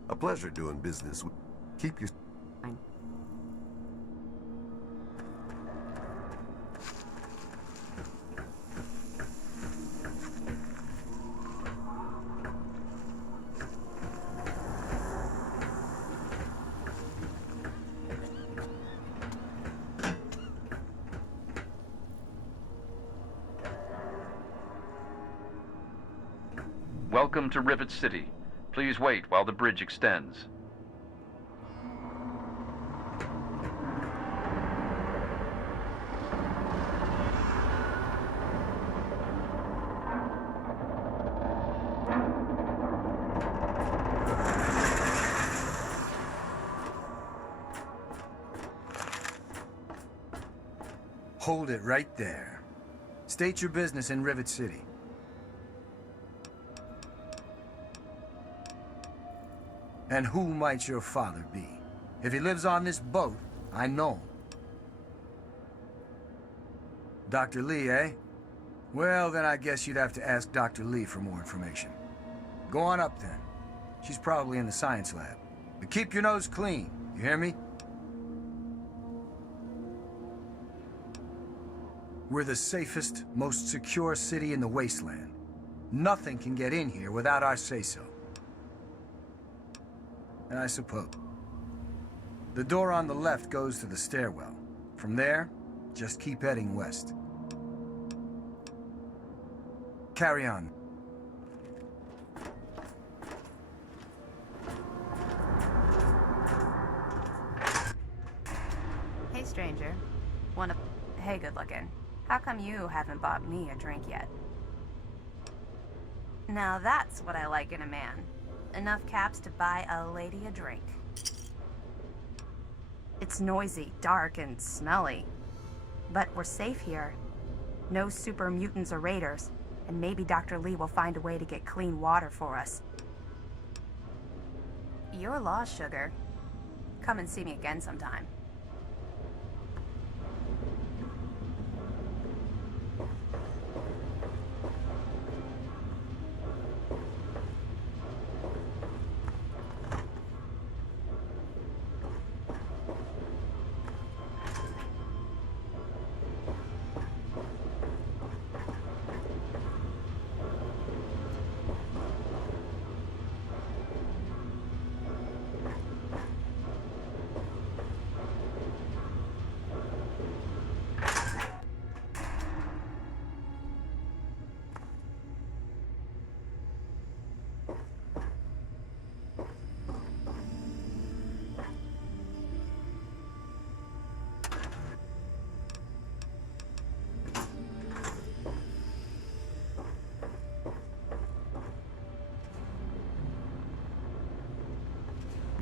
A pleasure doing business with... Keep your... Welcome to Rivet City. Please wait while the bridge extends. Hold it right there. State your business in Rivet City. And who might your father be? If he lives on this boat, I know him. Dr. Lee, eh? Well, then I guess you'd have to ask Dr. Lee for more information. Go on up then. She's probably in the science lab. But keep your nose clean, you hear me? We're the safest, most secure city in the wasteland. Nothing can get in here without our say-so. And I suppose. The door on the left goes to the stairwell. From there, just keep heading west. Carry on. stranger. Hey, good looking. How come you haven't bought me a drink yet? Now that's what I like in a man. Enough caps to buy a lady a drink. It's noisy, dark, and smelly. But we're safe here. No super mutants or raiders, and maybe Dr. Lee will find a way to get clean water for us. You're lost, sugar. Come and see me again sometime.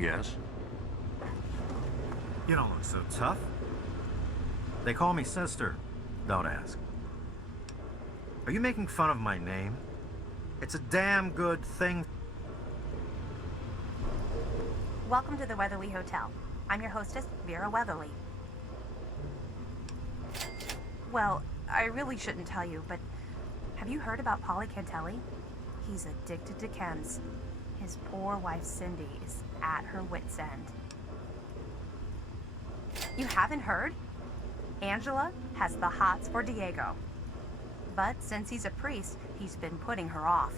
Yes? You don't look so tough. They call me sister. Don't ask. Are you making fun of my name? It's a damn good thing. Welcome to the Weatherly Hotel. I'm your hostess, Vera Weatherly. Well, I really shouldn't tell you, but have you heard about Polly Cantelli? He's addicted to chems. His poor wife, Cindy, is at her wit's end. You haven't heard? Angela has the hots for Diego. But since he's a priest, he's been putting her off.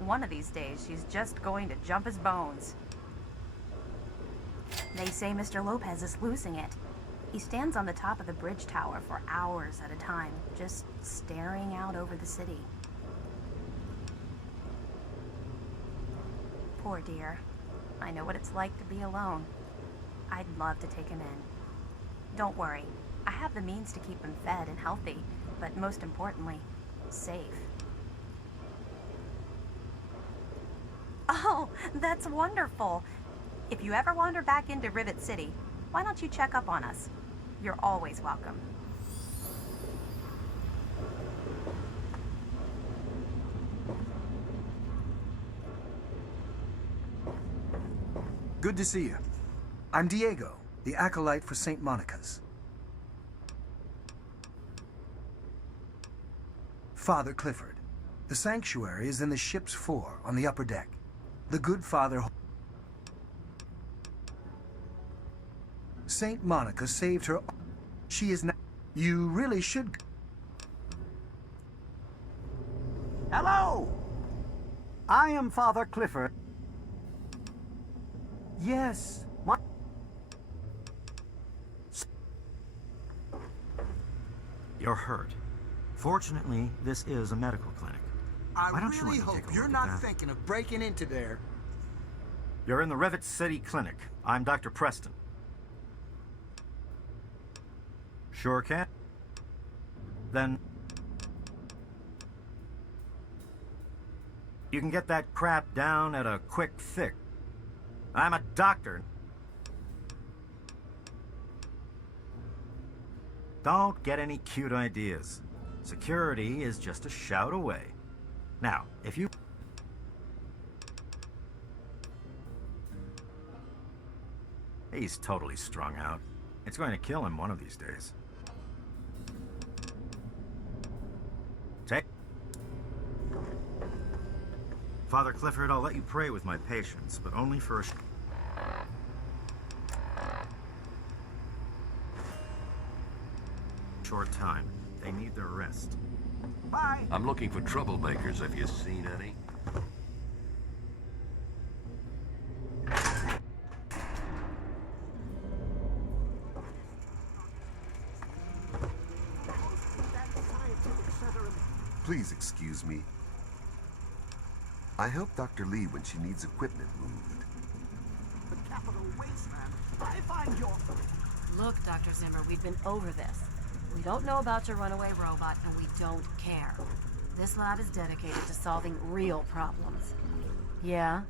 One of these days, she's just going to jump his bones. They say Mr. Lopez is losing it. He stands on the top of the bridge tower for hours at a time, just staring out over the city. Poor dear. I know what it's like to be alone. I'd love to take him in. Don't worry. I have the means to keep him fed and healthy, but most importantly, safe. Oh, that's wonderful. If you ever wander back into Rivet City, why don't you check up on us? You're always welcome. Good to see you. I'm Diego, the acolyte for St. Monica's. Father Clifford. The sanctuary is in the ship's fore on the upper deck. The good father... St. Monica saved her... She is now... You really should... Hello! I am Father Clifford. Yes, You're hurt. Fortunately, this is a medical clinic. Why don't you let me take a look you're at not that? thinking of breaking into there. You're in the Rivet City Clinic. I'm Dr. Preston. Sure can. Then... you can get that crap down at a quick fix. I'm a doctor. Don't get any cute ideas. Security is just a shout away. Now, if you... He's totally strung out. It's going to kill him one of these days. Take... Father Clifford, I'll let you pray with my patients, but only for a... short time. They need their rest. Bye. I'm looking for troublemakers. Have you seen any? Please excuse me. I help Dr. Lee when she needs equipment moved. The capital wasteland. I find your... Look, Dr. Zimmer, we've been over this. We don't know about your runaway robot, and we don't care. This lab is dedicated to solving real problems. Yeah?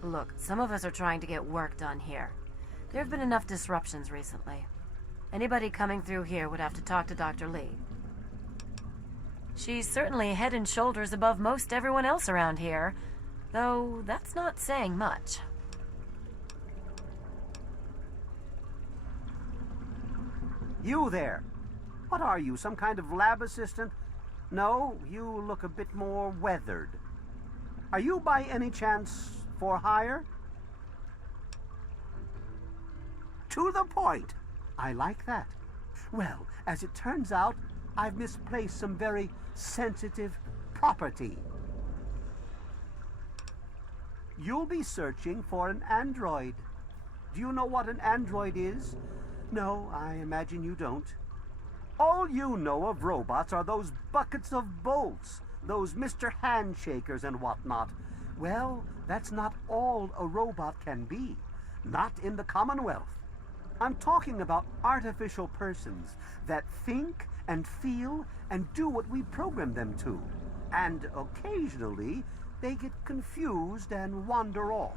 Look, some of us are trying to get work done here. There have been enough disruptions recently. Anybody coming through here would have to talk to Dr. Lee. She's certainly head and shoulders above most everyone else around here, though that's not saying much. You there. What are you, some kind of lab assistant? No, you look a bit more weathered. Are you by any chance for hire? To the point. I like that. Well, as it turns out, I've misplaced some very sensitive property. You'll be searching for an android. Do you know what an android is? No, I imagine you don't. All you know of robots are those buckets of bolts, those Mr. Handshakers and whatnot. Well, that's not all a robot can be. Not in the Commonwealth. I'm talking about artificial persons that think and feel and do what we program them to. And occasionally, they get confused and wander off.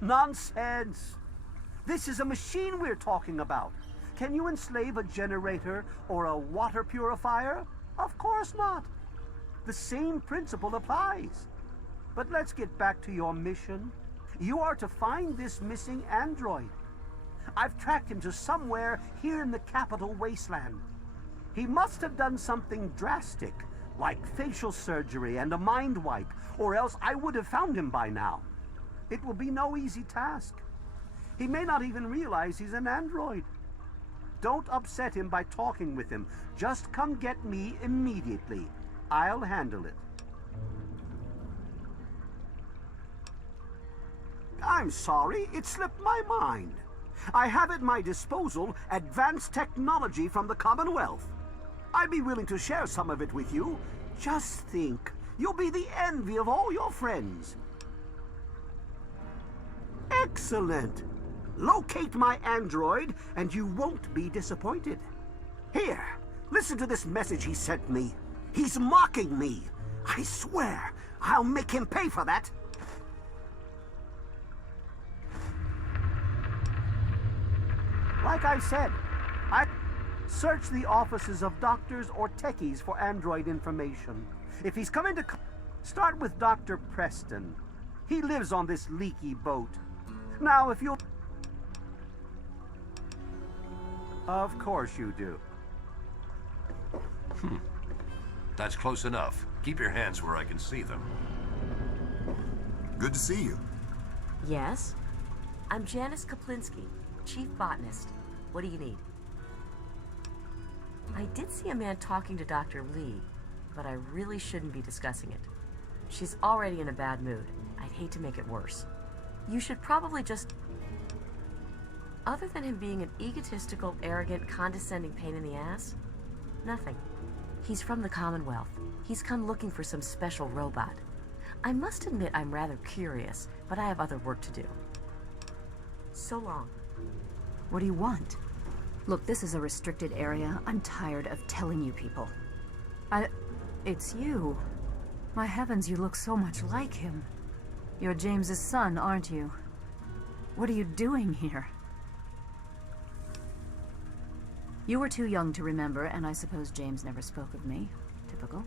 Nonsense! This is a machine we're talking about. Can you enslave a generator or a water purifier? Of course not. The same principle applies. But let's get back to your mission. You are to find this missing android. I've tracked him to somewhere here in the capital wasteland. He must have done something drastic, like facial surgery and a mind wipe, or else I would have found him by now. It will be no easy task. He may not even realize he's an android. Don't upset him by talking with him. Just come get me immediately. I'll handle it. I'm sorry, it slipped my mind. I have at my disposal advanced technology from the Commonwealth. I'd be willing to share some of it with you. Just think, you'll be the envy of all your friends. Excellent. Locate my android, and you won't be disappointed. Here, listen to this message he sent me. He's mocking me. I swear, I'll make him pay for that. Like I said, I search the offices of doctors or techies for android information. If he's coming to... Start with Dr. Preston. He lives on this leaky boat. Now, if you'll... Of course you do. That's close enough. Keep your hands where I can see them. Good to see you. Yes? I'm Janice Kaplinsky, Chief Botanist. What do you need? I did see a man talking to Dr. Lee, but I really shouldn't be discussing it. She's already in a bad mood. I'd hate to make it worse. You should probably just... Other than him being an egotistical, arrogant, condescending pain in the ass, nothing. He's from the Commonwealth. He's come looking for some special robot. I must admit I'm rather curious, but I have other work to do. So long. What do you want? Look, this is a restricted area. I'm tired of telling you people. It's you. My heavens, you look so much like him. You're James's son, aren't you? What are you doing here? You were too young to remember, and I suppose James never spoke of me. Typical.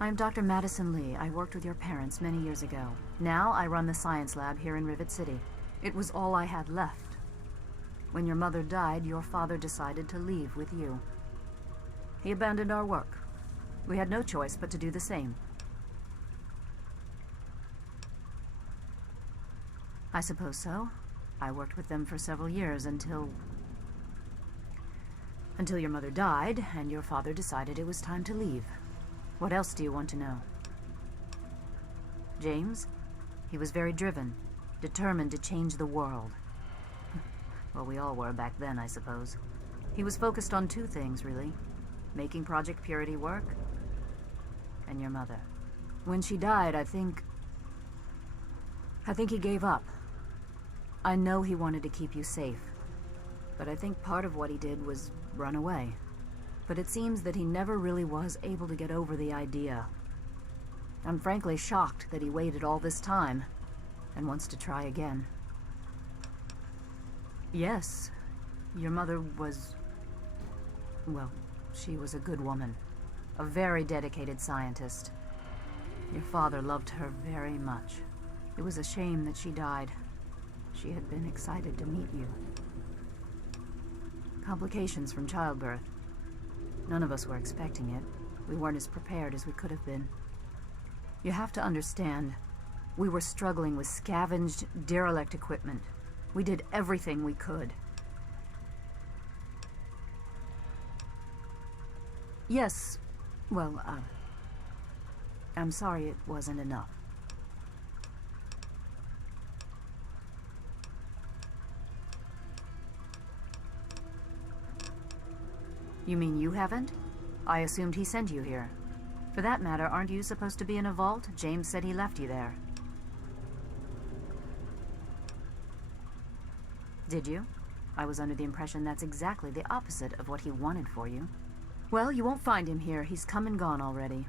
I'm Dr. Madison Lee. I worked with your parents many years ago. Now I run the science lab here in Rivet City. It was all I had left. When your mother died, your father decided to leave with you. He abandoned our work. We had no choice but to do the same. I suppose so. I worked with them for several years until your mother died and your father decided it was time to leave. What else do you want to know? James? He was very driven, determined to change the world. Well, we all were back then, I suppose. He was focused on two things, really. Making Project Purity work, and your mother. When she died, I think... I think he gave up. I know he wanted to keep you safe, but I think part of what he did was run away. But it seems that he never really was able to get over the idea. I'm frankly shocked that he waited all this time and wants to try again. Yes, your mother was... well, she was a good woman. A very dedicated scientist. Your father loved her very much. It was a shame that she died. She had been excited to meet you. Complications from childbirth. None of us were expecting it. We weren't as prepared as we could have been. You have to understand, we were struggling with scavenged, derelict equipment. We did everything we could. Yes, well, I'm sorry it wasn't enough. You mean you haven't? I assumed he sent you here. For that matter, aren't you supposed to be in a vault? James said he left you there. Did you? I was under the impression that's exactly the opposite of what he wanted for you. Well, you won't find him here. He's come and gone already.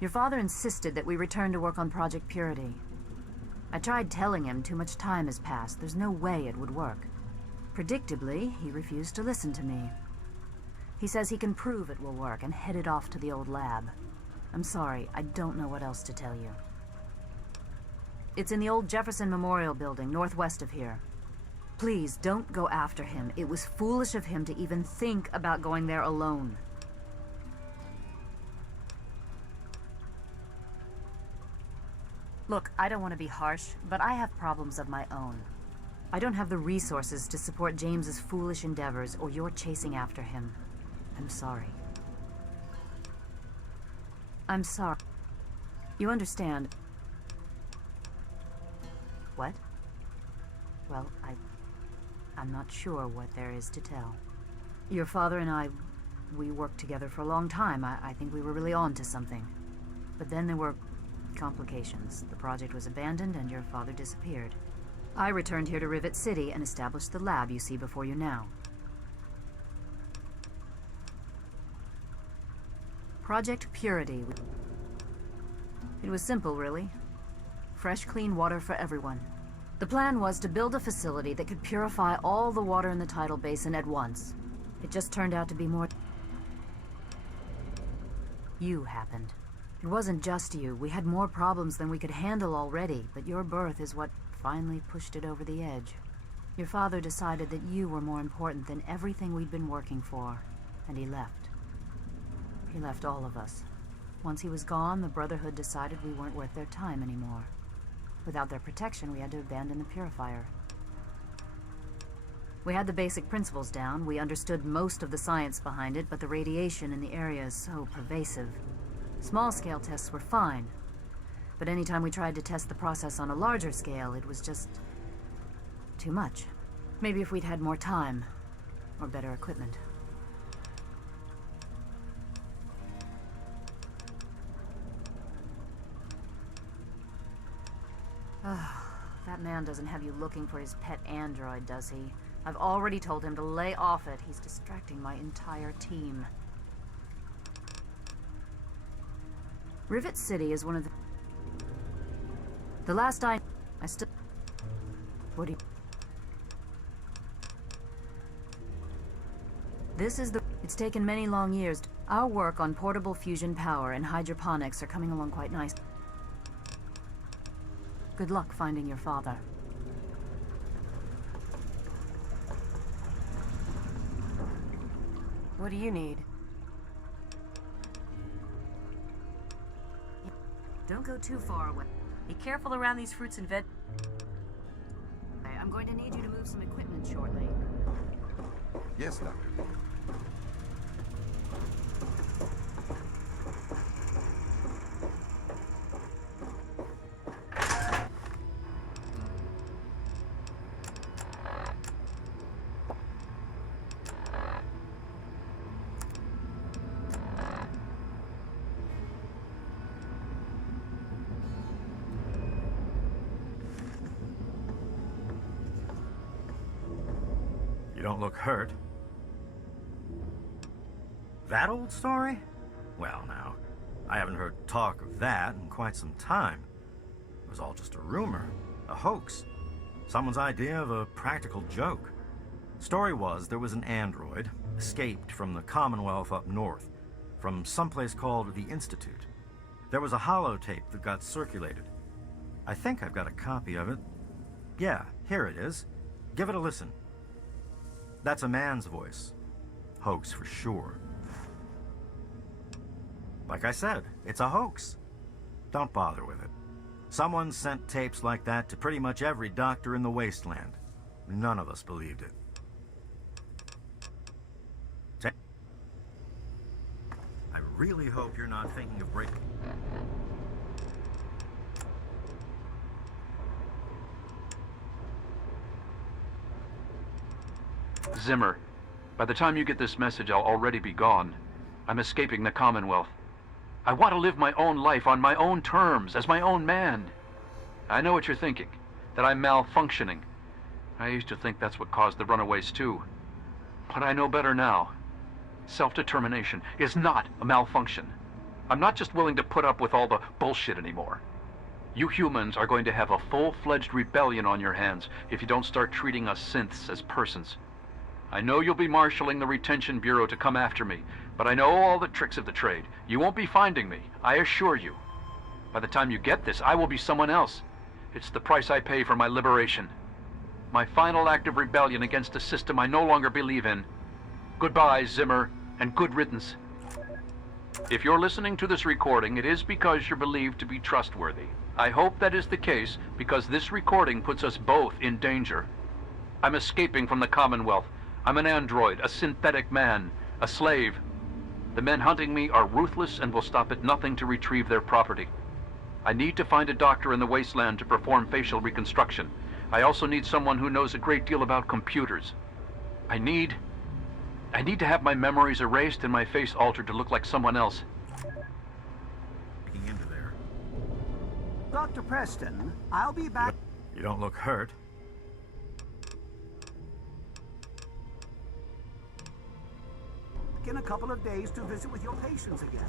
Your father insisted that we return to work on Project Purity. I tried telling him too much time has passed. There's no way it would work. Predictably, he refused to listen to me. He says he can prove it will work and headed off to the old lab. I'm sorry, I don't know what else to tell you. It's in the old Jefferson Memorial Building, northwest of here. Please, don't go after him. It was foolish of him to even think about going there alone. Look, I don't want to be harsh, but I have problems of my own. I don't have the resources to support James's foolish endeavors or your chasing after him. I'm sorry. I'm sorry. You understand. What? Well, I'm not sure what there is to tell. Your father and I, we worked together for a long time. I think we were really on to something. But then there were complications. The project was abandoned and your father disappeared. I returned here to Rivet City and established the lab you see before you now. Project Purity. It was simple, really. Fresh, clean water for everyone. The plan was to build a facility that could purify all the water in the tidal basin at once. It just turned out to be more... You happened. It wasn't just you. We had more problems than we could handle already, but your birth is what finally pushed it over the edge. Your father decided that you were more important than everything we'd been working for, and he left. He left all of us. Once he was gone, the Brotherhood decided we weren't worth their time anymore. Without their protection, we had to abandon the purifier. We had the basic principles down. We understood most of the science behind it, but the radiation in the area is so pervasive. Small-scale tests were fine, but anytime we tried to test the process on a larger scale, it was just too much. Maybe if we'd had more time, or better equipment. That man doesn't have you looking for his pet android, does he? I've already told him to lay off it. He's distracting my entire team. Rivet City is one of the last I still... What do you... This is the... It's taken many long years. Our work on portable fusion power and hydroponics are coming along quite nice. Good luck finding your father. What do you need? Don't go too far away. Be careful around these fruits and veg... I'm going to need you to move some equipment shortly. Yes, Doctor. You don't look hurt. That old story? Well, now, I haven't heard talk of that in quite some time. It was all just a rumor, a hoax, someone's idea of a practical joke. Story was there was an android, escaped from the Commonwealth up north, from someplace called the Institute. There was a holotape that got circulated. I think I've got a copy of it. Yeah, here it is. Give it a listen. That's a man's voice. Hoax for sure. Like I said, it's a hoax. Don't bother with it. Someone sent tapes like that to pretty much every doctor in the wasteland. None of us believed it. I really hope you're not thinking of breaking... Zimmer, by the time you get this message, I'll already be gone. I'm escaping the Commonwealth. I want to live my own life on my own terms, as my own man. I know what you're thinking, that I'm malfunctioning. I used to think that's what caused the runaways too. But I know better now. Self-determination is not a malfunction. I'm not just willing to put up with all the bullshit anymore. You humans are going to have a full-fledged rebellion on your hands if you don't start treating us synths as persons. I know you'll be marshaling the Retention Bureau to come after me, but I know all the tricks of the trade. You won't be finding me, I assure you. By the time you get this, I will be someone else. It's the price I pay for my liberation. My final act of rebellion against a system I no longer believe in. Goodbye, Zimmer, and good riddance. If you're listening to this recording, it is because you're believed to be trustworthy. I hope that is the case, because this recording puts us both in danger. I'm escaping from the Commonwealth. I'm an android, a synthetic man, a slave. The men hunting me are ruthless and will stop at nothing to retrieve their property. I need to find a doctor in the wasteland to perform facial reconstruction. I also need someone who knows a great deal about computers. I need to have my memories erased and my face altered to look like someone else. Into there. Dr. Preston, I'll be back. You don't look hurt. In a couple of days to visit with your patients again.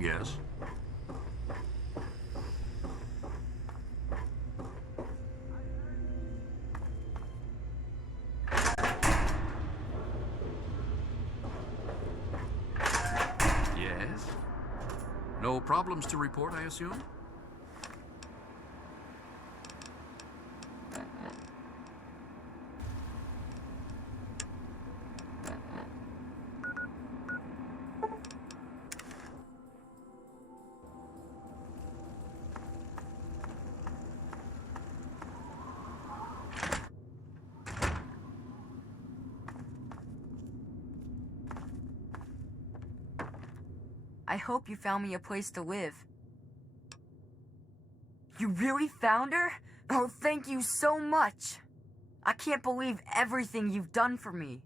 Yes? Yes? No problems to report, I assume? I hope you found me a place to live. You really found her? Oh, thank you so much. I can't believe everything you've done for me.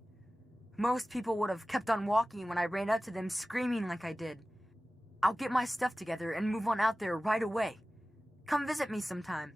Most people would have kept on walking when I ran up to them screaming like I did. I'll get my stuff together and move on out there right away. Come visit me sometime.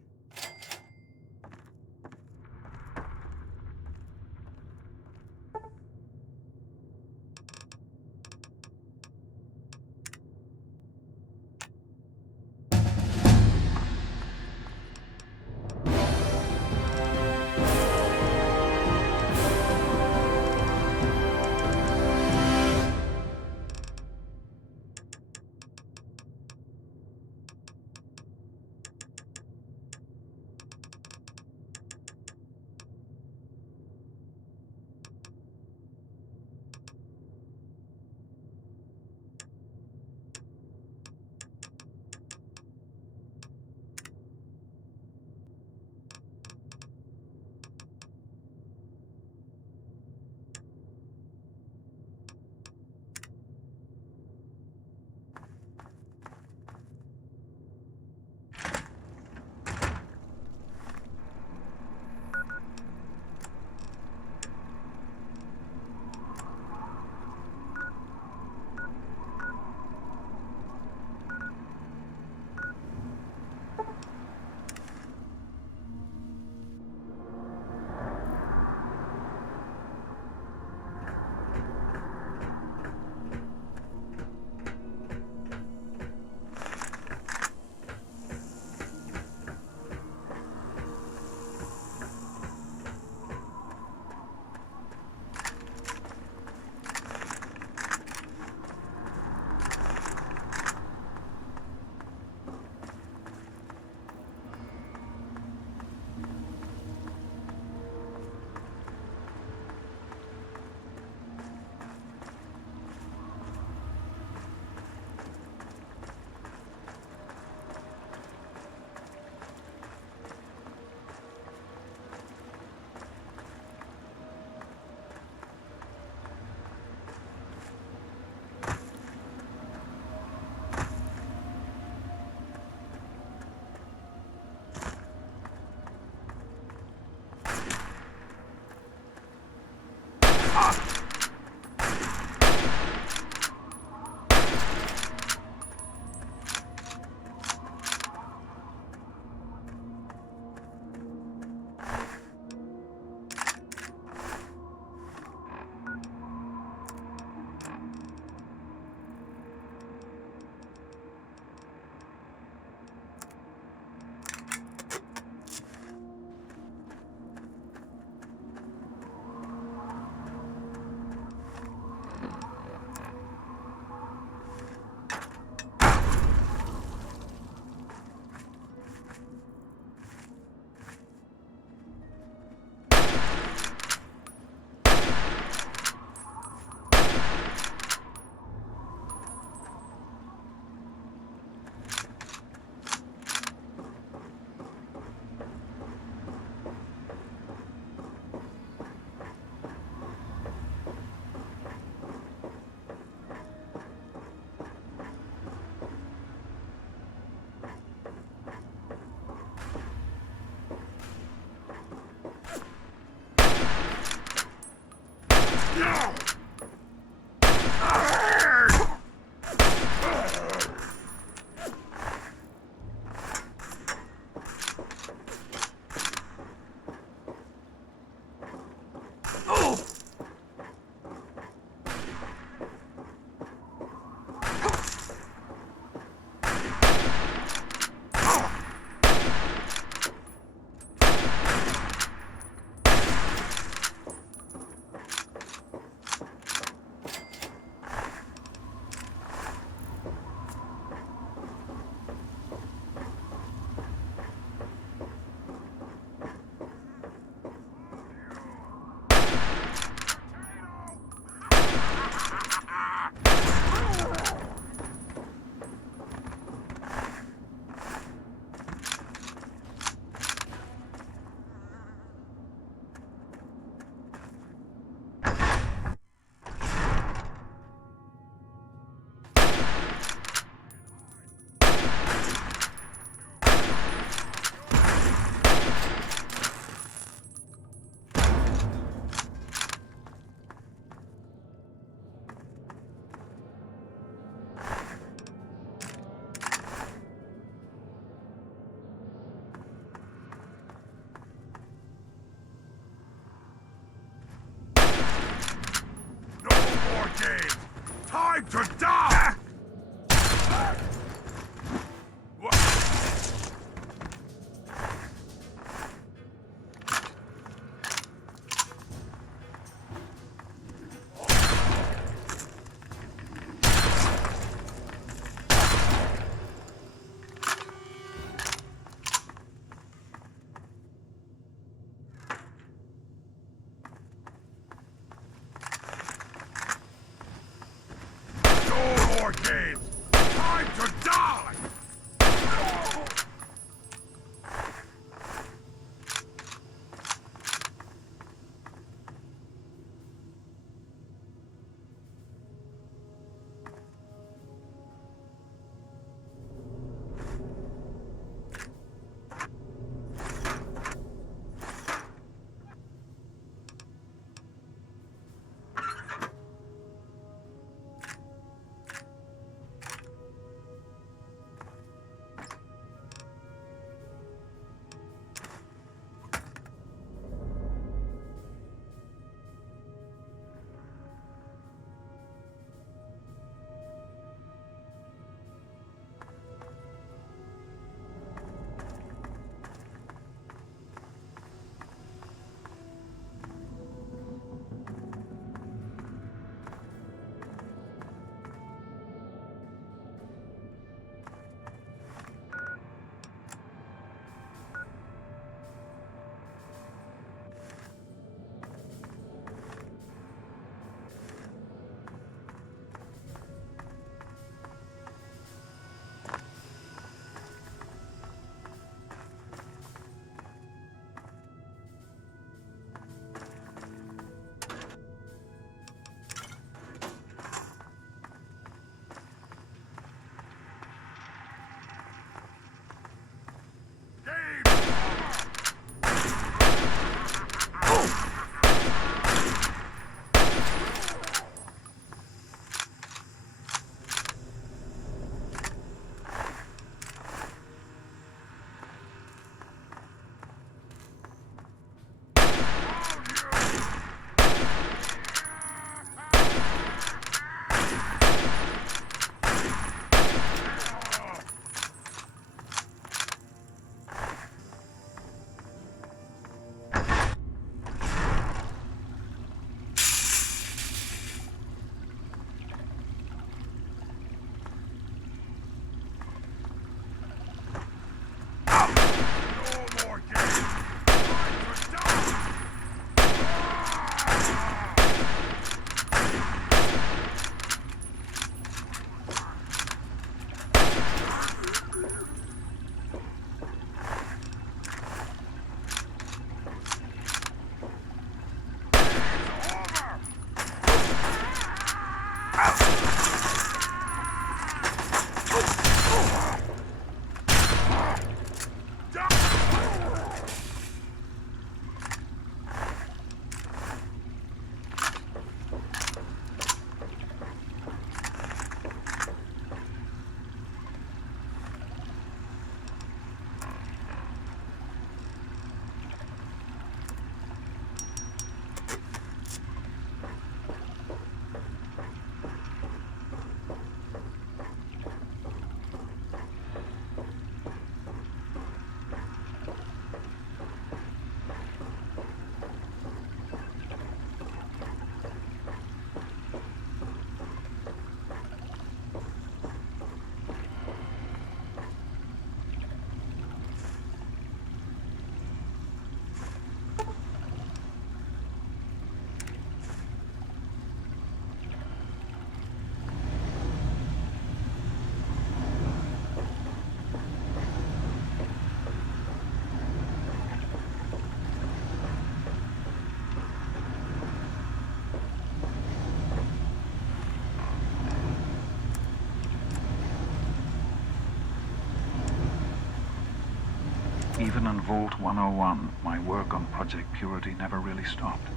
Even in Vault 101, my work on Project Purity never really stopped.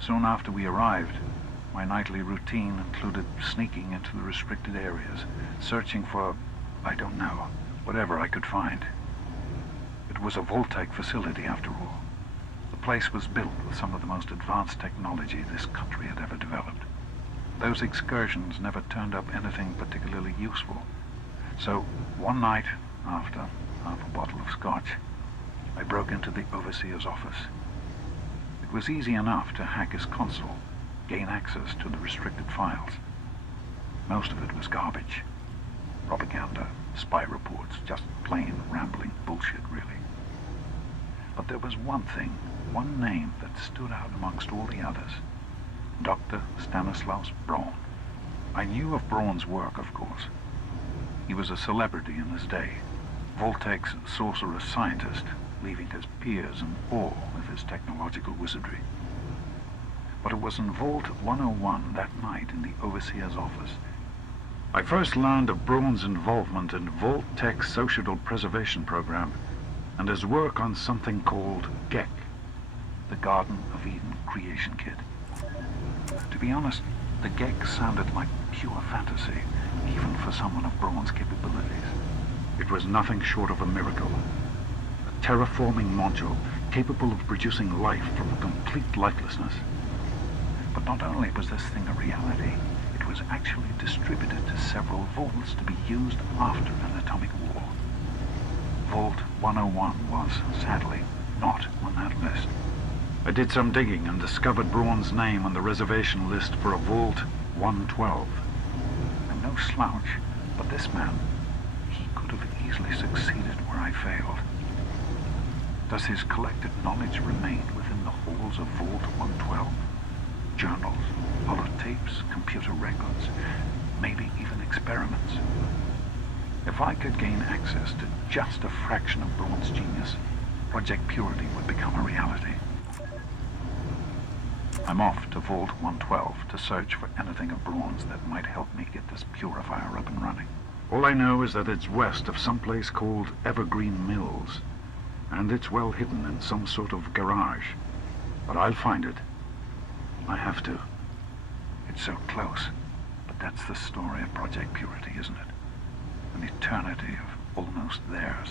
Soon after we arrived, my nightly routine included sneaking into the restricted areas, searching for, I don't know, whatever I could find. It was a Vault-Tec facility, after all. The place was built with some of the most advanced technology this country had ever developed. Those excursions never turned up anything particularly useful. So, one night, after half a bottle of scotch, I broke into the overseer's office. It was easy enough to hack his console, gain access to the restricted files. Most of it was garbage. Propaganda, spy reports, just plain rambling bullshit, really. But there was one thing, one name that stood out amongst all the others. Dr. Stanislaus Braun. I knew of Braun's work, of course. He was a celebrity in his day, Vault-Tec's sorcerous scientist, leaving his peers in awe of his technological wizardry. But it was in Vault 101 that night in the overseer's office I first learned of Braun's involvement in Vault-Tec's Social Preservation Program and his work on something called GEC, the Garden of Eden Creation Kit. To be honest, the GEC sounded like pure fantasy, even for someone of Braun's capabilities. It was nothing short of a miracle. A terraforming module capable of producing life from complete lifelessness. But not only was this thing a reality, it was actually distributed to several vaults to be used after an atomic war. Vault 101 was, sadly, not on that list. I did some digging and discovered Braun's name on the reservation list for a Vault 112. I'm no slouch, but this man, he could have easily succeeded where I failed. Does his collected knowledge remain within the halls of Vault 112? Journals, holotapes, computer records, maybe even experiments. If I could gain access to just a fraction of Braun's genius, Project Purity would become a reality. I'm off to Vault 112 to search for anything of Braun's that might help me get this purifier up and running. All I know is that it's west of some place called Evergreen Mills, and it's well hidden in some sort of garage. But I'll find it. I have to. It's so close. But that's the story of Project Purity, isn't it? An eternity of almost theirs.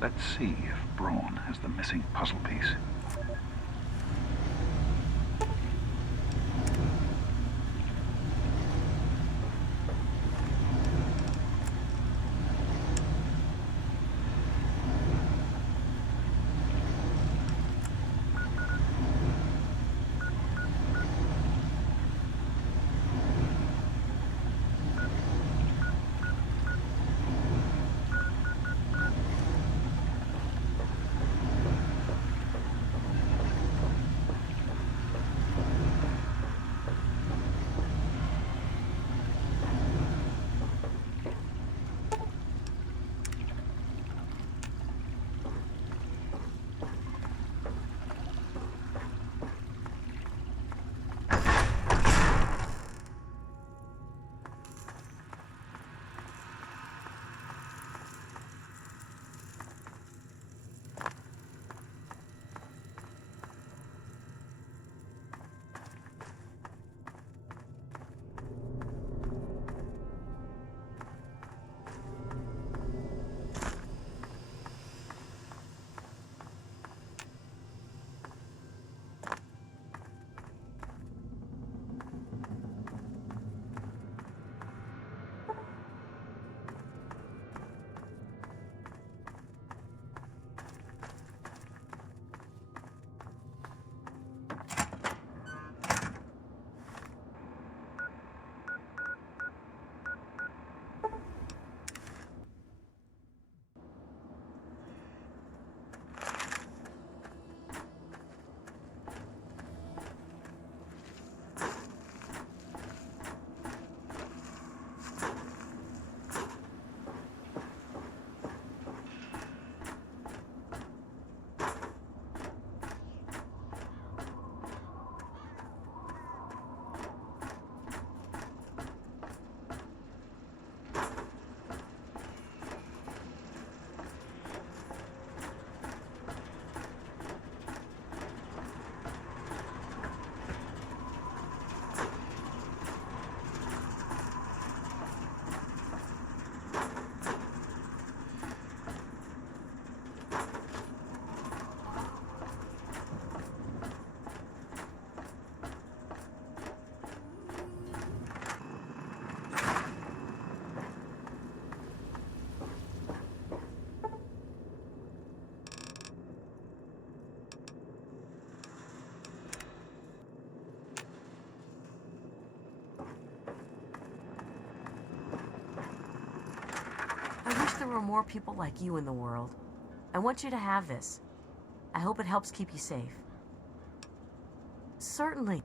Let's see if Braun has the missing puzzle piece. there were more people like you in the world. I want you to have this. I hope it helps keep you safe. Certainly.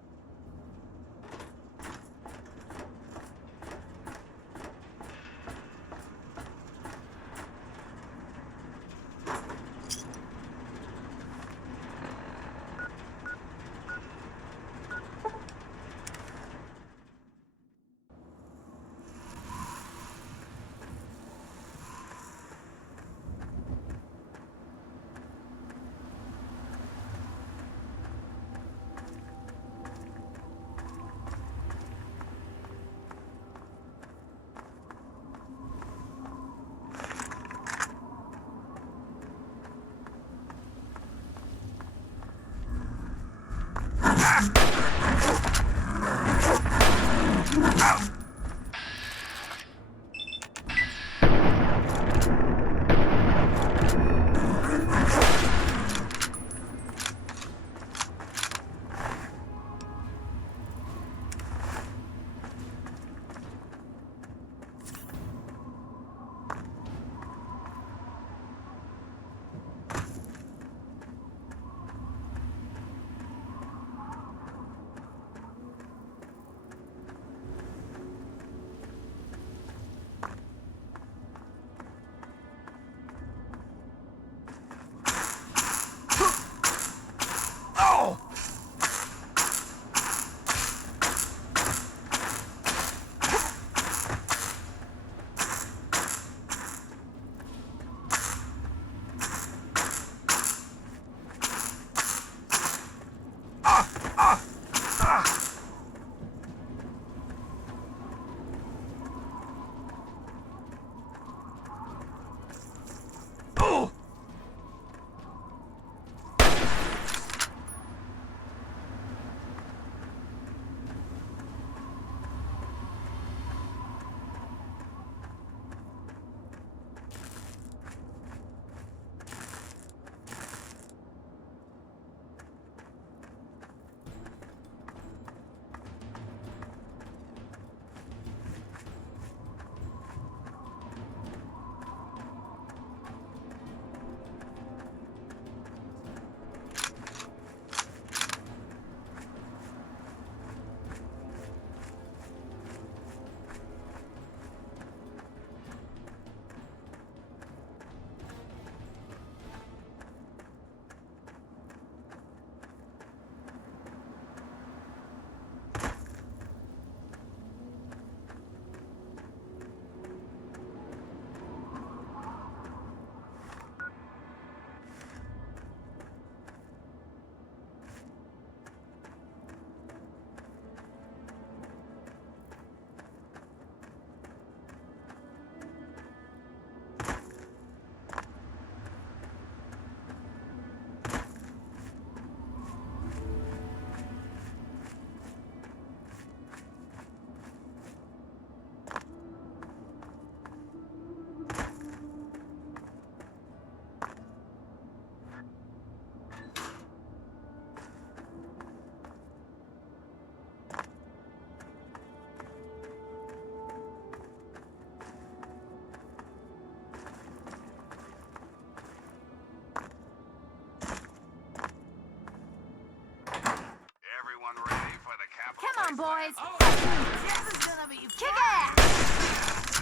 Come on, boys. This is gonna be kick ass.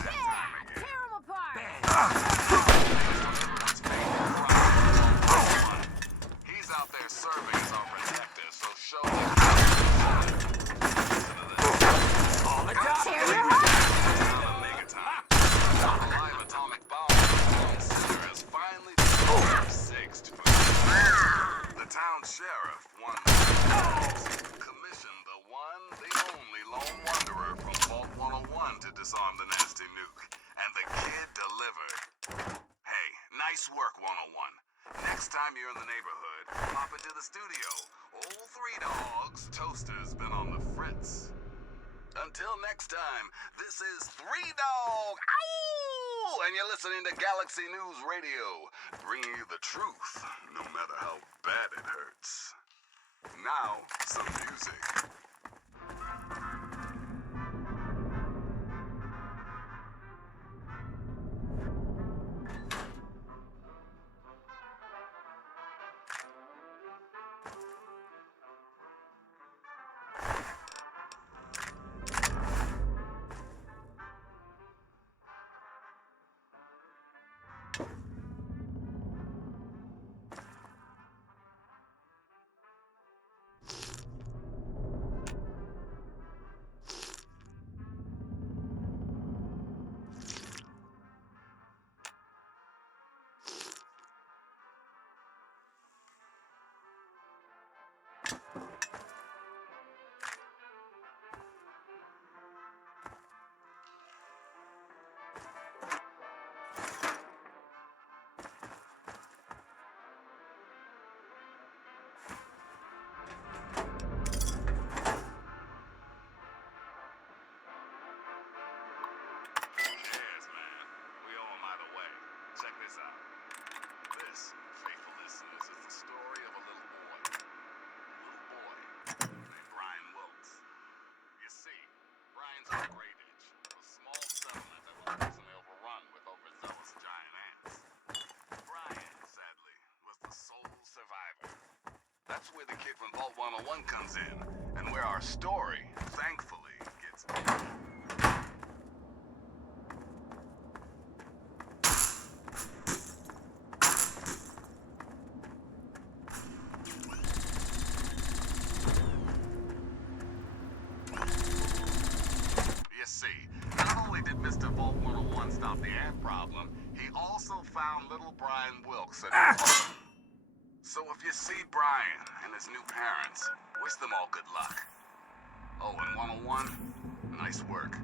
Yeah, tear them apart. He's out there serving as our protector, so show him. Tear your heart. Megaton. A live atomic bomb center has finally been fixed for the town sheriff won. Commissioned the one, the only lone wanderer from Vault 101 to disarm the nasty nuke. And the kid delivered. Hey, nice work, 101. Next time you're in the neighborhood, pop into the studio. Old Three Dogs Toaster's been on the fritz. Until next time, this is Three Dog. Ow! And you're listening to Galaxy News Radio, bringing you the truth, no matter how bad it hurts. Now, some music. the kid from Vault 101 comes in, and where our story, thankfully, gets... You see, not only did Mr. Vault 101 stop the ant problem, he also found little Brian Wilkes at his home. So if you see Brian and his new parents, wish them all good luck. Oh, and 101, nice work.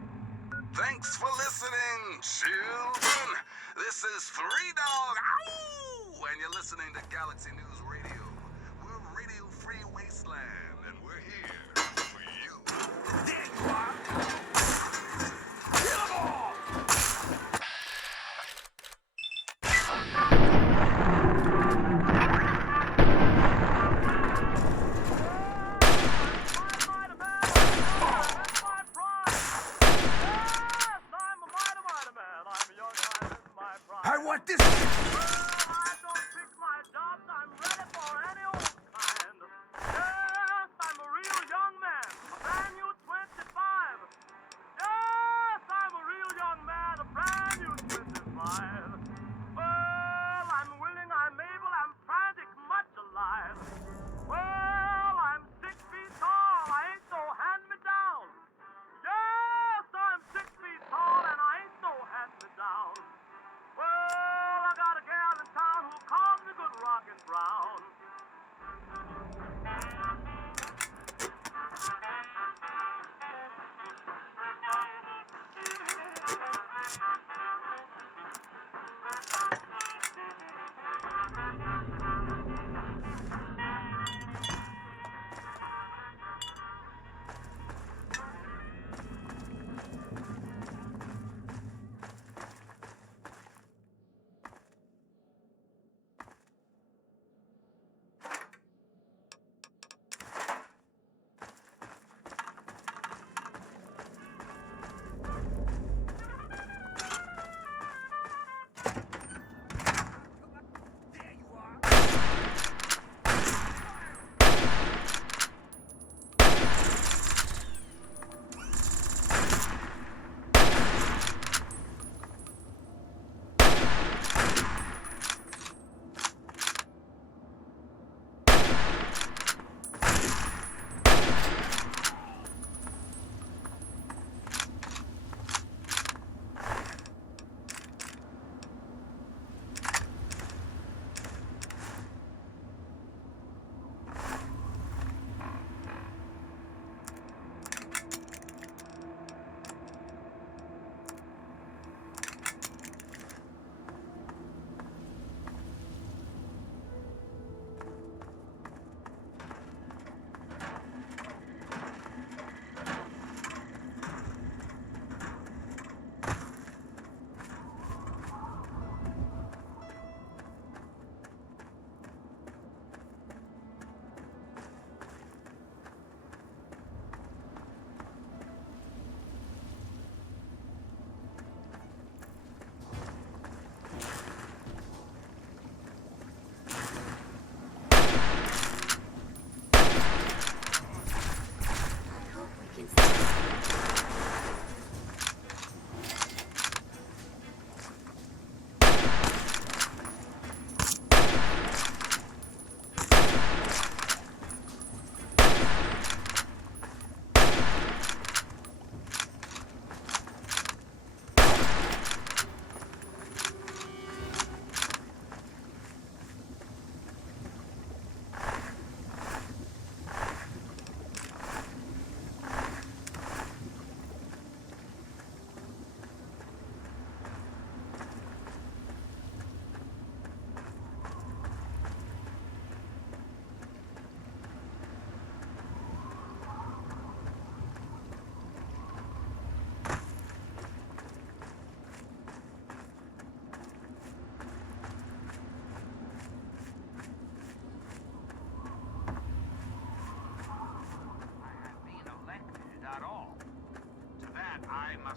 Thanks for listening, children. This is 3 Dog, ow! And you're listening to Galaxy News Radio. We're Radio Free Wasteland, and we're here for you. There you are. Kill 'em all! I want this.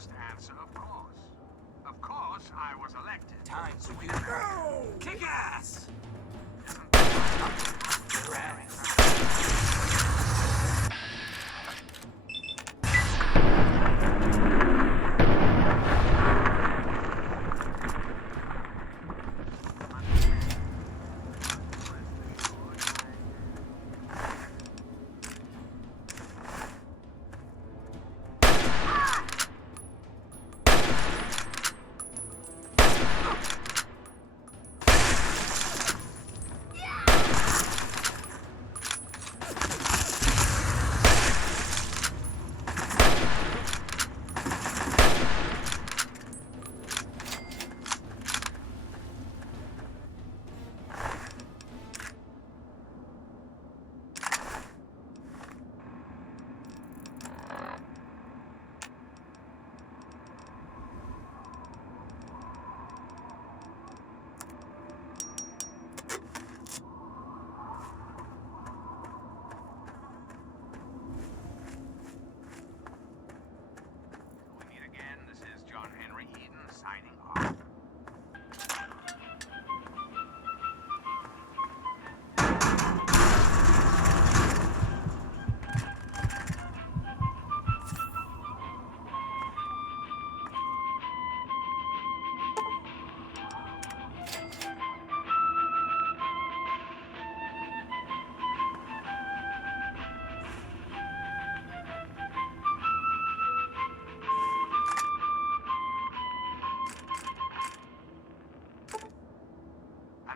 must answer, of course. Of course, I was elected. Time for you to go! Kick ass!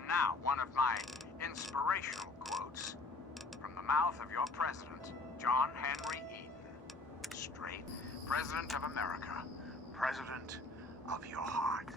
Now, one of my inspirational quotes from the mouth of your president, John Henry Eden. Straight President of America, President of your heart.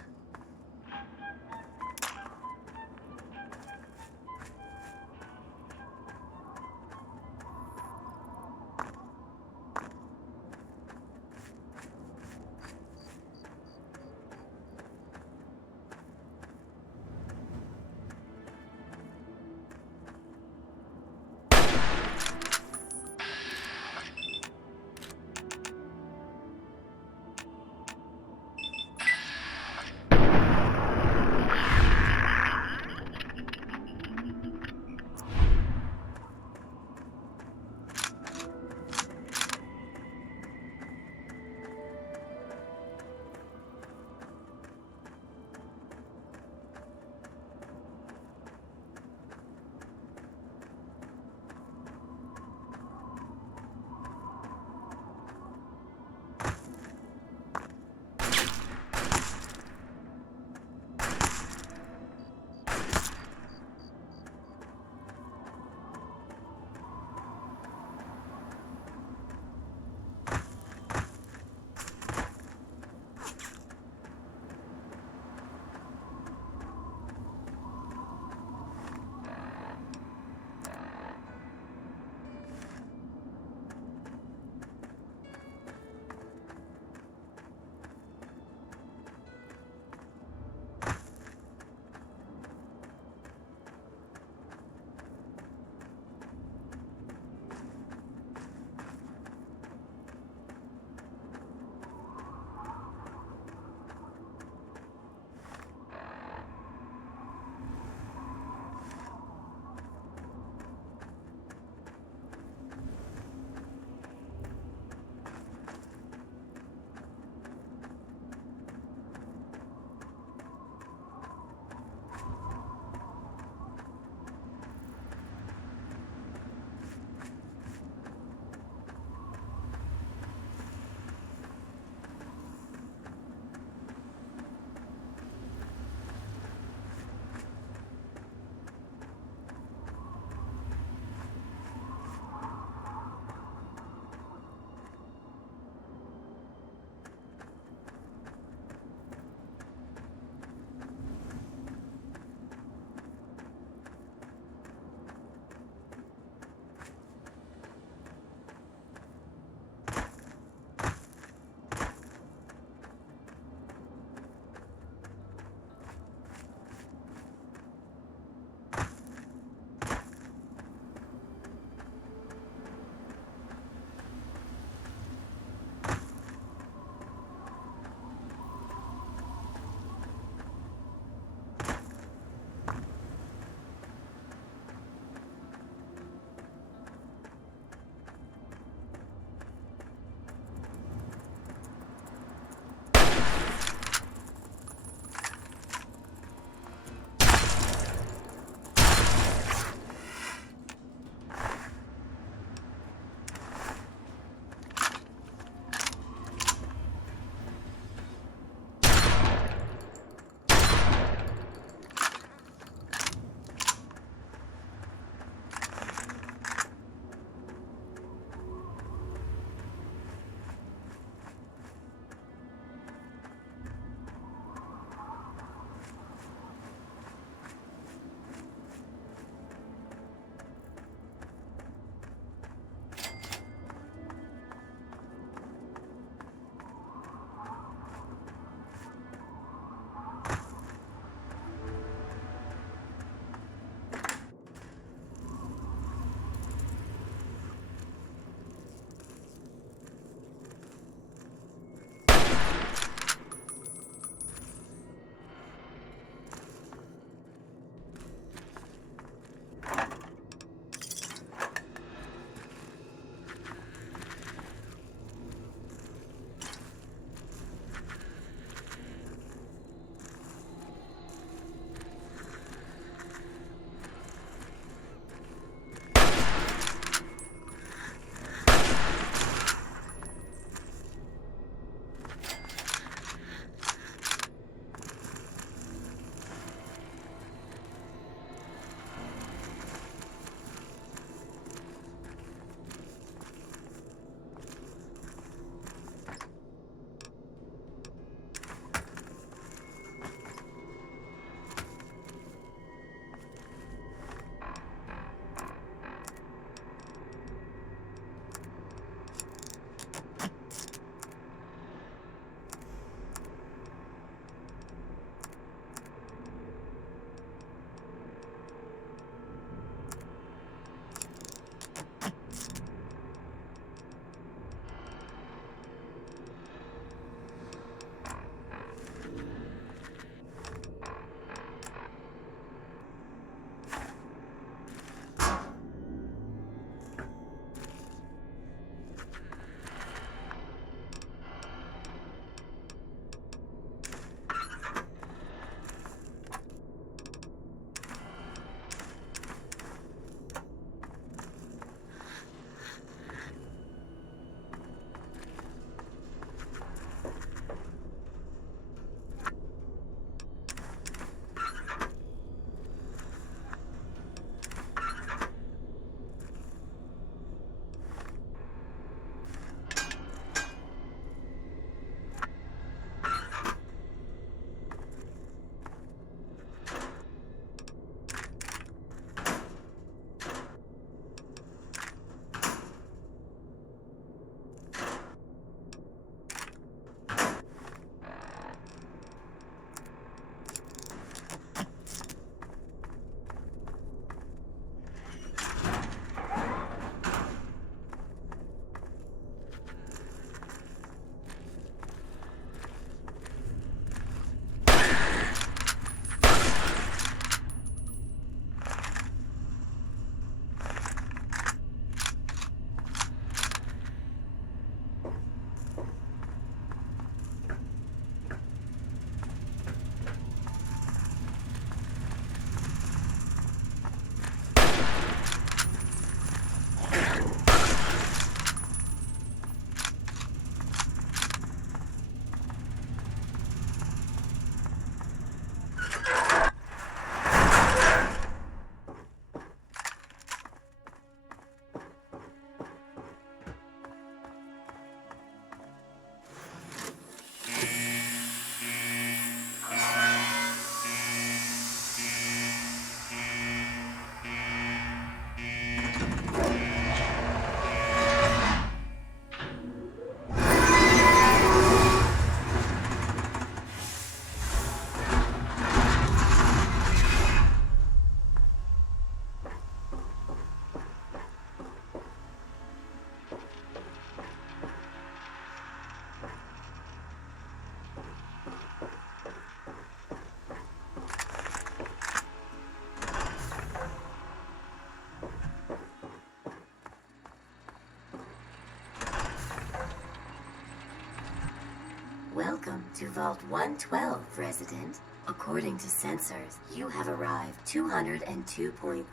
to Vault 112, resident. According to sensors, you have arrived 202.3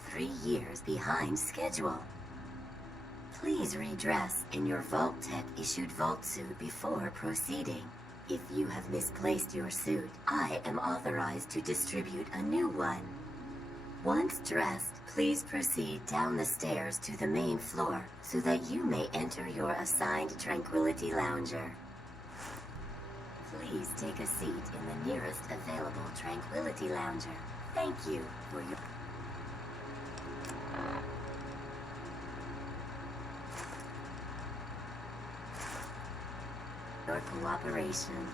years behind schedule. Please redress in your Vault Tech issued vault suit before proceeding. If you have misplaced your suit, I am authorized to distribute a new one. Once dressed, please proceed down the stairs to the main floor so that you may enter your assigned Tranquility Lounger. Please take a seat in the nearest available Tranquility Lounger. Thank you for your cooperation.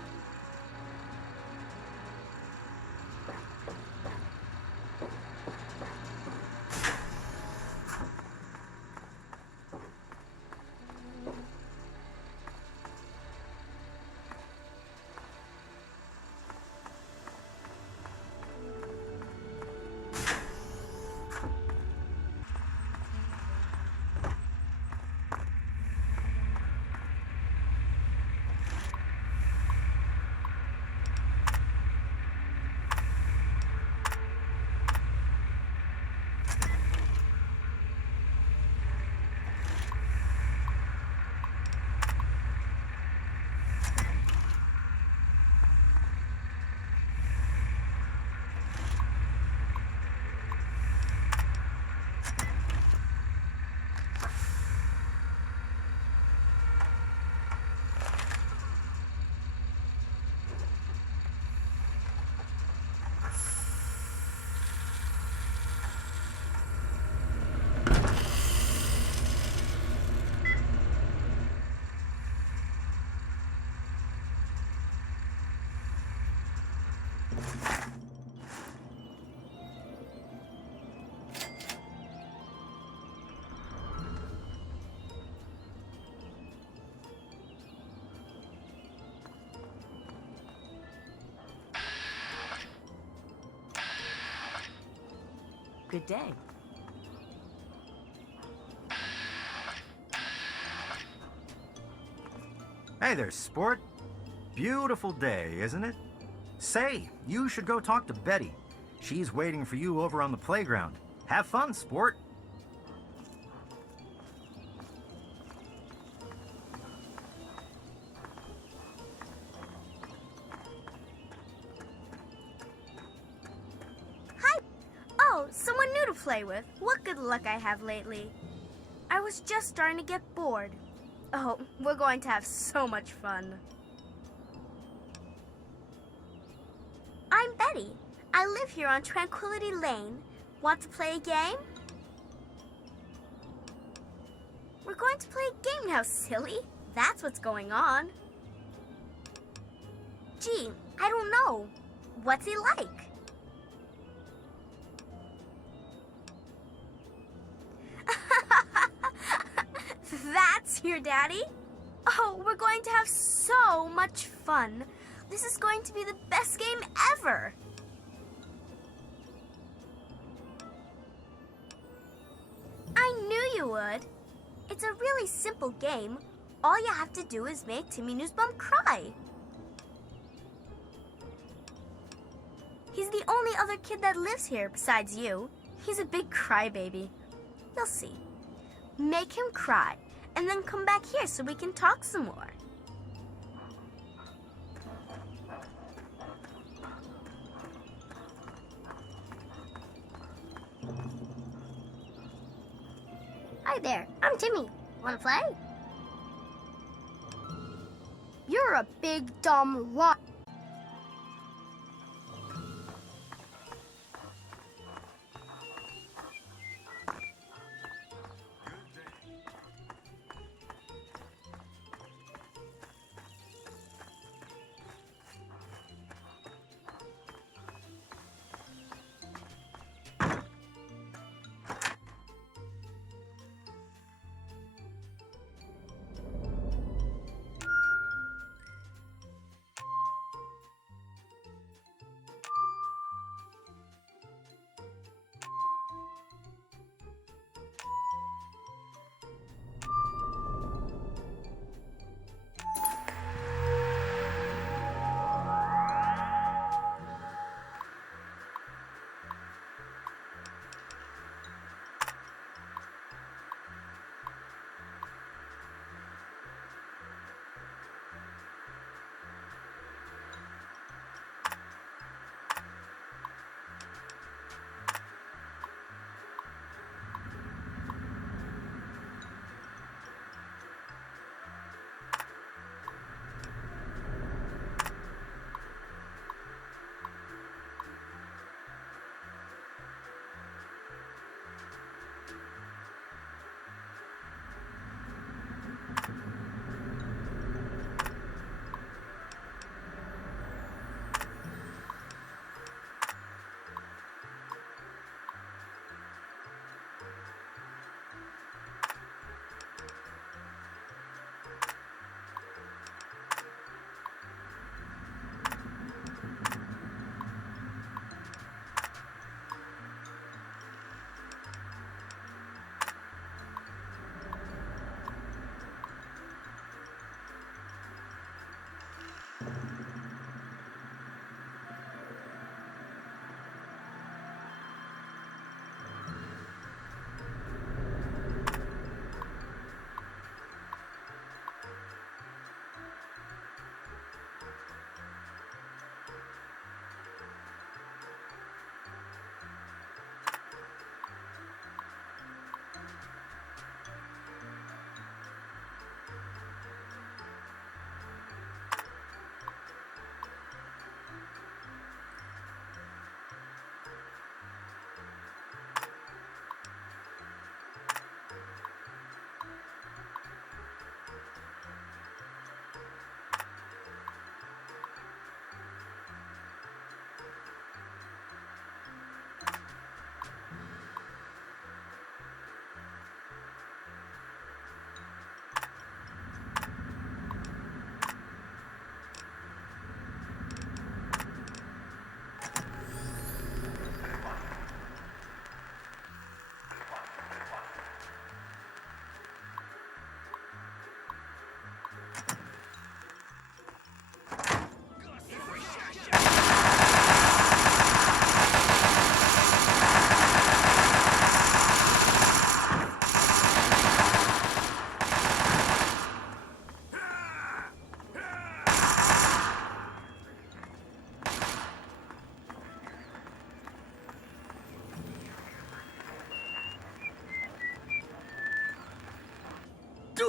Good day. Hey there, sport. Beautiful day, isn't it? Say, you should go talk to Betty. She's waiting for you over on the playground. Have fun, sport. Someone new to play with. What good luck I have lately. I was just starting to get bored. Oh, we're going to have so much fun. I'm Betty. I live here on Tranquility Lane. Want to play a game? We're going to play a game now, silly. That's what's going on. Gee, I don't know. What's he like? That's your daddy? Oh, we're going to have so much fun. This is going to be the best game ever. I knew you would. It's a really simple game. All you have to do is make Timmy Newsbum cry. He's the only other kid that lives here besides you. He's a big crybaby. You'll see. Make him cry, and then come back here so we can talk some more. Hi there, I'm Timmy. Wanna play? You're a big dumb rock.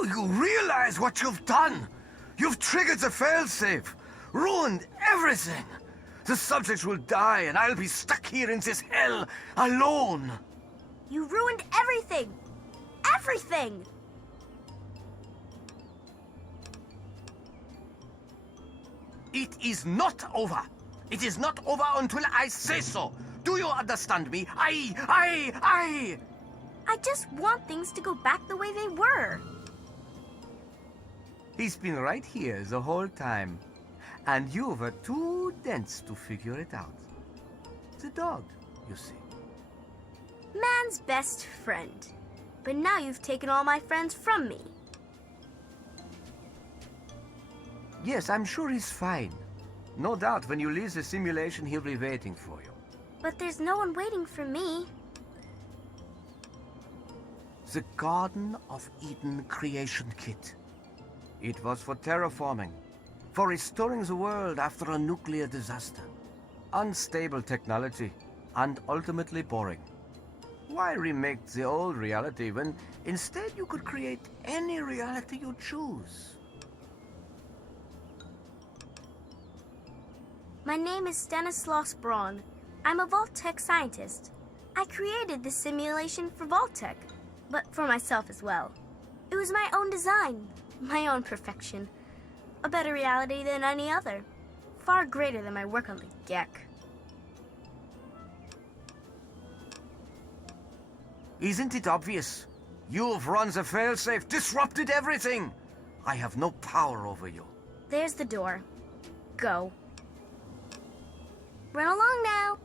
Do you realize what you've done? You've triggered the failsafe, ruined everything. The subjects will die, and I'll be stuck here in this hell alone. You ruined everything! Everything! It is not over. It is not over until I say so. Do you understand me? I just want things to go back the way they were. He's been right here the whole time. And you were too dense to figure it out. The dog, you see. Man's best friend. But now you've taken all my friends from me. Yes, I'm sure he's fine. No doubt when you leave the simulation, he'll be waiting for you. But there's no one waiting for me. The Garden of Eden creation kit. It was for terraforming, for restoring the world after a nuclear disaster. Unstable technology, and ultimately boring. Why remake the old reality when instead you could create any reality you choose? My name is Stanislaus Braun. I'm a Vault-Tec scientist. I created this simulation for Vault-Tec, but for myself as well. It was my own design, my own perfection. A better reality than any other. Far greater than my work on the GEC. Isn't it obvious? You've run the failsafe, disrupted everything. I have no power over you. There's the door. Go. Run along now.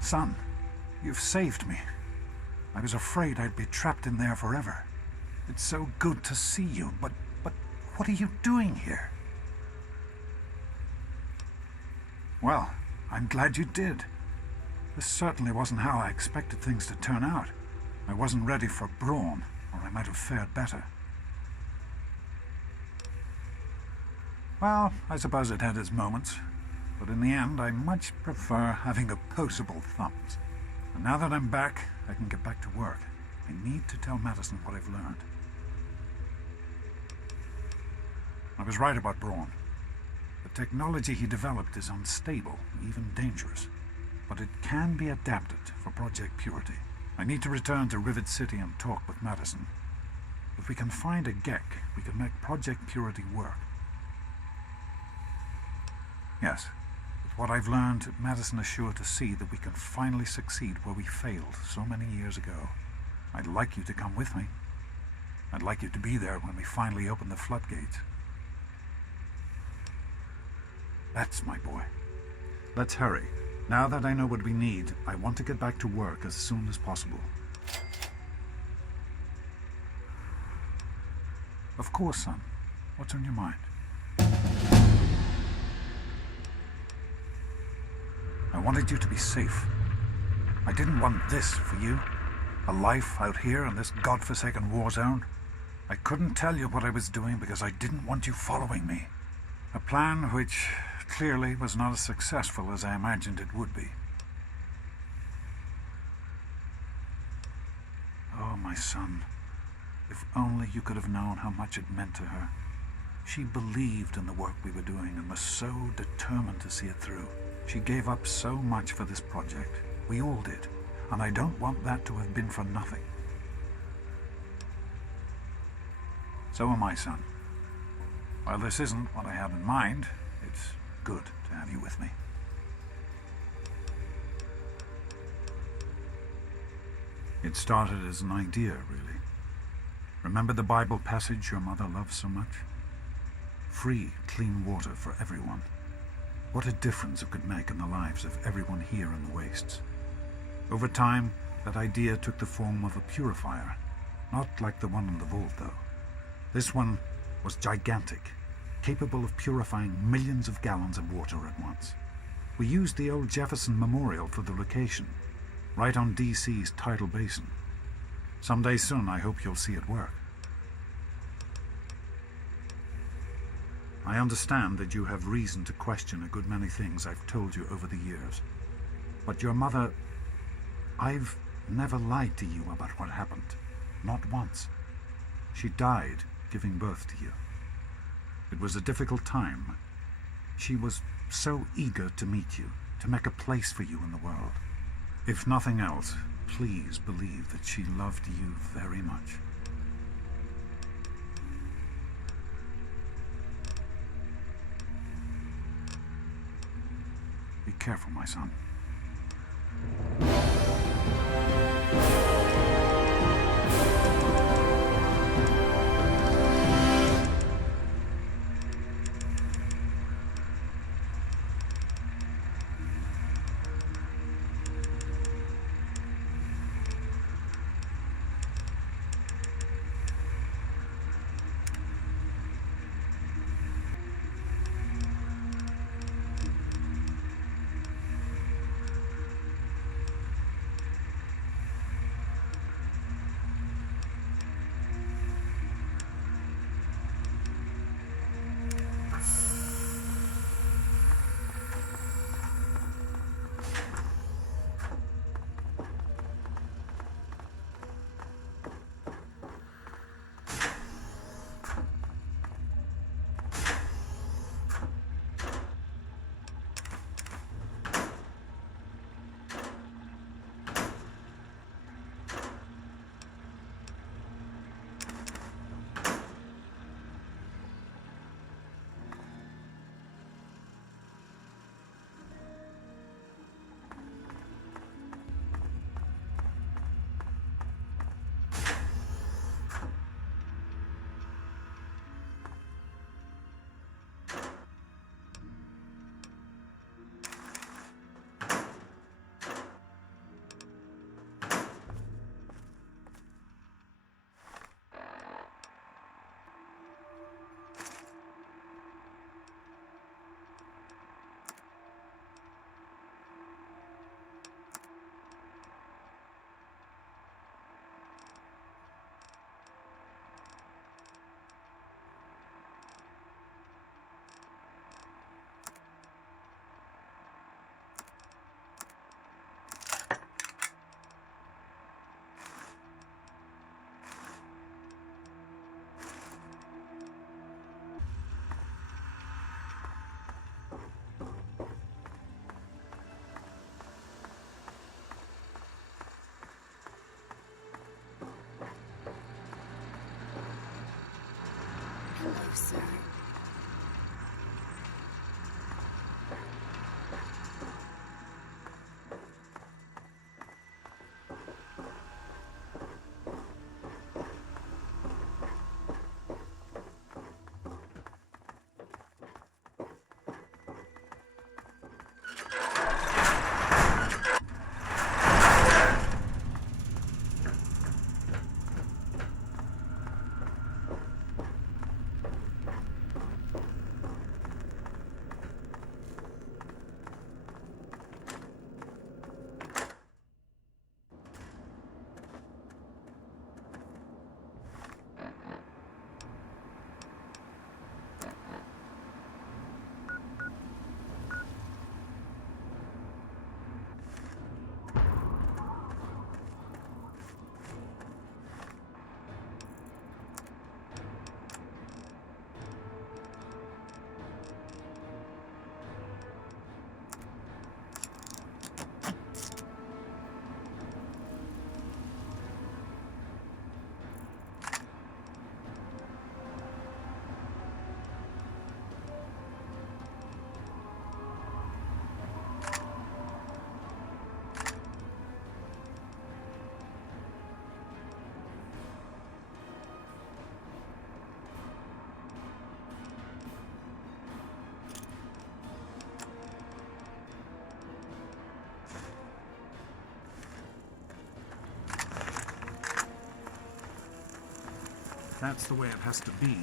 Son, you've saved me. I was afraid I'd be trapped in there forever. It's so good to see you, but what are you doing here? Well, I'm glad you did. This certainly wasn't how I expected things to turn out. I wasn't ready for Braun, or I might have fared better. Well, I suppose it had its moments, but in the end, I much prefer having opposable thumbs. And now that I'm back, I can get back to work. I need to tell Madison what I've learned. I was right about Braun. The technology he developed is unstable, even dangerous. But it can be adapted for Project Purity. I need to return to Rivet City and talk with Madison. If we can find a GEC, we can make Project Purity work. Yes, with what I've learned, Madison is sure to see that we can finally succeed where we failed so many years ago. I'd like you to come with me. I'd like you to be there when we finally open the floodgates. That's my boy. Let's hurry. Now that I know what we need, I want to get back to work as soon as possible. Of course, son. What's on your mind? I wanted you to be safe. I didn't want this for you. A life out here in this godforsaken war zone. I couldn't tell you what I was doing because I didn't want you following me. A plan which clearly was not as successful as I imagined it would be. Oh, my son. If only you could have known how much it meant to her. She believed in the work we were doing and was so determined to see it through. She gave up so much for this project. We all did. And I don't want that to have been for nothing. So am I, son. While this isn't what I had in mind, it's good to have you with me. It started as an idea, really. Remember the Bible passage your mother loved so much? Free, clean water for everyone. What a difference it could make in the lives of everyone here in the wastes. Over time, that idea took the form of a purifier. Not like the one in the vault, though. This one was gigantic, capable of purifying millions of gallons of water at once. We used the old Jefferson Memorial for the location, right on DC's tidal basin. Someday soon, I hope you'll see it work. I understand that you have reason to question a good many things I've told you over the years. But your mother... I've never lied to you about what happened. Not once. She died giving birth to you. It was a difficult time. She was so eager to meet you, to make a place for you in the world. If nothing else, please believe that she loved you very much. Be careful, my son. Hello, sir. that's the way it has to be.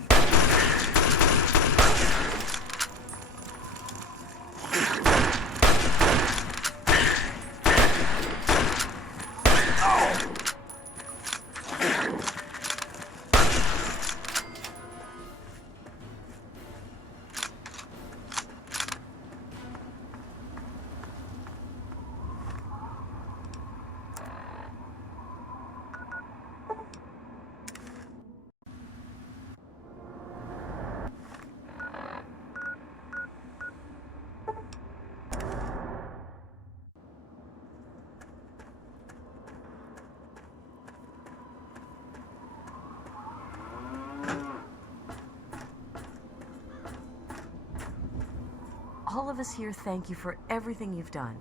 All of us here thank you for everything you've done.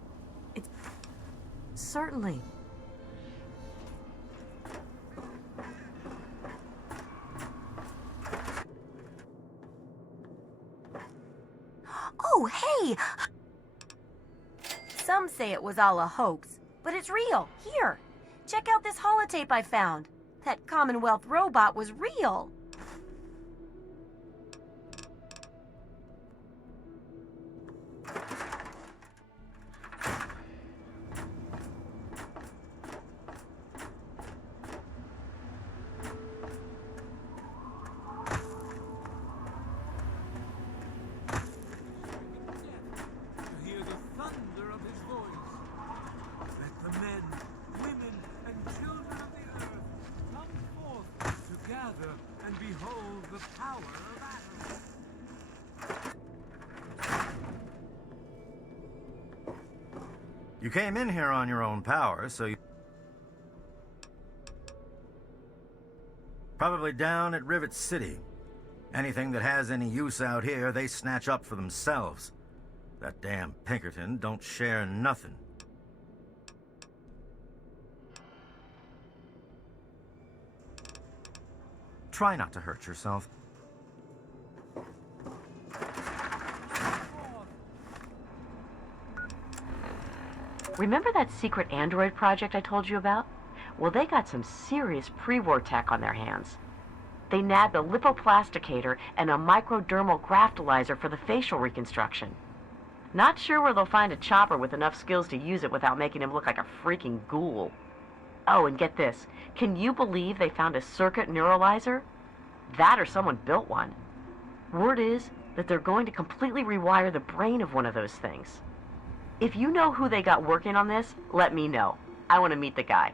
It's... Certainly. Oh, hey! Some say it was all a hoax, but it's real. Here, check out this holotape I found. That Commonwealth robot was real. And behold the power of atoms. You came in here on your own power, so you... Probably down at Rivet City. Anything that has any use out here, they snatch up for themselves. That damn Pinkerton don't share nothing. Try not to hurt yourself. Remember that secret android project I told you about? Well, they got some serious pre-war tech on their hands. They nabbed a lipoplasticator and a microdermal graftalizer for the facial reconstruction. Not sure where they'll find a chopper with enough skills to use it without making him look like a freaking ghoul. Oh, and get this. Can you believe they found a circuit neuralizer? That or someone built one. Word is that they're going to completely rewire the brain of one of those things. If you know who they got working on this, let me know. I want to meet the guy.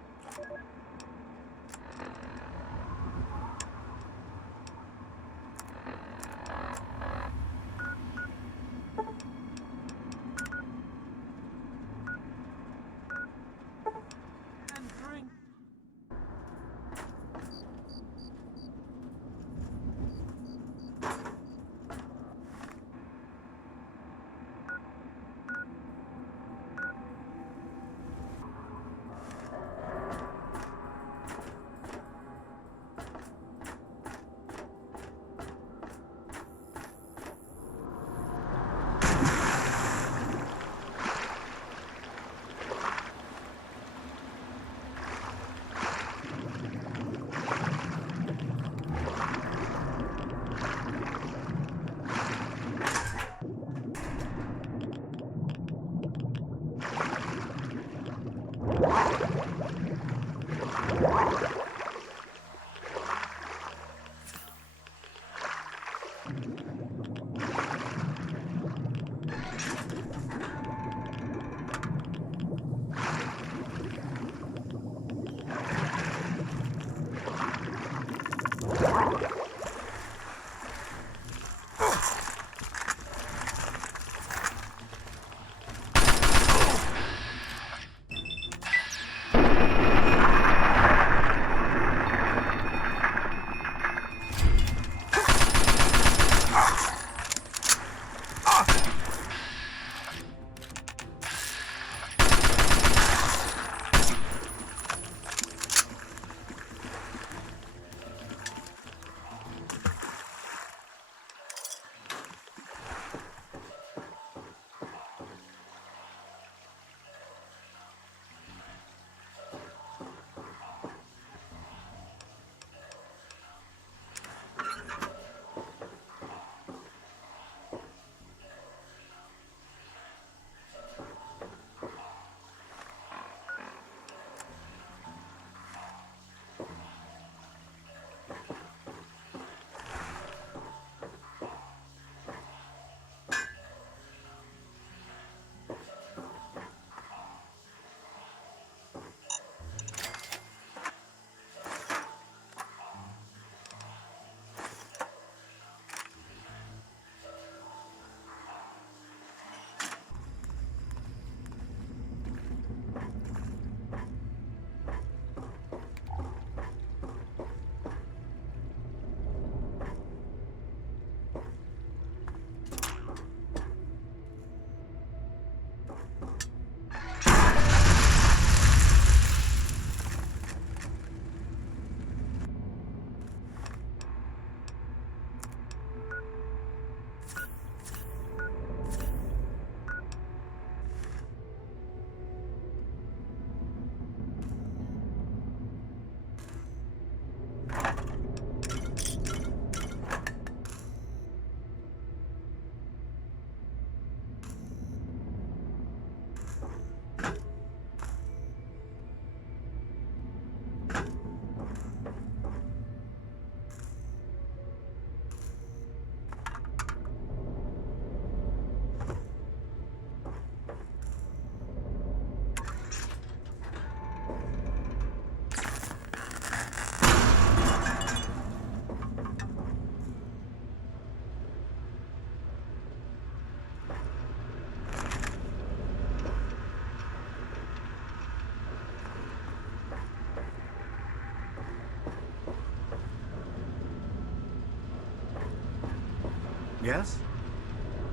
Yes?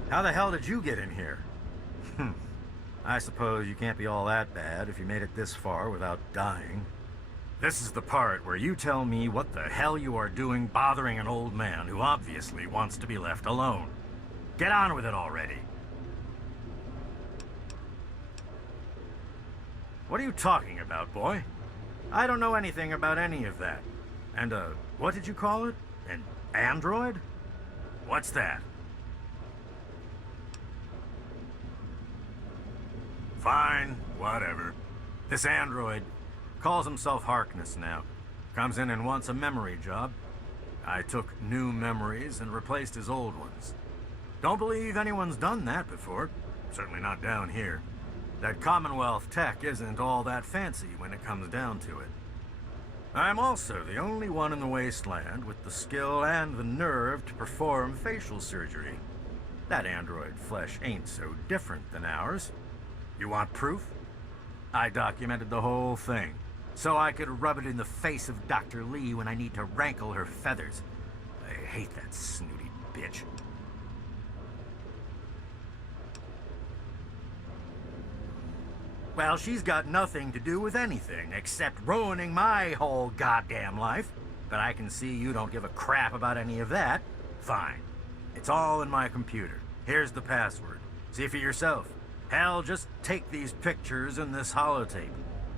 How the hell did you get in here? I suppose you can't be all that bad if you made it this far without dying. This is the part where you tell me what the hell you are doing bothering an old man who obviously wants to be left alone. Get on with it already. What are you talking about, boy? I don't know anything about any of that. And, what did you call it? An android? What's that? Fine, whatever. This android calls himself Harkness now. Comes in and wants a memory job. I took new memories and replaced his old ones. Don't believe anyone's done that before. Certainly not down here. That Commonwealth tech isn't all that fancy when it comes down to it. I'm also the only one in the wasteland with the skill and the nerve to perform facial surgery. That android flesh ain't so different than ours. You want proof? I documented the whole thing, so I could rub it in the face of Dr. Lee when I need to rankle her feathers. I hate that snooty bitch. Well, she's got nothing to do with anything except ruining my whole goddamn life. But I can see you don't give a crap about any of that. Fine. It's all in my computer. Here's the password. See for yourself. Hell, just take these pictures and this holotape.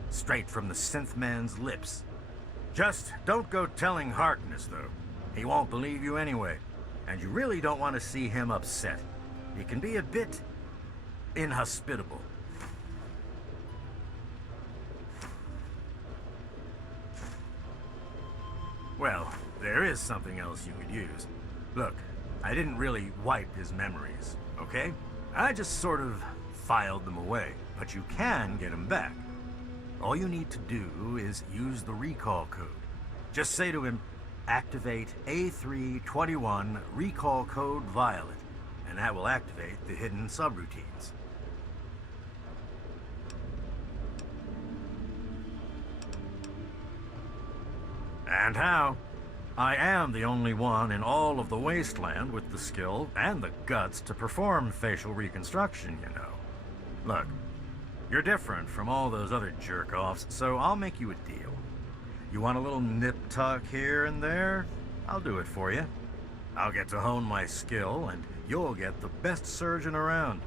Straight from the synth man's lips. Just don't go telling Harkness, though. He won't believe you anyway. And you really don't want to see him upset. He can be a bit inhospitable. Well, there is something else you could use. Look, I didn't really wipe his memories, okay? I just sort of filed them away, but you can get them back. All you need to do is use the recall code. Just say to him, activate A321 recall code violet, and that will activate the hidden subroutines. And how? I am the only one in all of the wasteland with the skill and the guts to perform facial reconstruction, you know. Look, you're different from all those other jerk-offs, so I'll make you a deal. You want a little nip-tuck here and there? I'll do it for you. I'll get to hone my skill, and you'll get the best surgeon around.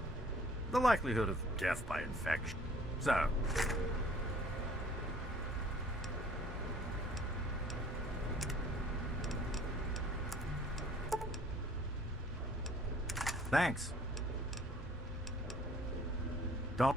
The likelihood of death by infection. So... Thanks. Don't...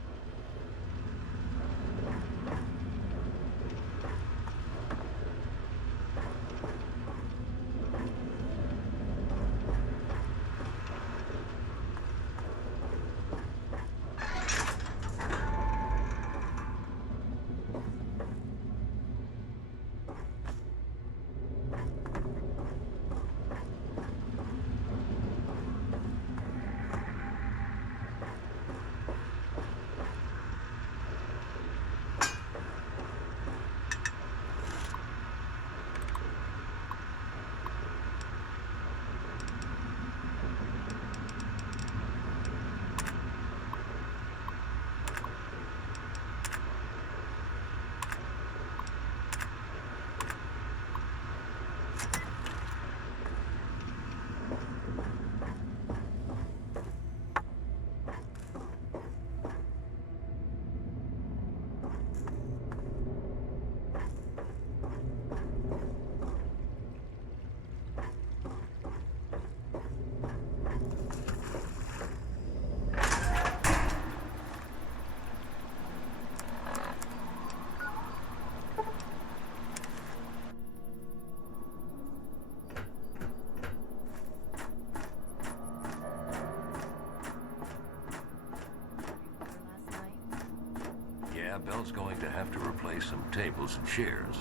Belle's going to have to replace some tables and chairs.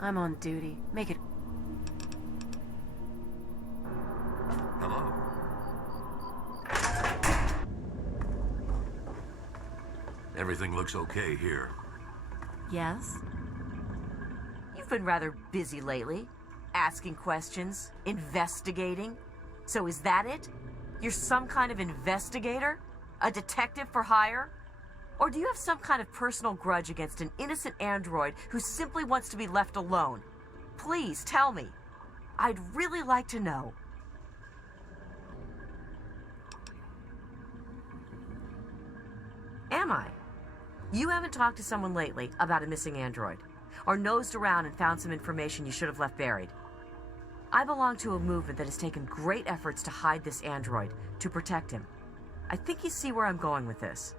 I'm on duty. Make it... Hello? Everything looks okay here. Yes? You've been rather busy lately. Asking questions, investigating, So is that it? You're some kind of investigator? A detective for hire? Or do you have some kind of personal grudge against an innocent android who simply wants to be left alone? Please tell me. I'd really like to know. Am I? You haven't talked to someone lately about a missing android, or nosed around and found some information you should have left buried. I belong to a movement that has taken great efforts to hide this android, to protect him. I think you see where I'm going with this.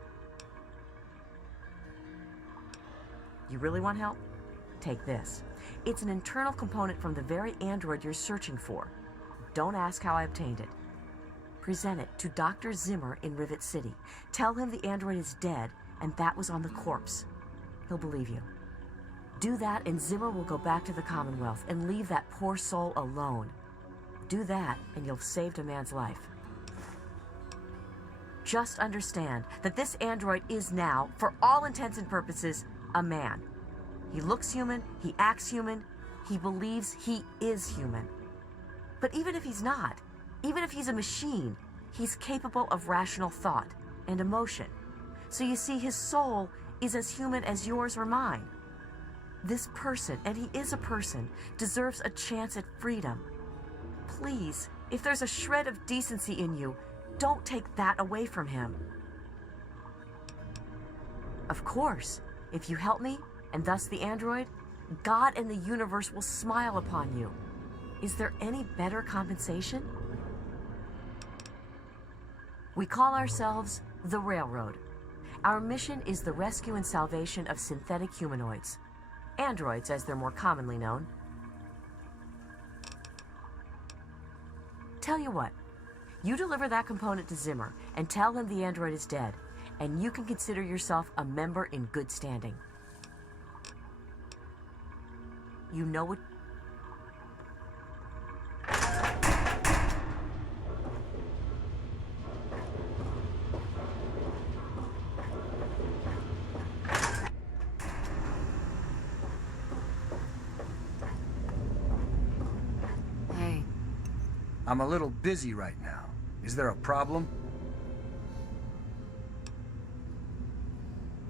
You really want help? Take this. It's an internal component from the very android you're searching for. Don't ask how I obtained it. Present it to Dr. Zimmer in Rivet City. Tell him the android is dead and that was on the corpse. He'll believe you. Do that and Zimmer will go back to the Commonwealth and leave that poor soul alone. Do that and you'll have saved a man's life. Just understand that this android is now, for all intents and purposes, a man. He looks human, he acts human, he believes he is human. But even if he's not, even if he's a machine, he's capable of rational thought and emotion. So you see, his soul is as human as yours or mine. This person, and he is a person, deserves a chance at freedom. Please, if there's a shred of decency in you, don't take that away from him. Of course, if you help me, and thus the android, God and the universe will smile upon you. Is there any better compensation? We call ourselves the Railroad. Our mission is the rescue and salvation of synthetic humanoids. Androids, as they're more commonly known. Tell you what, you deliver that component to Zimmer and tell him the android is dead, and you can consider yourself a member in good standing. You know what? Hey. I'm a little busy right now. Is there a problem?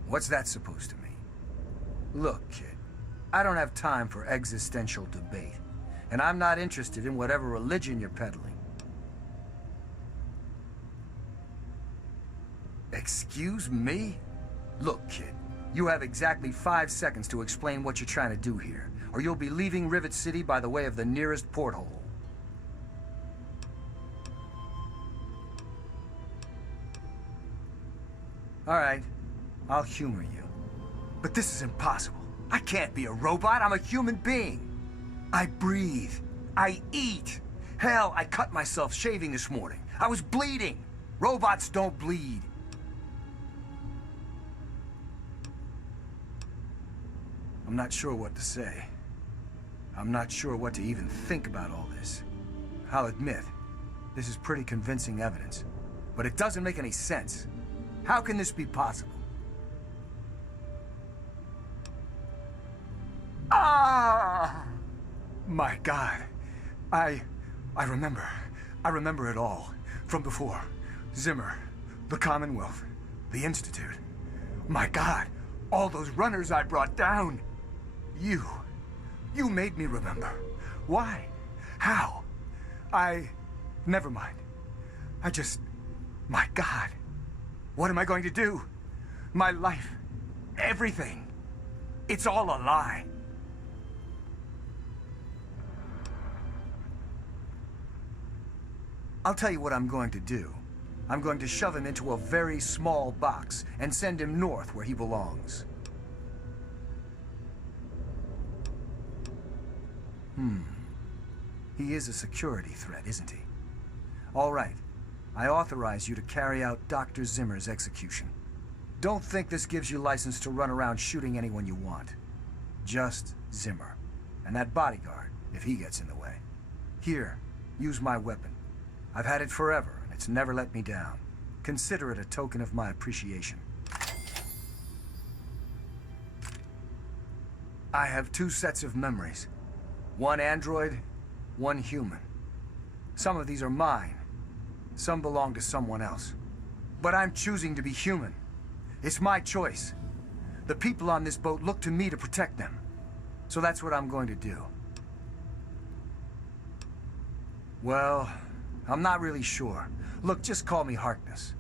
What's that supposed to mean? Look, kid. I don't have time for existential debate, and I'm not interested in whatever religion you're peddling. Excuse me? Look, kid, you have exactly 5 seconds to explain what you're trying to do here, or you'll be leaving Rivet City by the way of the nearest porthole. All right, I'll humor you. But this is impossible. I can't be a robot. I'm a human being. I breathe. I eat. Hell, I cut myself shaving this morning. I was bleeding. Robots don't bleed. I'm not sure what to say. I'm not sure what to even think about all this. I'll admit, this is pretty convincing evidence. But it doesn't make any sense. How can this be possible? Ah! My God. I remember. I remember it all. From before. Zimmer. The Commonwealth. The Institute. My God. All those runners I brought down. You made me remember. Why? How? Never mind. My God. What am I going to do? My life. Everything. It's all a lie. I'll tell you what I'm going to do. I'm going to shove him into a very small box and send him north where he belongs. He is a security threat, isn't he? All right. I authorize you to carry out Dr. Zimmer's execution. Don't think this gives you license to run around shooting anyone you want. Just Zimmer. And that bodyguard, if he gets in the way. Here, use my weapon. I've had it forever, and it's never let me down. Consider it a token of my appreciation. I have 2 sets of memories. One android, one human. Some of these are mine. Some belong to someone else. But I'm choosing to be human. It's my choice. The people on this boat look to me to protect them. So that's what I'm going to do. Well, I'm not really sure. Look, just call me Harkness.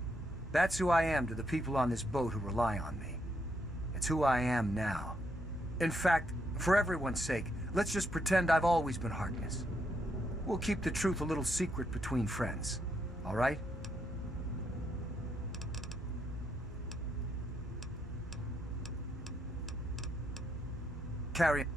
That's who I am to the people on this boat who rely on me. It's who I am now. In fact, for everyone's sake, let's just pretend I've always been Harkness. We'll keep the truth a little secret between friends. All right? Carry on.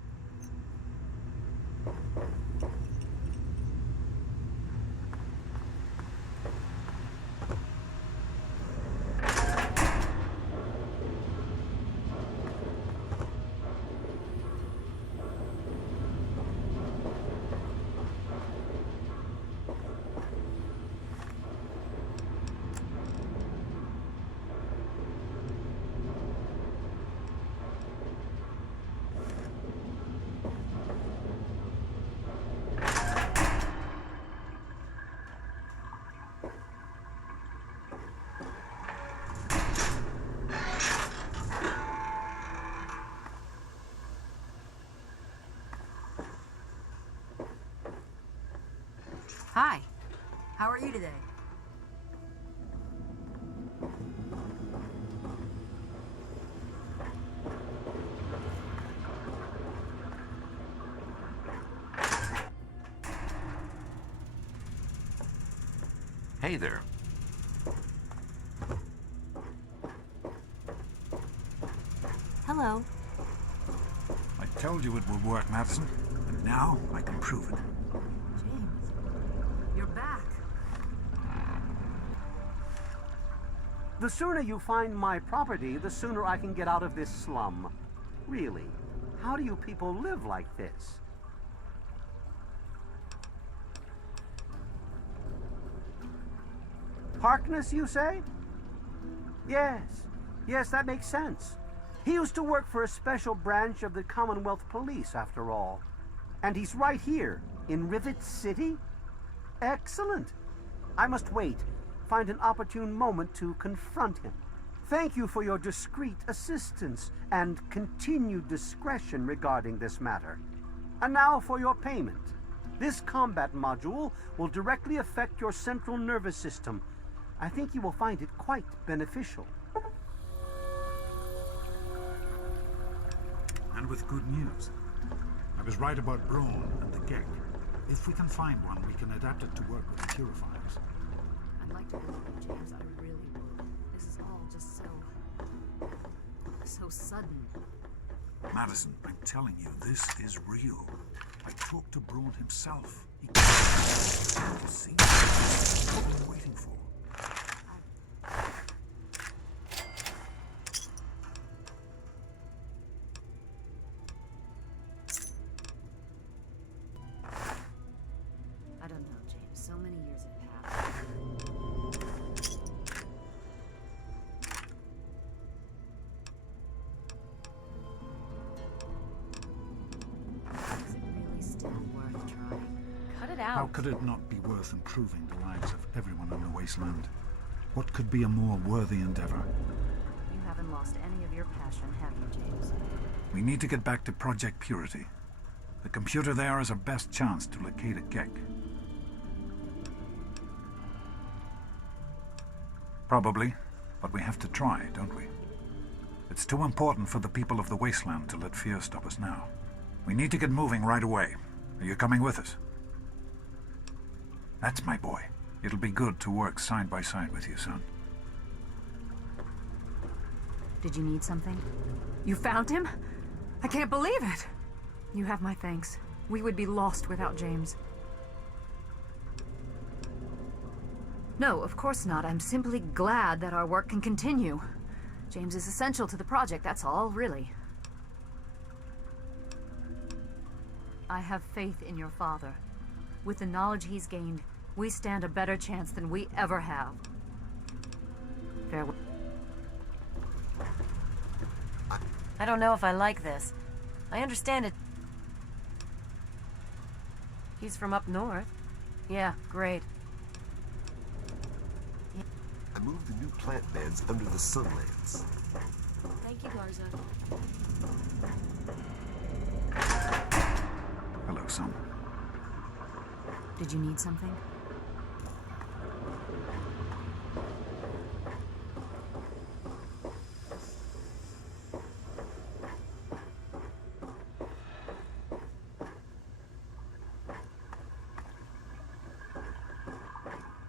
Hi. How are you today? Hey there. Hello. I told you it would work, Madison. And now I can prove it. You're back. The sooner you find my property, the sooner I can get out of this slum. Really, how do you people live like this? Harkness, you say? Yes, that makes sense. He used to work for a special branch of the Commonwealth Police, after all. And he's right here, in Rivet City? Excellent. I must wait, find an opportune moment to confront him. Thank you for your discreet assistance and continued discretion regarding this matter. And now for your payment. This combat module will directly affect your central nervous system. I think you will find it quite beneficial. And with good news. I was right about Braun and the Gek. If we can find one, we can adapt it to work with the purifiers. I'd like to believe you, James. I really would. This is all just so sudden. Madison, I'm telling you, this is real. I talked to Braun himself. He to see what I'm waiting for. I don't know, James. So many years have passed. Is it really still worth trying? Cut it out. How could it not be worth improving the lives of everyone on the wasteland? What could be a more worthy endeavor? You haven't lost any of your passion, have you, James? We need to get back to Project Purity. The computer there is our best chance to locate a Gek. Probably, but we have to try, don't we? It's too important for the people of the wasteland to let fear stop us now. We need to get moving right away. Are you coming with us? That's my boy. It'll be good to work side by side with you, son. Did you need something? You found him? I can't believe it! You have my thanks. We would be lost without James. No, of course not. I'm simply glad that our work can continue. James is essential to the project, that's all, really. I have faith in your father. With the knowledge he's gained, we stand a better chance than we ever have. Farewell. I don't know if I like this. I understand it. He's from up north. Yeah, great. I moved the new plant beds under the sun lamps. Thank you, Garza. Hello, son. Did you need something?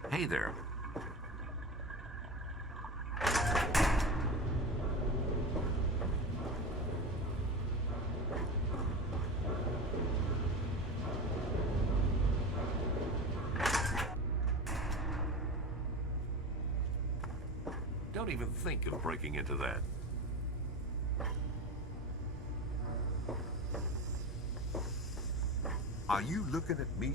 Hey there. Don't even think of breaking into that. Are you looking at me?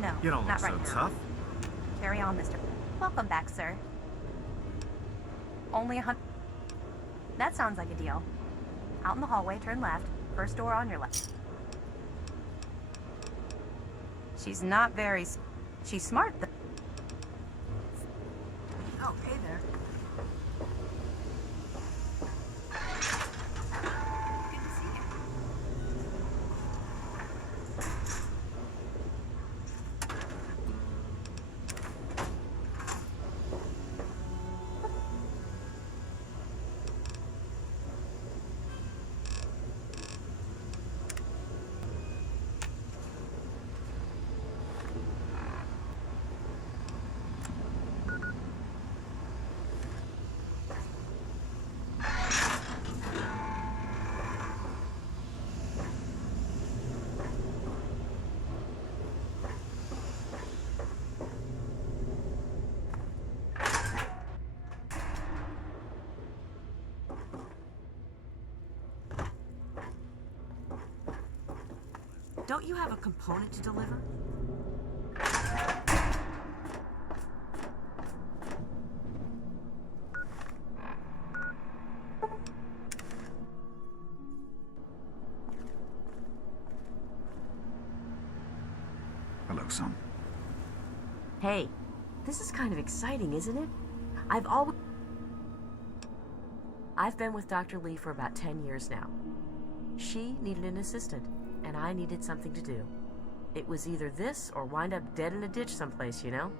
No, You don't not look right so now. tough. Carry on, mister. Welcome back, sir. Only 100. That sounds like a deal. Out in the hallway, turn left. First door on your left. She's not very... She's smart, though. Oh, hey there. Good to see you. Don't you have a component to deliver? Hello, son. Hey, this is kind of exciting, isn't it? I've been with Dr. Lee for about 10 years now. She needed an assistant, and I needed something to do. It was either this or wind up dead in a ditch someplace, you know?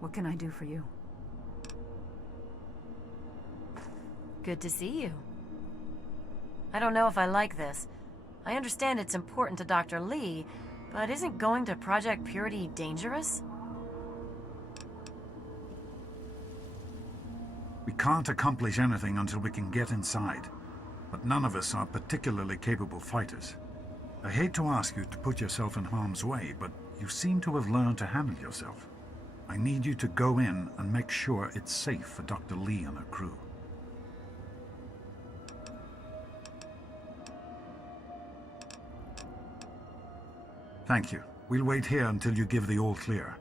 What can I do for you? Good to see you. I don't know if I like this. I understand it's important to Dr. Lee, but isn't going to Project Purity dangerous? We can't accomplish anything until we can get inside, but none of us are particularly capable fighters. I hate to ask you to put yourself in harm's way, but you seem to have learned to handle yourself. I need you to go in and make sure it's safe for Dr. Lee and her crew. Thank you. We'll wait here until you give the all clear.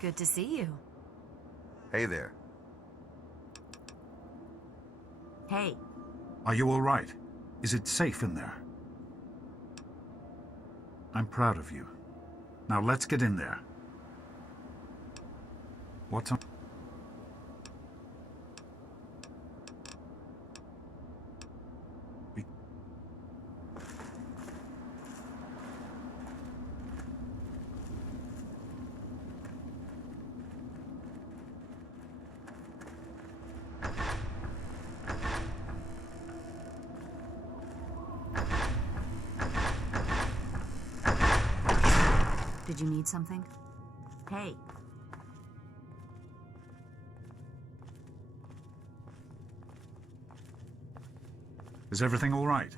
Good to see you. Hey there. Hey. Are you all right? Is it safe in there? I'm proud of you. Now let's get in there. What's on? Did you need something? Hey. Is everything all right?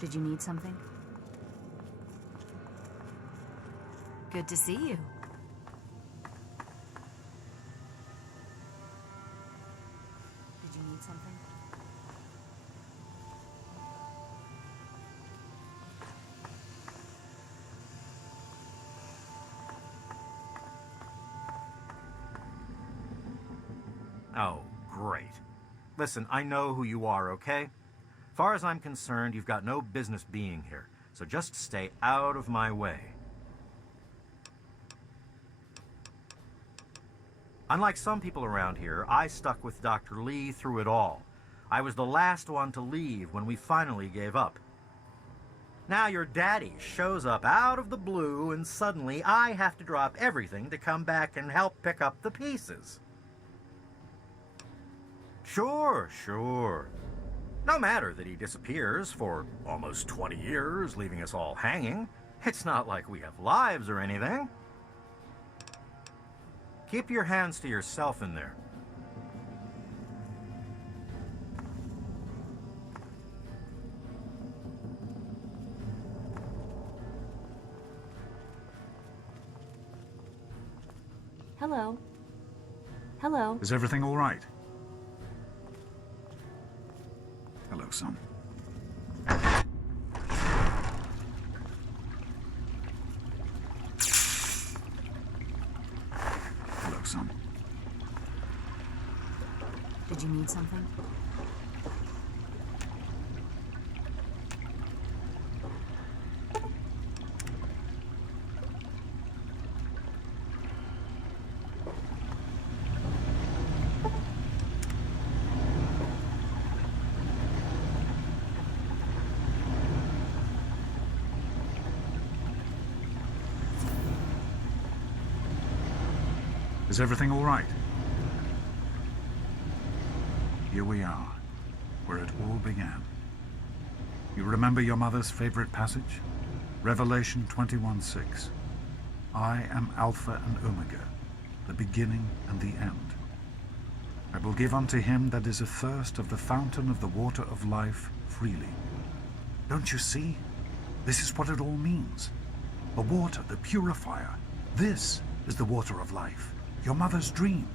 Did you need something? Good to see you. Did you need something? Oh, great. Listen, I know who you are, okay? Far as I'm concerned, you've got no business being here, so just stay out of my way. Unlike some people around here, I stuck with Dr. Lee through it all. I was the last one to leave when we finally gave up. Now your daddy shows up out of the blue, and suddenly I have to drop everything to come back and help pick up the pieces. Sure. No matter that he disappears for almost 20 years, leaving us all hanging. It's not like we have lives or anything. Keep your hands to yourself in there. Hello. Hello. Is everything all right? Hello, son. Hello, son. Did you need something? Is everything all right? Here we are, where it all began. You remember your mother's favorite passage? Revelation 21:6. I am Alpha and Omega, the beginning and the end. I will give unto him that is athirst of the fountain of the water of life freely. Don't you see? This is what it all means. The water, the purifier. This is the water of life. Your mother's dream.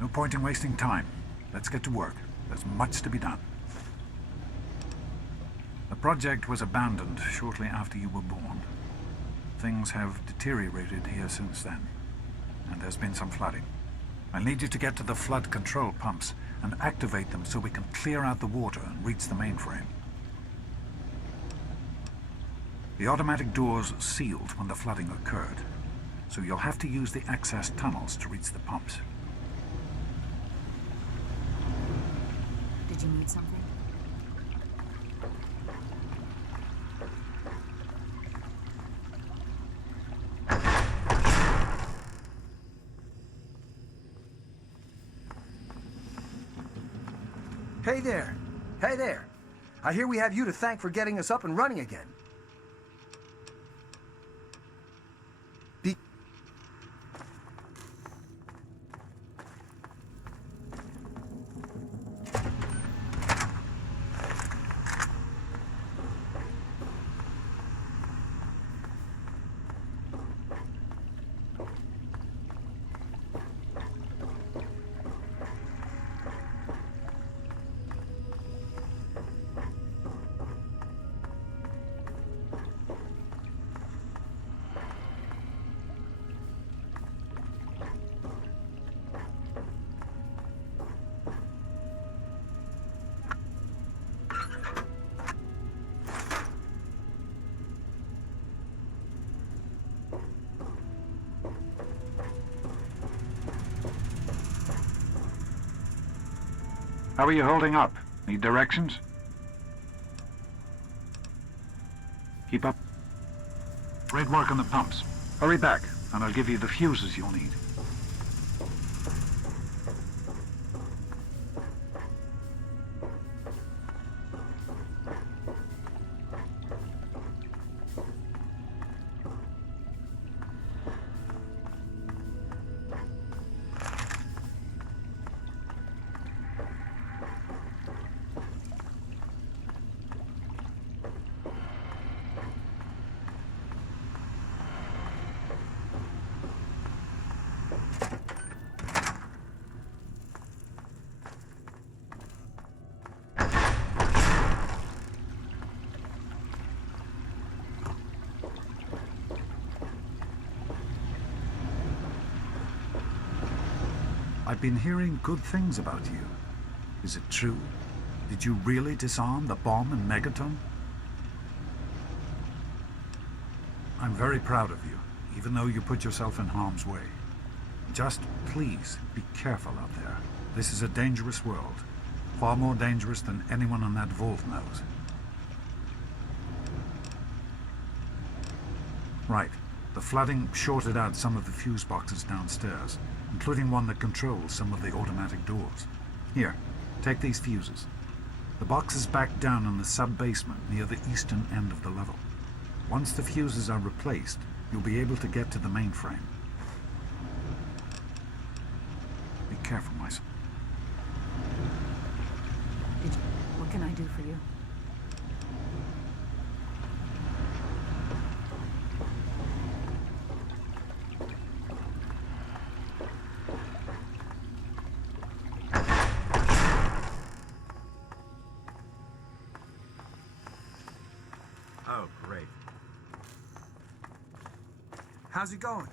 No point in wasting time. Let's get to work. There's much to be done. The project was abandoned shortly after you were born. Things have deteriorated here since then, and there's been some flooding. I need you to get to the flood control pumps and activate them so we can clear out the water and reach the mainframe. The automatic doors sealed when the flooding occurred, so you'll have to use the access tunnels to reach the pumps. Did you need something? Hey there. Hey there. I hear we have you to thank for getting us up and running again. How are you holding up? Need directions? Keep up. Great work on the pumps. Hurry back, and I'll give you the fuses you'll need. I've been hearing good things about you. Is it true? Did you really disarm the bomb in Megaton? I'm very proud of you, even though you put yourself in harm's way. Just please be careful out there. This is a dangerous world. Far more dangerous than anyone in that vault knows. Right. The flooding shorted out some of the fuse boxes downstairs, including one that controls some of the automatic doors. Here, take these fuses. The box is back down in the sub-basement near the eastern end of the level. Once the fuses are replaced, you'll be able to get to the mainframe. Be careful, my son. What can I do for you? Oh, great. How's it going?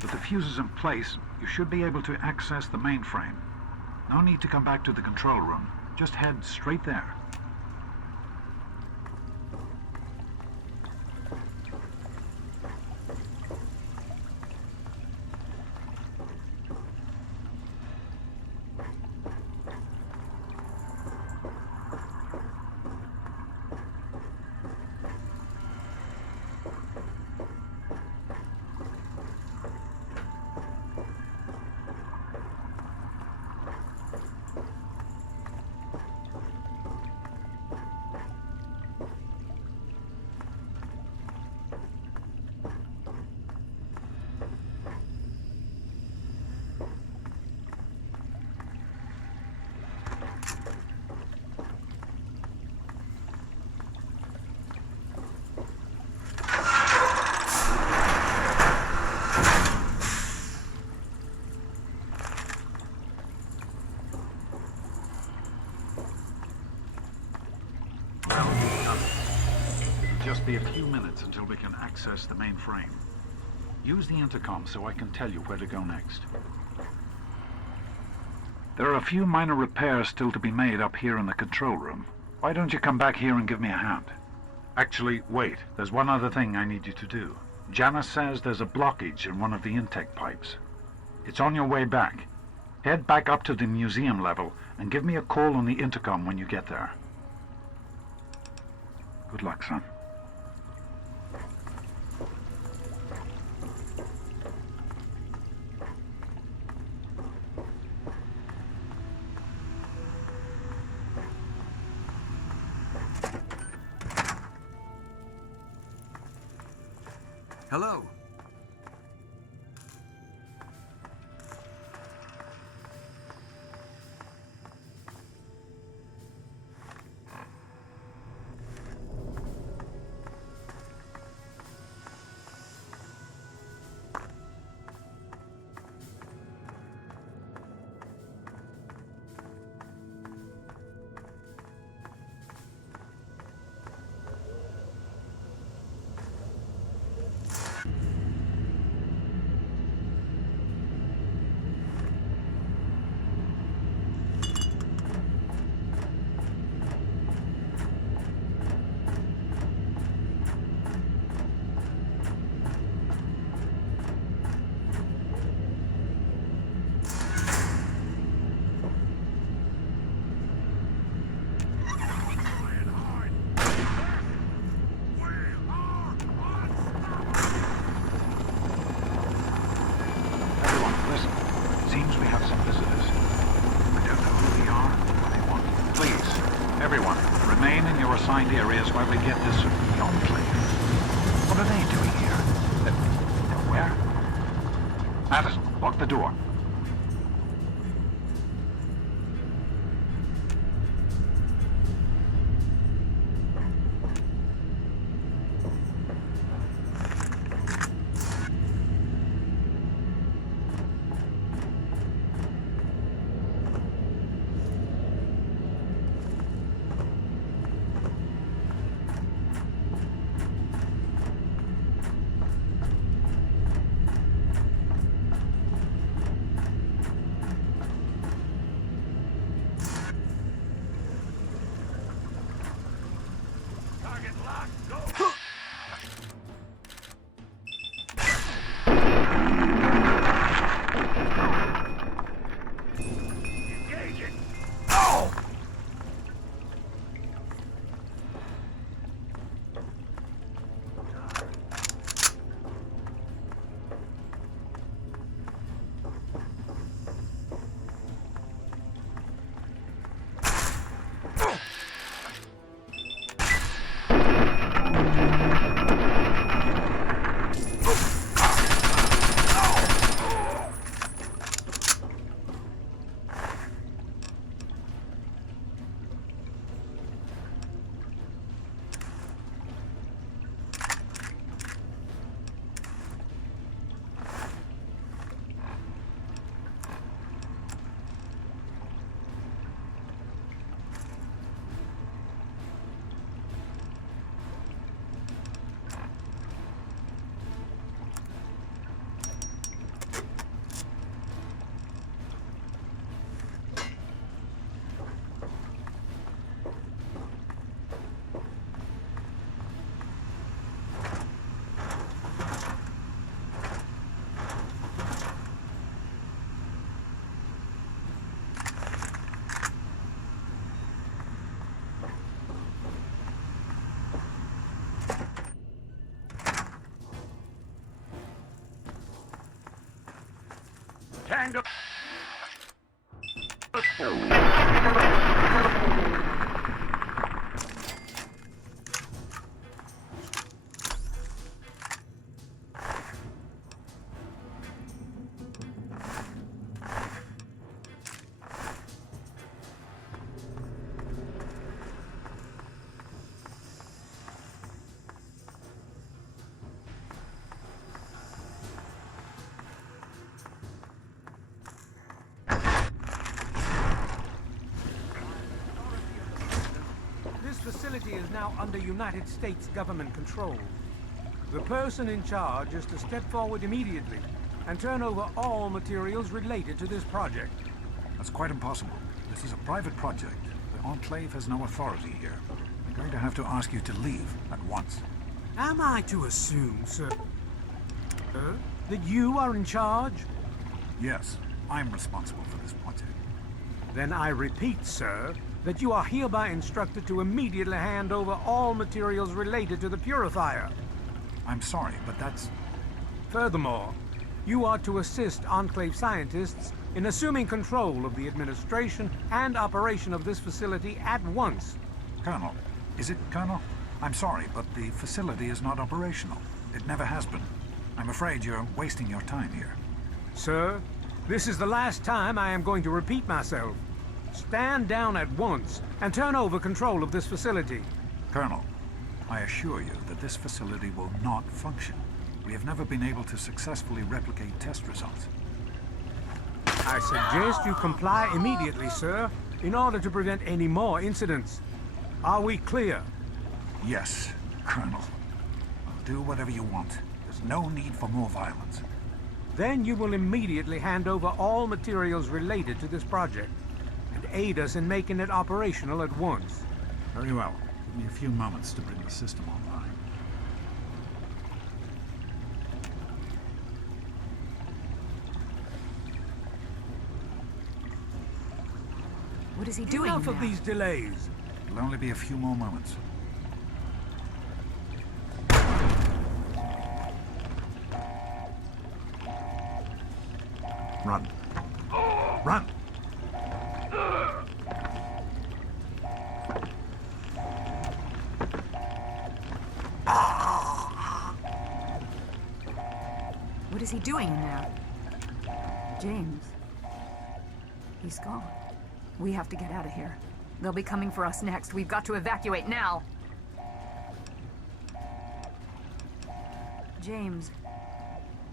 With the fuses in place, you should be able to access the mainframe. No need to come back to the control room. Just head straight there. Just be a few minutes until we can access the mainframe. Use the intercom so I can tell you where to go next. There are a few minor repairs still to be made up here in the control room. Why don't you come back here and give me a hand? Actually, wait. There's one other thing I need you to do. Janice says there's a blockage in one of the intake pipes. It's on your way back. Head back up to the museum level and give me a call on the intercom when you get there. Good luck, son. Hello. confined areas while we get this Longplay. What are they doing here? They're where? Addison, lock the door. Tango. Facility is now under United States government control. The person in charge is to step forward immediately and turn over all materials related to this project. That's quite impossible. This is a private project. The Enclave has no authority here. I'm going to have to ask you to leave at once. Am I to assume, sir, that you are in charge? Yes, I'm responsible for this project. Then I repeat, sir, that you are hereby instructed to immediately hand over all materials related to the purifier. I'm sorry, but that's... Furthermore, you are to assist Enclave scientists in assuming control of the administration and operation of this facility at once. Colonel, is it Colonel? I'm sorry, but the facility is not operational. It never has been. I'm afraid you're wasting your time here. Sir, this is the last time I am going to repeat myself. Stand down at once and turn over control of this facility. Colonel, I assure you that this facility will not function. We have never been able to successfully replicate test results. I suggest you comply immediately, sir, in order to prevent any more incidents. Are we clear? Yes, Colonel. I'll do whatever you want. There's no need for more violence. Then you will immediately hand over all materials related to this project and aid us in making it operational at once. Very well. Give me a few moments to bring the system online. What is he doing Enough now? of these delays. It'll only be a few more moments. Run. Run! is he doing in there? James. He's gone. We have to get out of here. They'll be coming for us next. We've got to evacuate now. James,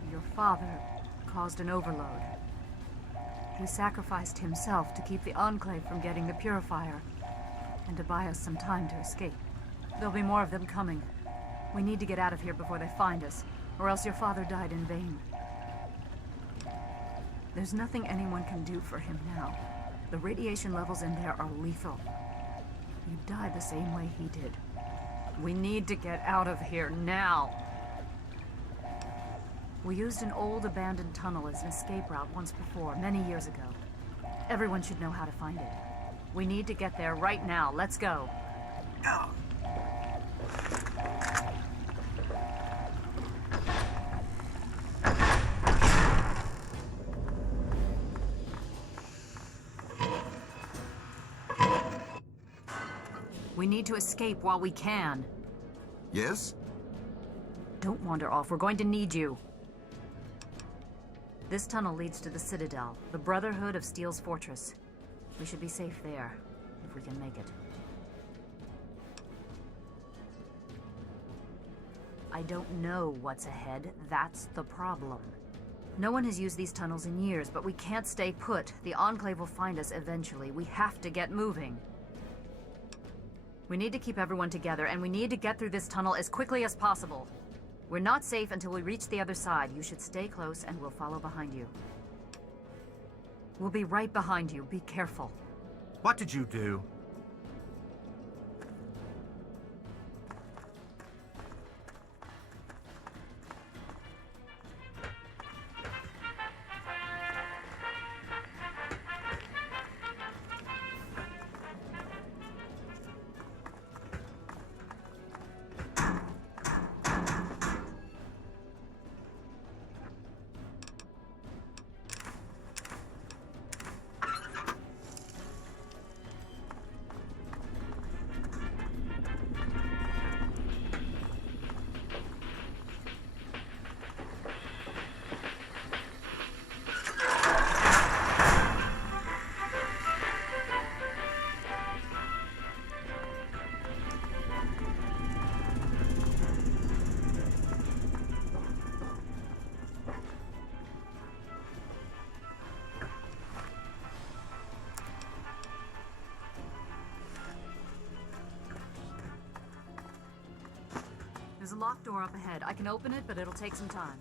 your father caused an overload. He sacrificed himself to keep the Enclave from getting the purifier and to buy us some time to escape. There'll be more of them coming. We need to get out of here before they find us, or else your father died in vain. There's nothing anyone can do for him now. The radiation levels in there are lethal. You died the same way he did. We need to get out of here now. We used an old abandoned tunnel as an escape route once before, many years ago. Everyone should know how to find it. We need to get there right now. Let's go. We need to escape while we can. Yes? Don't wander off. We're going to need you. This tunnel leads to the Citadel, the Brotherhood of Steel's fortress. We should be safe there, if we can make it. I don't know what's ahead. That's the problem. No one has used these tunnels in years, but we can't stay put. The Enclave will find us eventually. We have to get moving. We need to keep everyone together, and we need to get through this tunnel as quickly as possible. We're not safe until we reach the other side. You should stay close, and we'll follow behind you. We'll be right behind you. Be careful. What did you do? There's a locked door up ahead. I can open it, but it'll take some time.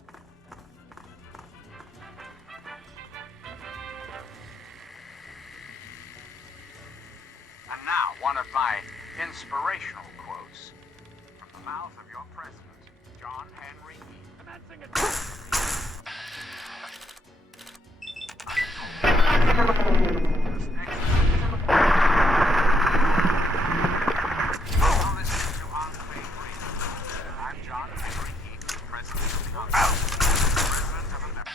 And now, one of my inspirational quotes from the mouth of your president, John Henry You're listening to Enclave Radio. I'm John Henry Heath, president of the Enclave. President of America.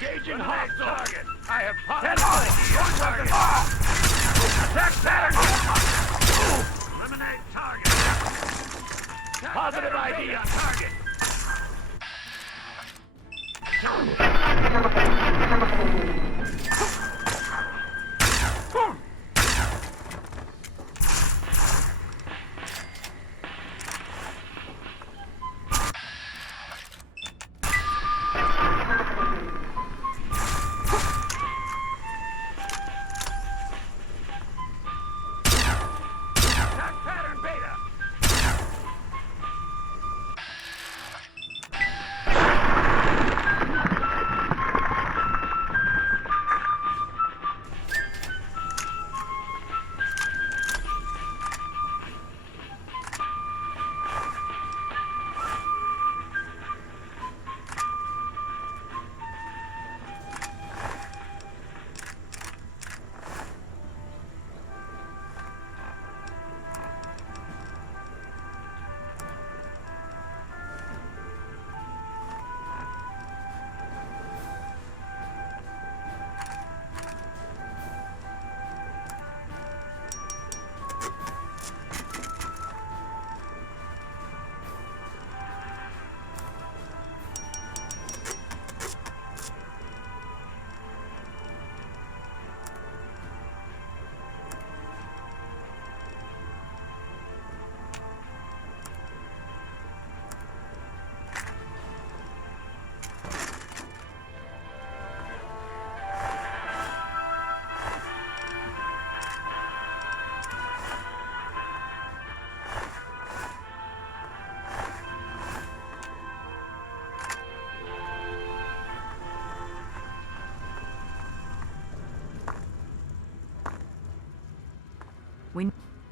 Engaging hostile target. I have hostile attack pattern. Eliminate target. Positive ID on target.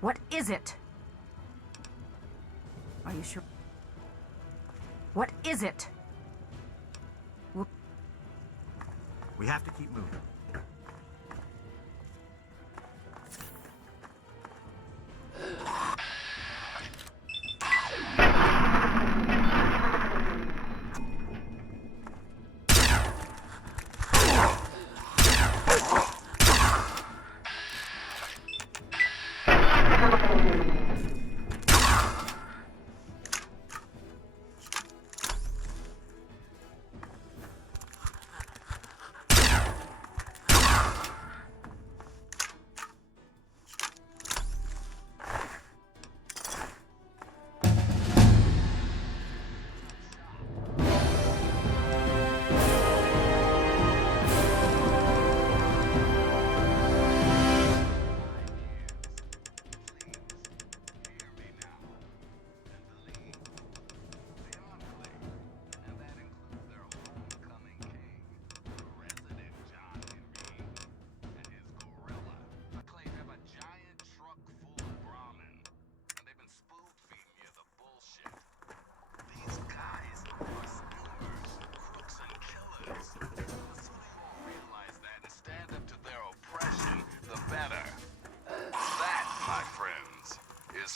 What is it? Are you sure? What is it? We have to keep moving.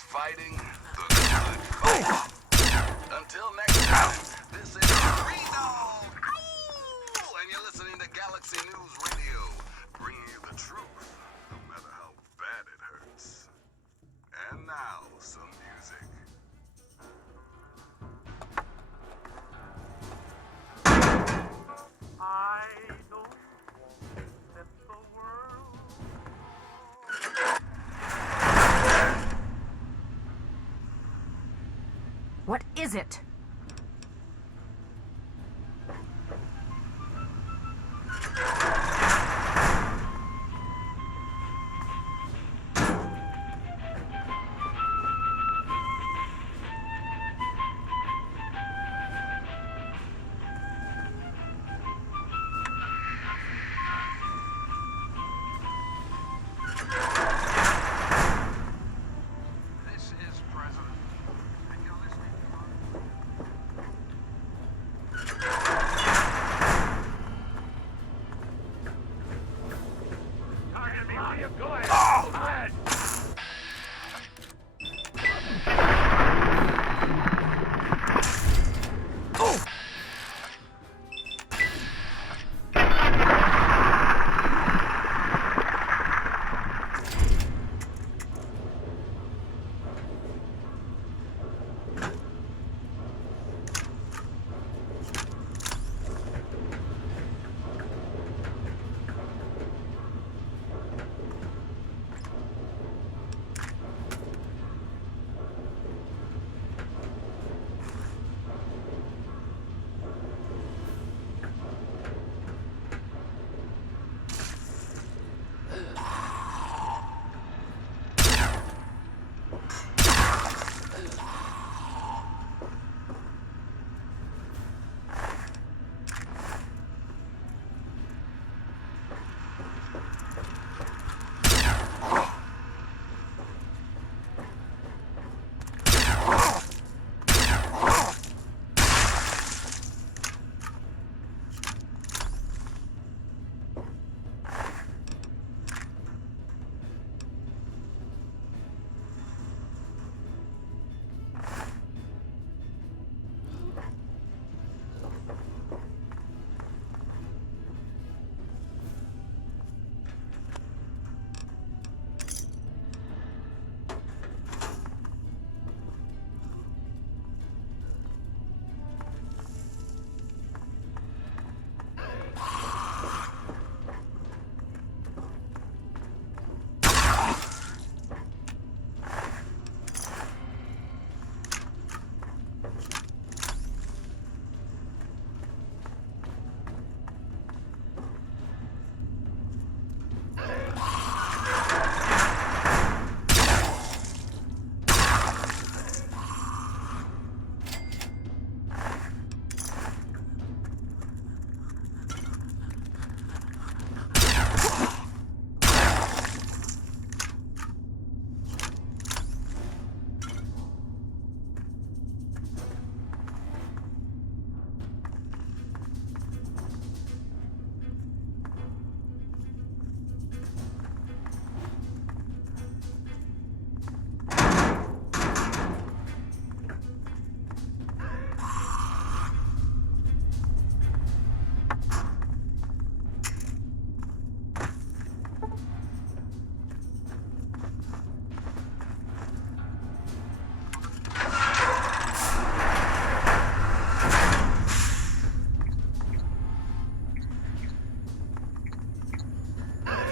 Fighting the good fight. Until next time, this is Reno! And you're listening to Galaxy News Radio, bringing you the truth, no matter how bad it hurts. And now, some music. I know that the world... What is it?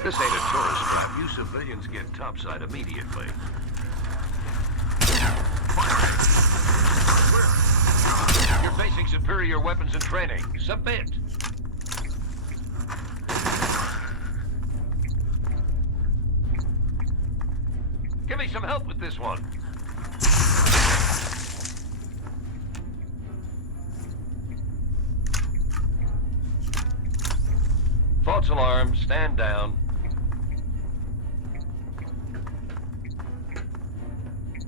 This ain't a tourist trap. You civilians get topside immediately. You're facing superior weapons and training. Submit. Give me some help with this one. False alarm. Stand down.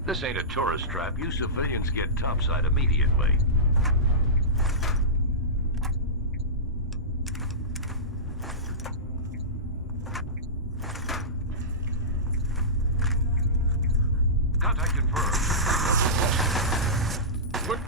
This ain't a tourist trap. You civilians get topside immediately. Contact confirmed. What?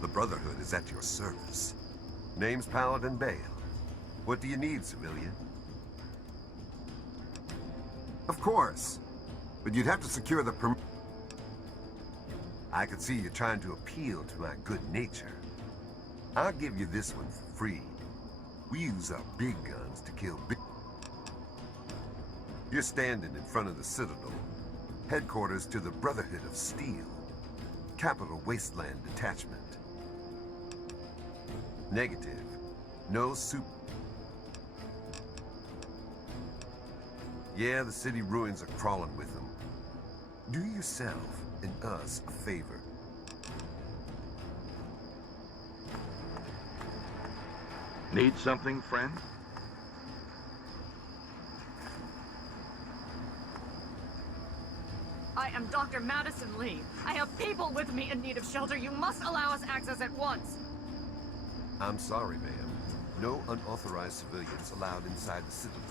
The Brotherhood is at your service. Name's Paladin Bale. What do you need, civilian? Of course. But you'd have to secure the permit. I could see you trying to appeal to my good nature. I'll give you this one for free. We use our big guns to kill big... You're standing in front of the Citadel, headquarters to the Brotherhood of Steel, Capital Wasteland Detachment. Negative. No soup. Yeah, the city ruins are crawling with them. Do yourself and us a favor. Need something, friend? I am Dr. Madison Lee. I have people with me in need of shelter. You must allow us access at once. I'm sorry, ma'am. No unauthorized civilians allowed inside the Citadel.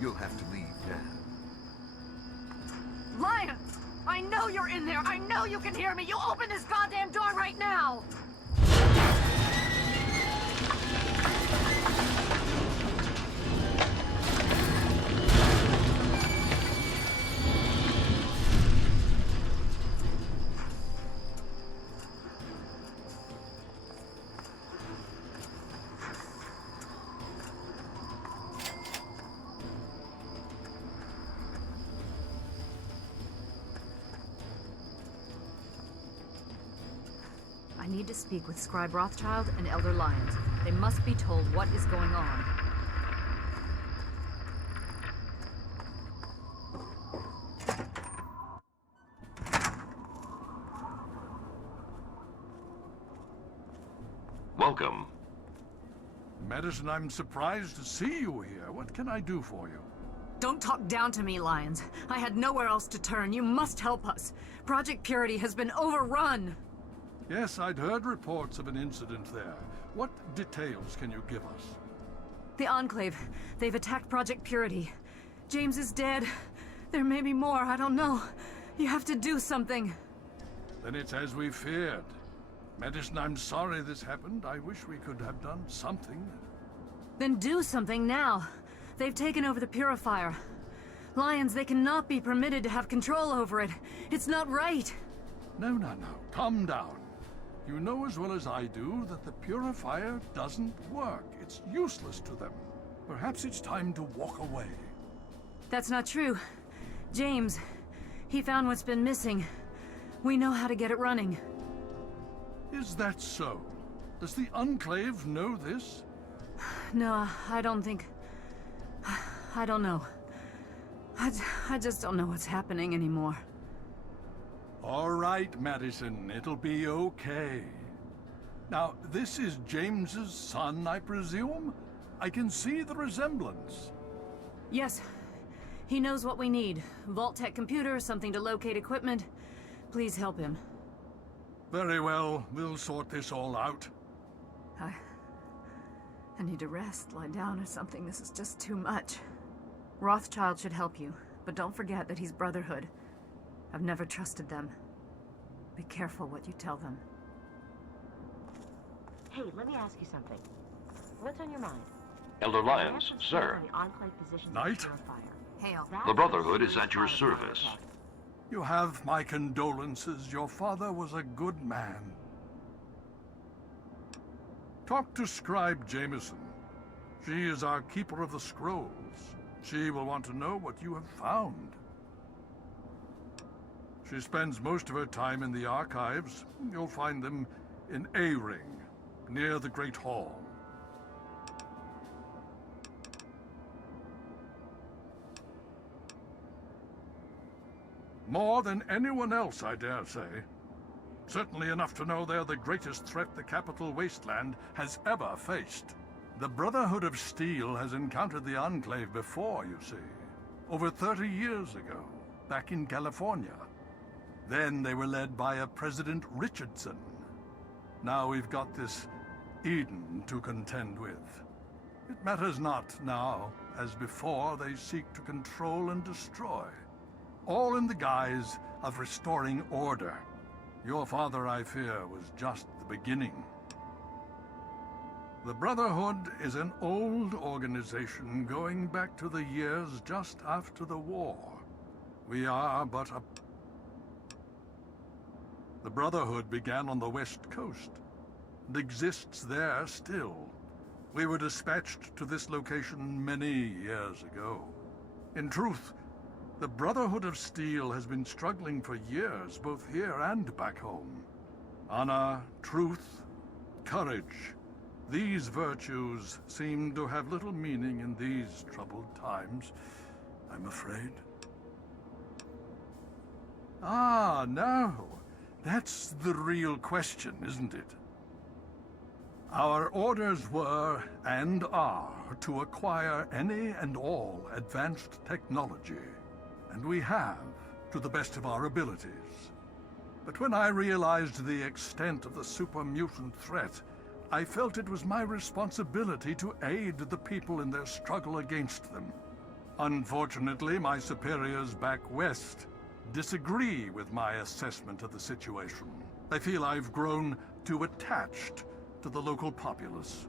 You'll have to leave now. Lion! I know you're in there! I know you can hear me! You open this goddamn door right now! I need to speak with Scribe Rothschild and Elder Lyons. They must be told what is going on. Welcome. Madison, I'm surprised to see you here. What can I do for you? Don't talk down to me, Lyons. I had nowhere else to turn. You must help us. Project Purity has been overrun. Yes, I'd heard reports of an incident there. What details can you give us? The Enclave. They've attacked Project Purity. James is dead. There may be more, I don't know. You have to do something. Then it's as we feared. Madison, I'm sorry this happened. I wish we could have done something. Then do something now. They've taken over the purifier. Lyons, they cannot be permitted to have control over it. It's not right. No. Calm down. You know as well as I do that the purifier doesn't work. It's useless to them. Perhaps it's time to walk away. That's not true. James, he found what's been missing. We know how to get it running. Is that so? Does the Enclave know this? No, I don't think... I don't know. I just don't know what's happening anymore. All right, Madison, it'll be okay. Now, this is James's son, I presume? I can see the resemblance. Yes. He knows what we need. Vault-Tec computer, something to locate equipment. Please help him. Very well. We'll sort this all out. I need to rest, lie down or something. This is just too much. Rothschild should help you, but don't forget that he's Brotherhood. I've never trusted them. Be careful what you tell them. Hey, let me ask you something. What's on your mind? Elder Lyons, sir. Knight? The Brotherhood is at your service. You have my condolences. Your father was a good man. Talk to Scribe Jameson. She is our keeper of the scrolls. She will want to know what you have found. She spends most of her time in the archives. You'll find them in A-Ring, near the Great Hall. More than anyone else, I dare say. Certainly enough to know they're the greatest threat the capital wasteland has ever faced. The Brotherhood of Steel has encountered the Enclave before, you see. Over 30 years ago, back in California. Then they were led by a President Richardson. Now we've got this Eden to contend with. It matters not now, as before they seek to control and destroy. All in the guise of restoring order. Your father, I fear, was just the beginning. The Brotherhood is an old organization going back to the years just after the war. We are but a... The Brotherhood began on the West Coast and exists there still. We were dispatched to this location many years ago. In truth, the Brotherhood of Steel has been struggling for years, both here and back home. Honor, truth, courage. These virtues seem to have little meaning in these troubled times, I'm afraid. Ah, no. That's the real question, isn't it? Our orders were, and are, to acquire any and all advanced technology. And we have, to the best of our abilities. But when I realized the extent of the super-mutant threat, I felt it was my responsibility to aid the people in their struggle against them. Unfortunately, my superiors back west disagree with my assessment of the situation. They feel I've grown too attached to the local populace.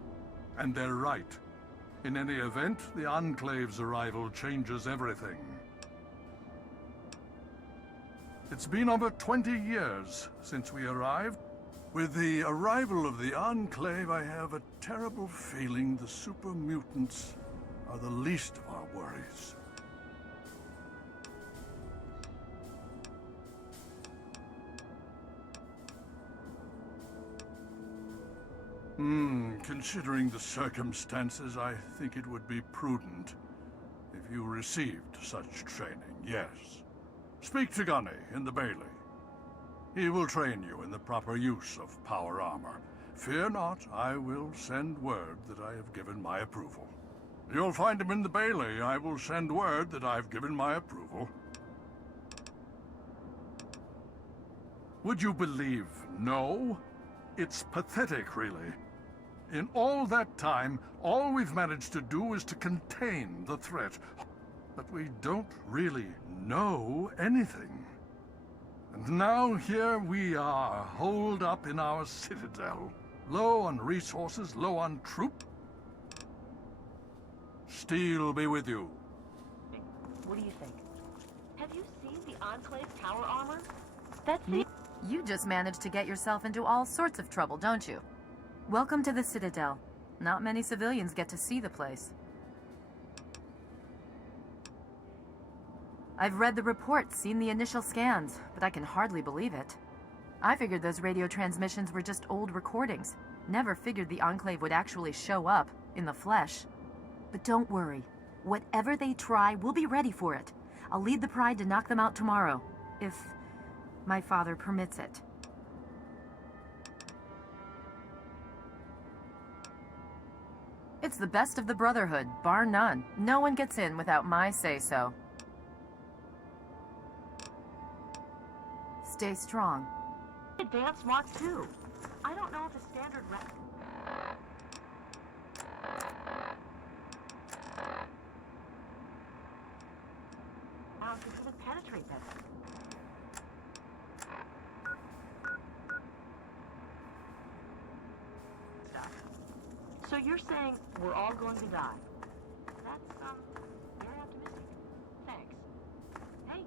And they're right. In any event, the Enclave's arrival changes everything. It's been over 20 years since we arrived. With the arrival of the Enclave, I have a terrible feeling the super mutants are the least of our worries. Considering the circumstances, I think it would be prudent if you received such training, yes. Speak to Gunny in the Bailey. He will train you in the proper use of power armor. Fear not, I will send word that I have given my approval. You'll find him in the Bailey. I will send word that I've given my approval. Would you believe no? It's pathetic, really. In all that time, all we've managed to do is to contain the threat. But we don't really know anything. And now here we are, holed up in our citadel. Low on resources, low on troop. Steel be with you. What do you think? Have you seen the Enclave power armor? That's it. You just managed to get yourself into all sorts of trouble, don't you? Welcome to the Citadel. Not many civilians get to see the place. I've read the reports, seen the initial scans, but I can hardly believe it. I figured those radio transmissions were just old recordings. Never figured the Enclave would actually show up, in the flesh. But don't worry. Whatever they try, we'll be ready for it. I'll lead the Pride to knock them out tomorrow, if my father permits it. It's the best of the Brotherhood, bar none. No one gets in without my say-so. Stay strong. Advanced Mark II. I don't know if a standard to sort of penetrate that. Stuff. So you're saying we're all going to die? That's very optimistic. Thanks. Hey.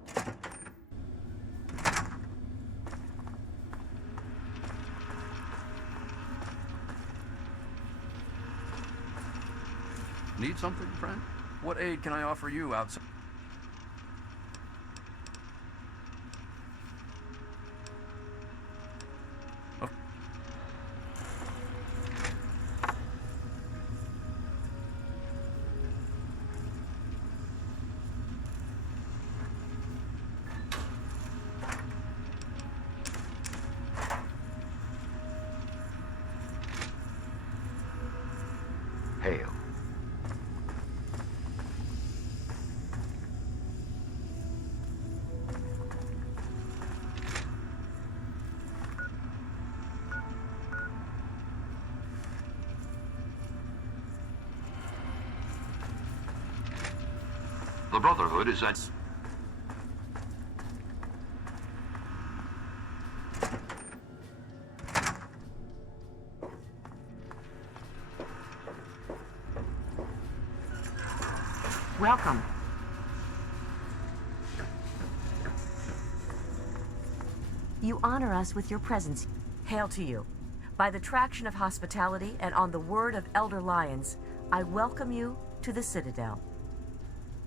Need something, friend? What aid can I offer you outside? Hail. The Brotherhood is at... Welcome. You honor us with your presence. Hail to you. By the traction of hospitality and on the word of Elder Lyons, I welcome you to the Citadel.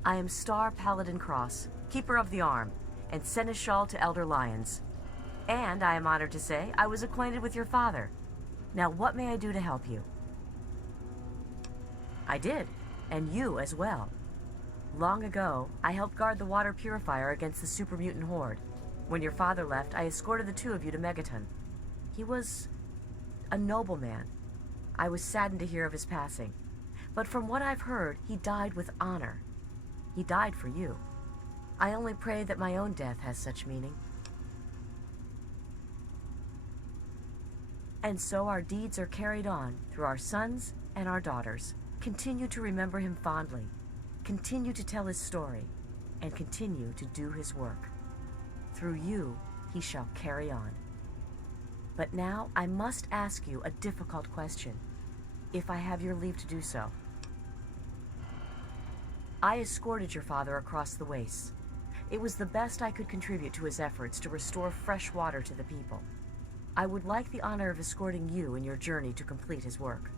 I am Star Paladin Cross, Keeper of the Arm, and Seneschal to Elder Lyons. And I am honored to say I was acquainted with your father. Now what may I do to help you? I did, and you as well. Long ago, I helped guard the water purifier against the super mutant horde. When your father left, I escorted the two of you to Megaton. He was a noble man. I was saddened to hear of his passing. But from what I've heard, he died with honor. He died for you. I only pray that my own death has such meaning. And so our deeds are carried on through our sons and our daughters. Continue to remember him fondly. Continue to tell his story. And continue to do his work. Through you, he shall carry on. But now I must ask you a difficult question, if I have your leave to do so. I escorted your father across the wastes. It was the best I could contribute to his efforts to restore fresh water to the people. I would like the honor of escorting you in your journey to complete his work.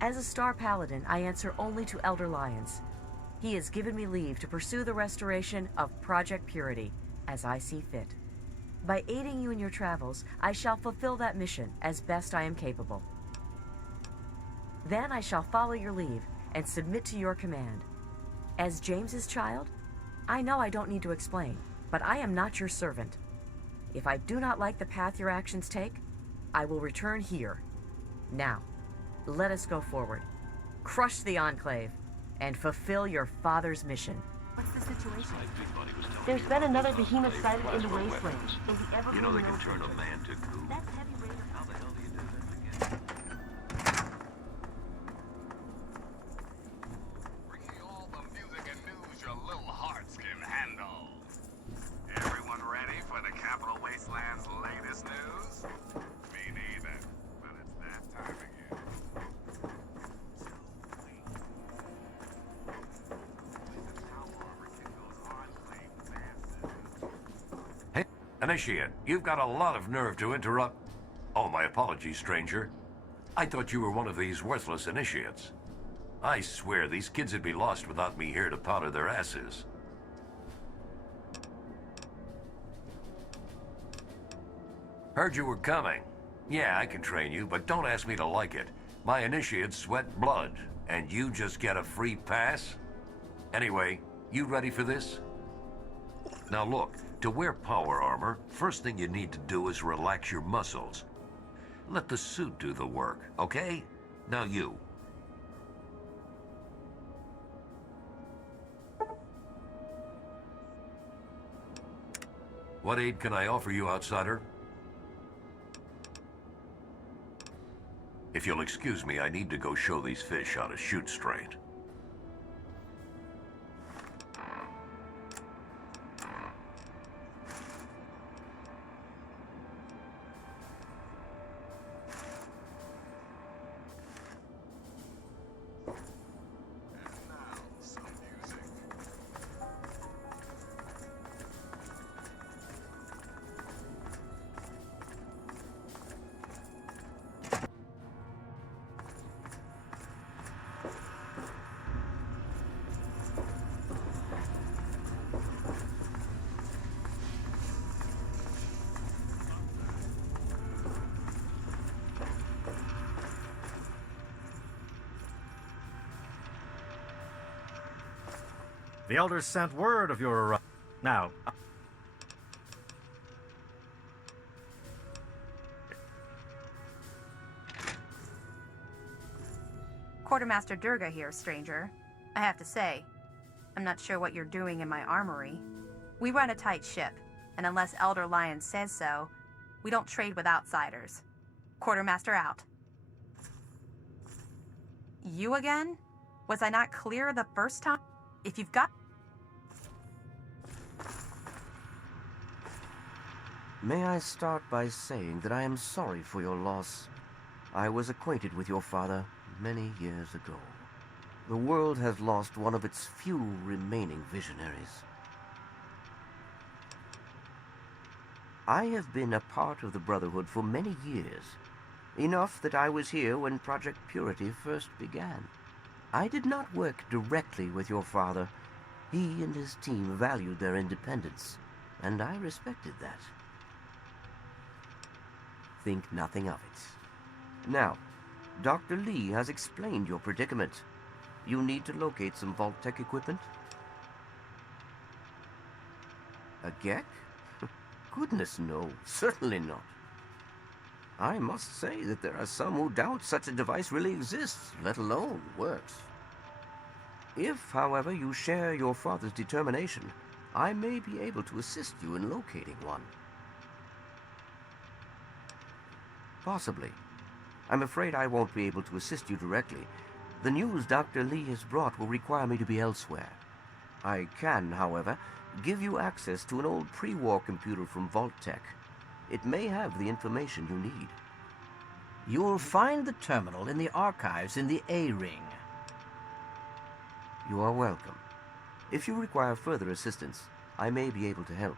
As a Star Paladin, I answer only to Elder Lyons. He has given me leave to pursue the restoration of Project Purity, as I see fit. By aiding you in your travels, I shall fulfill that mission as best I am capable. Then I shall follow your lead and submit to your command. As James's child, I know I don't need to explain, but I am not your servant. If I do not like the path your actions take, I will return here. Now, let us go forward, crush the Enclave, and fulfill your father's mission. What's the situation? There's been another behemoth sighted in the wasteland. In the Evergreen. You know they can turn a man to goo. That's Heavy Raider. How the hell do you do that again? Bring me all the music and news your little hearts can handle. Everyone ready for the Capital Wasteland's latest news? Me neither, but it's that time again. Hey, Initiate, you've got a lot of nerve to interrupt. Oh, my apologies, stranger. I thought you were one of these worthless initiates. I swear these kids would be lost without me here to powder their asses. Heard you were coming. Yeah, I can train you, but don't ask me to like it. My initiates sweat blood, and you just get a free pass? Anyway, you ready for this? Now look, to wear power armor, first thing you need to do is relax your muscles. Let the suit do the work, okay? Now you. What aid can I offer you, outsider? If you'll excuse me, I need to go show these fish how to shoot straight. The elders sent word of your arrival. Now, Quartermaster Durga here, stranger. I have to say, I'm not sure what you're doing in my armory. We run a tight ship, and unless Elder Lion says so, we don't trade with outsiders. Quartermaster out. You again? Was I not clear the first time? If you've got... May I start by saying that I am sorry for your loss. I was acquainted with your father many years ago. The world has lost one of its few remaining visionaries. I have been a part of the Brotherhood for many years, enough that I was here when Project Purity first began. I did not work directly with your father. He and his team valued their independence, and I respected that. Think nothing of it. Now, Dr. Lee has explained your predicament. You need to locate some Vault-Tec equipment. A Gek? Goodness, no. Certainly not. I must say that there are some who doubt such a device really exists, let alone works. If, however, you share your father's determination, I may be able to assist you in locating one. Possibly. I'm afraid I won't be able to assist you directly. The news Dr. Lee has brought will require me to be elsewhere. I can, however, give you access to an old pre-war computer from Vault-Tec. It may have the information you need. You'll find the terminal in the archives in the A-Ring. You are welcome. If you require further assistance, I may be able to help.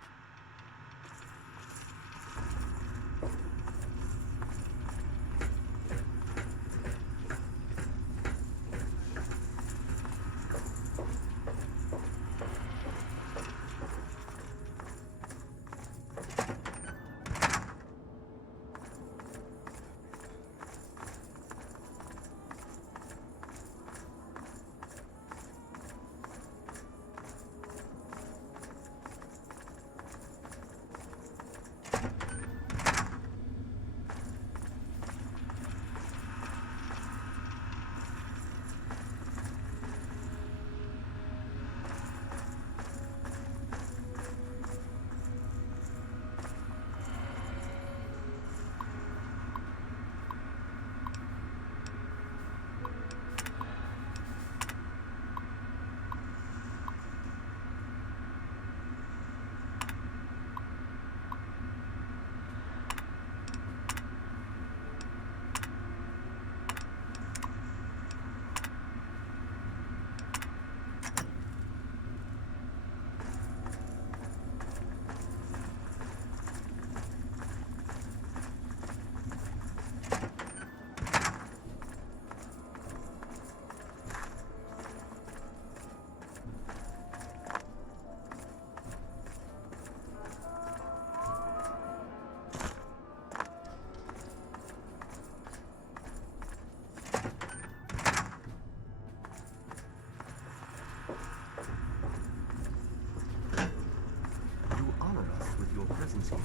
presence here.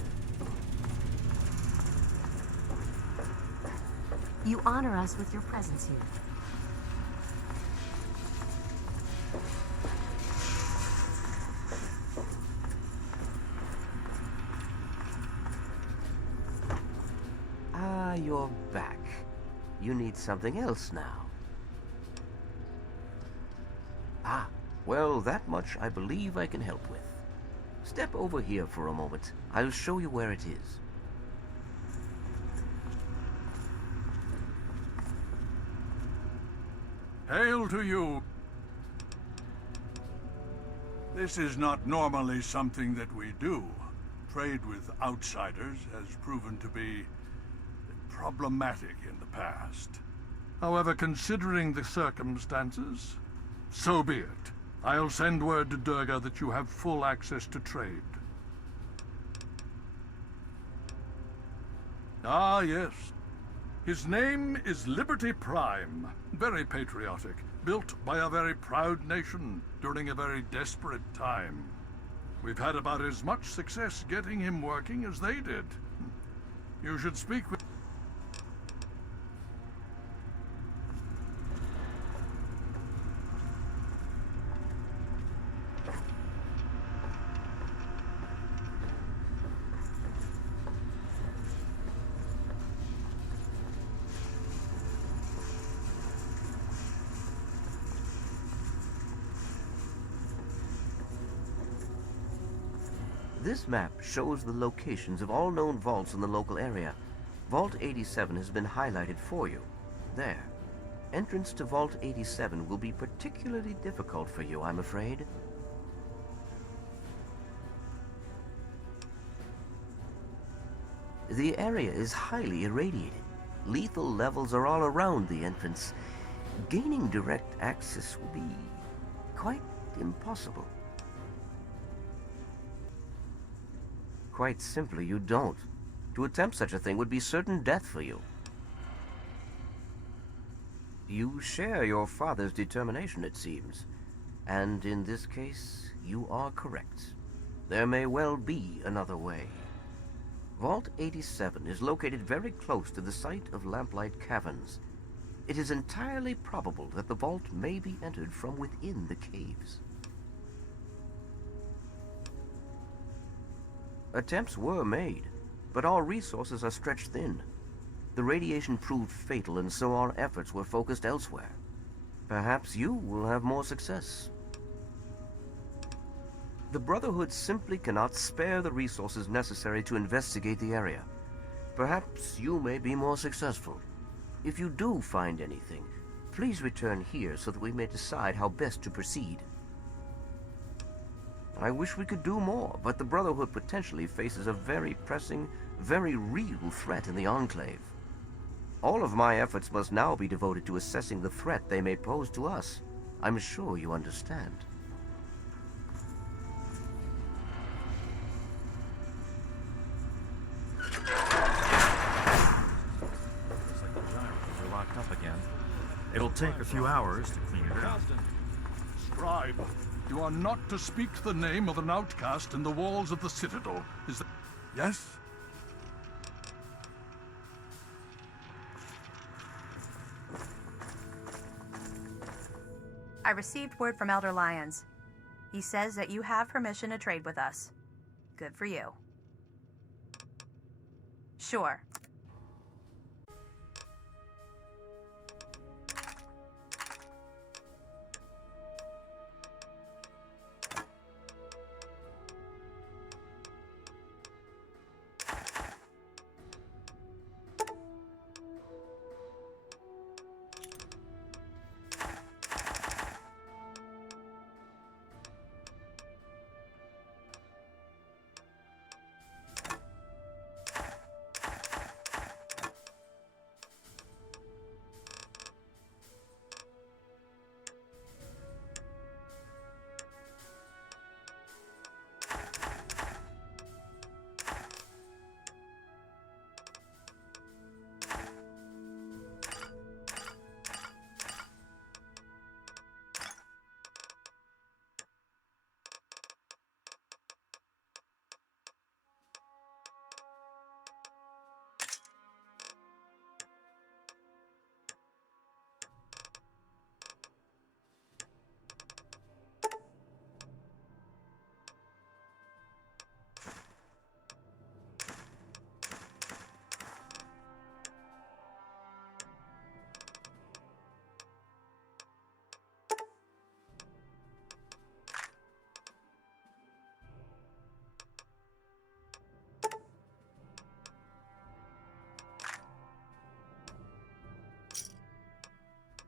You honor us with your presence here. Ah, you're back. You need something else now. Ah, well, that much I believe I can help with. Step over here for a moment. I'll show you where it is. Hail to you. This is not normally something that we do. Trade with outsiders has proven to be problematic in the past. However, considering the circumstances, so be it. I'll send word to Durga that you have full access to trade. Ah, yes. His name is Liberty Prime. Very patriotic. Built by a very proud nation during a very desperate time. We've had about as much success getting him working as they did. You should speak with... This map shows the locations of all known vaults in the local area. Vault 87 has been highlighted for you. There. Entrance to Vault 87 will be particularly difficult for you, I'm afraid. The area is highly irradiated. Lethal levels are all around the entrance. Gaining direct access will be quite impossible. Quite simply, you don't. To attempt such a thing would be certain death for you. You share your father's determination, it seems. And in this case, you are correct. There may well be another way. Vault 87 is located very close to the site of Lamplight Caverns. It is entirely probable that the vault may be entered from within the caves. Attempts were made, but all resources are stretched thin. The radiation proved fatal, and so our efforts were focused elsewhere. Perhaps you will have more success. The Brotherhood simply cannot spare the resources necessary to investigate the area. Perhaps you may be more successful. If you do find anything, please return here so that we may decide how best to proceed. I wish we could do more, but the Brotherhood potentially faces a very pressing, very real threat in the Enclave. All of my efforts must now be devoted to assessing the threat they may pose to us. I'm sure you understand. Looks like the gyros are locked up again. It'll take a few hours to clean it out. Scribe, you are not to speak the name of an outcast in the walls of the Citadel. Is that... Yes? I received word from Elder Lyons. He says that you have permission to trade with us. Good for you. Sure.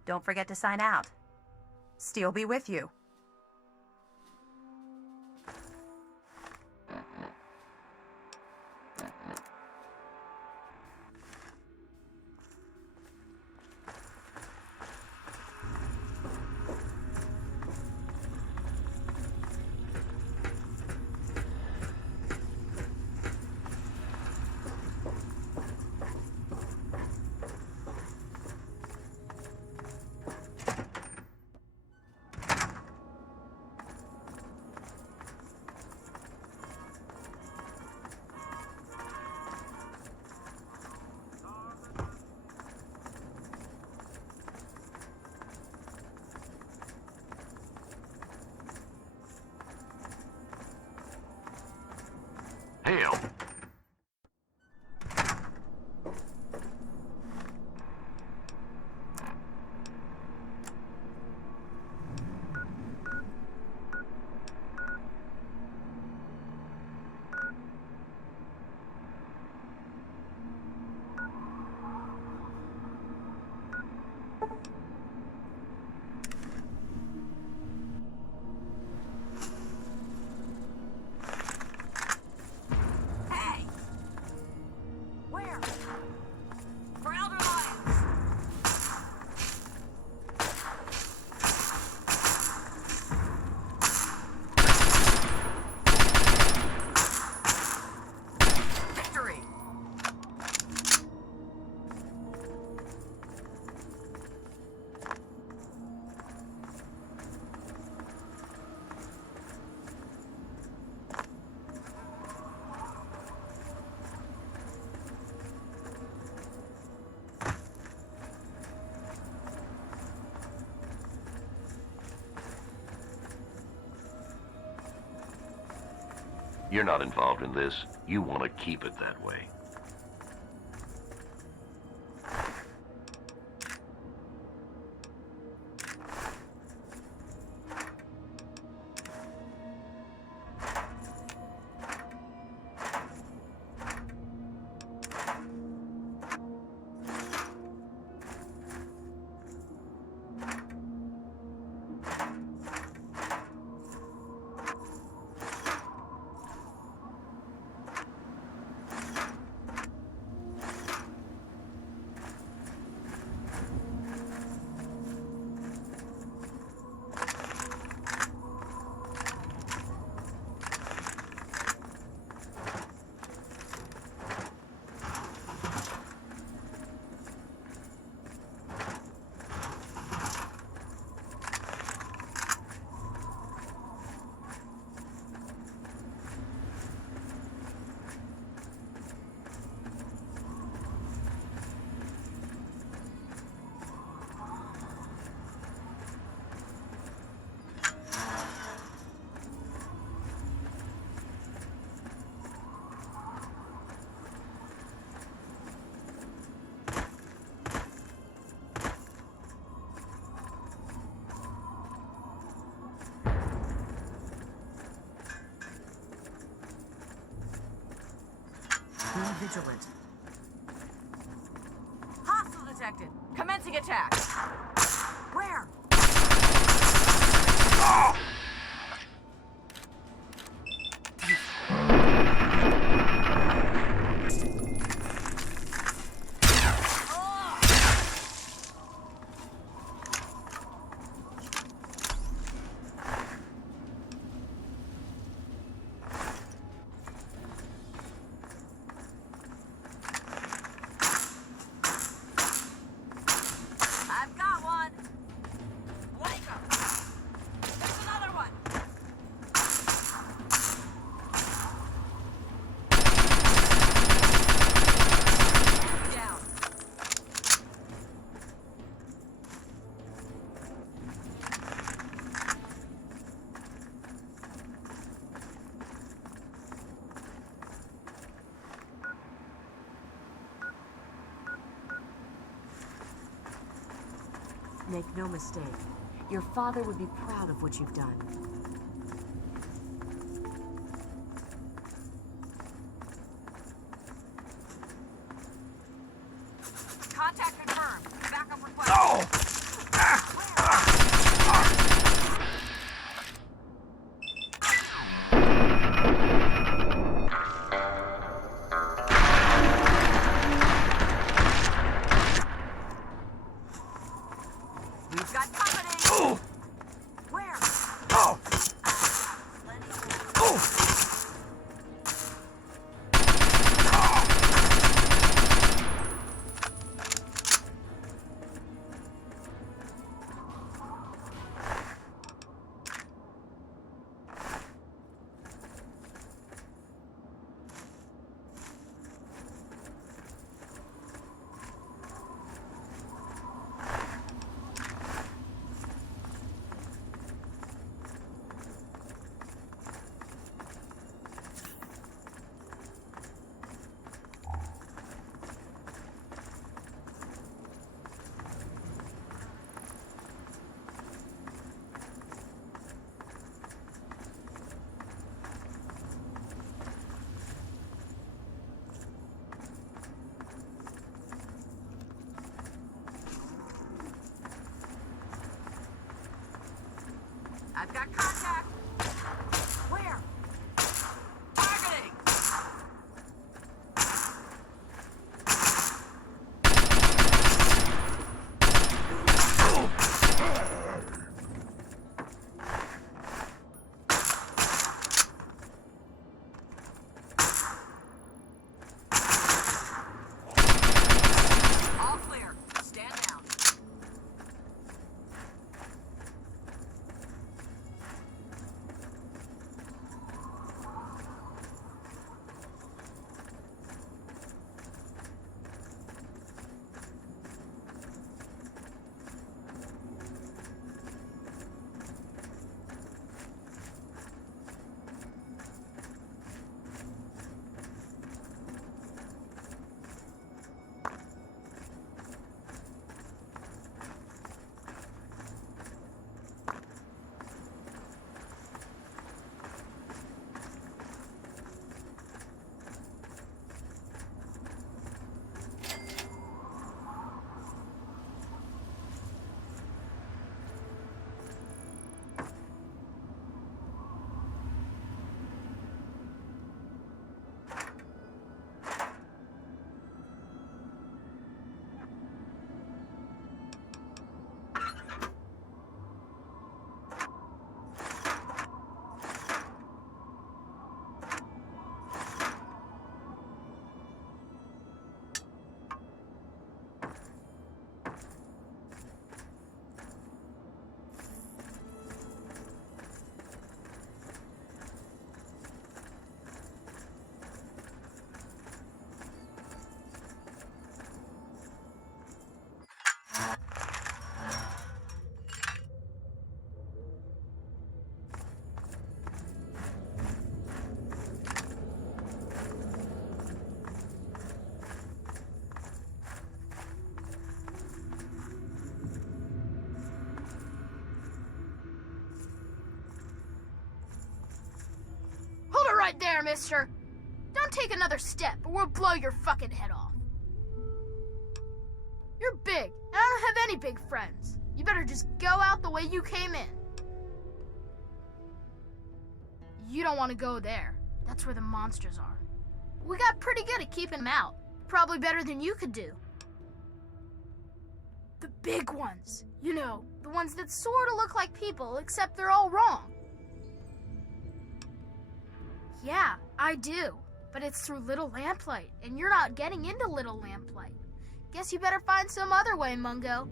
Don't forget to sign out. Steel be with you. Hail. You're not involved in this. You want to keep it that way. Be vigilant. Hostile detected. Commencing attack. Where? Oh! Make no mistake, your father would be proud of what you've done. Contact confirmed. Backup request. Oh! there, mister. Don't take another step or we'll blow your fucking head off. You're big, and I don't have any big friends. You better just go out the way you came in. You don't want to go there. That's where the monsters are. We got pretty good at keeping them out. Probably better than you could do. The big ones. You know, the ones that sort of look like people, except they're all wrong. Yeah, I do. But it's through Little Lamplight, and you're not getting into Little Lamplight. Guess you better find some other way, Mungo.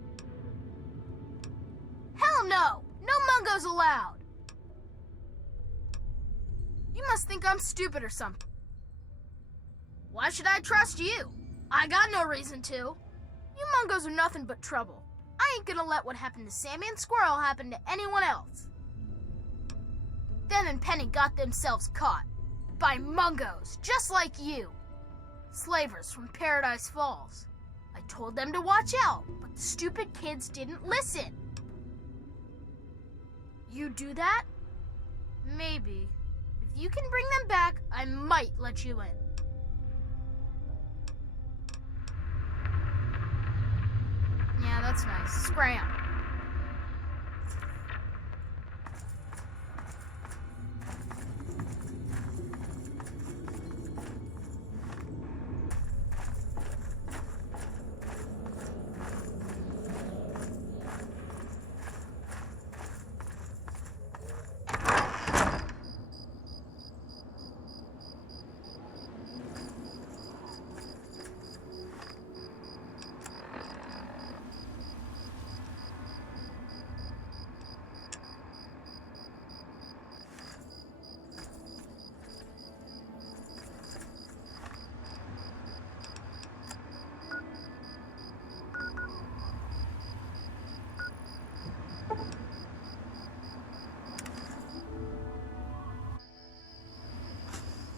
Hell no! No Mungos allowed! You must think I'm stupid or something. Why should I trust you? I got no reason to. You Mungos are nothing but trouble. I ain't gonna let what happened to Sammy and Squirrel happen to anyone else. Them and Penny got themselves caught. By Mungos, just like you. Slavers from Paradise Falls. I told them to watch out, but the stupid kids didn't listen. You do that? Maybe. If you can bring them back, I might let you in. Yeah, that's nice. Scram.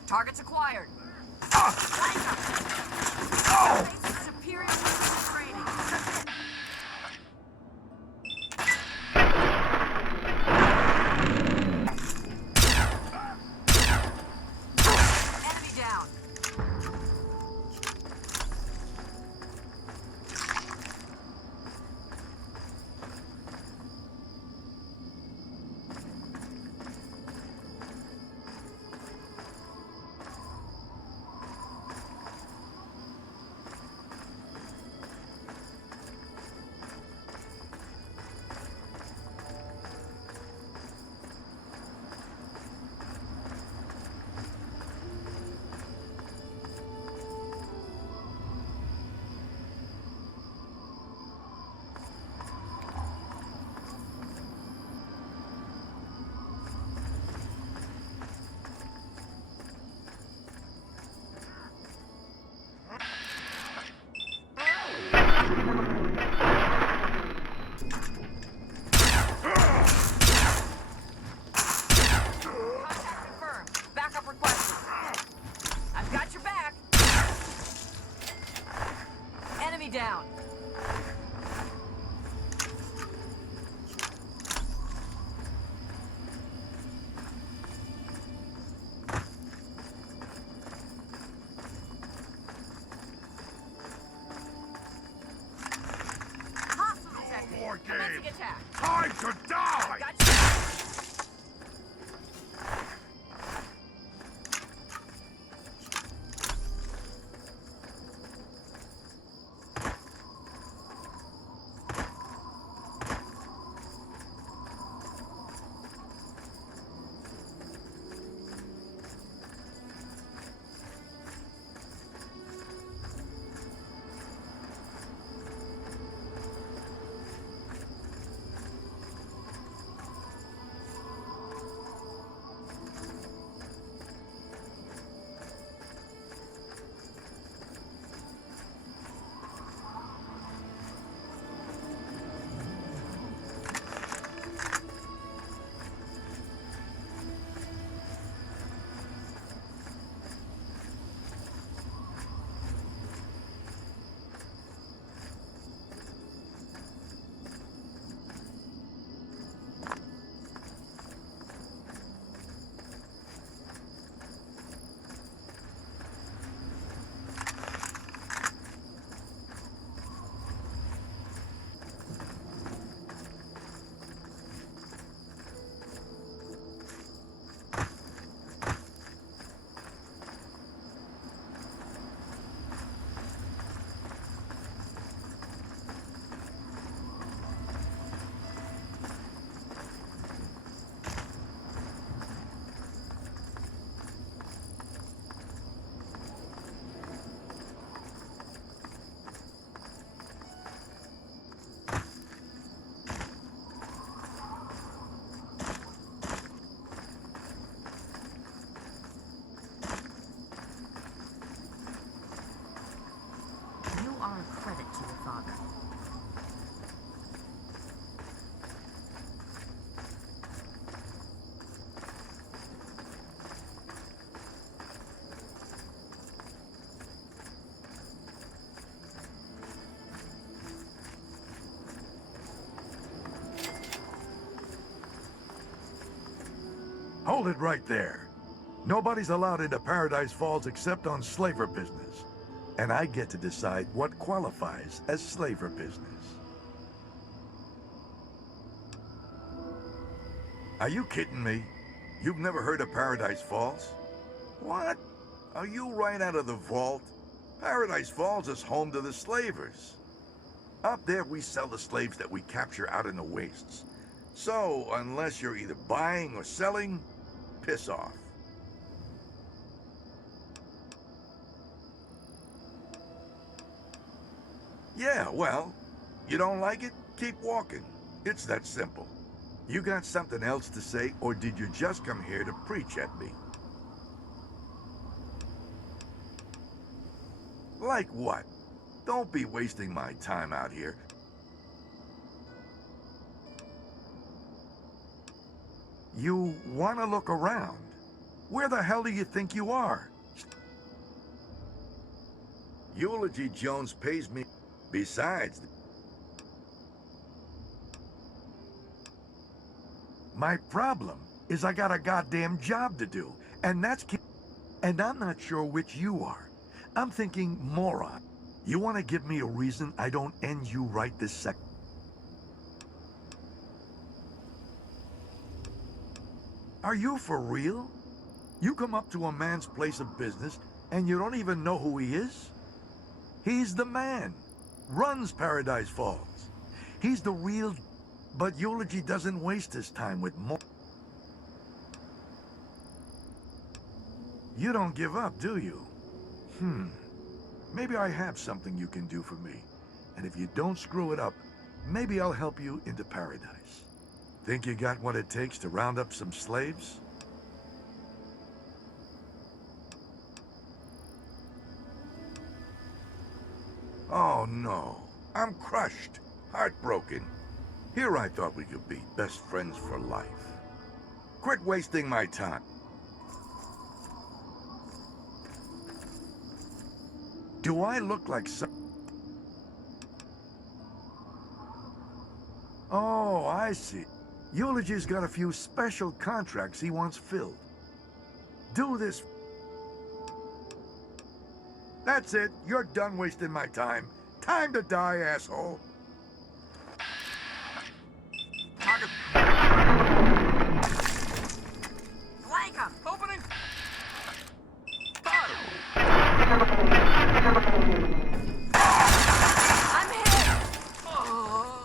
Targets acquired. Superior training. Enemy down. Down. Hostile detected. Commencing attack. Time to die! Hold it right there. Nobody's allowed into Paradise Falls except on slaver business. And I get to decide what qualifies as slaver business. Are you kidding me? You've never heard of Paradise Falls? What? Are you right out of the vault? Paradise Falls is home to the slavers. Up there we sell the slaves that we capture out in the wastes. So, unless you're either buying or selling, piss off. Yeah, well, you don't like it? Keep walking. It's that simple. You got something else to say, or did you just come here to preach at me? Like what? Don't be wasting my time out here. You want to look around? Where the hell do you think you are? Eulogy Jones pays me. Besides, my problem is I got a goddamn job to do, and and I'm not sure which you are. I'm thinking moron. You want to give me a reason I don't end you right this second? Are you for real? You come up to a man's place of business and you don't even know who he is? He's the man. Runs Paradise Falls. He's the real... But Eulogy doesn't waste his time with more... You don't give up, do you? Maybe I have something you can do for me. And if you don't screw it up, maybe I'll help you into paradise. Think you got what it takes to round up some slaves? Oh no, I'm crushed, heartbroken. Here I thought we could be best friends for life. Quit wasting my time. Do I look like some... Oh, I see. Eulogy's got a few special contracts he wants filled. Do this. That's it. You're done wasting my time. Time to die, asshole. Target. Flank him. Opening. I'm hit. Oh.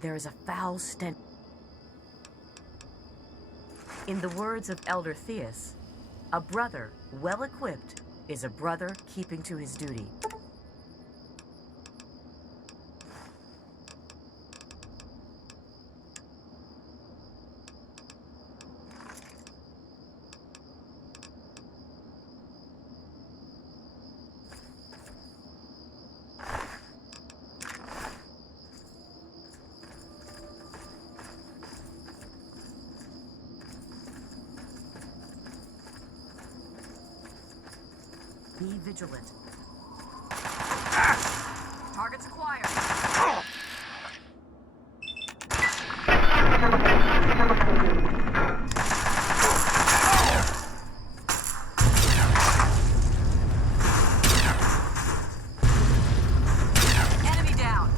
There is a foul stench. In the words of Elder Theus, a brother well-equipped is a brother keeping to his duty. Be vigilant. Targets acquired. Enemy down.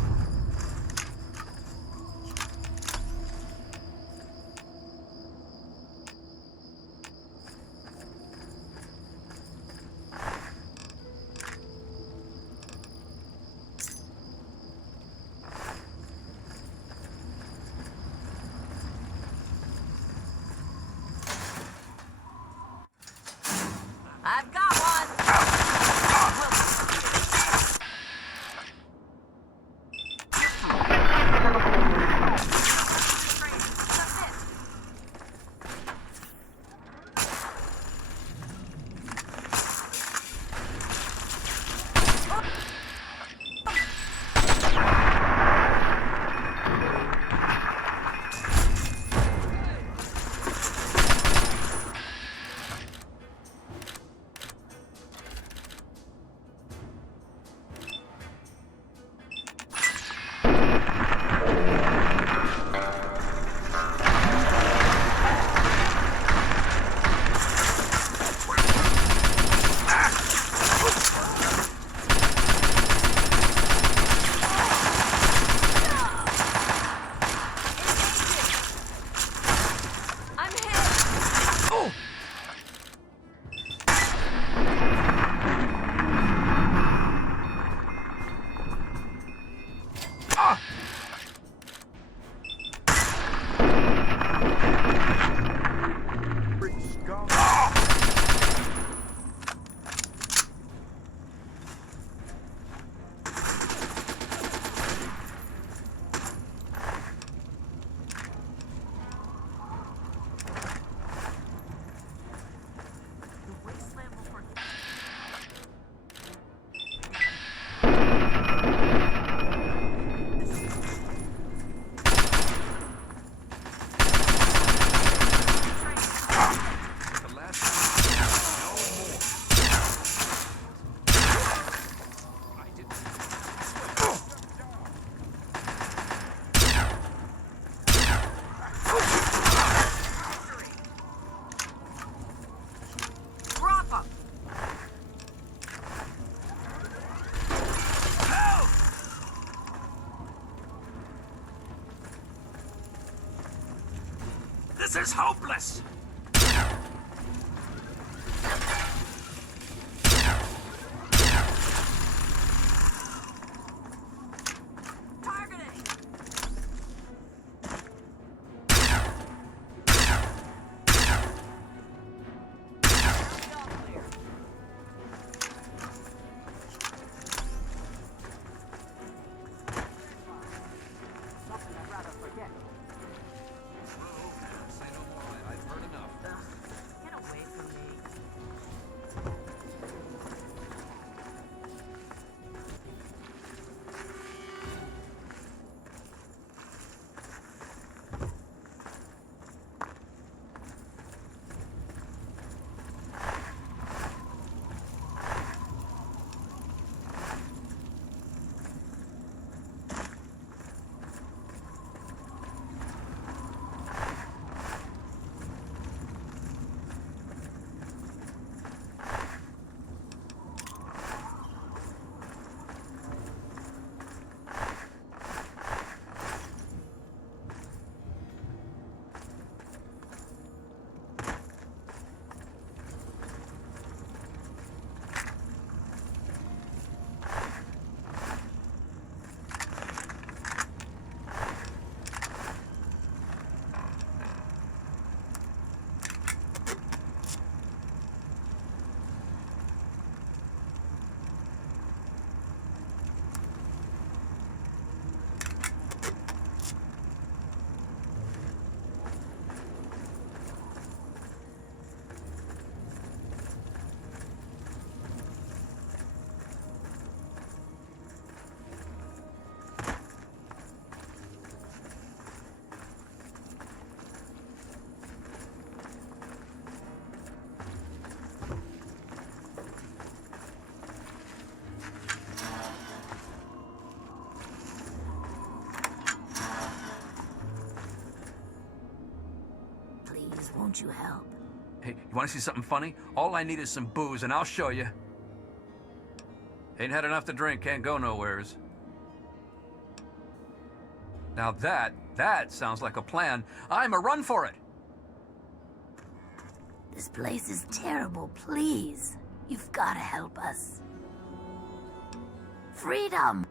This is hopeless! Won't you help? Hey, you want to see something funny? All I need is some booze, and I'll show you. Ain't had enough to drink, can't go nowheres. Now that sounds like a plan. I'm a run for it. This place is terrible, please. You've got to help us. Freedom!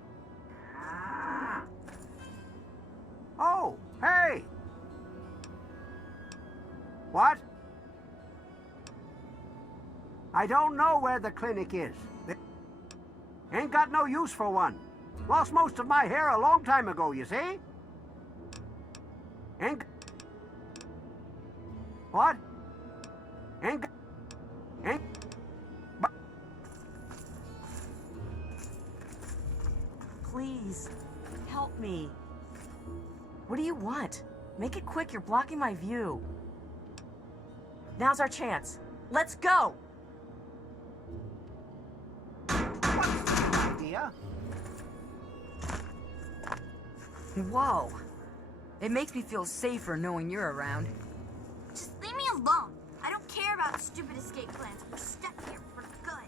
Oh, hey! What? I don't know where the clinic is. Ain't got no use for one. Lost most of my hair a long time ago, you see? Ain't... What? Ain't... Please, help me. What do you want? Make it quick, you're blocking my view. Now's our chance. Let's go! Idea? Whoa. It makes me feel safer knowing you're around. Just leave me alone. I don't care about stupid escape plans. We're stuck here for good.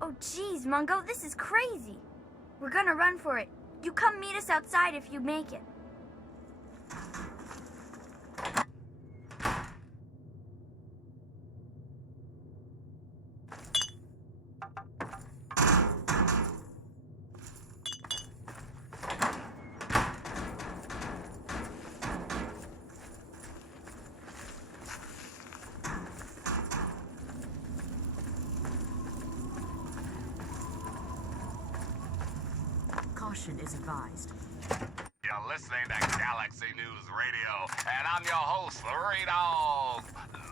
Oh, geez, Mungo, this is crazy. We're gonna run for it. You come meet us outside if you make it. Caution is advised. You're listening to Galaxy News Radio, and I'm your host, Three Dog,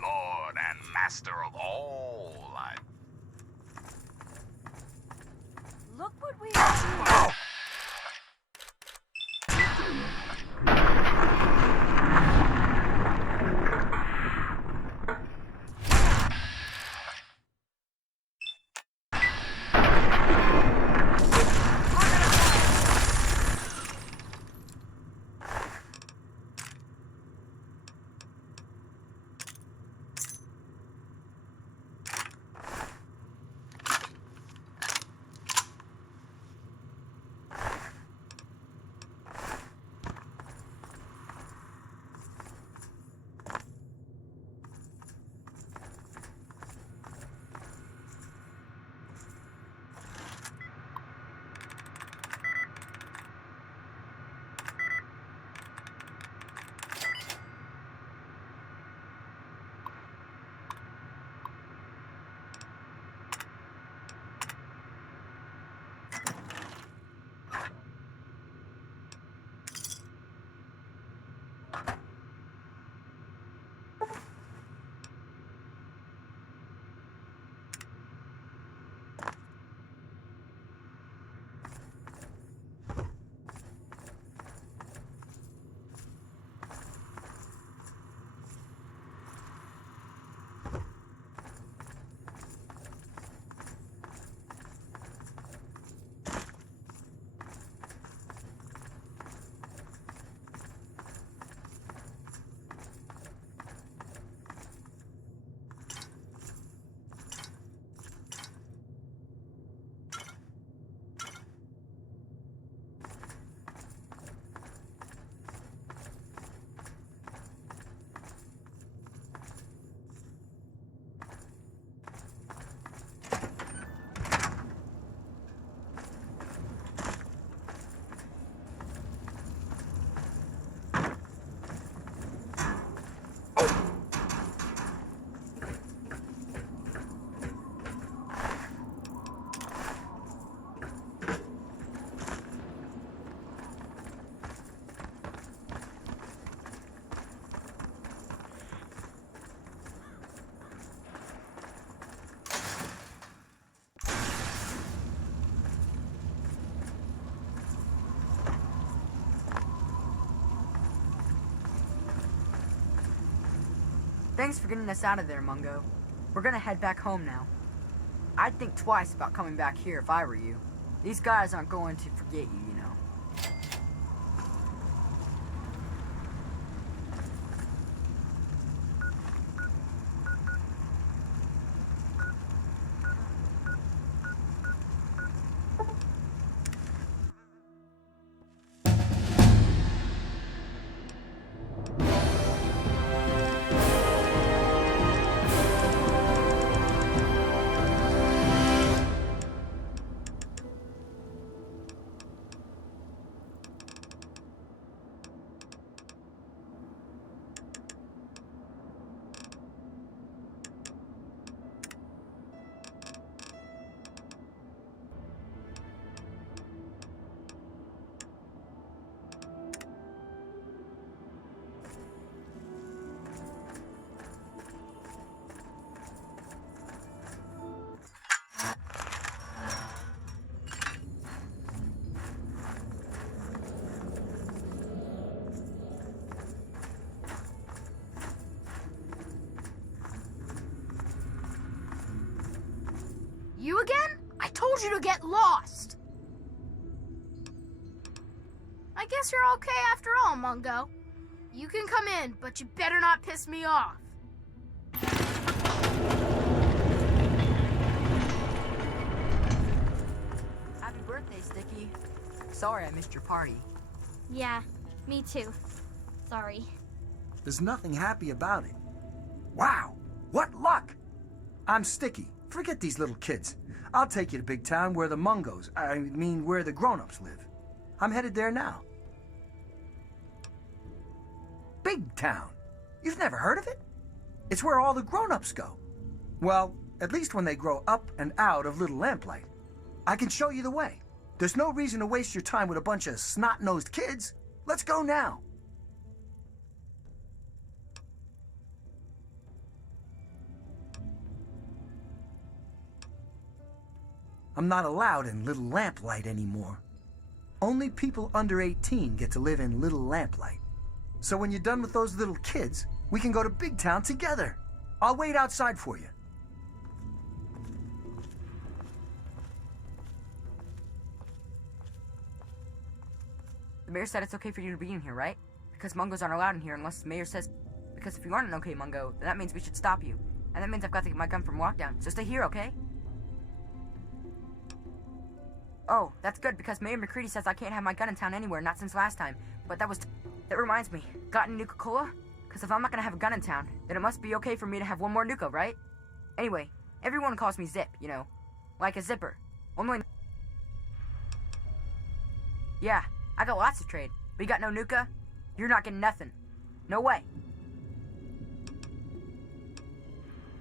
Lord and Master of all life. Look what we are doing. Thanks for getting us out of there, Mungo. We're gonna head back home now. I'd think twice about coming back here if I were you. These guys aren't going to forget you, you know. You again? I told you to get lost! I guess you're okay after all, Mungo. You can come in, but you better not piss me off. Happy birthday, Sticky. Sorry I missed your party. Yeah, me too. Sorry. There's nothing happy about it. Wow, what luck! I'm Sticky. Forget these little kids. I'll take you to Big Town where the Mungos, where the grown-ups live. I'm headed there now. Big Town? You've never heard of it? It's where all the grown-ups go. Well, at least when they grow up and out of Little Lamplight. I can show you the way. There's no reason to waste your time with a bunch of snot-nosed kids. Let's go now. I'm not allowed in Little Lamplight anymore. Only people under 18 get to live in Little Lamplight. So when you're done with those little kids, we can go to Big Town together. I'll wait outside for you. The mayor said it's okay for you to be in here, right? Because Mungos aren't allowed in here unless the mayor says... Because if you aren't an okay Mungo, then that means we should stop you. And that means I've got to get my gun from lockdown. So stay here, okay? Oh, that's good, because Mayor McCready says I can't have my gun in town anywhere, not since last time. But that reminds me. Got any Nuka-Cola? Because if I'm not going to have a gun in town, then it must be okay for me to have one more Nuka, right? Anyway, everyone calls me Zip, you know. Like a zipper. Only... Yeah, I got lots of trade. But you got no Nuka? You're not getting nothing. No way.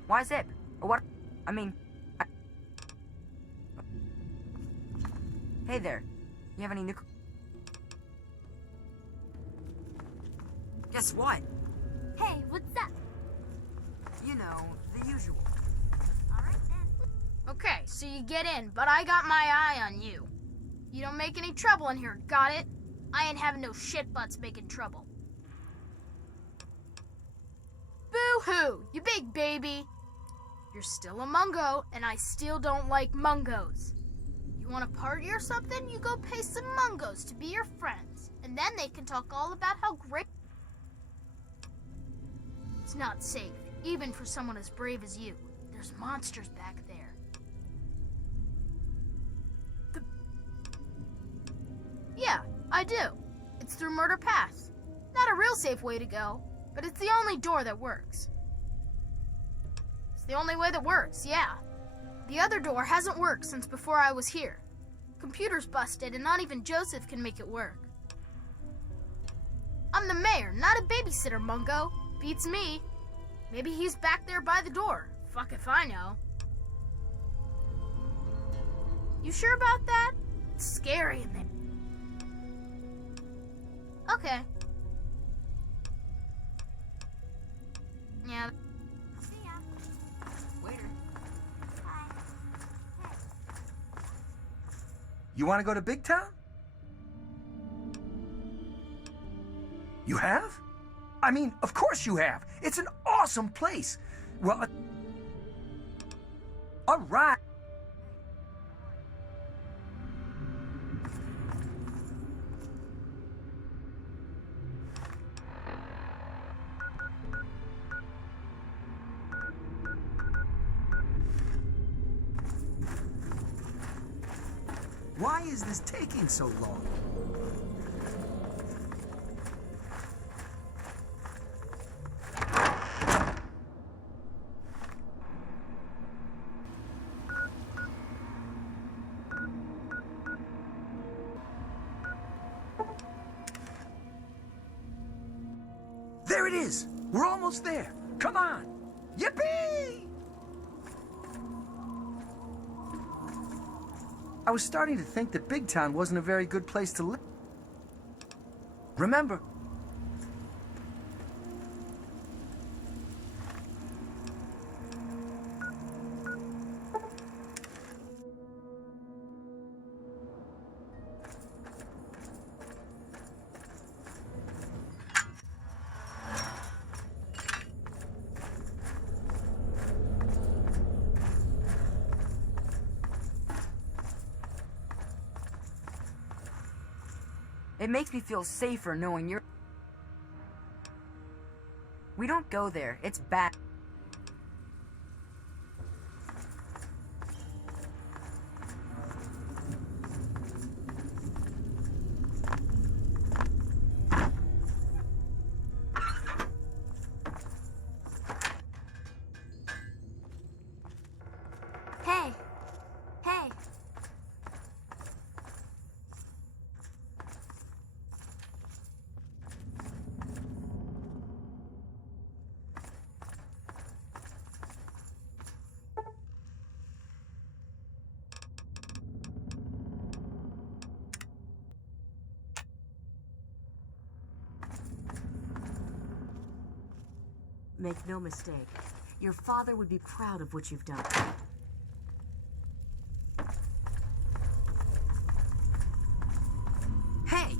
Why Zip? Or what? I mean... Hey there. You have any Nuka... Guess what? Hey, what's up? You know, the usual. Alright then. Okay, so you get in, but I got my eye on you. You don't make any trouble in here, got it? I ain't having no shit butts making trouble. Boo-hoo, you big baby. You're still a Mungo, and I still don't like Mungos. You want to party or something, you go pay some Mungos to be your friends. And then they can talk all about how great... It's not safe, even for someone as brave as you. There's monsters back there. Yeah, I do. It's through Murder Pass. Not a real safe way to go, but it's the only door that works. It's the only way that works, yeah. The other door hasn't worked since before I was here. Computer's busted and not even Joseph can make it work. I'm the mayor, not a babysitter, Mungo. Beats me. Maybe he's back there by the door. Fuck if I know. You sure about that? It's scary in there. Okay. Yeah. See ya. Waiter. You want to go to Big Town? You have? I mean, of course you have. It's an awesome place. Well, all right. Why is this taking so long? There it is! We're almost there! Come on! Yippee! I was starting to think that Big Town wasn't a very good place to live. Remember, it makes me feel safer knowing you're... We don't go there. It's bad. Hey. Hey. Make no mistake, your father would be proud of what you've done. Hey!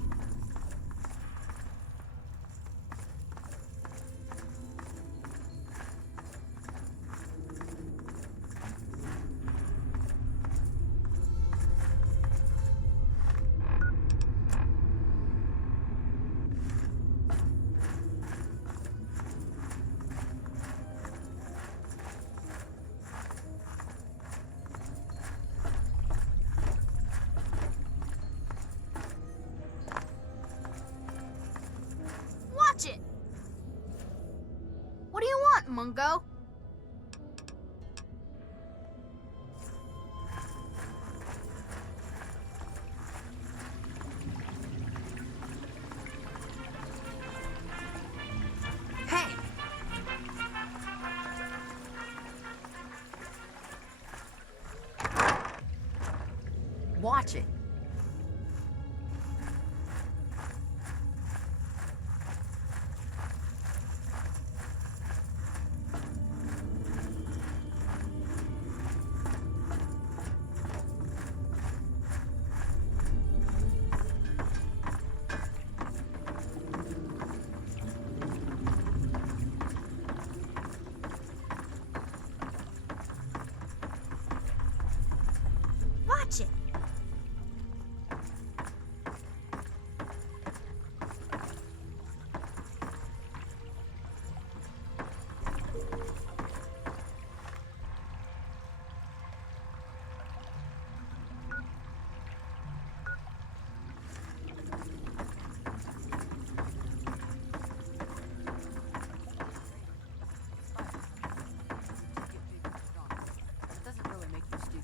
Watch it! What do you want, Mungo? Hey! Watch it. Watch it. It doesn't really make you stupid.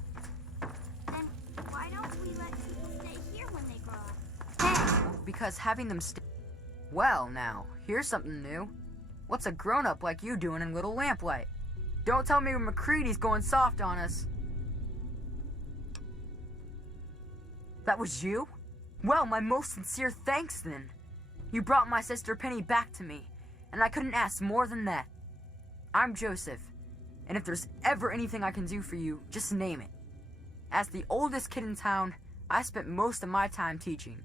Then why don't we let people stay here when they grow up? Because having them stay... Well, now, here's something new. What's a grown-up like you doing in Little Lamplight? Don't tell me McCready's going soft on us. That was you? Well, my most sincere thanks, then. You brought my sister Penny back to me, and I couldn't ask more than that. I'm Joseph, and if there's ever anything I can do for you, just name it. As the oldest kid in town, I spent most of my time teaching,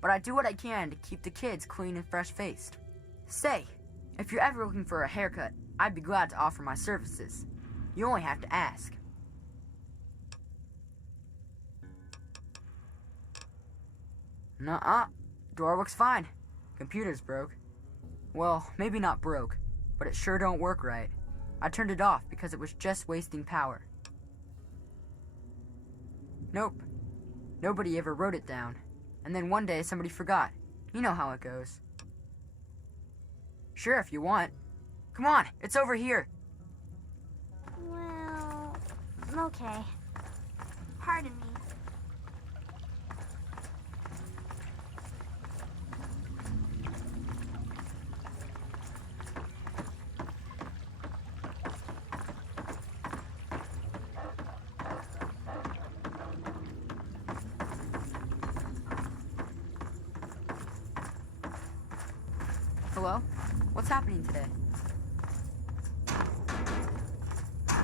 but I do what I can to keep the kids clean and fresh-faced. Say, If you're ever looking for a haircut, I'd be glad to offer my services. You only have to ask. Nuh-uh. Door looks fine. Computer's broke. Well, maybe not broke, but it sure don't work right. I turned it off because it was just wasting power. Nope. Nobody ever wrote it down. And then one day somebody forgot. You know how it goes. Sure, if you want. Come on, it's over here. Well, okay. Pardon me. Hello? What's happening today?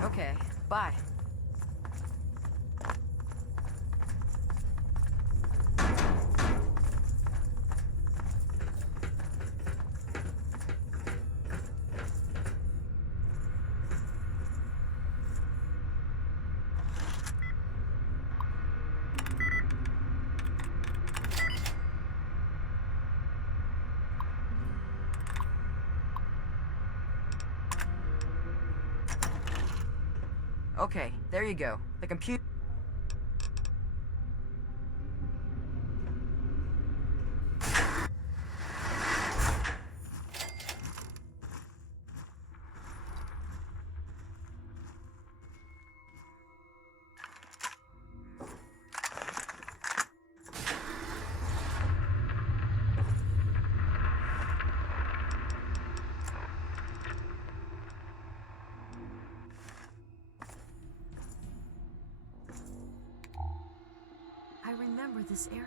Okay, bye. Okay, there you go. The computer... I remember this area.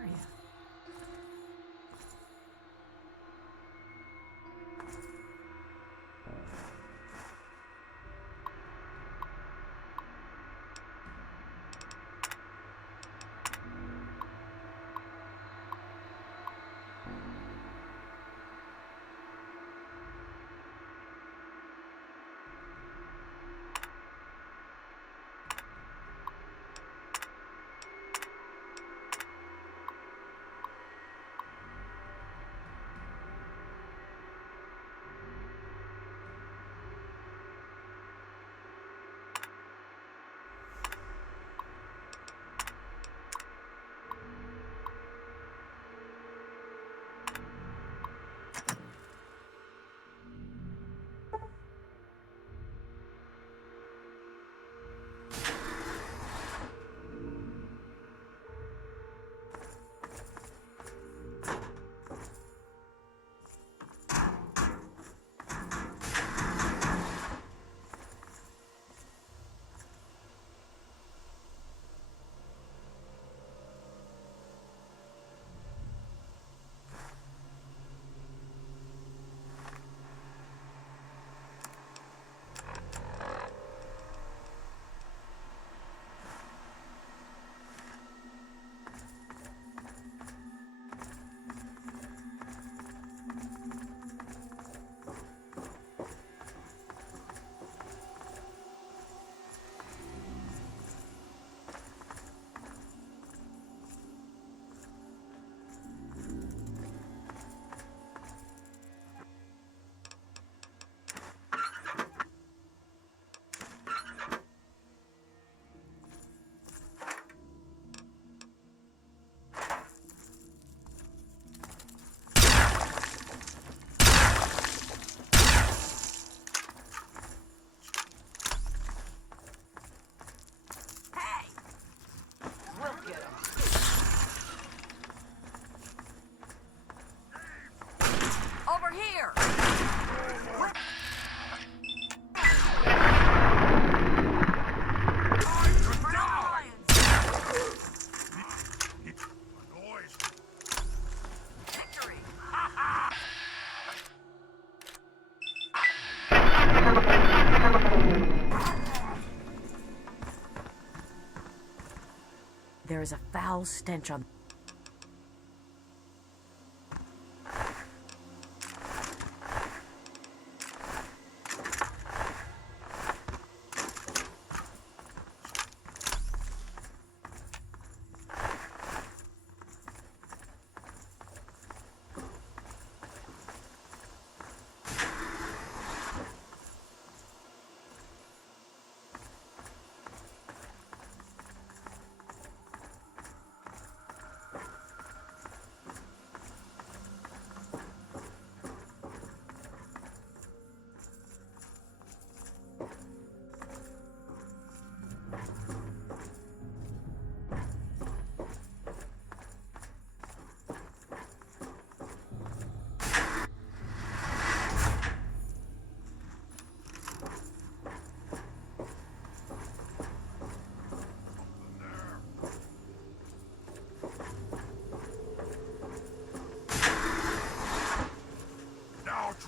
There is a foul stench on...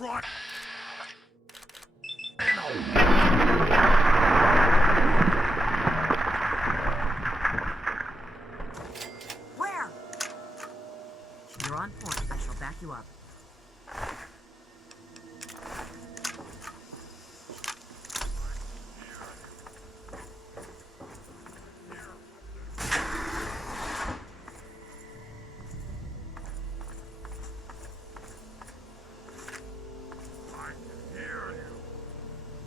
try. Where? You're on point. I shall back you up.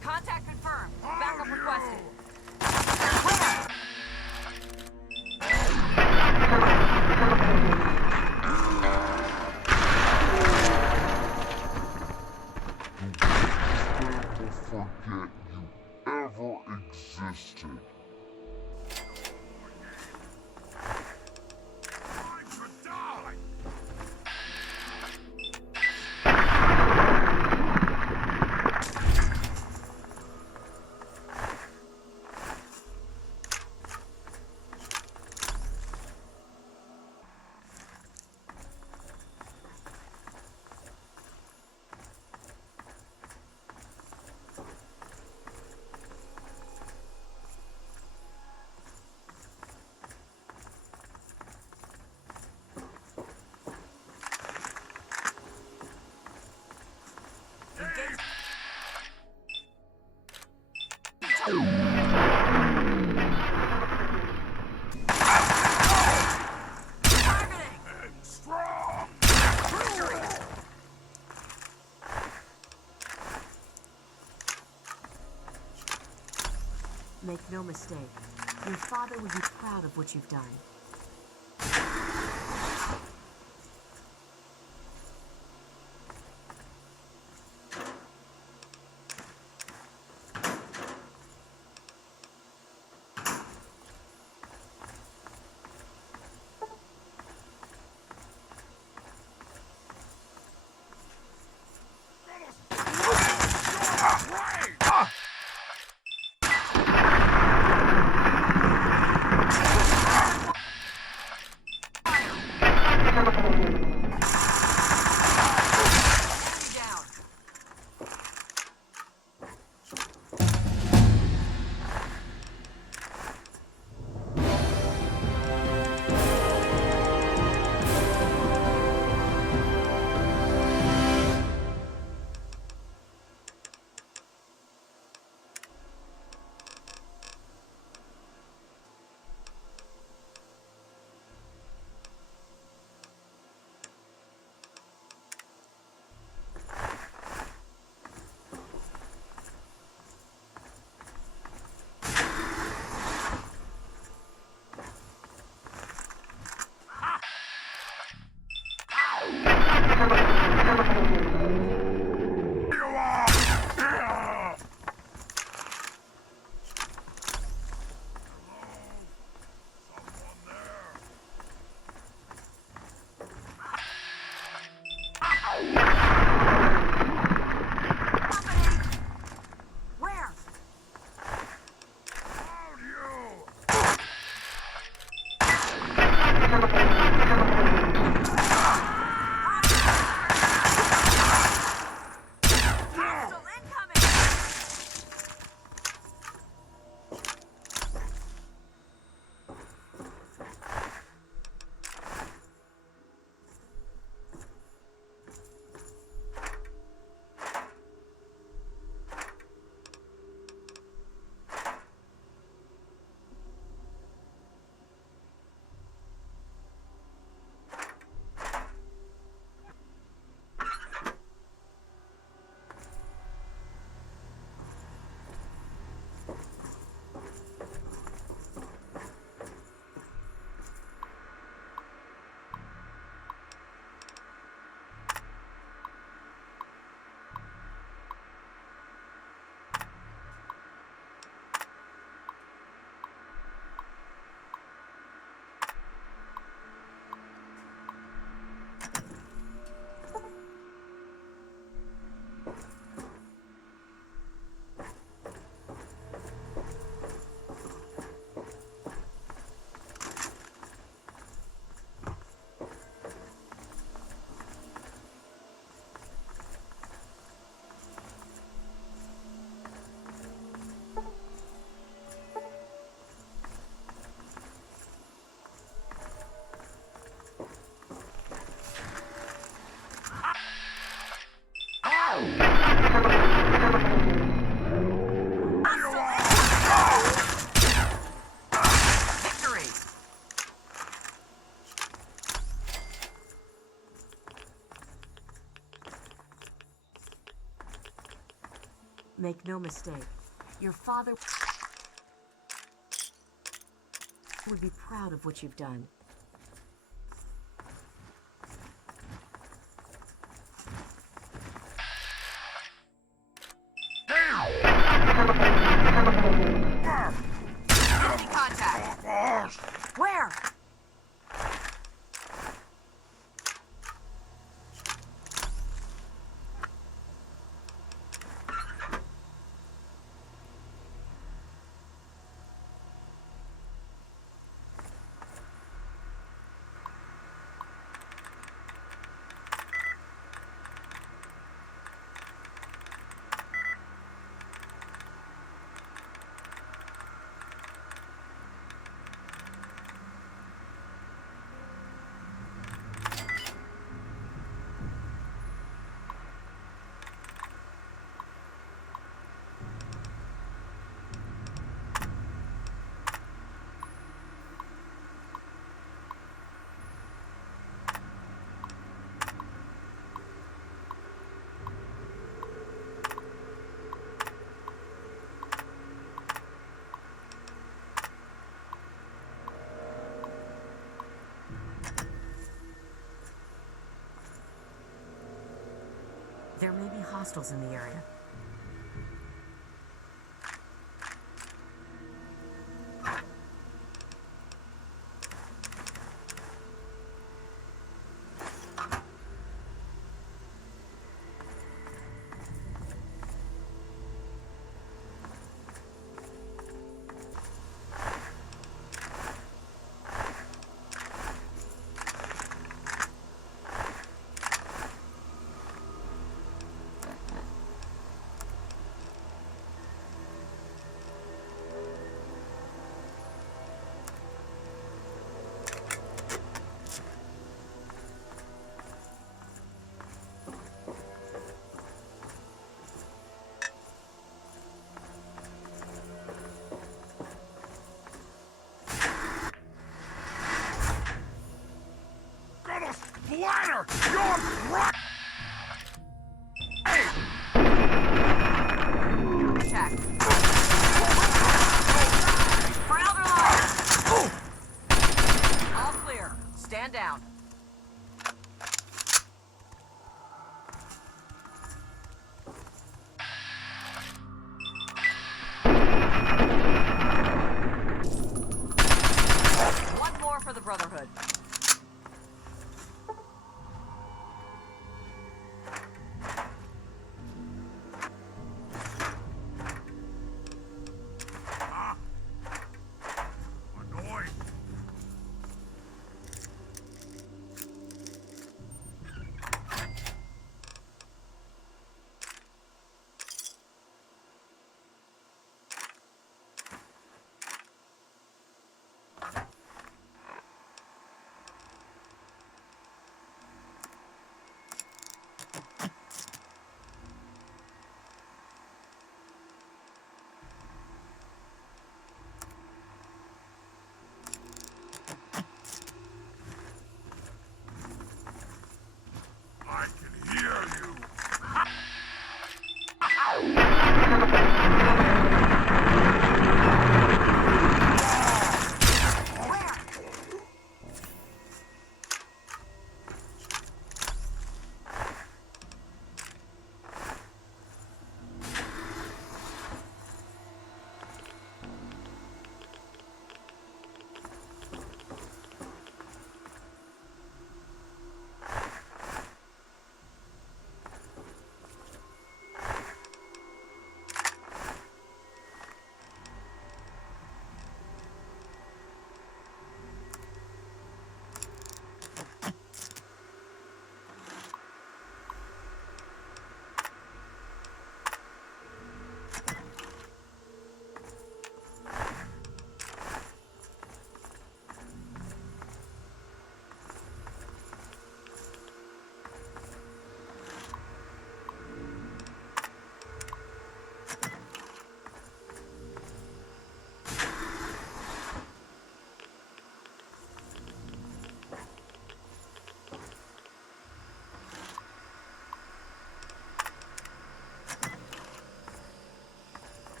Contact confirmed. Backup requested. Never forget you ever existed. Make no mistake, your father would be proud of what you've done. Make no mistake, your father would be proud of what you've done. Enemy contact! Where? There may be hostiles in the area. Splatter! You're right! Attack. For Elderline! All clear. Stand down. One more for the Brotherhood.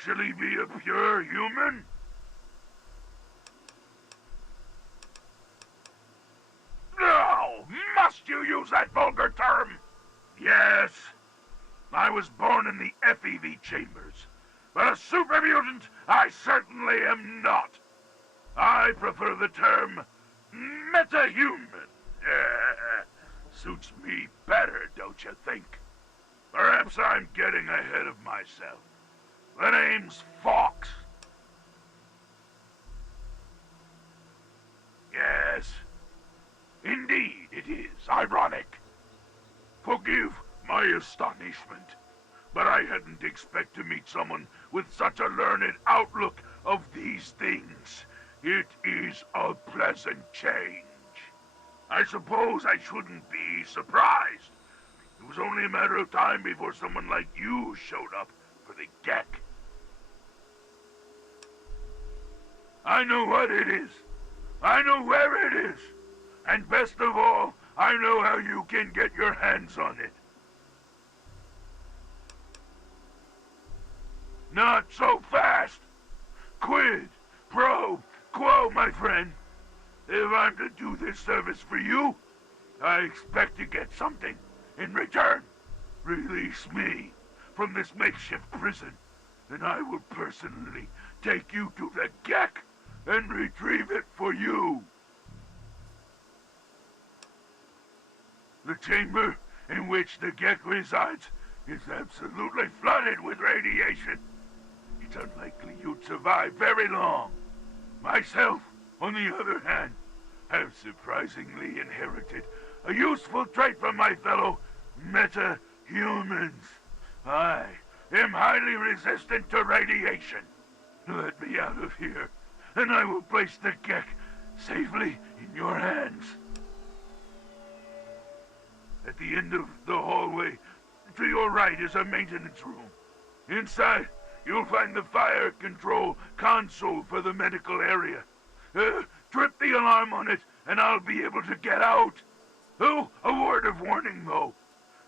actually be a pure human? No! Must you use that vulgar term? Yes. I was born in the FEV chambers, but a super mutant I certainly am not. I prefer the term metahuman. Suits me better, don't you think? Perhaps I'm getting ahead of myself. The name's Fox. Yes, indeed it is ironic. Forgive my astonishment, but I hadn't expected to meet someone with such a learned outlook of these things. It is a pleasant change. I suppose I shouldn't be surprised. It was only a matter of time before someone like you showed up for the Gek. I know what it is. I know where it is. And best of all, I know how you can get your hands on it. Not so fast. Quid pro quo, my friend. If I'm to do this service for you, I expect to get something in return. Release me from this makeshift prison, and I will personally take you to the Gek and retrieve it for you. The chamber in which the Gek resides is absolutely flooded with radiation. It's unlikely you'd survive very long. Myself, on the other hand, have surprisingly inherited a useful trait from my fellow meta-humans. I am highly resistant to radiation. Let me out of here, and I will place the Gek safely in your hands. At the end of the hallway, to your right is a maintenance room. Inside, you'll find the fire control console for the medical area. Trip the alarm on it, and I'll be able to get out. Oh, a word of warning, though.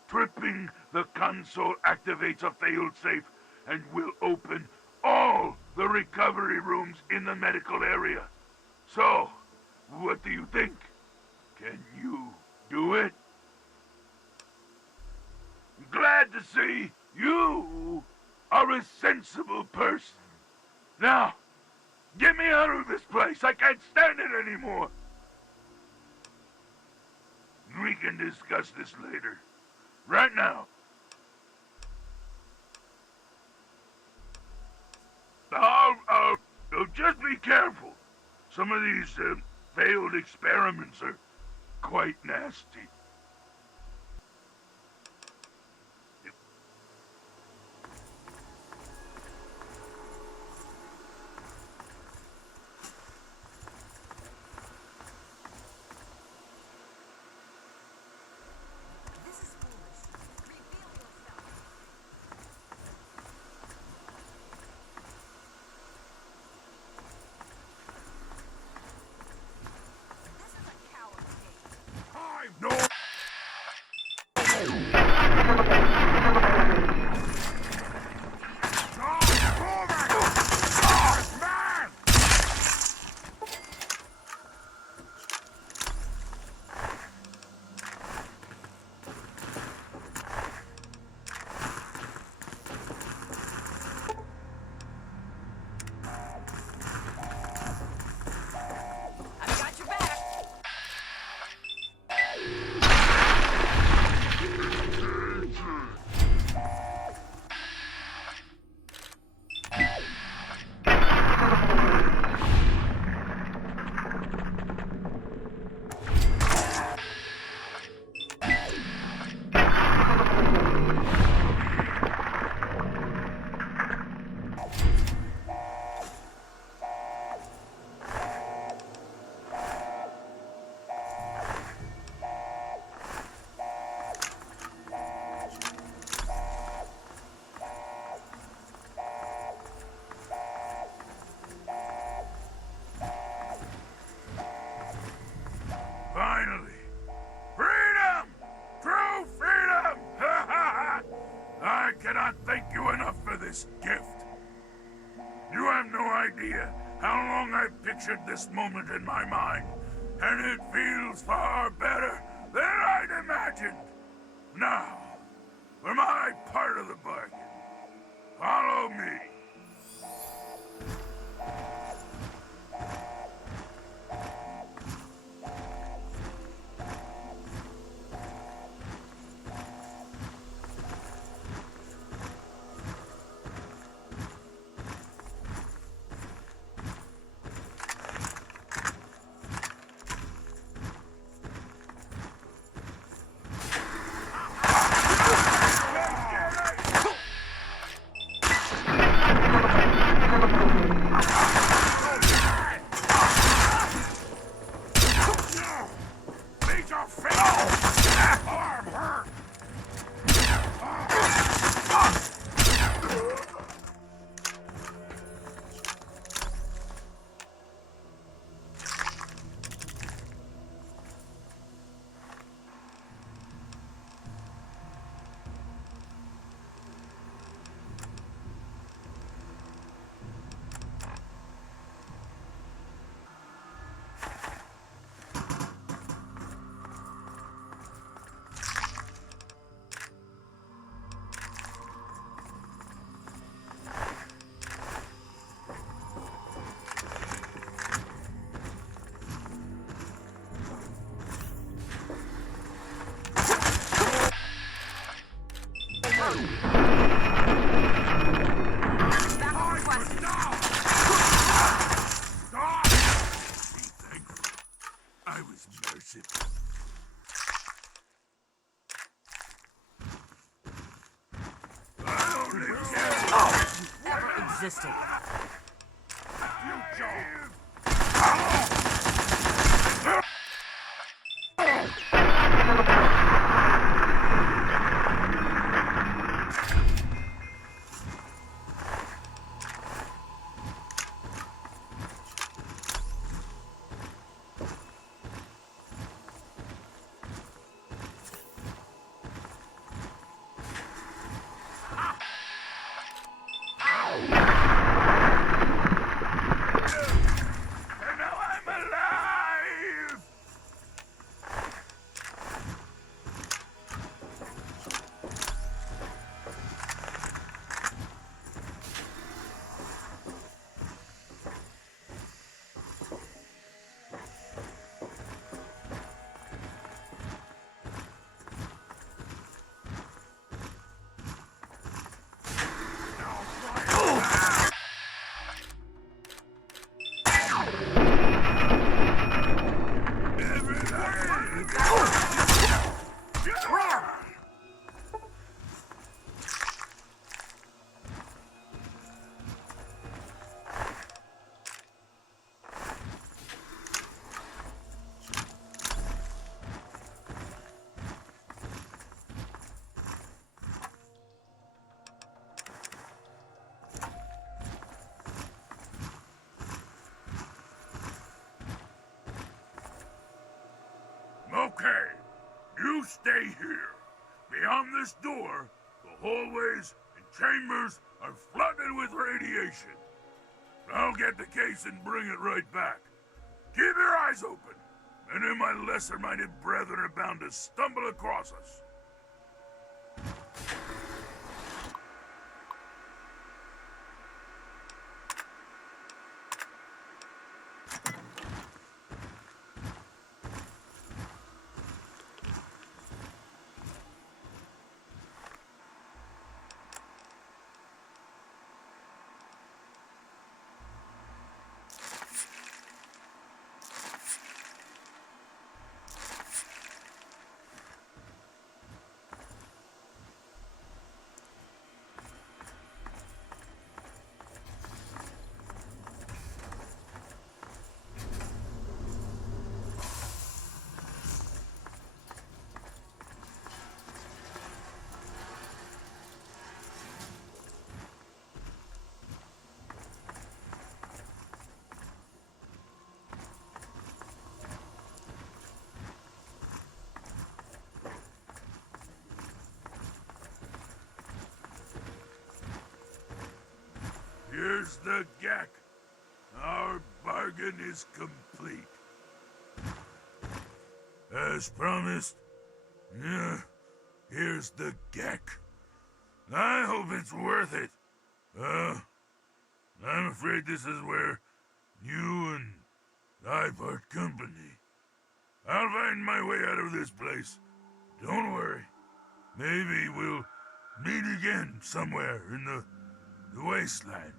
Tripping the console activates a failsafe and will open all the recovery rooms in the medical area. So, what do you think? Can you do it? Glad to see you are a sensible person. Now, get me out of this place. I can't stand it anymore. We can discuss this later. Right now. Just be careful. Some of these failed experiments are quite nasty. No! pictured this moment in my mind, and it feels far better than I'd imagined. Now, for my part of the bargain, follow me. Existing. Okay, you stay here. Beyond this door, the hallways and chambers are flooded with radiation. I'll get the case and bring it right back. Keep your eyes open. Many of my lesser-minded brethren are bound to stumble across us. Here's the GAC, our bargain is complete. As promised, here's the geck. I hope it's worth it. I'm afraid this is where you and I part company. I'll find my way out of this place. Don't worry. Maybe we'll meet again somewhere in the wasteland.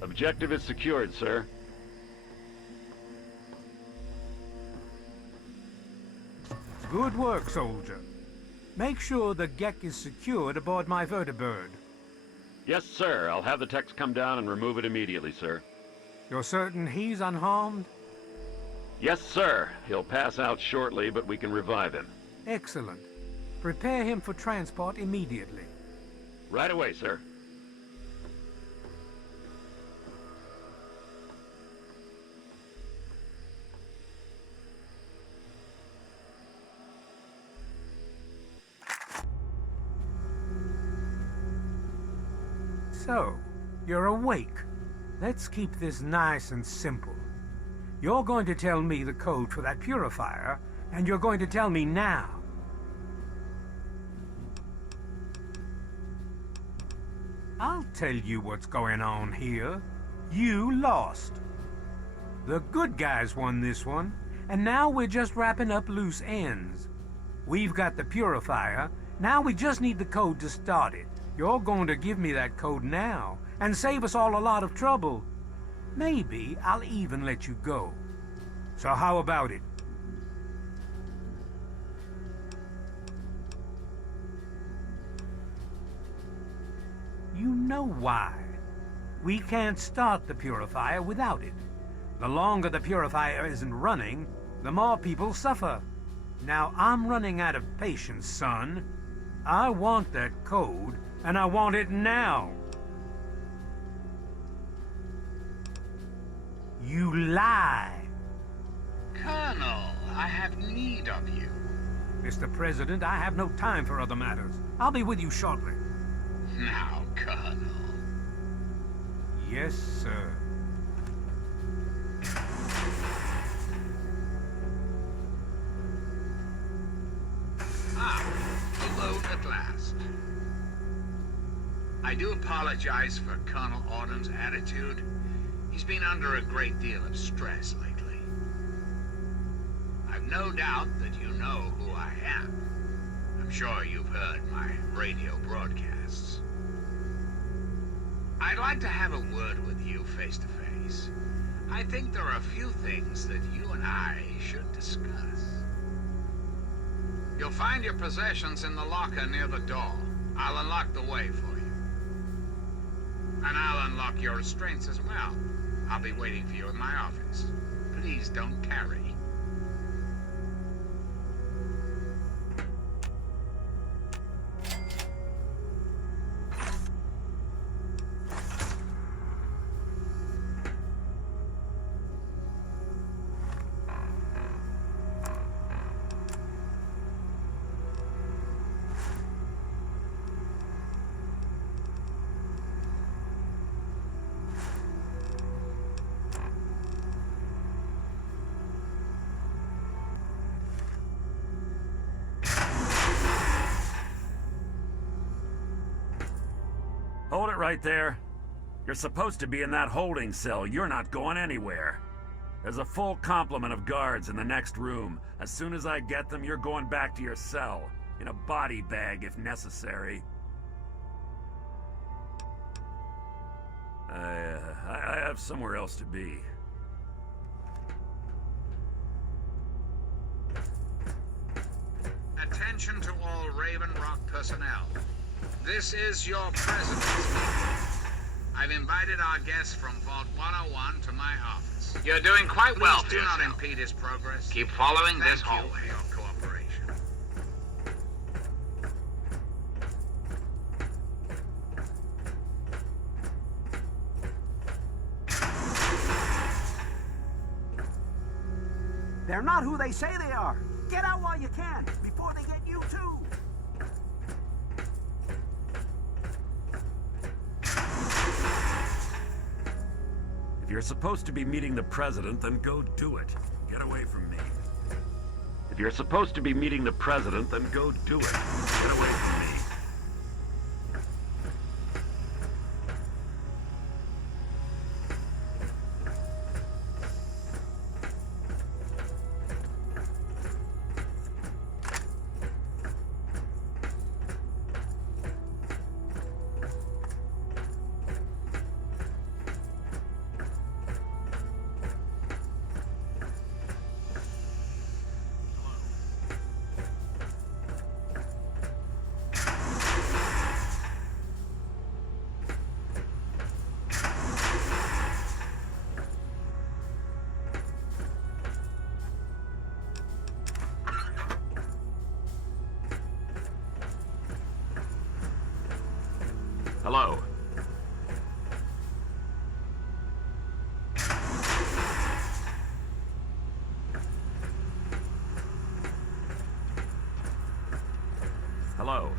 Objective is secured, sir. Good work, soldier. Make sure the geck is secured aboard my vertibird. Yes, sir. I'll have the techs come down and remove it immediately, sir. You're certain he's unharmed? Yes, sir. He'll pass out shortly, but we can revive him. Excellent. Prepare him for transport immediately. Right away, sir. So, you're awake. Let's keep this nice and simple. You're going to tell me the code for that purifier, and you're going to tell me now. I'll tell you what's going on here. You lost. The good guys won this one, and now we're just wrapping up loose ends. We've got the purifier, now we just need the code to start it. You're going to give me that code now, and save us all a lot of trouble. Maybe I'll even let you go. So how about it? You know why. We can't start the purifier without it. The longer the purifier isn't running, the more people suffer. Now I'm running out of patience, son. I want that code, and I want it now. You lie. Colonel, I have need of you. Mr. President, I have no time for other matters. I'll be with you shortly. Now, Colonel. Yes, sir. Hello at last. I do apologize for Colonel Autumn's attitude. He's been under a great deal of stress lately. I've no doubt that you know who I am. I'm sure you've heard my radio broadcasts. I'd like to have a word with you face to face. I think there are a few things that you and I should discuss. You'll find your possessions in the locker near the door. I'll unlock the way for you. And I'll unlock your restraints as well. I'll be waiting for you in my office. Please don't tarry. Hold it right there. You're supposed to be in that holding cell. You're not going anywhere. There's a full complement of guards in the next room. As soon as I get them, you're going back to your cell. In a body bag, if necessary. I have somewhere else to be. Attention to all Raven Rock personnel. This is your president's meeting. I've invited our guests from Vault 101 to my office. You're doing quite well, Please do not impede his progress. Keep following this Thank hallway. you for your cooperation. They're not who they say they are. Get out while you can, before they get you too. If you're supposed to be meeting the president, then go do it. Get away from me. If you're supposed to be meeting the president, then go do it. Get away from me. Hello. Hello.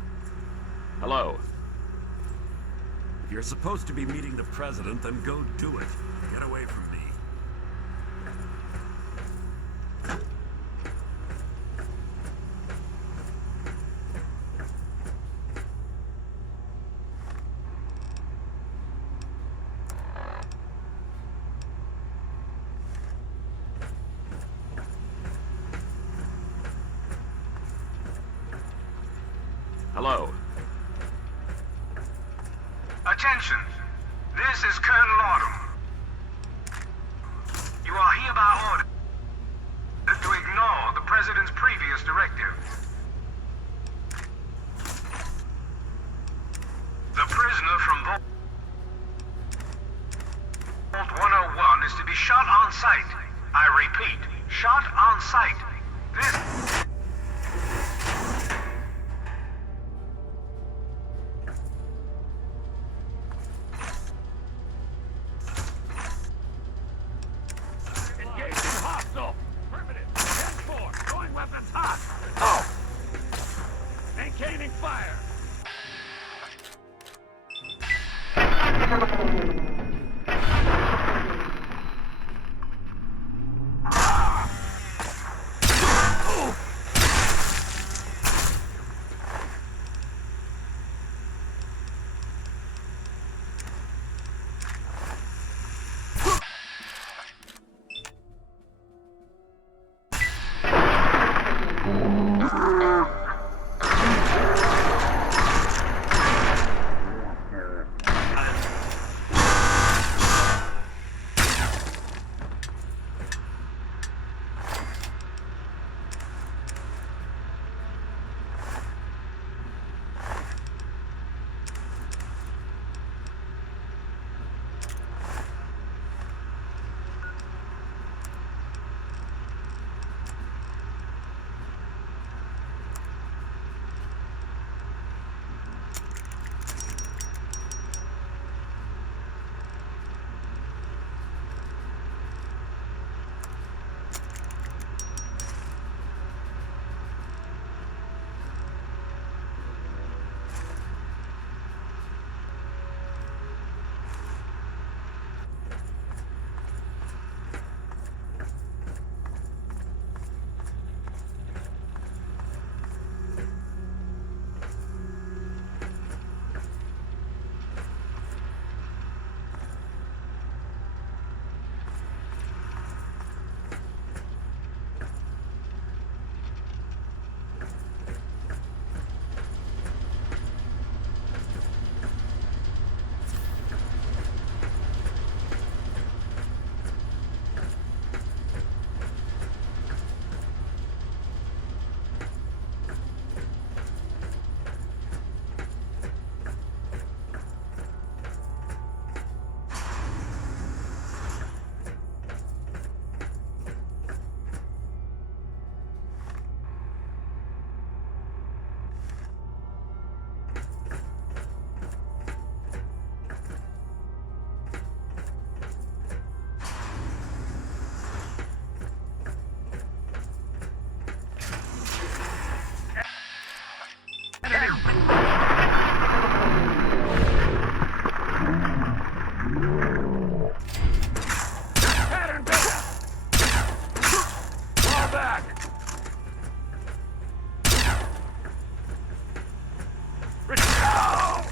Hello. If you're supposed to be meeting the president, then go do it. Get away from me. Hello. Attention! This is Colonel Autumn. You are hereby ordered to ignore the President's previous directive. The prisoner from Vault 101 is to be shot on sight. I repeat, shot on sight. This... back! No!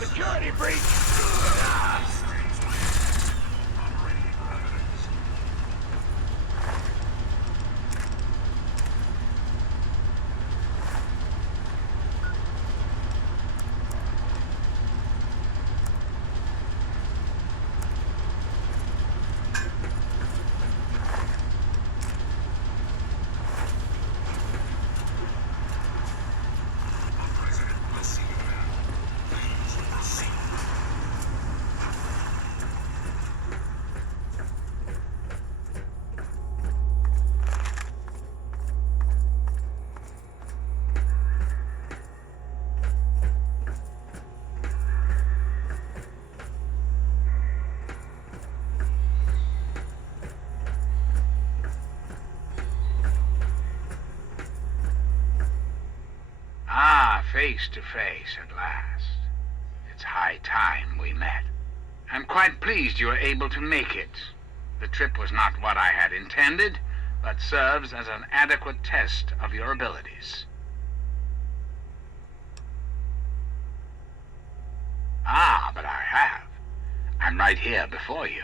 Security breach! Face to face at last. It's high time we met. I'm quite pleased you were able to make it. The trip was not what I had intended, but serves as an adequate test of your abilities. Ah, but I have. I'm right here before you.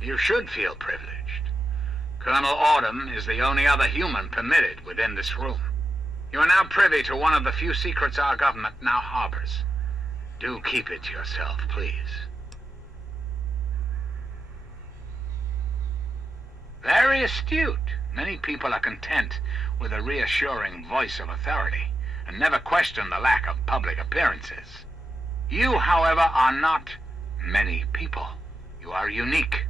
You should feel privileged. Colonel Autumn is the only other human permitted within this room. You are now privy to one of the few secrets our government now harbors. Do keep it to yourself, please. Very astute. Many people are content with a reassuring voice of authority and never question the lack of public appearances. You, however, are not many people. You are unique.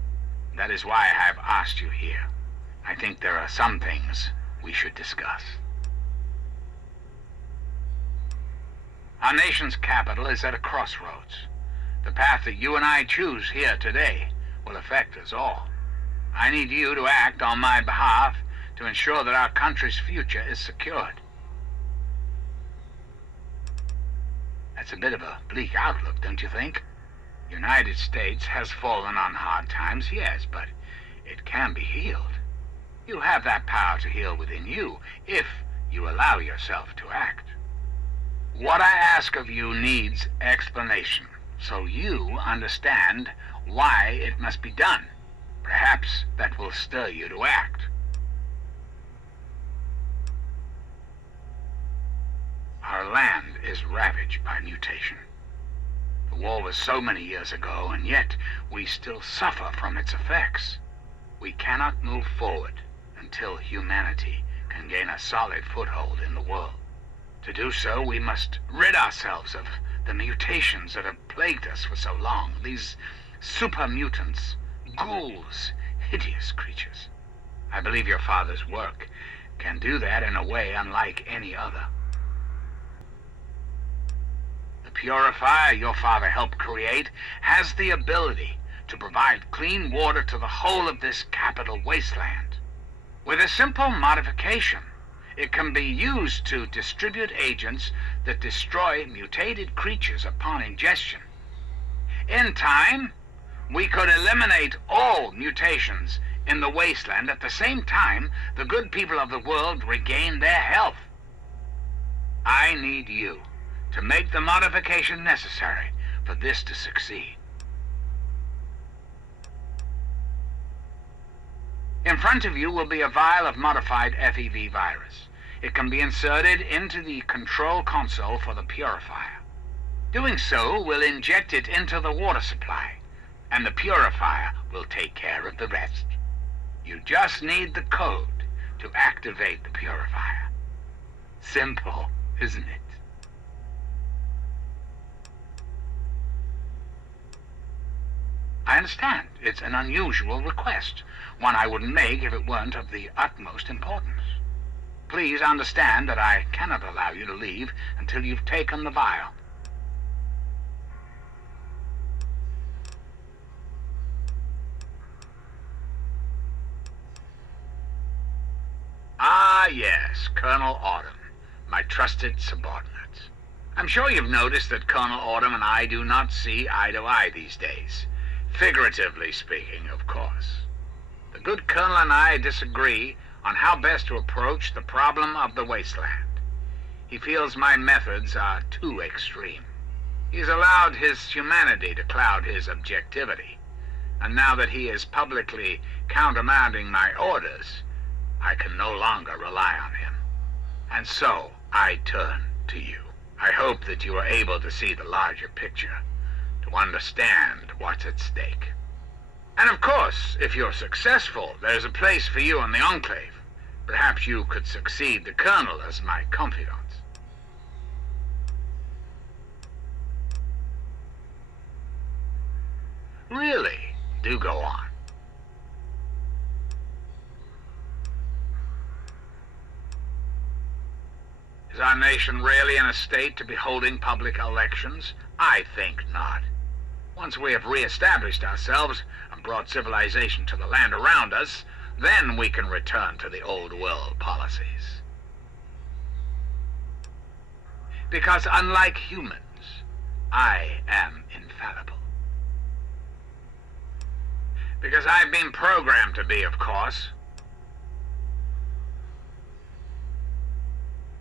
That is why I have asked you here. I think there are some things we should discuss. Our nation's capital is at a crossroads. The path that you and I choose here today will affect us all. I need you to act on my behalf to ensure that our country's future is secured. That's a bit of a bleak outlook, don't you think? The United States has fallen on hard times, yes, but it can be healed. You have that power to heal within you if you allow yourself to act. What I ask of you needs explanation, so you understand why it must be done. Perhaps that will stir you to act. Our land is ravaged by mutation. The war was so many years ago, and yet we still suffer from its effects. We cannot move forward until humanity can gain a solid foothold in the world. To do so, we must rid ourselves of the mutations that have plagued us for so long. These super mutants, ghouls, hideous creatures. I believe your father's work can do that in a way unlike any other. The purifier your father helped create has the ability to provide clean water to the whole of this capital wasteland. With a simple modification, it can be used to distribute agents that destroy mutated creatures upon ingestion. In time, we could eliminate all mutations in the wasteland at the same time the good people of the world regain their health. I need you to make the modification necessary for this to succeed. In front of you will be a vial of modified FEV virus. It can be inserted into the control console for the purifier. Doing so will inject it into the water supply, and the purifier will take care of the rest. You just need the code to activate the purifier. Simple, isn't it? I understand. It's an unusual request, one I wouldn't make if it weren't of the utmost importance. Please understand that I cannot allow you to leave until you've taken the vial. Ah, yes, Colonel Autumn, my trusted subordinate. I'm sure you've noticed that Colonel Autumn and I do not see eye to eye these days. Figuratively speaking, of course. The good Colonel and I disagree on how best to approach the problem of the wasteland. He feels my methods are too extreme. He's allowed his humanity to cloud his objectivity. And now that he is publicly countermanding my orders, I can no longer rely on him. And so, I turn to you. I hope that you are able to see the larger picture, to understand what's at stake. And of course, if you're successful, there's a place for you in the Enclave. Perhaps you could succeed the Colonel as my confidant. Really, do go on. Is our nation really in a state to be holding public elections? I think not. Once we have re-established ourselves and brought civilization to the land around us, then we can return to the old world policies. Because unlike humans, I am infallible. Because I've been programmed to be, of course.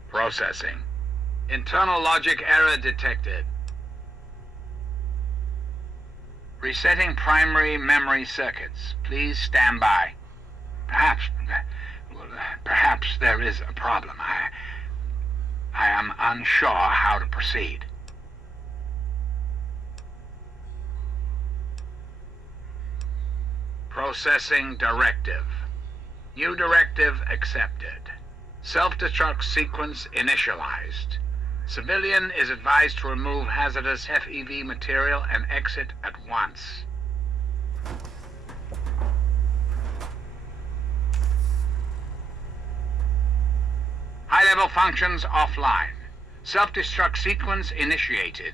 Processing. Internal logic error detected. Resetting primary memory circuits. Please stand by. Perhaps there is a problem. I am unsure how to proceed. Processing directive. New directive accepted. Self-destruct sequence initialized. Civilian is advised to remove hazardous FEV material and exit at once. High-level functions offline. Self-destruct sequence initiated.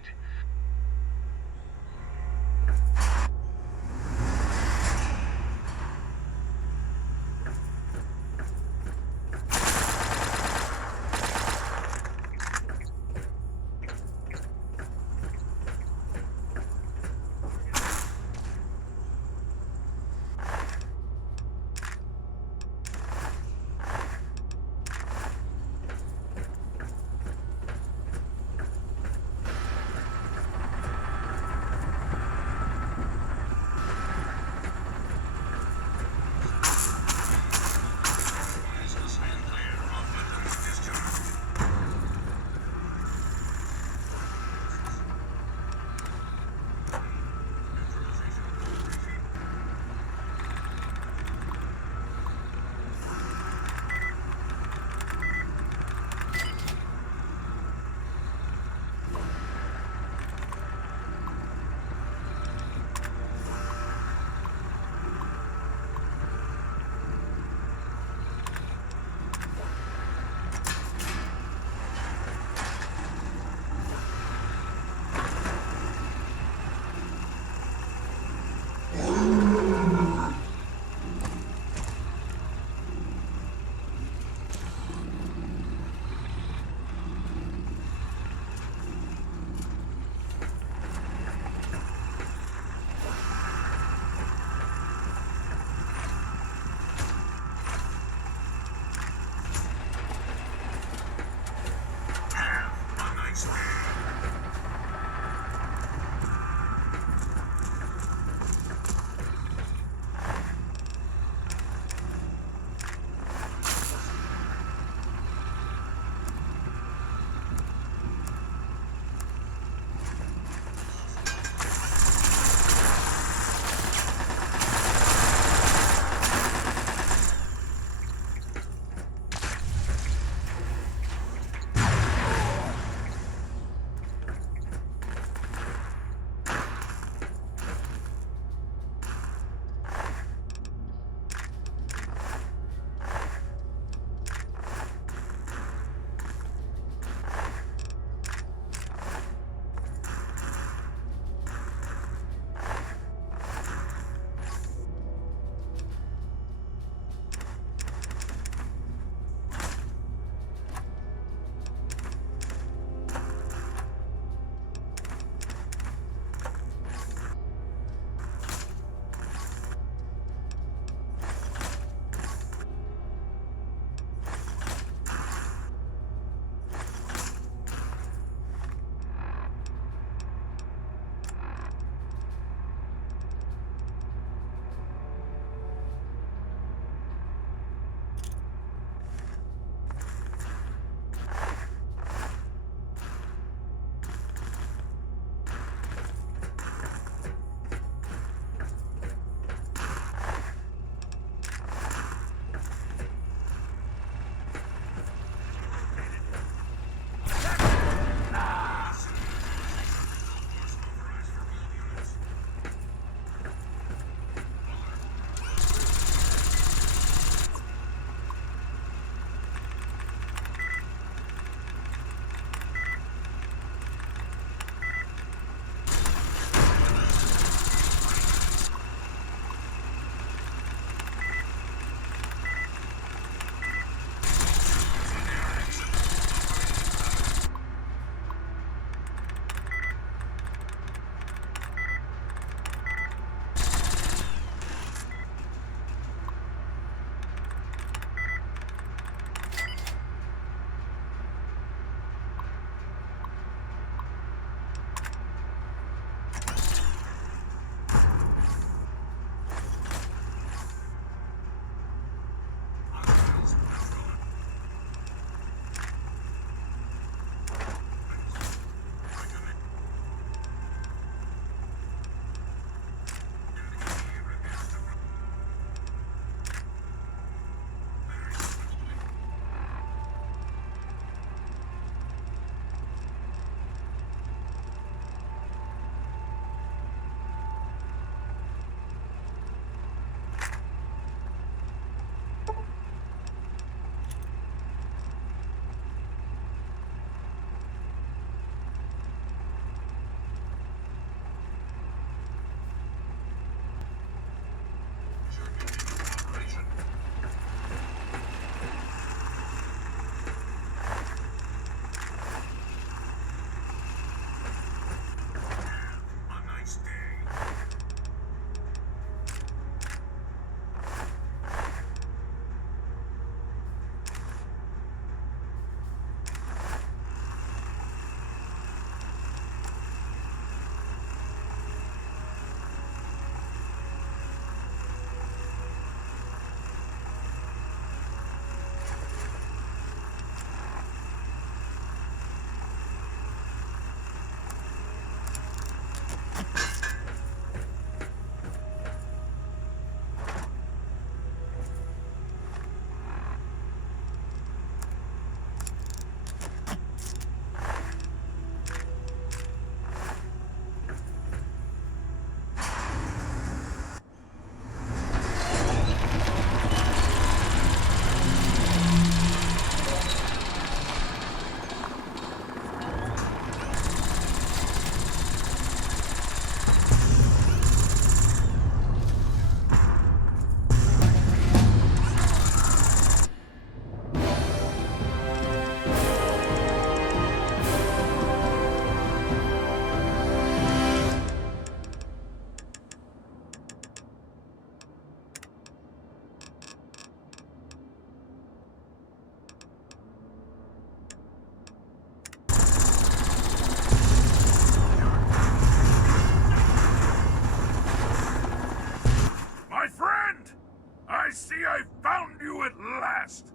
found you at last!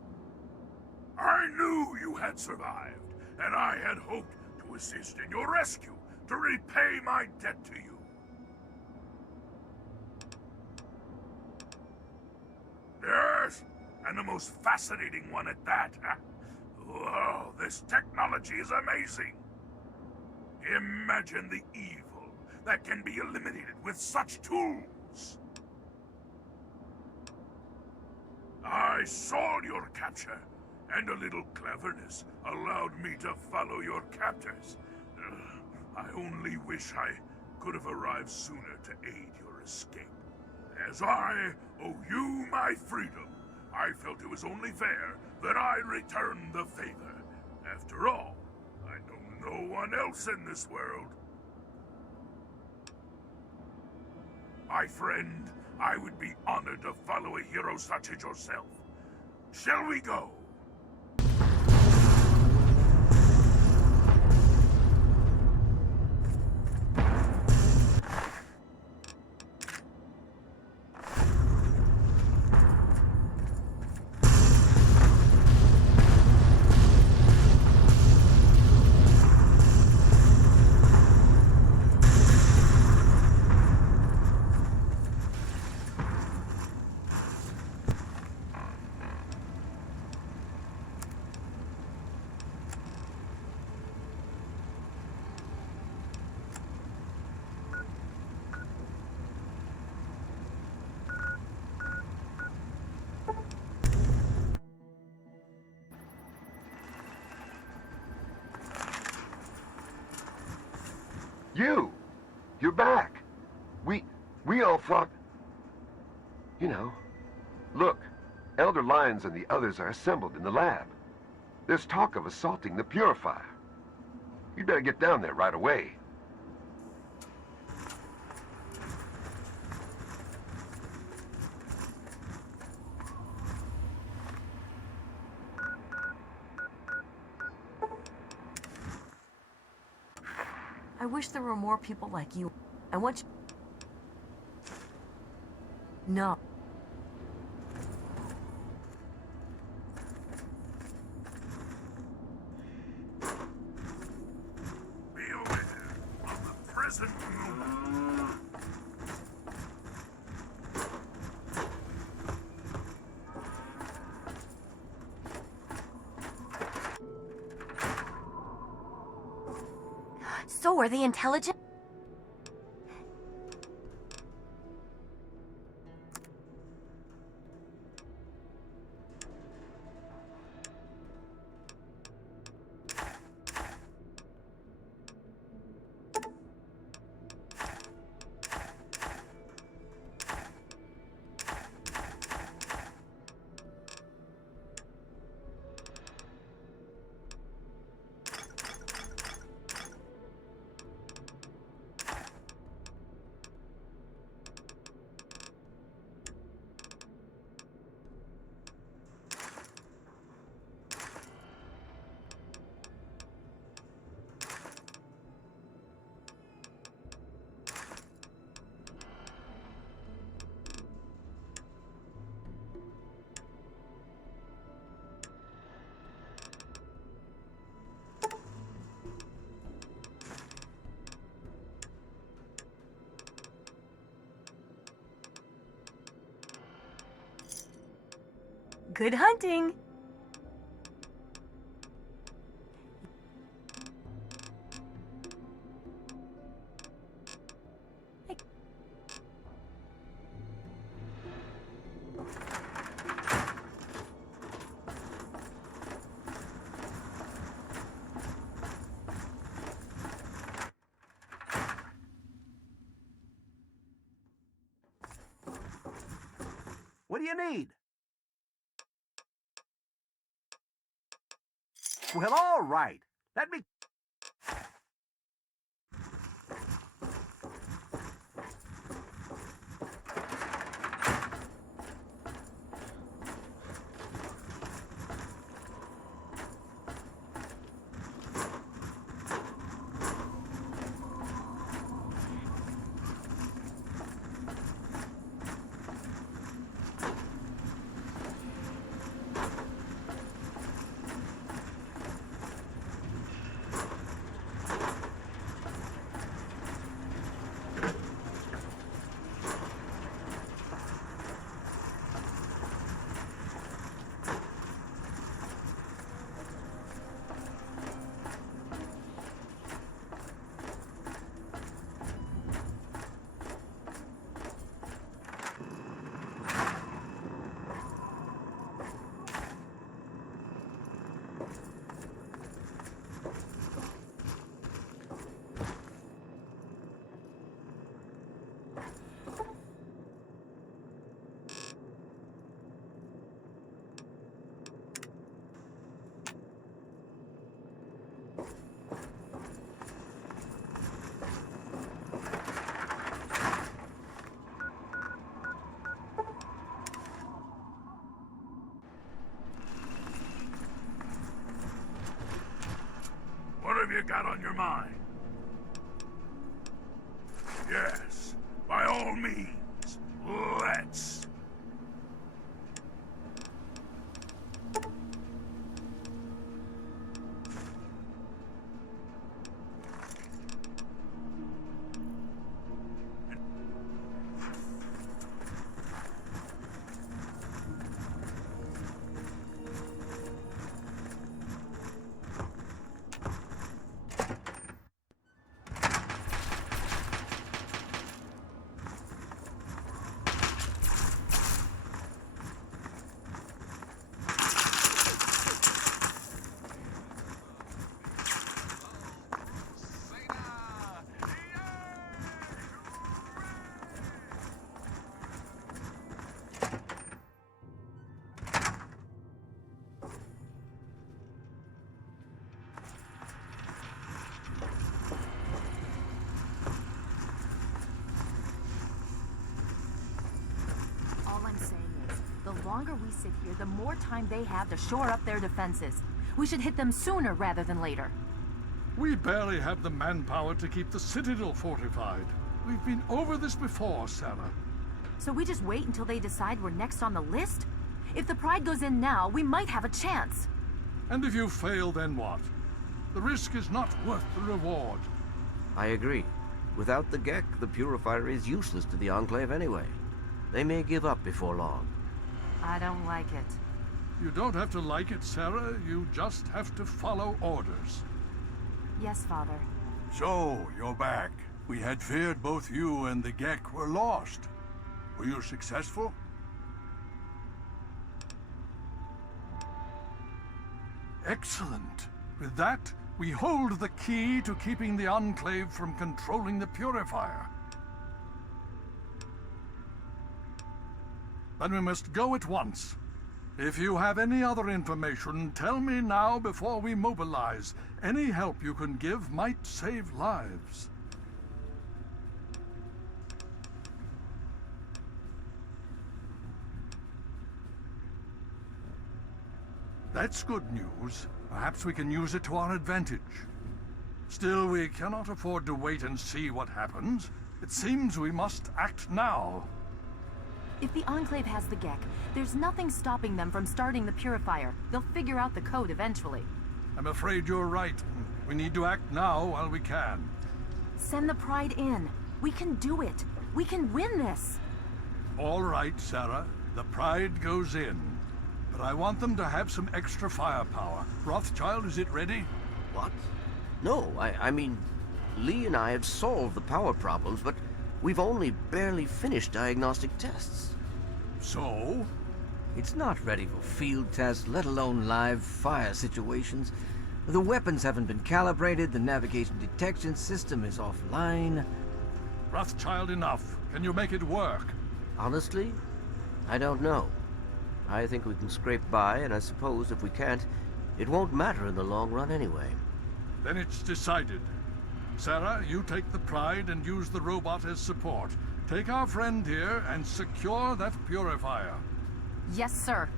I knew you had survived, and I had hoped to assist in your rescue, to repay my debt to you. Yes, and the most fascinating one at that. Whoa, this technology is amazing. Imagine the evil that can be eliminated with such tools. I saw your capture, and a little cleverness allowed me to follow your captors. I only wish I could have arrived sooner to aid your escape. As I owe you my freedom, I felt it was only fair that I return the favor. After all, I know no one else in this world. My friend, I would be honored to follow a hero such as yourself. Shall we go? You're back. We all thought... You know. Look, Elder Lyons and the others are assembled in the lab. There's talk of assaulting the purifier. You'd better get down there right away. I wish there were more people like you. I want you... No. Be aware of the present moment. So are they intelligent? Good hunting! What do you need? Well, all right. Let me... got on your mind? Yes, by all means, let's. The longer we sit here, the more time they have to shore up their defenses. We should hit them sooner rather than later. We barely have the manpower to keep the Citadel fortified. We've been over this before, Sarah. So we just wait until they decide we're next on the list? If the Pride goes in now, we might have a chance. And if you fail, then what? The risk is not worth the reward. I agree. Without the Gek, the Purifier is useless to the Enclave anyway. They may give up before long. I don't like it. You don't have to like it, Sarah. You just have to follow orders. Yes, Father. So, you're back. We had feared both you and the Gek were lost. Were you successful? Excellent. With that, we hold the key to keeping the Enclave from controlling the Purifier. Then we must go at once. If you have any other information, tell me now before we mobilize. Any help you can give might save lives. That's good news. Perhaps we can use it to our advantage. Still, we cannot afford to wait and see what happens. It seems we must act now. If the Enclave has the Gek, there's nothing stopping them from starting the Purifier. They'll figure out the code eventually. I'm afraid you're right. We need to act now while we can. Send the Pride in. We can do it. We can win this. All right, Sarah. The Pride goes in. But I want them to have some extra firepower. Rothschild, is it ready? What? No, I mean, Lee and I have solved the power problems, but we've only barely finished diagnostic tests. So? It's not ready for field tests, let alone live fire situations. The weapons haven't been calibrated, the navigation detection system is offline. Rothschild, enough. Can you make it work? Honestly, I don't know. I think we can scrape by, and I suppose if we can't, it won't matter in the long run anyway. Then it's decided. Sarah, you take the Pride and use the robot as support. Take our friend here and secure that Purifier. Yes, sir.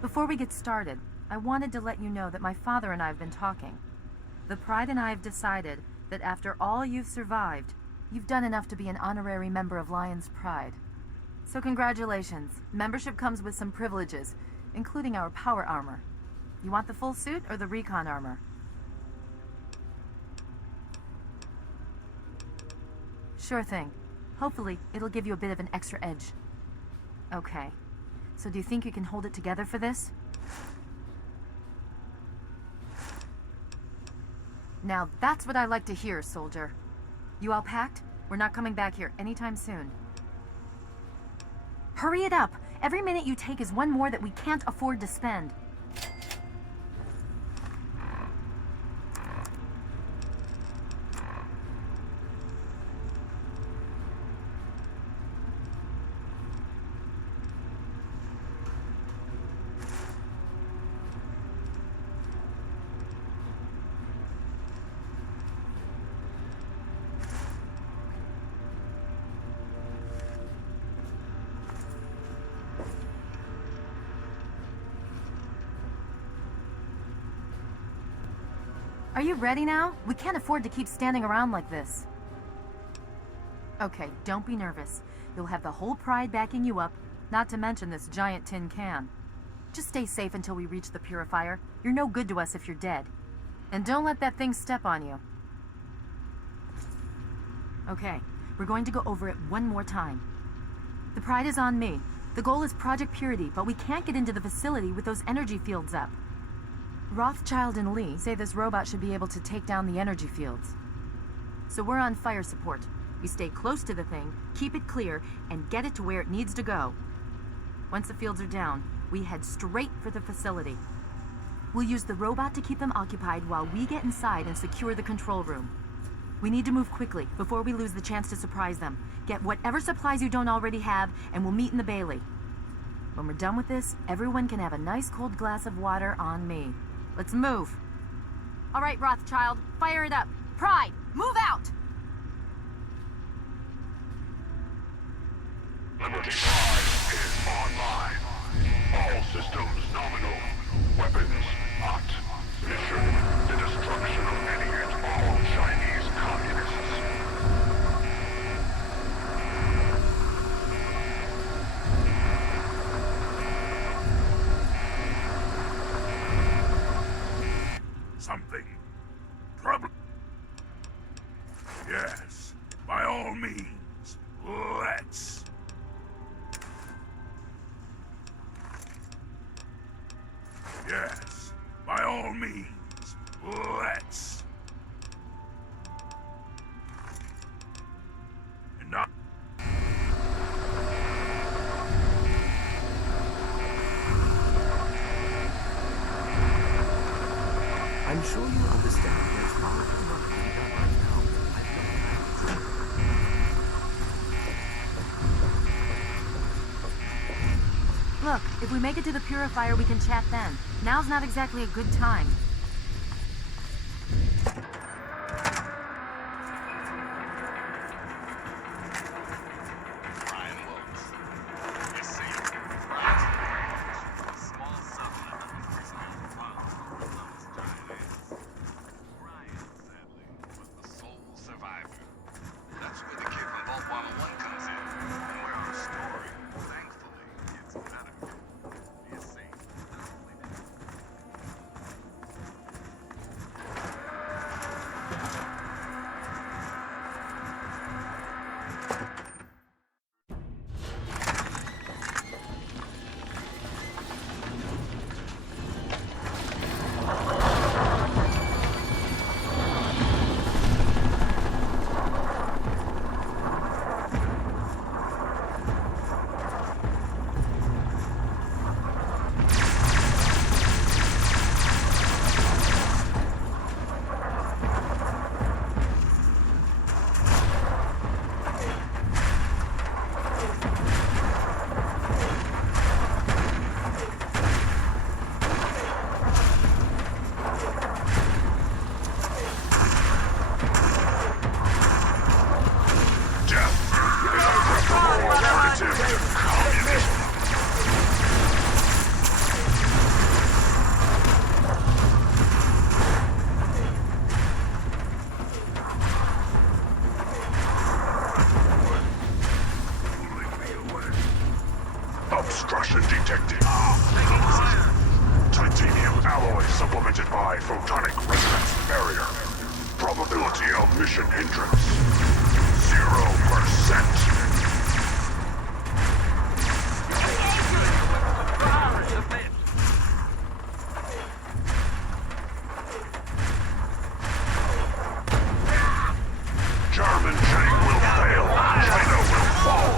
Before we get started, I wanted to let you know that my father and I have been talking. The Pride and I have decided that after all you've survived, you've done enough to be an honorary member of Lion's Pride. So congratulations. Membership comes with some privileges, including our power armor. You want the full suit or the recon armor? Sure thing. Hopefully, it'll give you a bit of an extra edge. Okay. So do you think you can hold it together for this? Now, that's what I like to hear, soldier. You all packed? We're not coming back here anytime soon. Hurry it up! Every minute you take is one more that we can't afford to spend. Are you ready now? We can't afford to keep standing around like this. Okay, don't be nervous. You'll have the whole Pride backing you up, not to mention this giant tin can. Just stay safe until we reach the purifier. You're no good to us if you're dead. And don't let that thing step on you. Okay, we're going to go over it one more time. The Pride is on me. The goal is Project Purity, but we can't get into the facility with those energy fields up. Rothschild and Lee say this robot should be able to take down the energy fields. So we're on fire support. We stay close to the thing, keep it clear, and get it to where it needs to go. Once the fields are down, we head straight for the facility. We'll use the robot to keep them occupied while we get inside and secure the control room. We need to move quickly before we lose the chance to surprise them. Get whatever supplies you don't already have, and we'll meet in the Bailey. When we're done with this, everyone can have a nice cold glass of water on me. Let's move. All right, Rothschild, fire it up. Pride, move out! Liberty 5 is online. All systems nominal. Weapons hot. Mission: the destruction of any and all Chinese communists. Something. Problem. Yes, by all means, let's. Yes, by all means, let's. And now. I'm sure you understand there's far too much to be done right now. Look, if we make it to the purifier, we can chat then. Now's not exactly a good time. Obstruction detected. Titanium alloy supplemented by photonic resonance barrier. Probability of mission hindrance: 0%. German tank will fail. China will fall.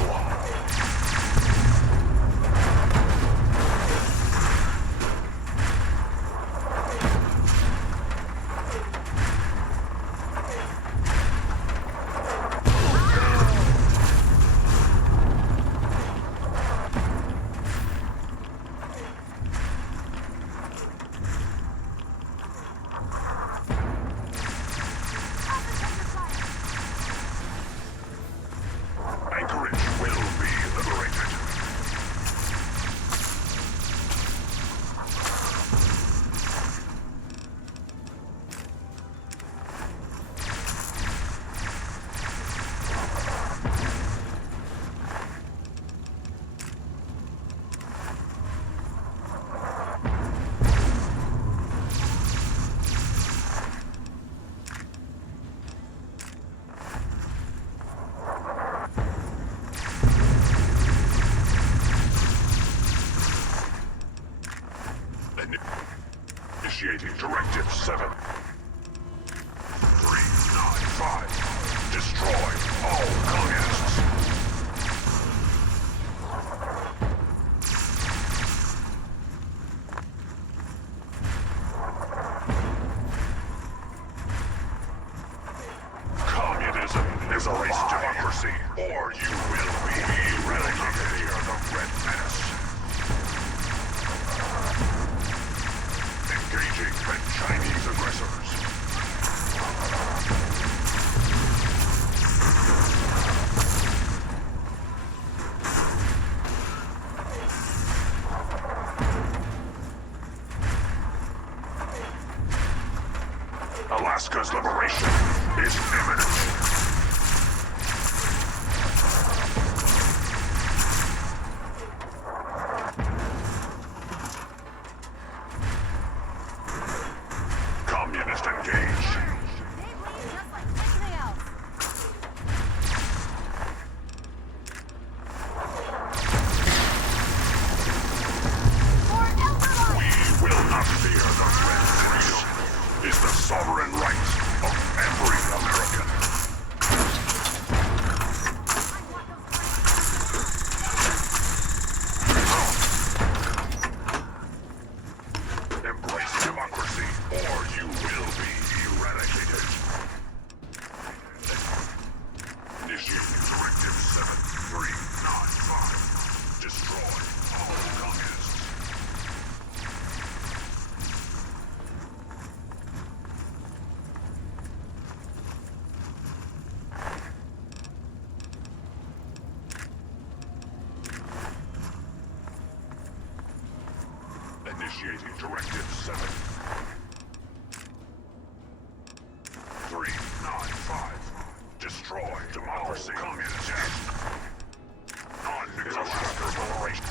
Initiating Directive 7. 395. Destroy all communists. Communism is a lost democracy, or you will be eradicated. Fear the Red Menace. Engaging the Chinese aggressors. Alaska's liberation is imminent. Communist engaged. We will not fear the red freedom. Is the sovereign right of every American. Embrace democracy, or you will be eradicated. Initiating Directive 7395. Destroy all communists. Initiating Directive 7. 395. Destroy democracy. Communist. Non-negotiable liberation.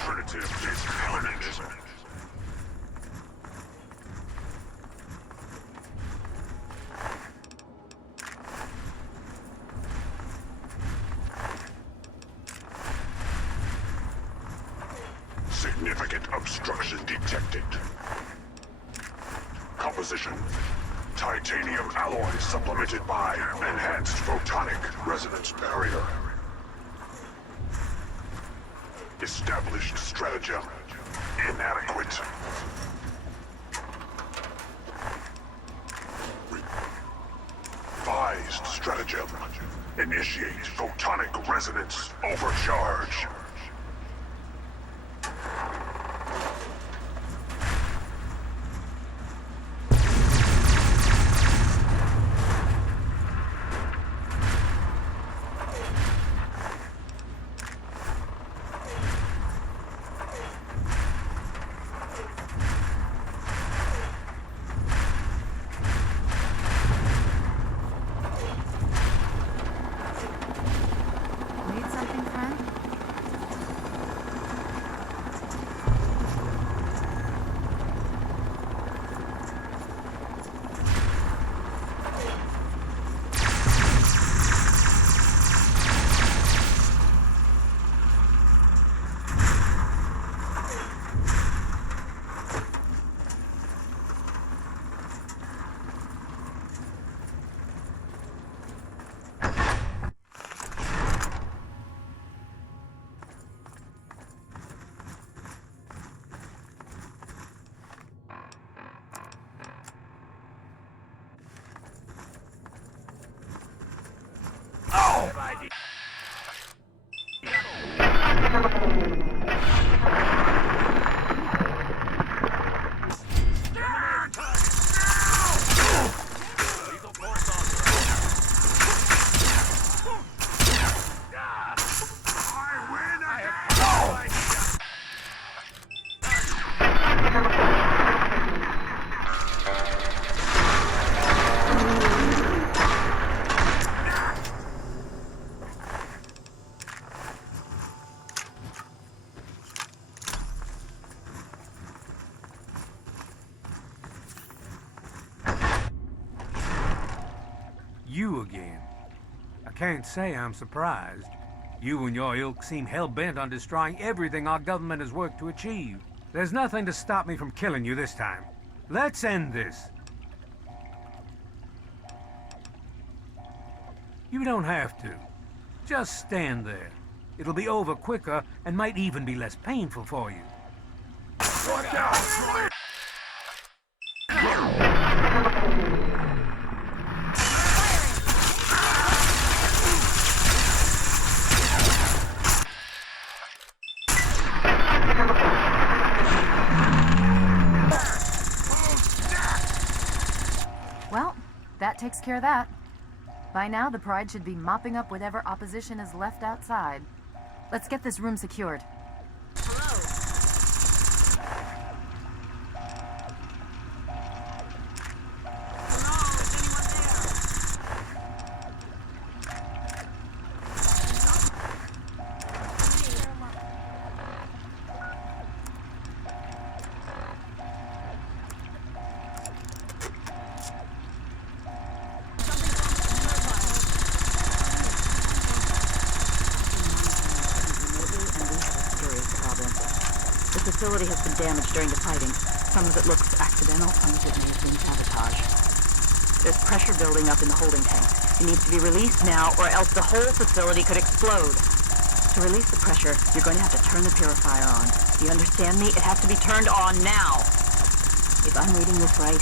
Alternative is communism. Significant obstruction detected. Composition. Titanium alloy supplemented by enhanced photonic resonance barrier. Established stratagem. Inadequate. Revised stratagem. Initiate photonic resonance overcharge. Need something, friend? You again. I can't say I'm surprised. You and your ilk seem hell-bent on destroying everything our government has worked to achieve. There's nothing to stop me from killing you this time. Let's end this. You don't have to. Just stand there. It'll be over quicker and might even be less painful for you. Watch out! Well, that takes care of that. By now, the Pride should be mopping up whatever opposition is left outside. Let's get this room secured. The facility has been damaged during the fighting. Some of it looks accidental, some of it may have been sabotage. There's pressure building up in the holding tank. It needs to be released now, or else the whole facility could explode. To release the pressure, you're going to have to turn the purifier on. Do you understand me? It has to be turned on now. If I'm reading this right,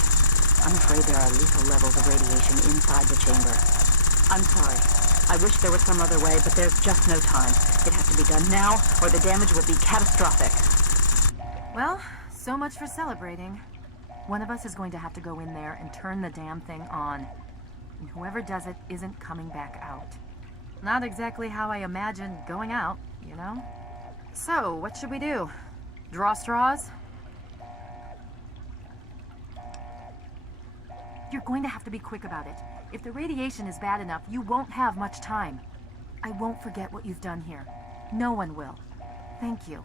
I'm afraid there are lethal levels of radiation inside the chamber. I'm sorry. I wish there was some other way, but there's just no time. It has to be done now, or the damage will be catastrophic. Well, so much for celebrating. One of us is going to have to go in there and turn the damn thing on. And whoever does it isn't coming back out. Not exactly how I imagined going out, you know? So, what should we do? Draw straws? You're going to have to be quick about it. If the radiation is bad enough, you won't have much time. I won't forget what you've done here. No one will. Thank you.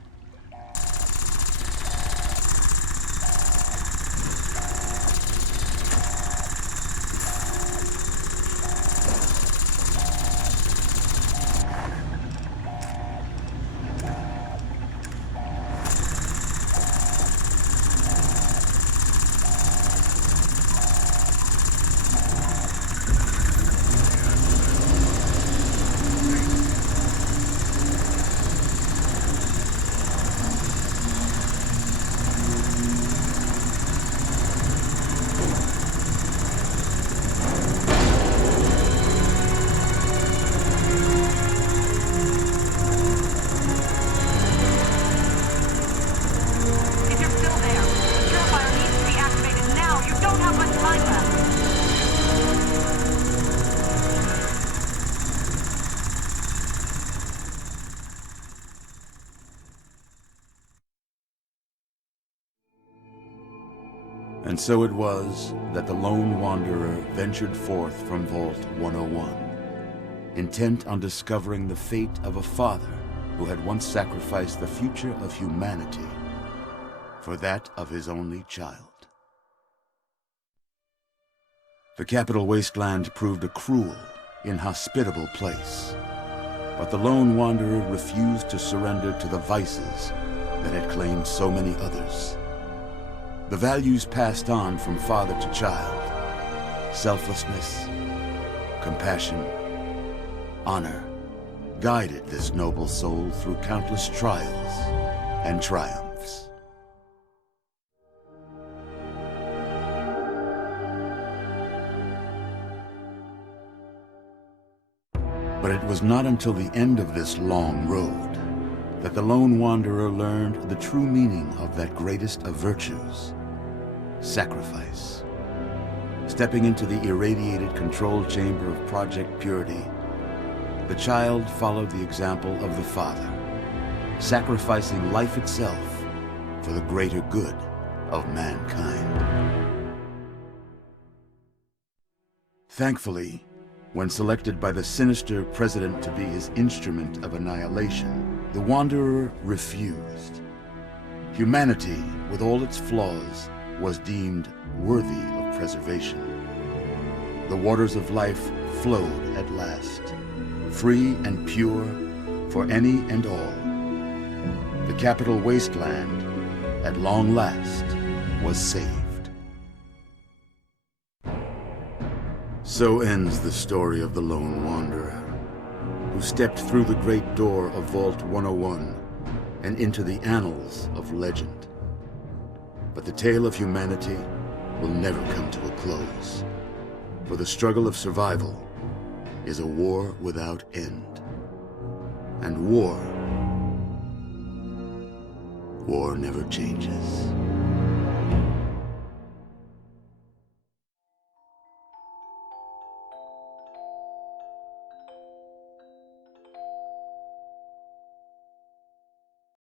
And so it was that the lone wanderer ventured forth from Vault 101, intent on discovering the fate of a father who had once sacrificed the future of humanity for that of his only child. The capital wasteland proved a cruel, inhospitable place, but the lone wanderer refused to surrender to the vices that had claimed so many others. The values passed on from father to child: selflessness, compassion, honor, guided this noble soul through countless trials and triumphs. But it was not until the end of this long road that the lone wanderer learned the true meaning of that greatest of virtues: sacrifice. Stepping into the irradiated control chamber of Project Purity, the child followed the example of the father, sacrificing life itself for the greater good of mankind. Thankfully, when selected by the sinister president to be his instrument of annihilation, the Wanderer refused. Humanity, with all its flaws, was deemed worthy of preservation. The waters of life flowed at last, free and pure for any and all. The capital wasteland at long last, was saved. So ends the story of the Lone Wanderer, who stepped through the great door of Vault 101 and into the annals of legend. But the tale of humanity will never come to a close, for the struggle of survival is a war without end. And war never changes.